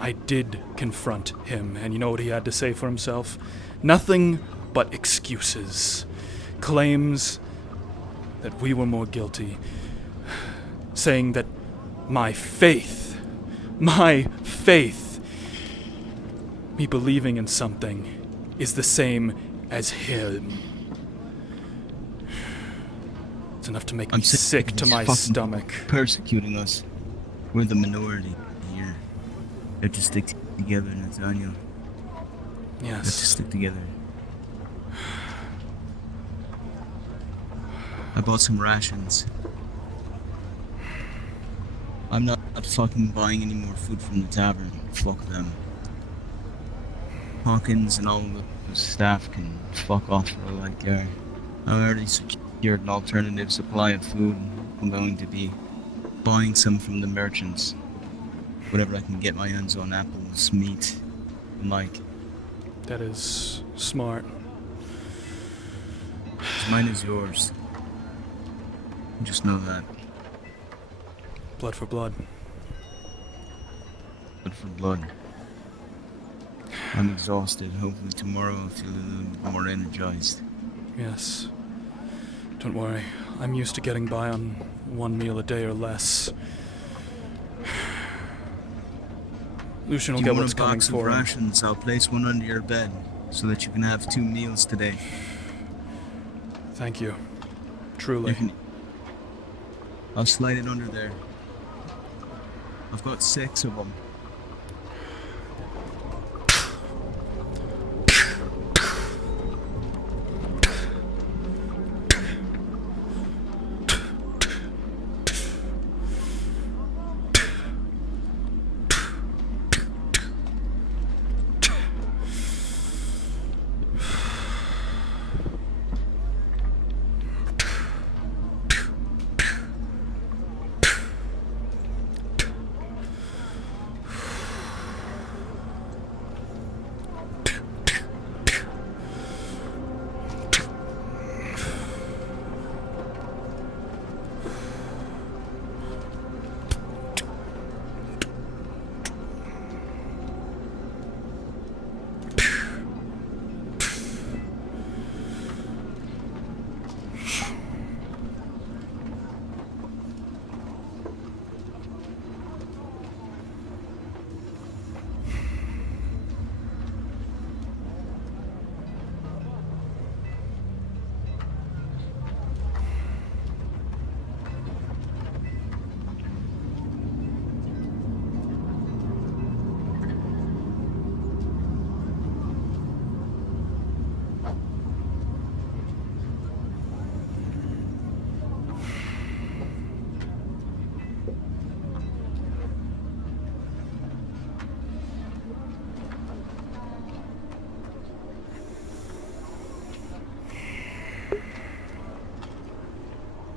I did confront him, and you know what he had to say for himself? Nothing but excuses. Claims that we were more guilty. Saying that my faith, me believing in something, is the same as him. It's enough to make me sick to my stomach. Persecuting us. We're the minority here. We have to stick together, Nathaniel. Yes. We have to stick together. I bought some rations. I'm not fucking buying any more food from the tavern. Fuck them. Hawkins and all the staff can fuck off for all I care. I already secured an alternative supply of food. I'm going to be buying some from the merchants. Whatever I can get my hands on, apples, meat, and like. That is smart. Mine is yours. Just know that. Blood for blood. Blood for blood. I'm exhausted. Hopefully tomorrow I'll feel a little bit more energized. Yes. Don't worry. I'm used to getting by on 1 meal a day or less. Lucian will get what's coming for him. Rations, I'll place one under your bed so that you can have 2 meals today. Thank you. Truly. I'll slide it under there. I've got 6 of them.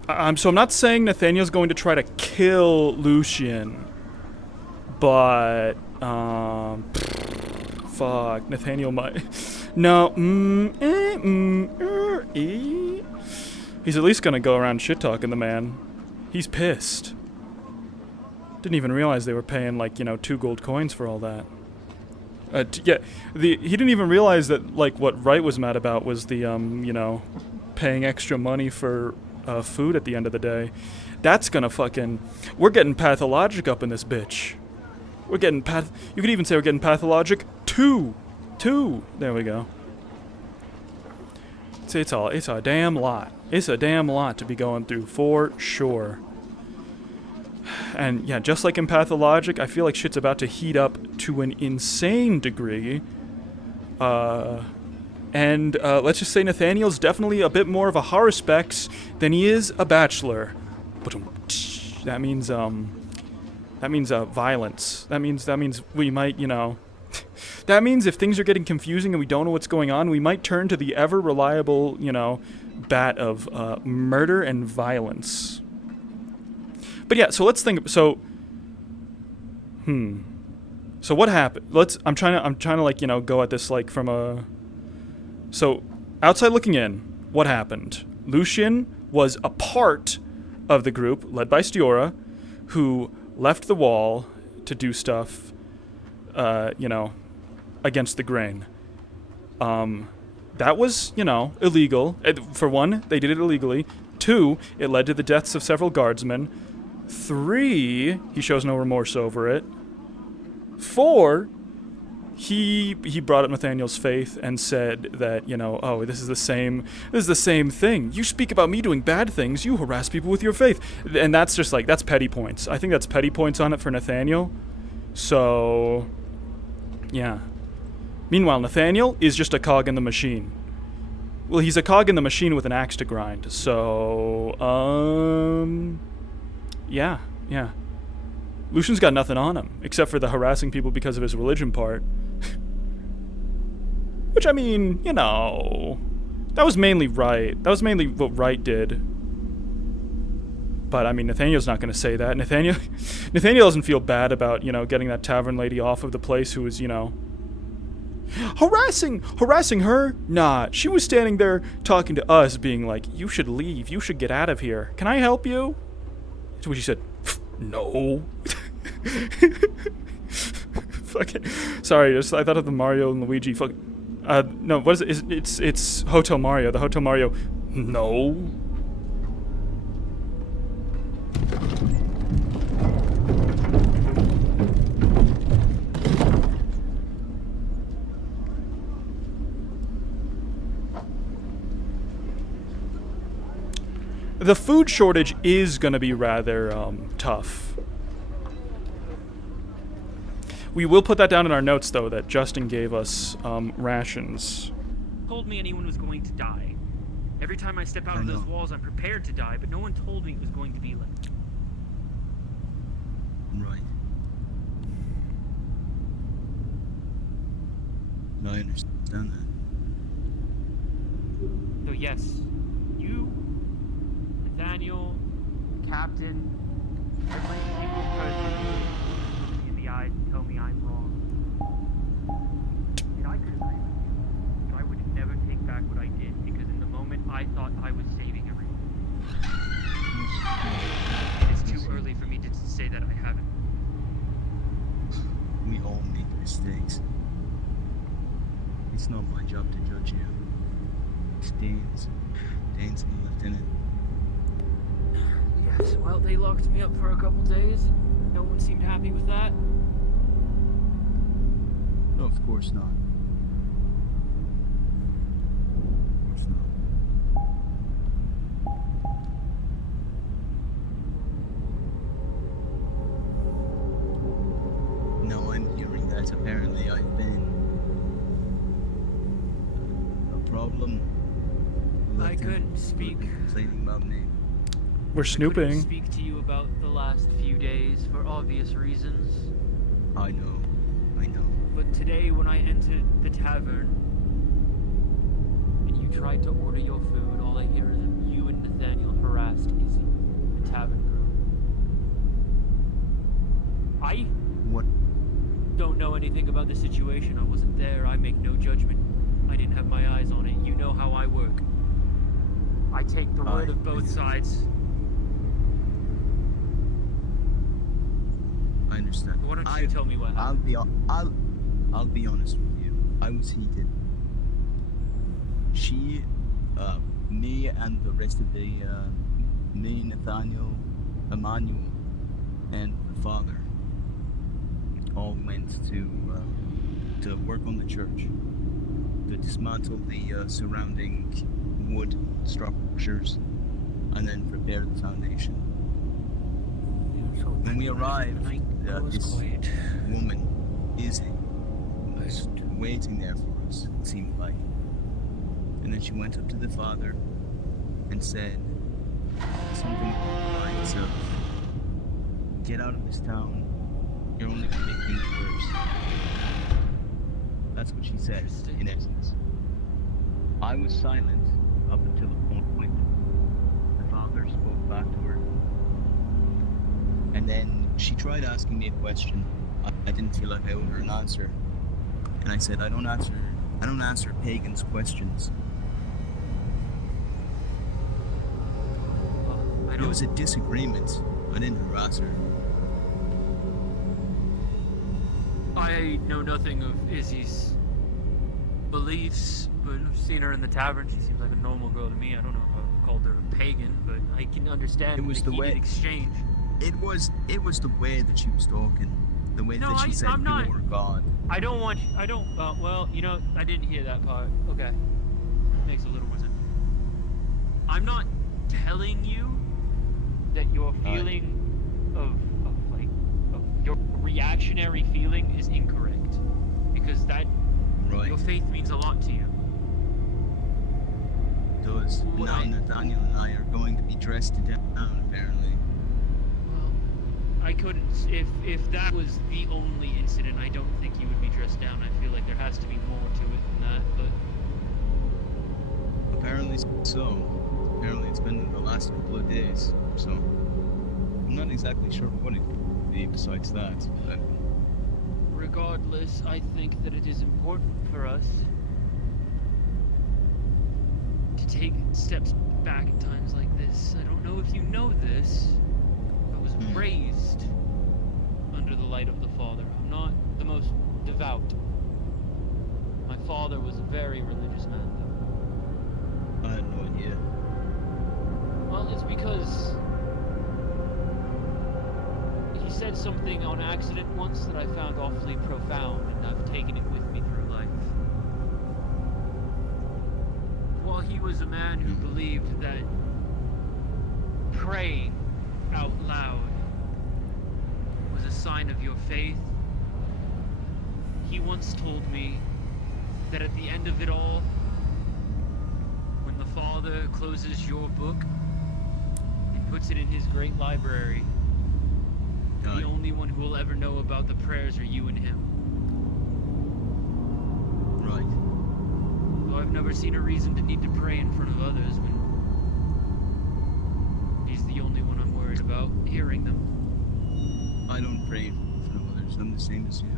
So I'm not saying Nathaniel's going to try to kill Lucian, but fuck, Nathaniel might. No, he's at least gonna go around shit talking the man. He's pissed. Didn't even realize they were paying like 2 gold coins for all that. Yeah, he didn't even realize that like what Wright was mad about was the paying extra money for food at the end of the day. That's gonna fucking... We're getting pathologic up in this bitch. We're getting you could even say we're getting pathologic 2. There we go. It's a damn lot. It's a damn lot to be going through for sure. And yeah, just like in pathologic, I feel like shit's about to heat up to an insane degree. And let's just say Nathaniel's definitely a bit more of a haruspex than he is a bachelor. But that means violence. That means we might, that means if things are getting confusing and we don't know what's going on, we might turn to the ever reliable, bat of murder and violence. But yeah, so let's think. So what happened? I'm trying to go at this like from a. So, outside looking in, what happened? Lucian was a part of the group, led by Stiora, who left the wall to do stuff, against the grain. That was, illegal. For one, they did it illegally. 2, it led to the deaths of several guardsmen. 3, he shows no remorse over it. 4, he brought up Nathaniel's faith and said that, oh, this is the same thing. You speak about me doing bad things, you harass people with your faith. And that's just like, that's petty points. I think that's petty points on it for Nathaniel. So, yeah. Meanwhile, Nathaniel is just a cog in the machine. Well, he's a cog in the machine with an axe to grind. So, yeah. Lucian's got nothing on him, except for the harassing people because of his religion part. Which, I mean, that was mainly Wright. That was mainly what Wright did. But, I mean, Nathaniel's not going to say that. Nathaniel doesn't feel bad about, getting that tavern lady off of the place who was, harassing her? Nah, she was standing there talking to us, being like, you should leave, you should get out of here. Can I help you? To which she said, no. Fucking sorry, I thought of the Mario and Luigi. No, what is it? It's Hotel Mario. The Hotel Mario. No. The food shortage is going to be rather tough. We will put that down in our notes, though, that Justin gave us rations. Told me anyone was going to die. Every time I step out of those walls, I'm prepared to die, but no one told me it was going to be like. Right. No, I understand that. So yes, you, Nathaniel, Captain, every single person in the eyes and tell me I'm wrong. And I could agree with you, but I would never take back what I did because in the moment I thought I was saving everyone. It's too early for me to say that I haven't. We all make mistakes. It's not my job to judge you. It's Dane's the lieutenant. Yes, well, they locked me up for a couple days. No one seemed happy with that. No, of course not. Of course not. No, I'm hearing that apparently I've been a problem. I couldn't speak. Complaining about me. We're snooping. I couldn't speak to you about the last few days for obvious reasons. I know. But today when I entered the tavern and you tried to order your food, all I hear is that you and Nathaniel harassed Izzy, the tavern girl. I don't know anything about the situation. I wasn't there. I make no judgment. I didn't have my eyes on it. You know how I work. I take the word of both sides. I understand. Why don't you tell me what happened? I'll be honest with you. I was heated. She, me and the rest of the, me, Nathaniel, Emmanuel, and the father all went to work on the church, to dismantle the surrounding wood structures, and then prepare the foundation. When we arrived, this woman, Izzy, was waiting there for us, it seemed like. And then she went up to the father and said something along the lines of, "Get out of this town, you're only going to make things worse." That's what she said, in essence. I was silent up until the point the father spoke back to her. And then she tried asking me a question. I didn't feel like I owed her an answer. And I said, I don't answer pagans' questions. There was a disagreement. I didn't harass her. I know nothing of Izzy's beliefs, but I've seen her in the tavern. She seems like a normal girl to me. I don't know if I called her a pagan, but I can understand It was the way exchange. It was the way that she was talking. The way that she said you're God. I don't, well, you know, I didn't hear that part. Okay. Makes a little more sense. I'm not telling you that your feeling of your reactionary feeling is incorrect. Because your faith means a lot to you. It does. Now Nathaniel and I are going to be dressed down, apparently. Well, I couldn't. If that was the only incident, I don't think you would be dressed down. I feel like there has to be more to it than that, but... Apparently so. Apparently it's been the last couple of days, so... I'm not exactly sure what it could be besides that, but... Regardless, I think that it is important for us to take steps back in times like this. I don't know if you know this. I was raised under the light of the Father. I'm not the most devout. My father was a very religious man, though. I had no idea. Well, it's because he said something on accident once that I found awfully profound, and I've taken it with me through life. While he was a man who believed that praying out loud was a sign of your faith, he once told me that at the end of it all, when the Father closes your book and puts it in his great library, the only one who will ever know about the prayers are you and him. Right. Though I've never seen a reason to need to pray in front of others when he's the only one I'm worried about hearing them. I don't pray in front of others. I'm the same as you.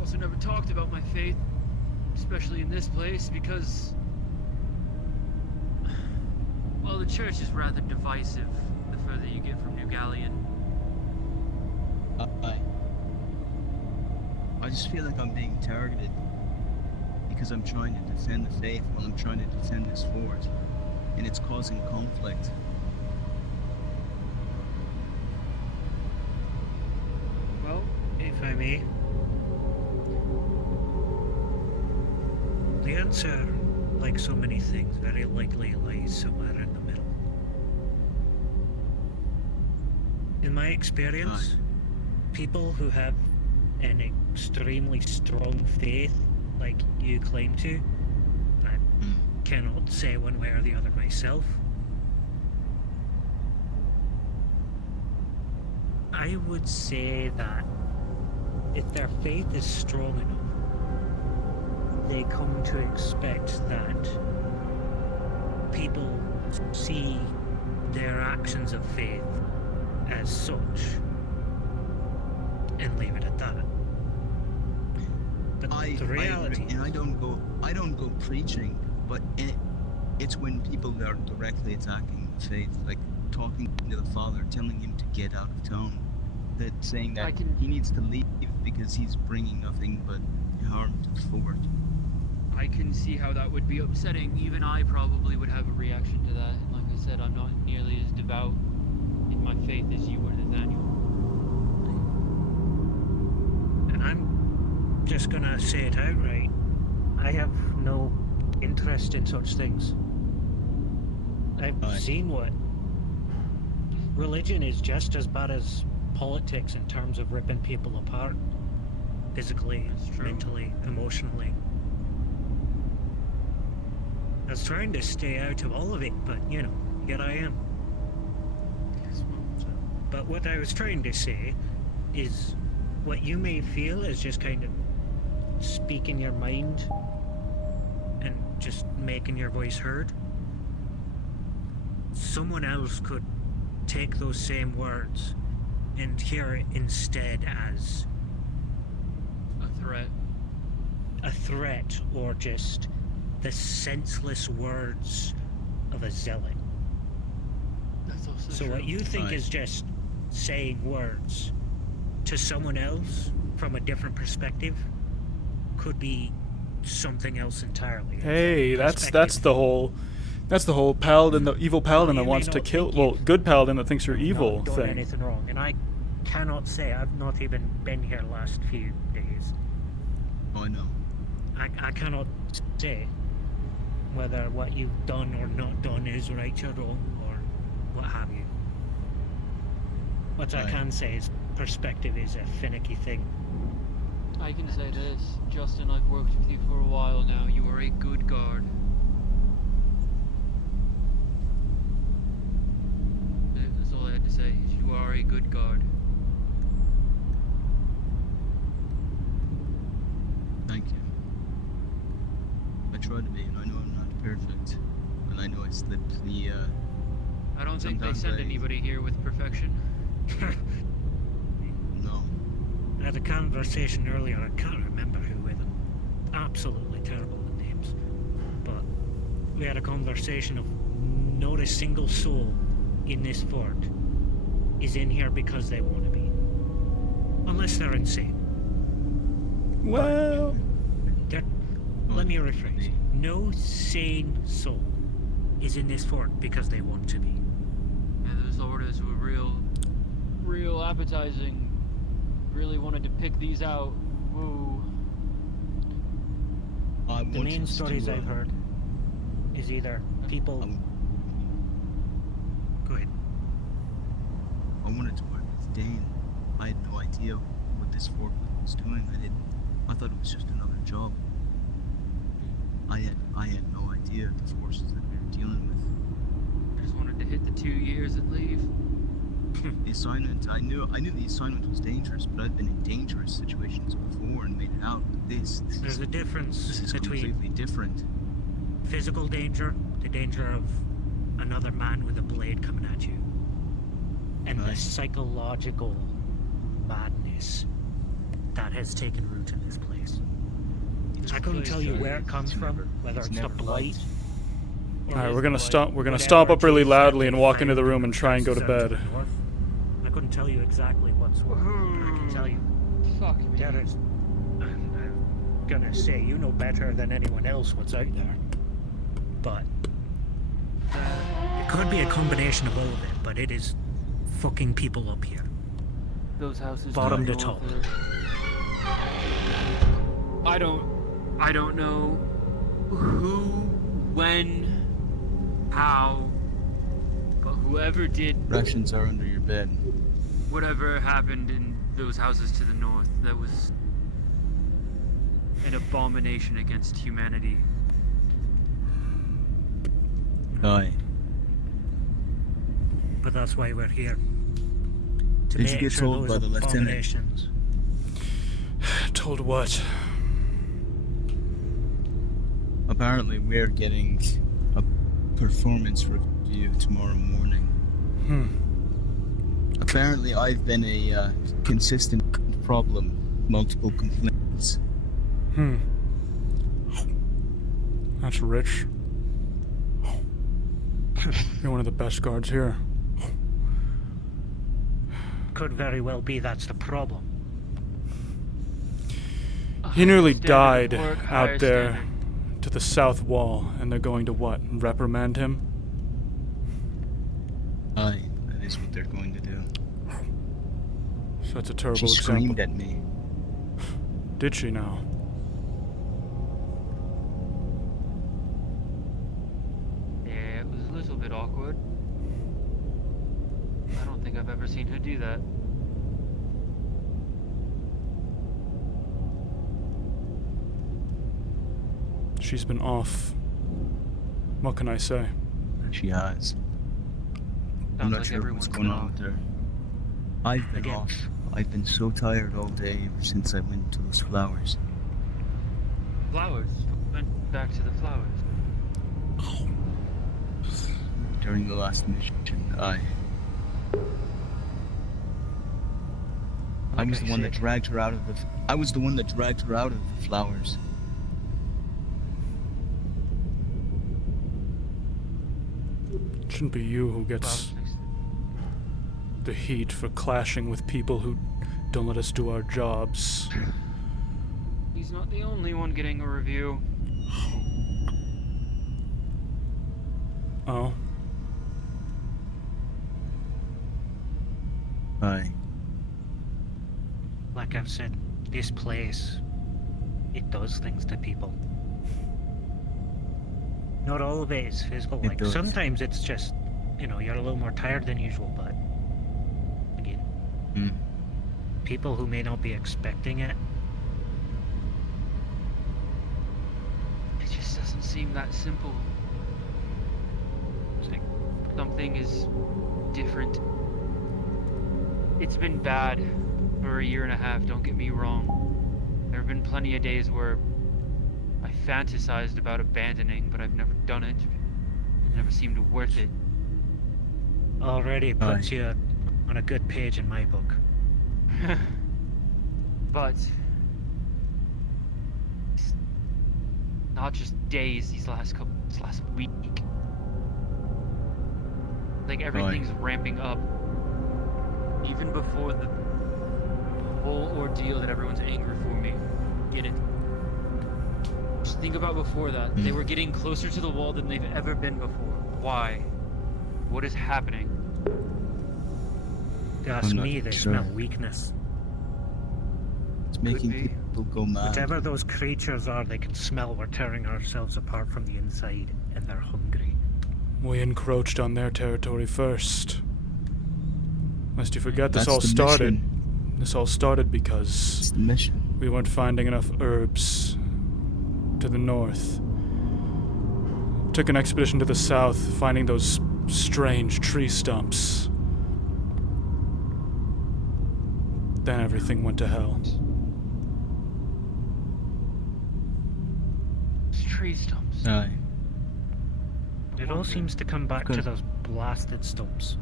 Also never talked about my faith, especially in this place, because, well, the church is rather divisive the further you get from New Galleon. I just feel like I'm being targeted because I'm trying to defend the faith while I'm trying to defend this fort, and it's causing conflict. Well, if I may, the answer, like so many things, very likely lies somewhere in the middle. In my experience, people who have an extremely strong faith, like you claim to, I cannot say one way or the other myself, I would say that if their faith is strong enough, they come to expect that people see their actions of faith as such and leave it at that. But the reality and I don't go preaching, but it's when people are directly attacking faith, like talking to the Father, telling him to get out of town, that saying that he needs to leave because he's bringing nothing but harm to the fort. I can see how that would be upsetting. Even I probably would have a reaction to that. Like I said, I'm not nearly as devout in my faith as you were, Nathaniel. And I'm just gonna say it outright. I have no interest in such things. I've seen what religion is just as bad as politics in terms of ripping people apart. Physically, mentally, emotionally. I was trying to stay out of all of it, but you know, here I am. But what I was trying to say is what you may feel is just kind of speaking your mind and just making your voice heard. Someone else could take those same words and hear it instead as a threat. A threat, or just the senseless words of a zealot. That's also so true. What you think is just saying words to someone else from a different perspective could be something else entirely. Hey, that's the whole paladin, the evil paladin that wants to kill. Well, good paladin that thinks you're evil done thing. Anything wrong, and I cannot say. I've not even been here last few days. Oh, I know. I cannot say whether what you've done or not done is right or wrong or what have you. What I can say is perspective is a finicky thing. I can say this, Justin, I've worked with you for a while now. You are a good guard. That's all I had to say. You are a good guard. Thank you. I try to be, and I know I'm not perfect, and I know I slipped the. I don't think they send anybody here with perfection. No. I had a conversation earlier, I can't remember who with them. Absolutely terrible with names. But we had a conversation of not a single soul in this fort is in here because they want to be. Unless they're insane. Well... Let me rephrase. No sane soul is in this fort because they want to be. Yeah, those orders were real appetizing. Really wanted to pick these out. Whoa. The main stories I've heard is either people... Go ahead. I wanted to work with Dane. I had no idea what this fort was doing. I thought it was just another job. I had no idea the forces that we were dealing with. I just wanted to hit the 2 years and leave. The assignment, I knew the assignment was dangerous, but I've been in dangerous situations before and made it out. There's a difference between completely different. Physical danger, the danger of another man with a blade coming at you, and the psychological madness that has taken root in this place. I couldn't tell you where it comes from, whether it's the blight. Alright, we're gonna stomp up really loudly and walk into the room and try and go to bed. I couldn't tell you exactly what's what. I can tell you. Fuck me. I'm gonna say you know better than anyone else what's out there. But it could be a combination of all of it, but it is fucking people up here. Those houses bottom to top. I don't know who, when, how, but whoever did Rations are under your bed. Whatever happened in those houses to the north, that was an abomination against humanity. Aye. But that's why we're here. To Did you make get sure told those by the lieutenant? abominations- Told what? Apparently we're getting a performance review tomorrow morning. Apparently I've been a consistent problem, multiple complaints. That's rich. You're one of the best guards here. Could very well be that's the problem. He nearly Standard died work, higher out there standard. to the south wall, and they're going to what? Reprimand him? Aye, that is what they're going to do. So that's a terrible She example. screamed at me. Did she now? Yeah, it was a little bit awkward. I don't think I've ever seen her do that. She's been off. What can I say? She has. I'm not sure what's going on with her. I've been off. I've been so tired all day ever since I went to those flowers. Flowers. Went back to the flowers. During the last mission, I was the one that dragged her out of the. I was the one that dragged her out of the flowers. It shouldn't be you who gets the heat for clashing with people who don't let us do our jobs. He's not the only one getting a review. Oh? Aye. Like I've said, this place, it does things to people. Not all of it is physical. It Like does. sometimes it's just, you know, you're a little more tired than usual, but again, people who may not be expecting it. It just doesn't seem that simple. It's like something is different. It's been bad for a year and a half, don't get me wrong. There have been plenty of days where I fantasized about abandoning, but I've never done it. It never seemed worth it. Already puts you on a good page in my book. But it's not just days, this last week. Like everything's ramping up. Even before the whole ordeal that everyone's angry for me. Get it? Just think about before that. They were getting closer to the wall than they've ever been before. Why? What is happening? To ask me, they smell weakness. It's making people go mad. Whatever those creatures are, they can smell we're tearing ourselves apart from the inside, and they're hungry. We encroached on their territory first. Lest you forget, this That's all the started. mission. This all started because the mission. We weren't finding enough herbs to the north. Took an expedition to the south, finding those strange tree stumps. Then everything went to hell. Tree stumps. Aye. It all seems to come back to those blasted stumps.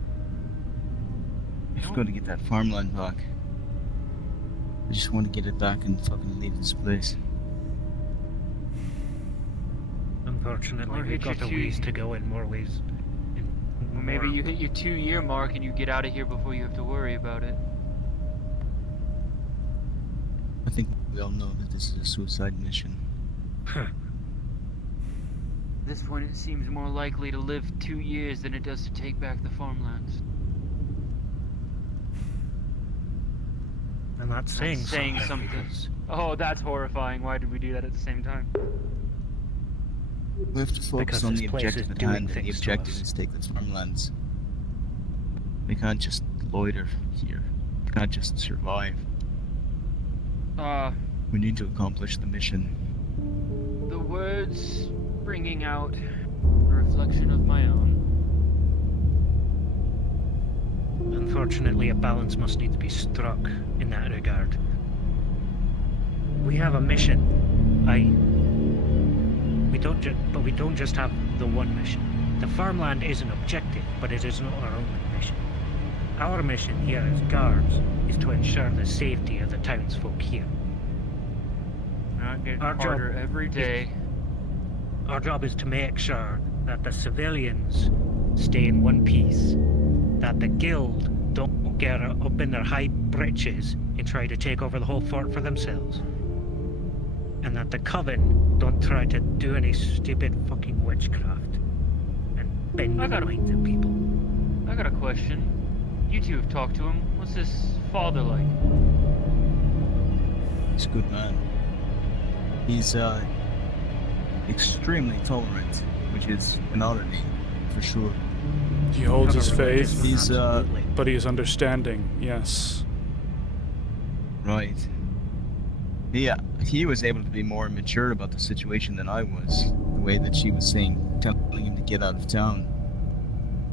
I just got to get that farmland back. I just want to get it back and fucking leave this place. Unfortunately, Or we've hit got your a ways to go in more ways. Or maybe you hit your 2-year mark and you get out of here before you have to worry about it. I think we all know that this is a suicide mission. At this point, it seems more likely to live 2 years than it does to take back the farmlands. And that's saying something. Oh, that's horrifying. Why did we do that at the same time? We have to focus on the objective at hand, and the objective is take the farmlands. We can't just loiter here. We can't just survive. We need to accomplish the mission. The words bringing out a reflection of my own. Unfortunately, a balance must need to be struck in that regard. We have a mission. We we don't just have the one mission. The farmland is an objective, but it is not our only mission. Our mission here as guards is to ensure the safety of the townsfolk here. Getting harder every day. Our job is to make sure that the civilians stay in one piece, that the guild don't get up in their high britches and try to take over the whole fort for themselves, and that the coven don't try to do any stupid fucking witchcraft and bend the minds of people. I got a question. You two have talked to him. What's his father like? He's a good man. He's extremely tolerant, which is an oddity, for sure. He holds his faith, He's but he is understanding, yes. Right. Yeah, he was able to be more mature about the situation than I was. The way that she was telling him to get out of town.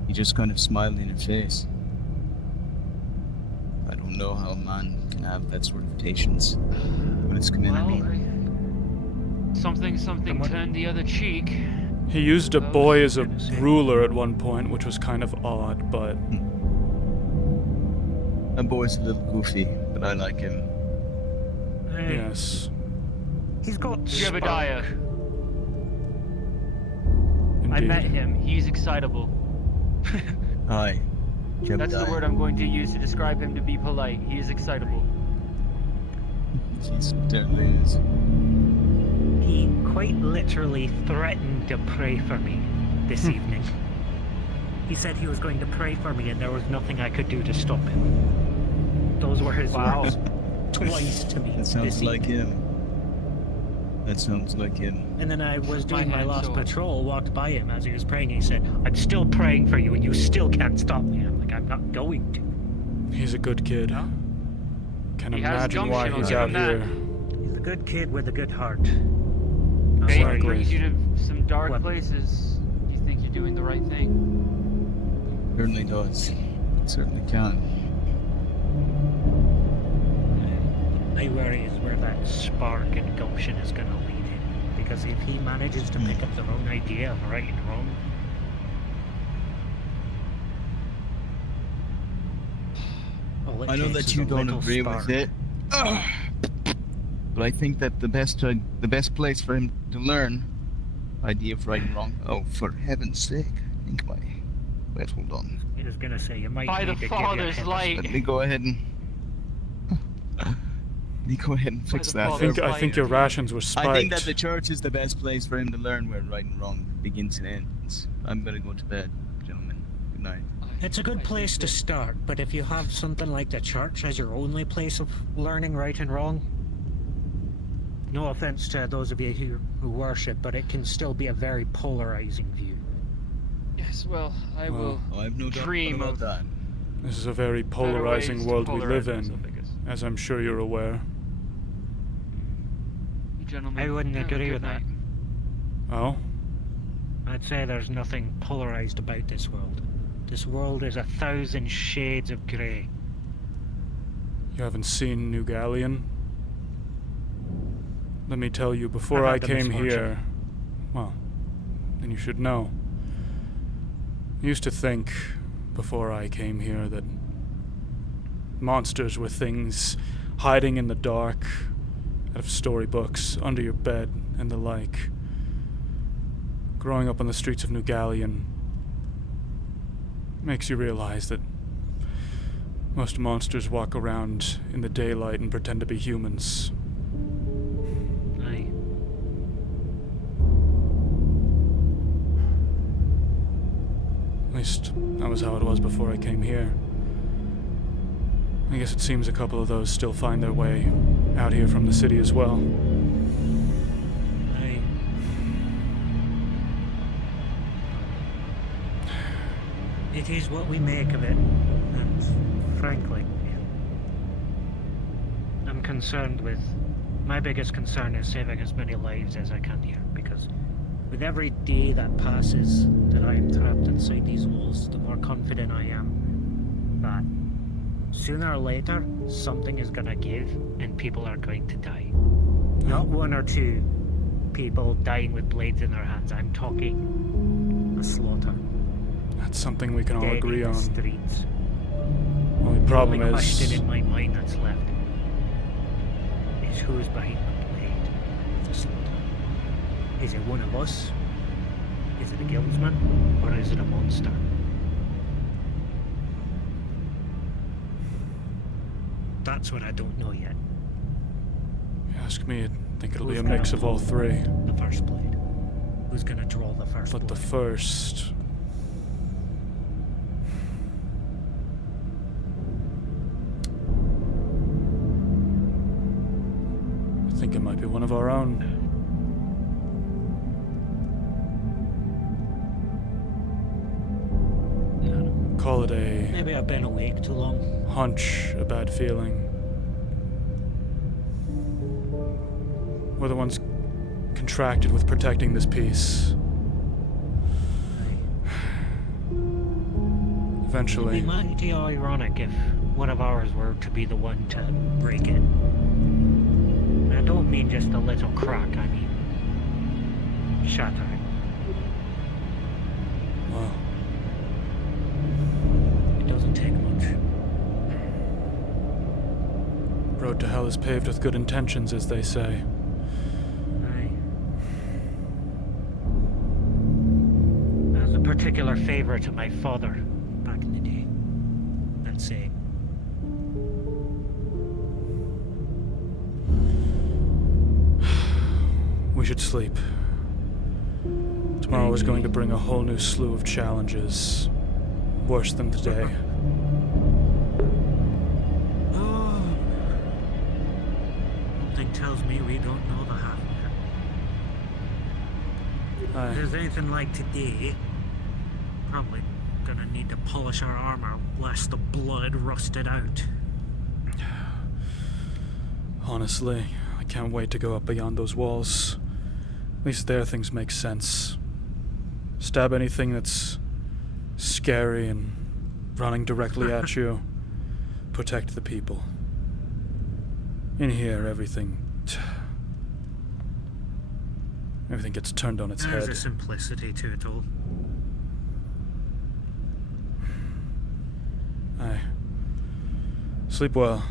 He just kind of smiled in her face. I don't know how a man can have that sort of patience when it's community. Something turned the other cheek. He used a boy as a ruler at one point, which was kind of odd, but... That boy's a little goofy, but I like him. Yes. He's got Jebediah. Indeed. I met him. He's excitable. Hi, Jebediah. That's the word I'm going to use to describe him to be polite. He is excitable. He certainly is. He quite literally threatened to pray for me this evening. He said he was going to pray for me and there was nothing I could do to stop him. Those were his words twice to me. That sounds like him. That sounds like him. And then I was doing my last patrol, walked by him as he was praying, and he said, "I'm still praying for you and you still can't stop me." I'm like, "I'm not going to." He's a good kid. Can He has imagine why gumption, he's I'll out give him here. that. He's a good kid with a good heart. Faith brings you to some dark places. You think you're doing the right thing. Certainly does. It certainly can. My worry is where that spark and gumption is going to lead him. Because if he manages to pick up the wrong idea of right and wrong, I know that you don't agree with it, but I think that the best place for him to learn idea of right and wrong. Oh, for heaven's sake! I think my. Wait, hold on. he was going to say you might By need the to give your Father's head a light. Let me go ahead and. fix that. I think your rations were spiked. I think that the church is the best place for him to learn where right and wrong begins and ends. I'm gonna go to bed, gentlemen. Good night. It's a good place to start, but if you have something like the church as your only place of learning right and wrong, no offense to those of you who worship, but it can still be a very polarizing view. Yes, well, I will I have no doubt dream about of that. This is a very polarizing world we live in, as I'm sure you're aware. you gentlemen. I wouldn't Have a agree good with that. night. Oh? I'd say there's nothing polarized about this world. This world is 1,000 shades of grey. You haven't seen New Galleon? Let me tell you, before I I've had the came misfortune. here, well, then you should know. I used to think, before I came here, that monsters were things hiding in the dark, out of storybooks, under your bed, and the like. Growing up on the streets of New Galleon makes you realize that most monsters walk around in the daylight and pretend to be humans. Aye. At least, that was how it was before I came here. I guess it seems a couple of those still find their way out here from the city as well. Aye. It is what we make of it, and frankly, I'm concerned with... My biggest concern is saving as many lives as I can here, because with every day that passes that I am trapped inside these walls, the more confident I am that sooner or later something is gonna give and people are going to die. Not one or two people dying with blades in their hands. I'm talking a slaughter. That's something we can all Dead agree in on. the streets. Only problem the only is... question in my mind that's left is who's behind the blade of the slaughter. Is it one of us? Is it a guildsman? Or is it a monster? That's what I don't know yet. If you ask me, I think it'll be a Who's mix gonna of all pull three. The first blade. Who's gonna draw the first But blade? the first... I think it might be one of our own. Call it a... Maybe I've been awake too long. hunch, a bad feeling. We're the ones contracted with protecting this peace. Eventually. It'd be mighty ironic if one of ours were to be the one to break it. I don't mean just a little crack, I mean shattering. Wow. It doesn't take much. Road to hell is paved with good intentions, as they say. Aye. That was a particular favour to my father back in the day. That saying. We should sleep. Tomorrow is going to bring a whole new slew of challenges. Worse than today. Something tells me we don't know the half yet. If there's anything like today, probably gonna need to polish our armor lest the blood rusted out. Honestly, I can't wait to go up beyond those walls. At least there things make sense. Stab anything that's scary and running directly at you. Protect the people. In here, everything gets turned on its There's head. a simplicity to it all. Aye. Sleep well.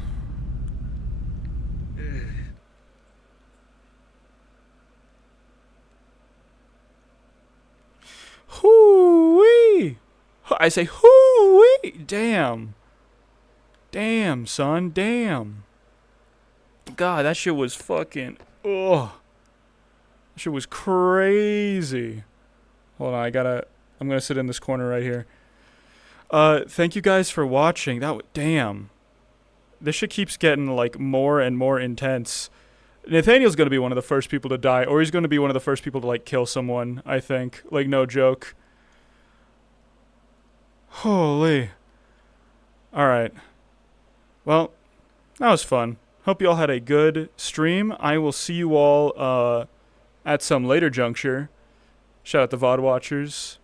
Hoo-wee! I say hoo-wee! Damn. Damn, son. Damn. God, that shit was fucking... Ugh. That shit was crazy. Hold on, I'm gonna sit in this corner right here. Thank you guys for watching. Damn. This shit keeps getting, like, more and more intense. Nathaniel's gonna be one of the first people to die, or he's gonna be one of the first people to, like, kill someone, I think. Like, no joke. Holy. Alright. Well, that was fun. Hope you all had a good stream. I will see you all, at some later juncture. Shout out the VOD watchers.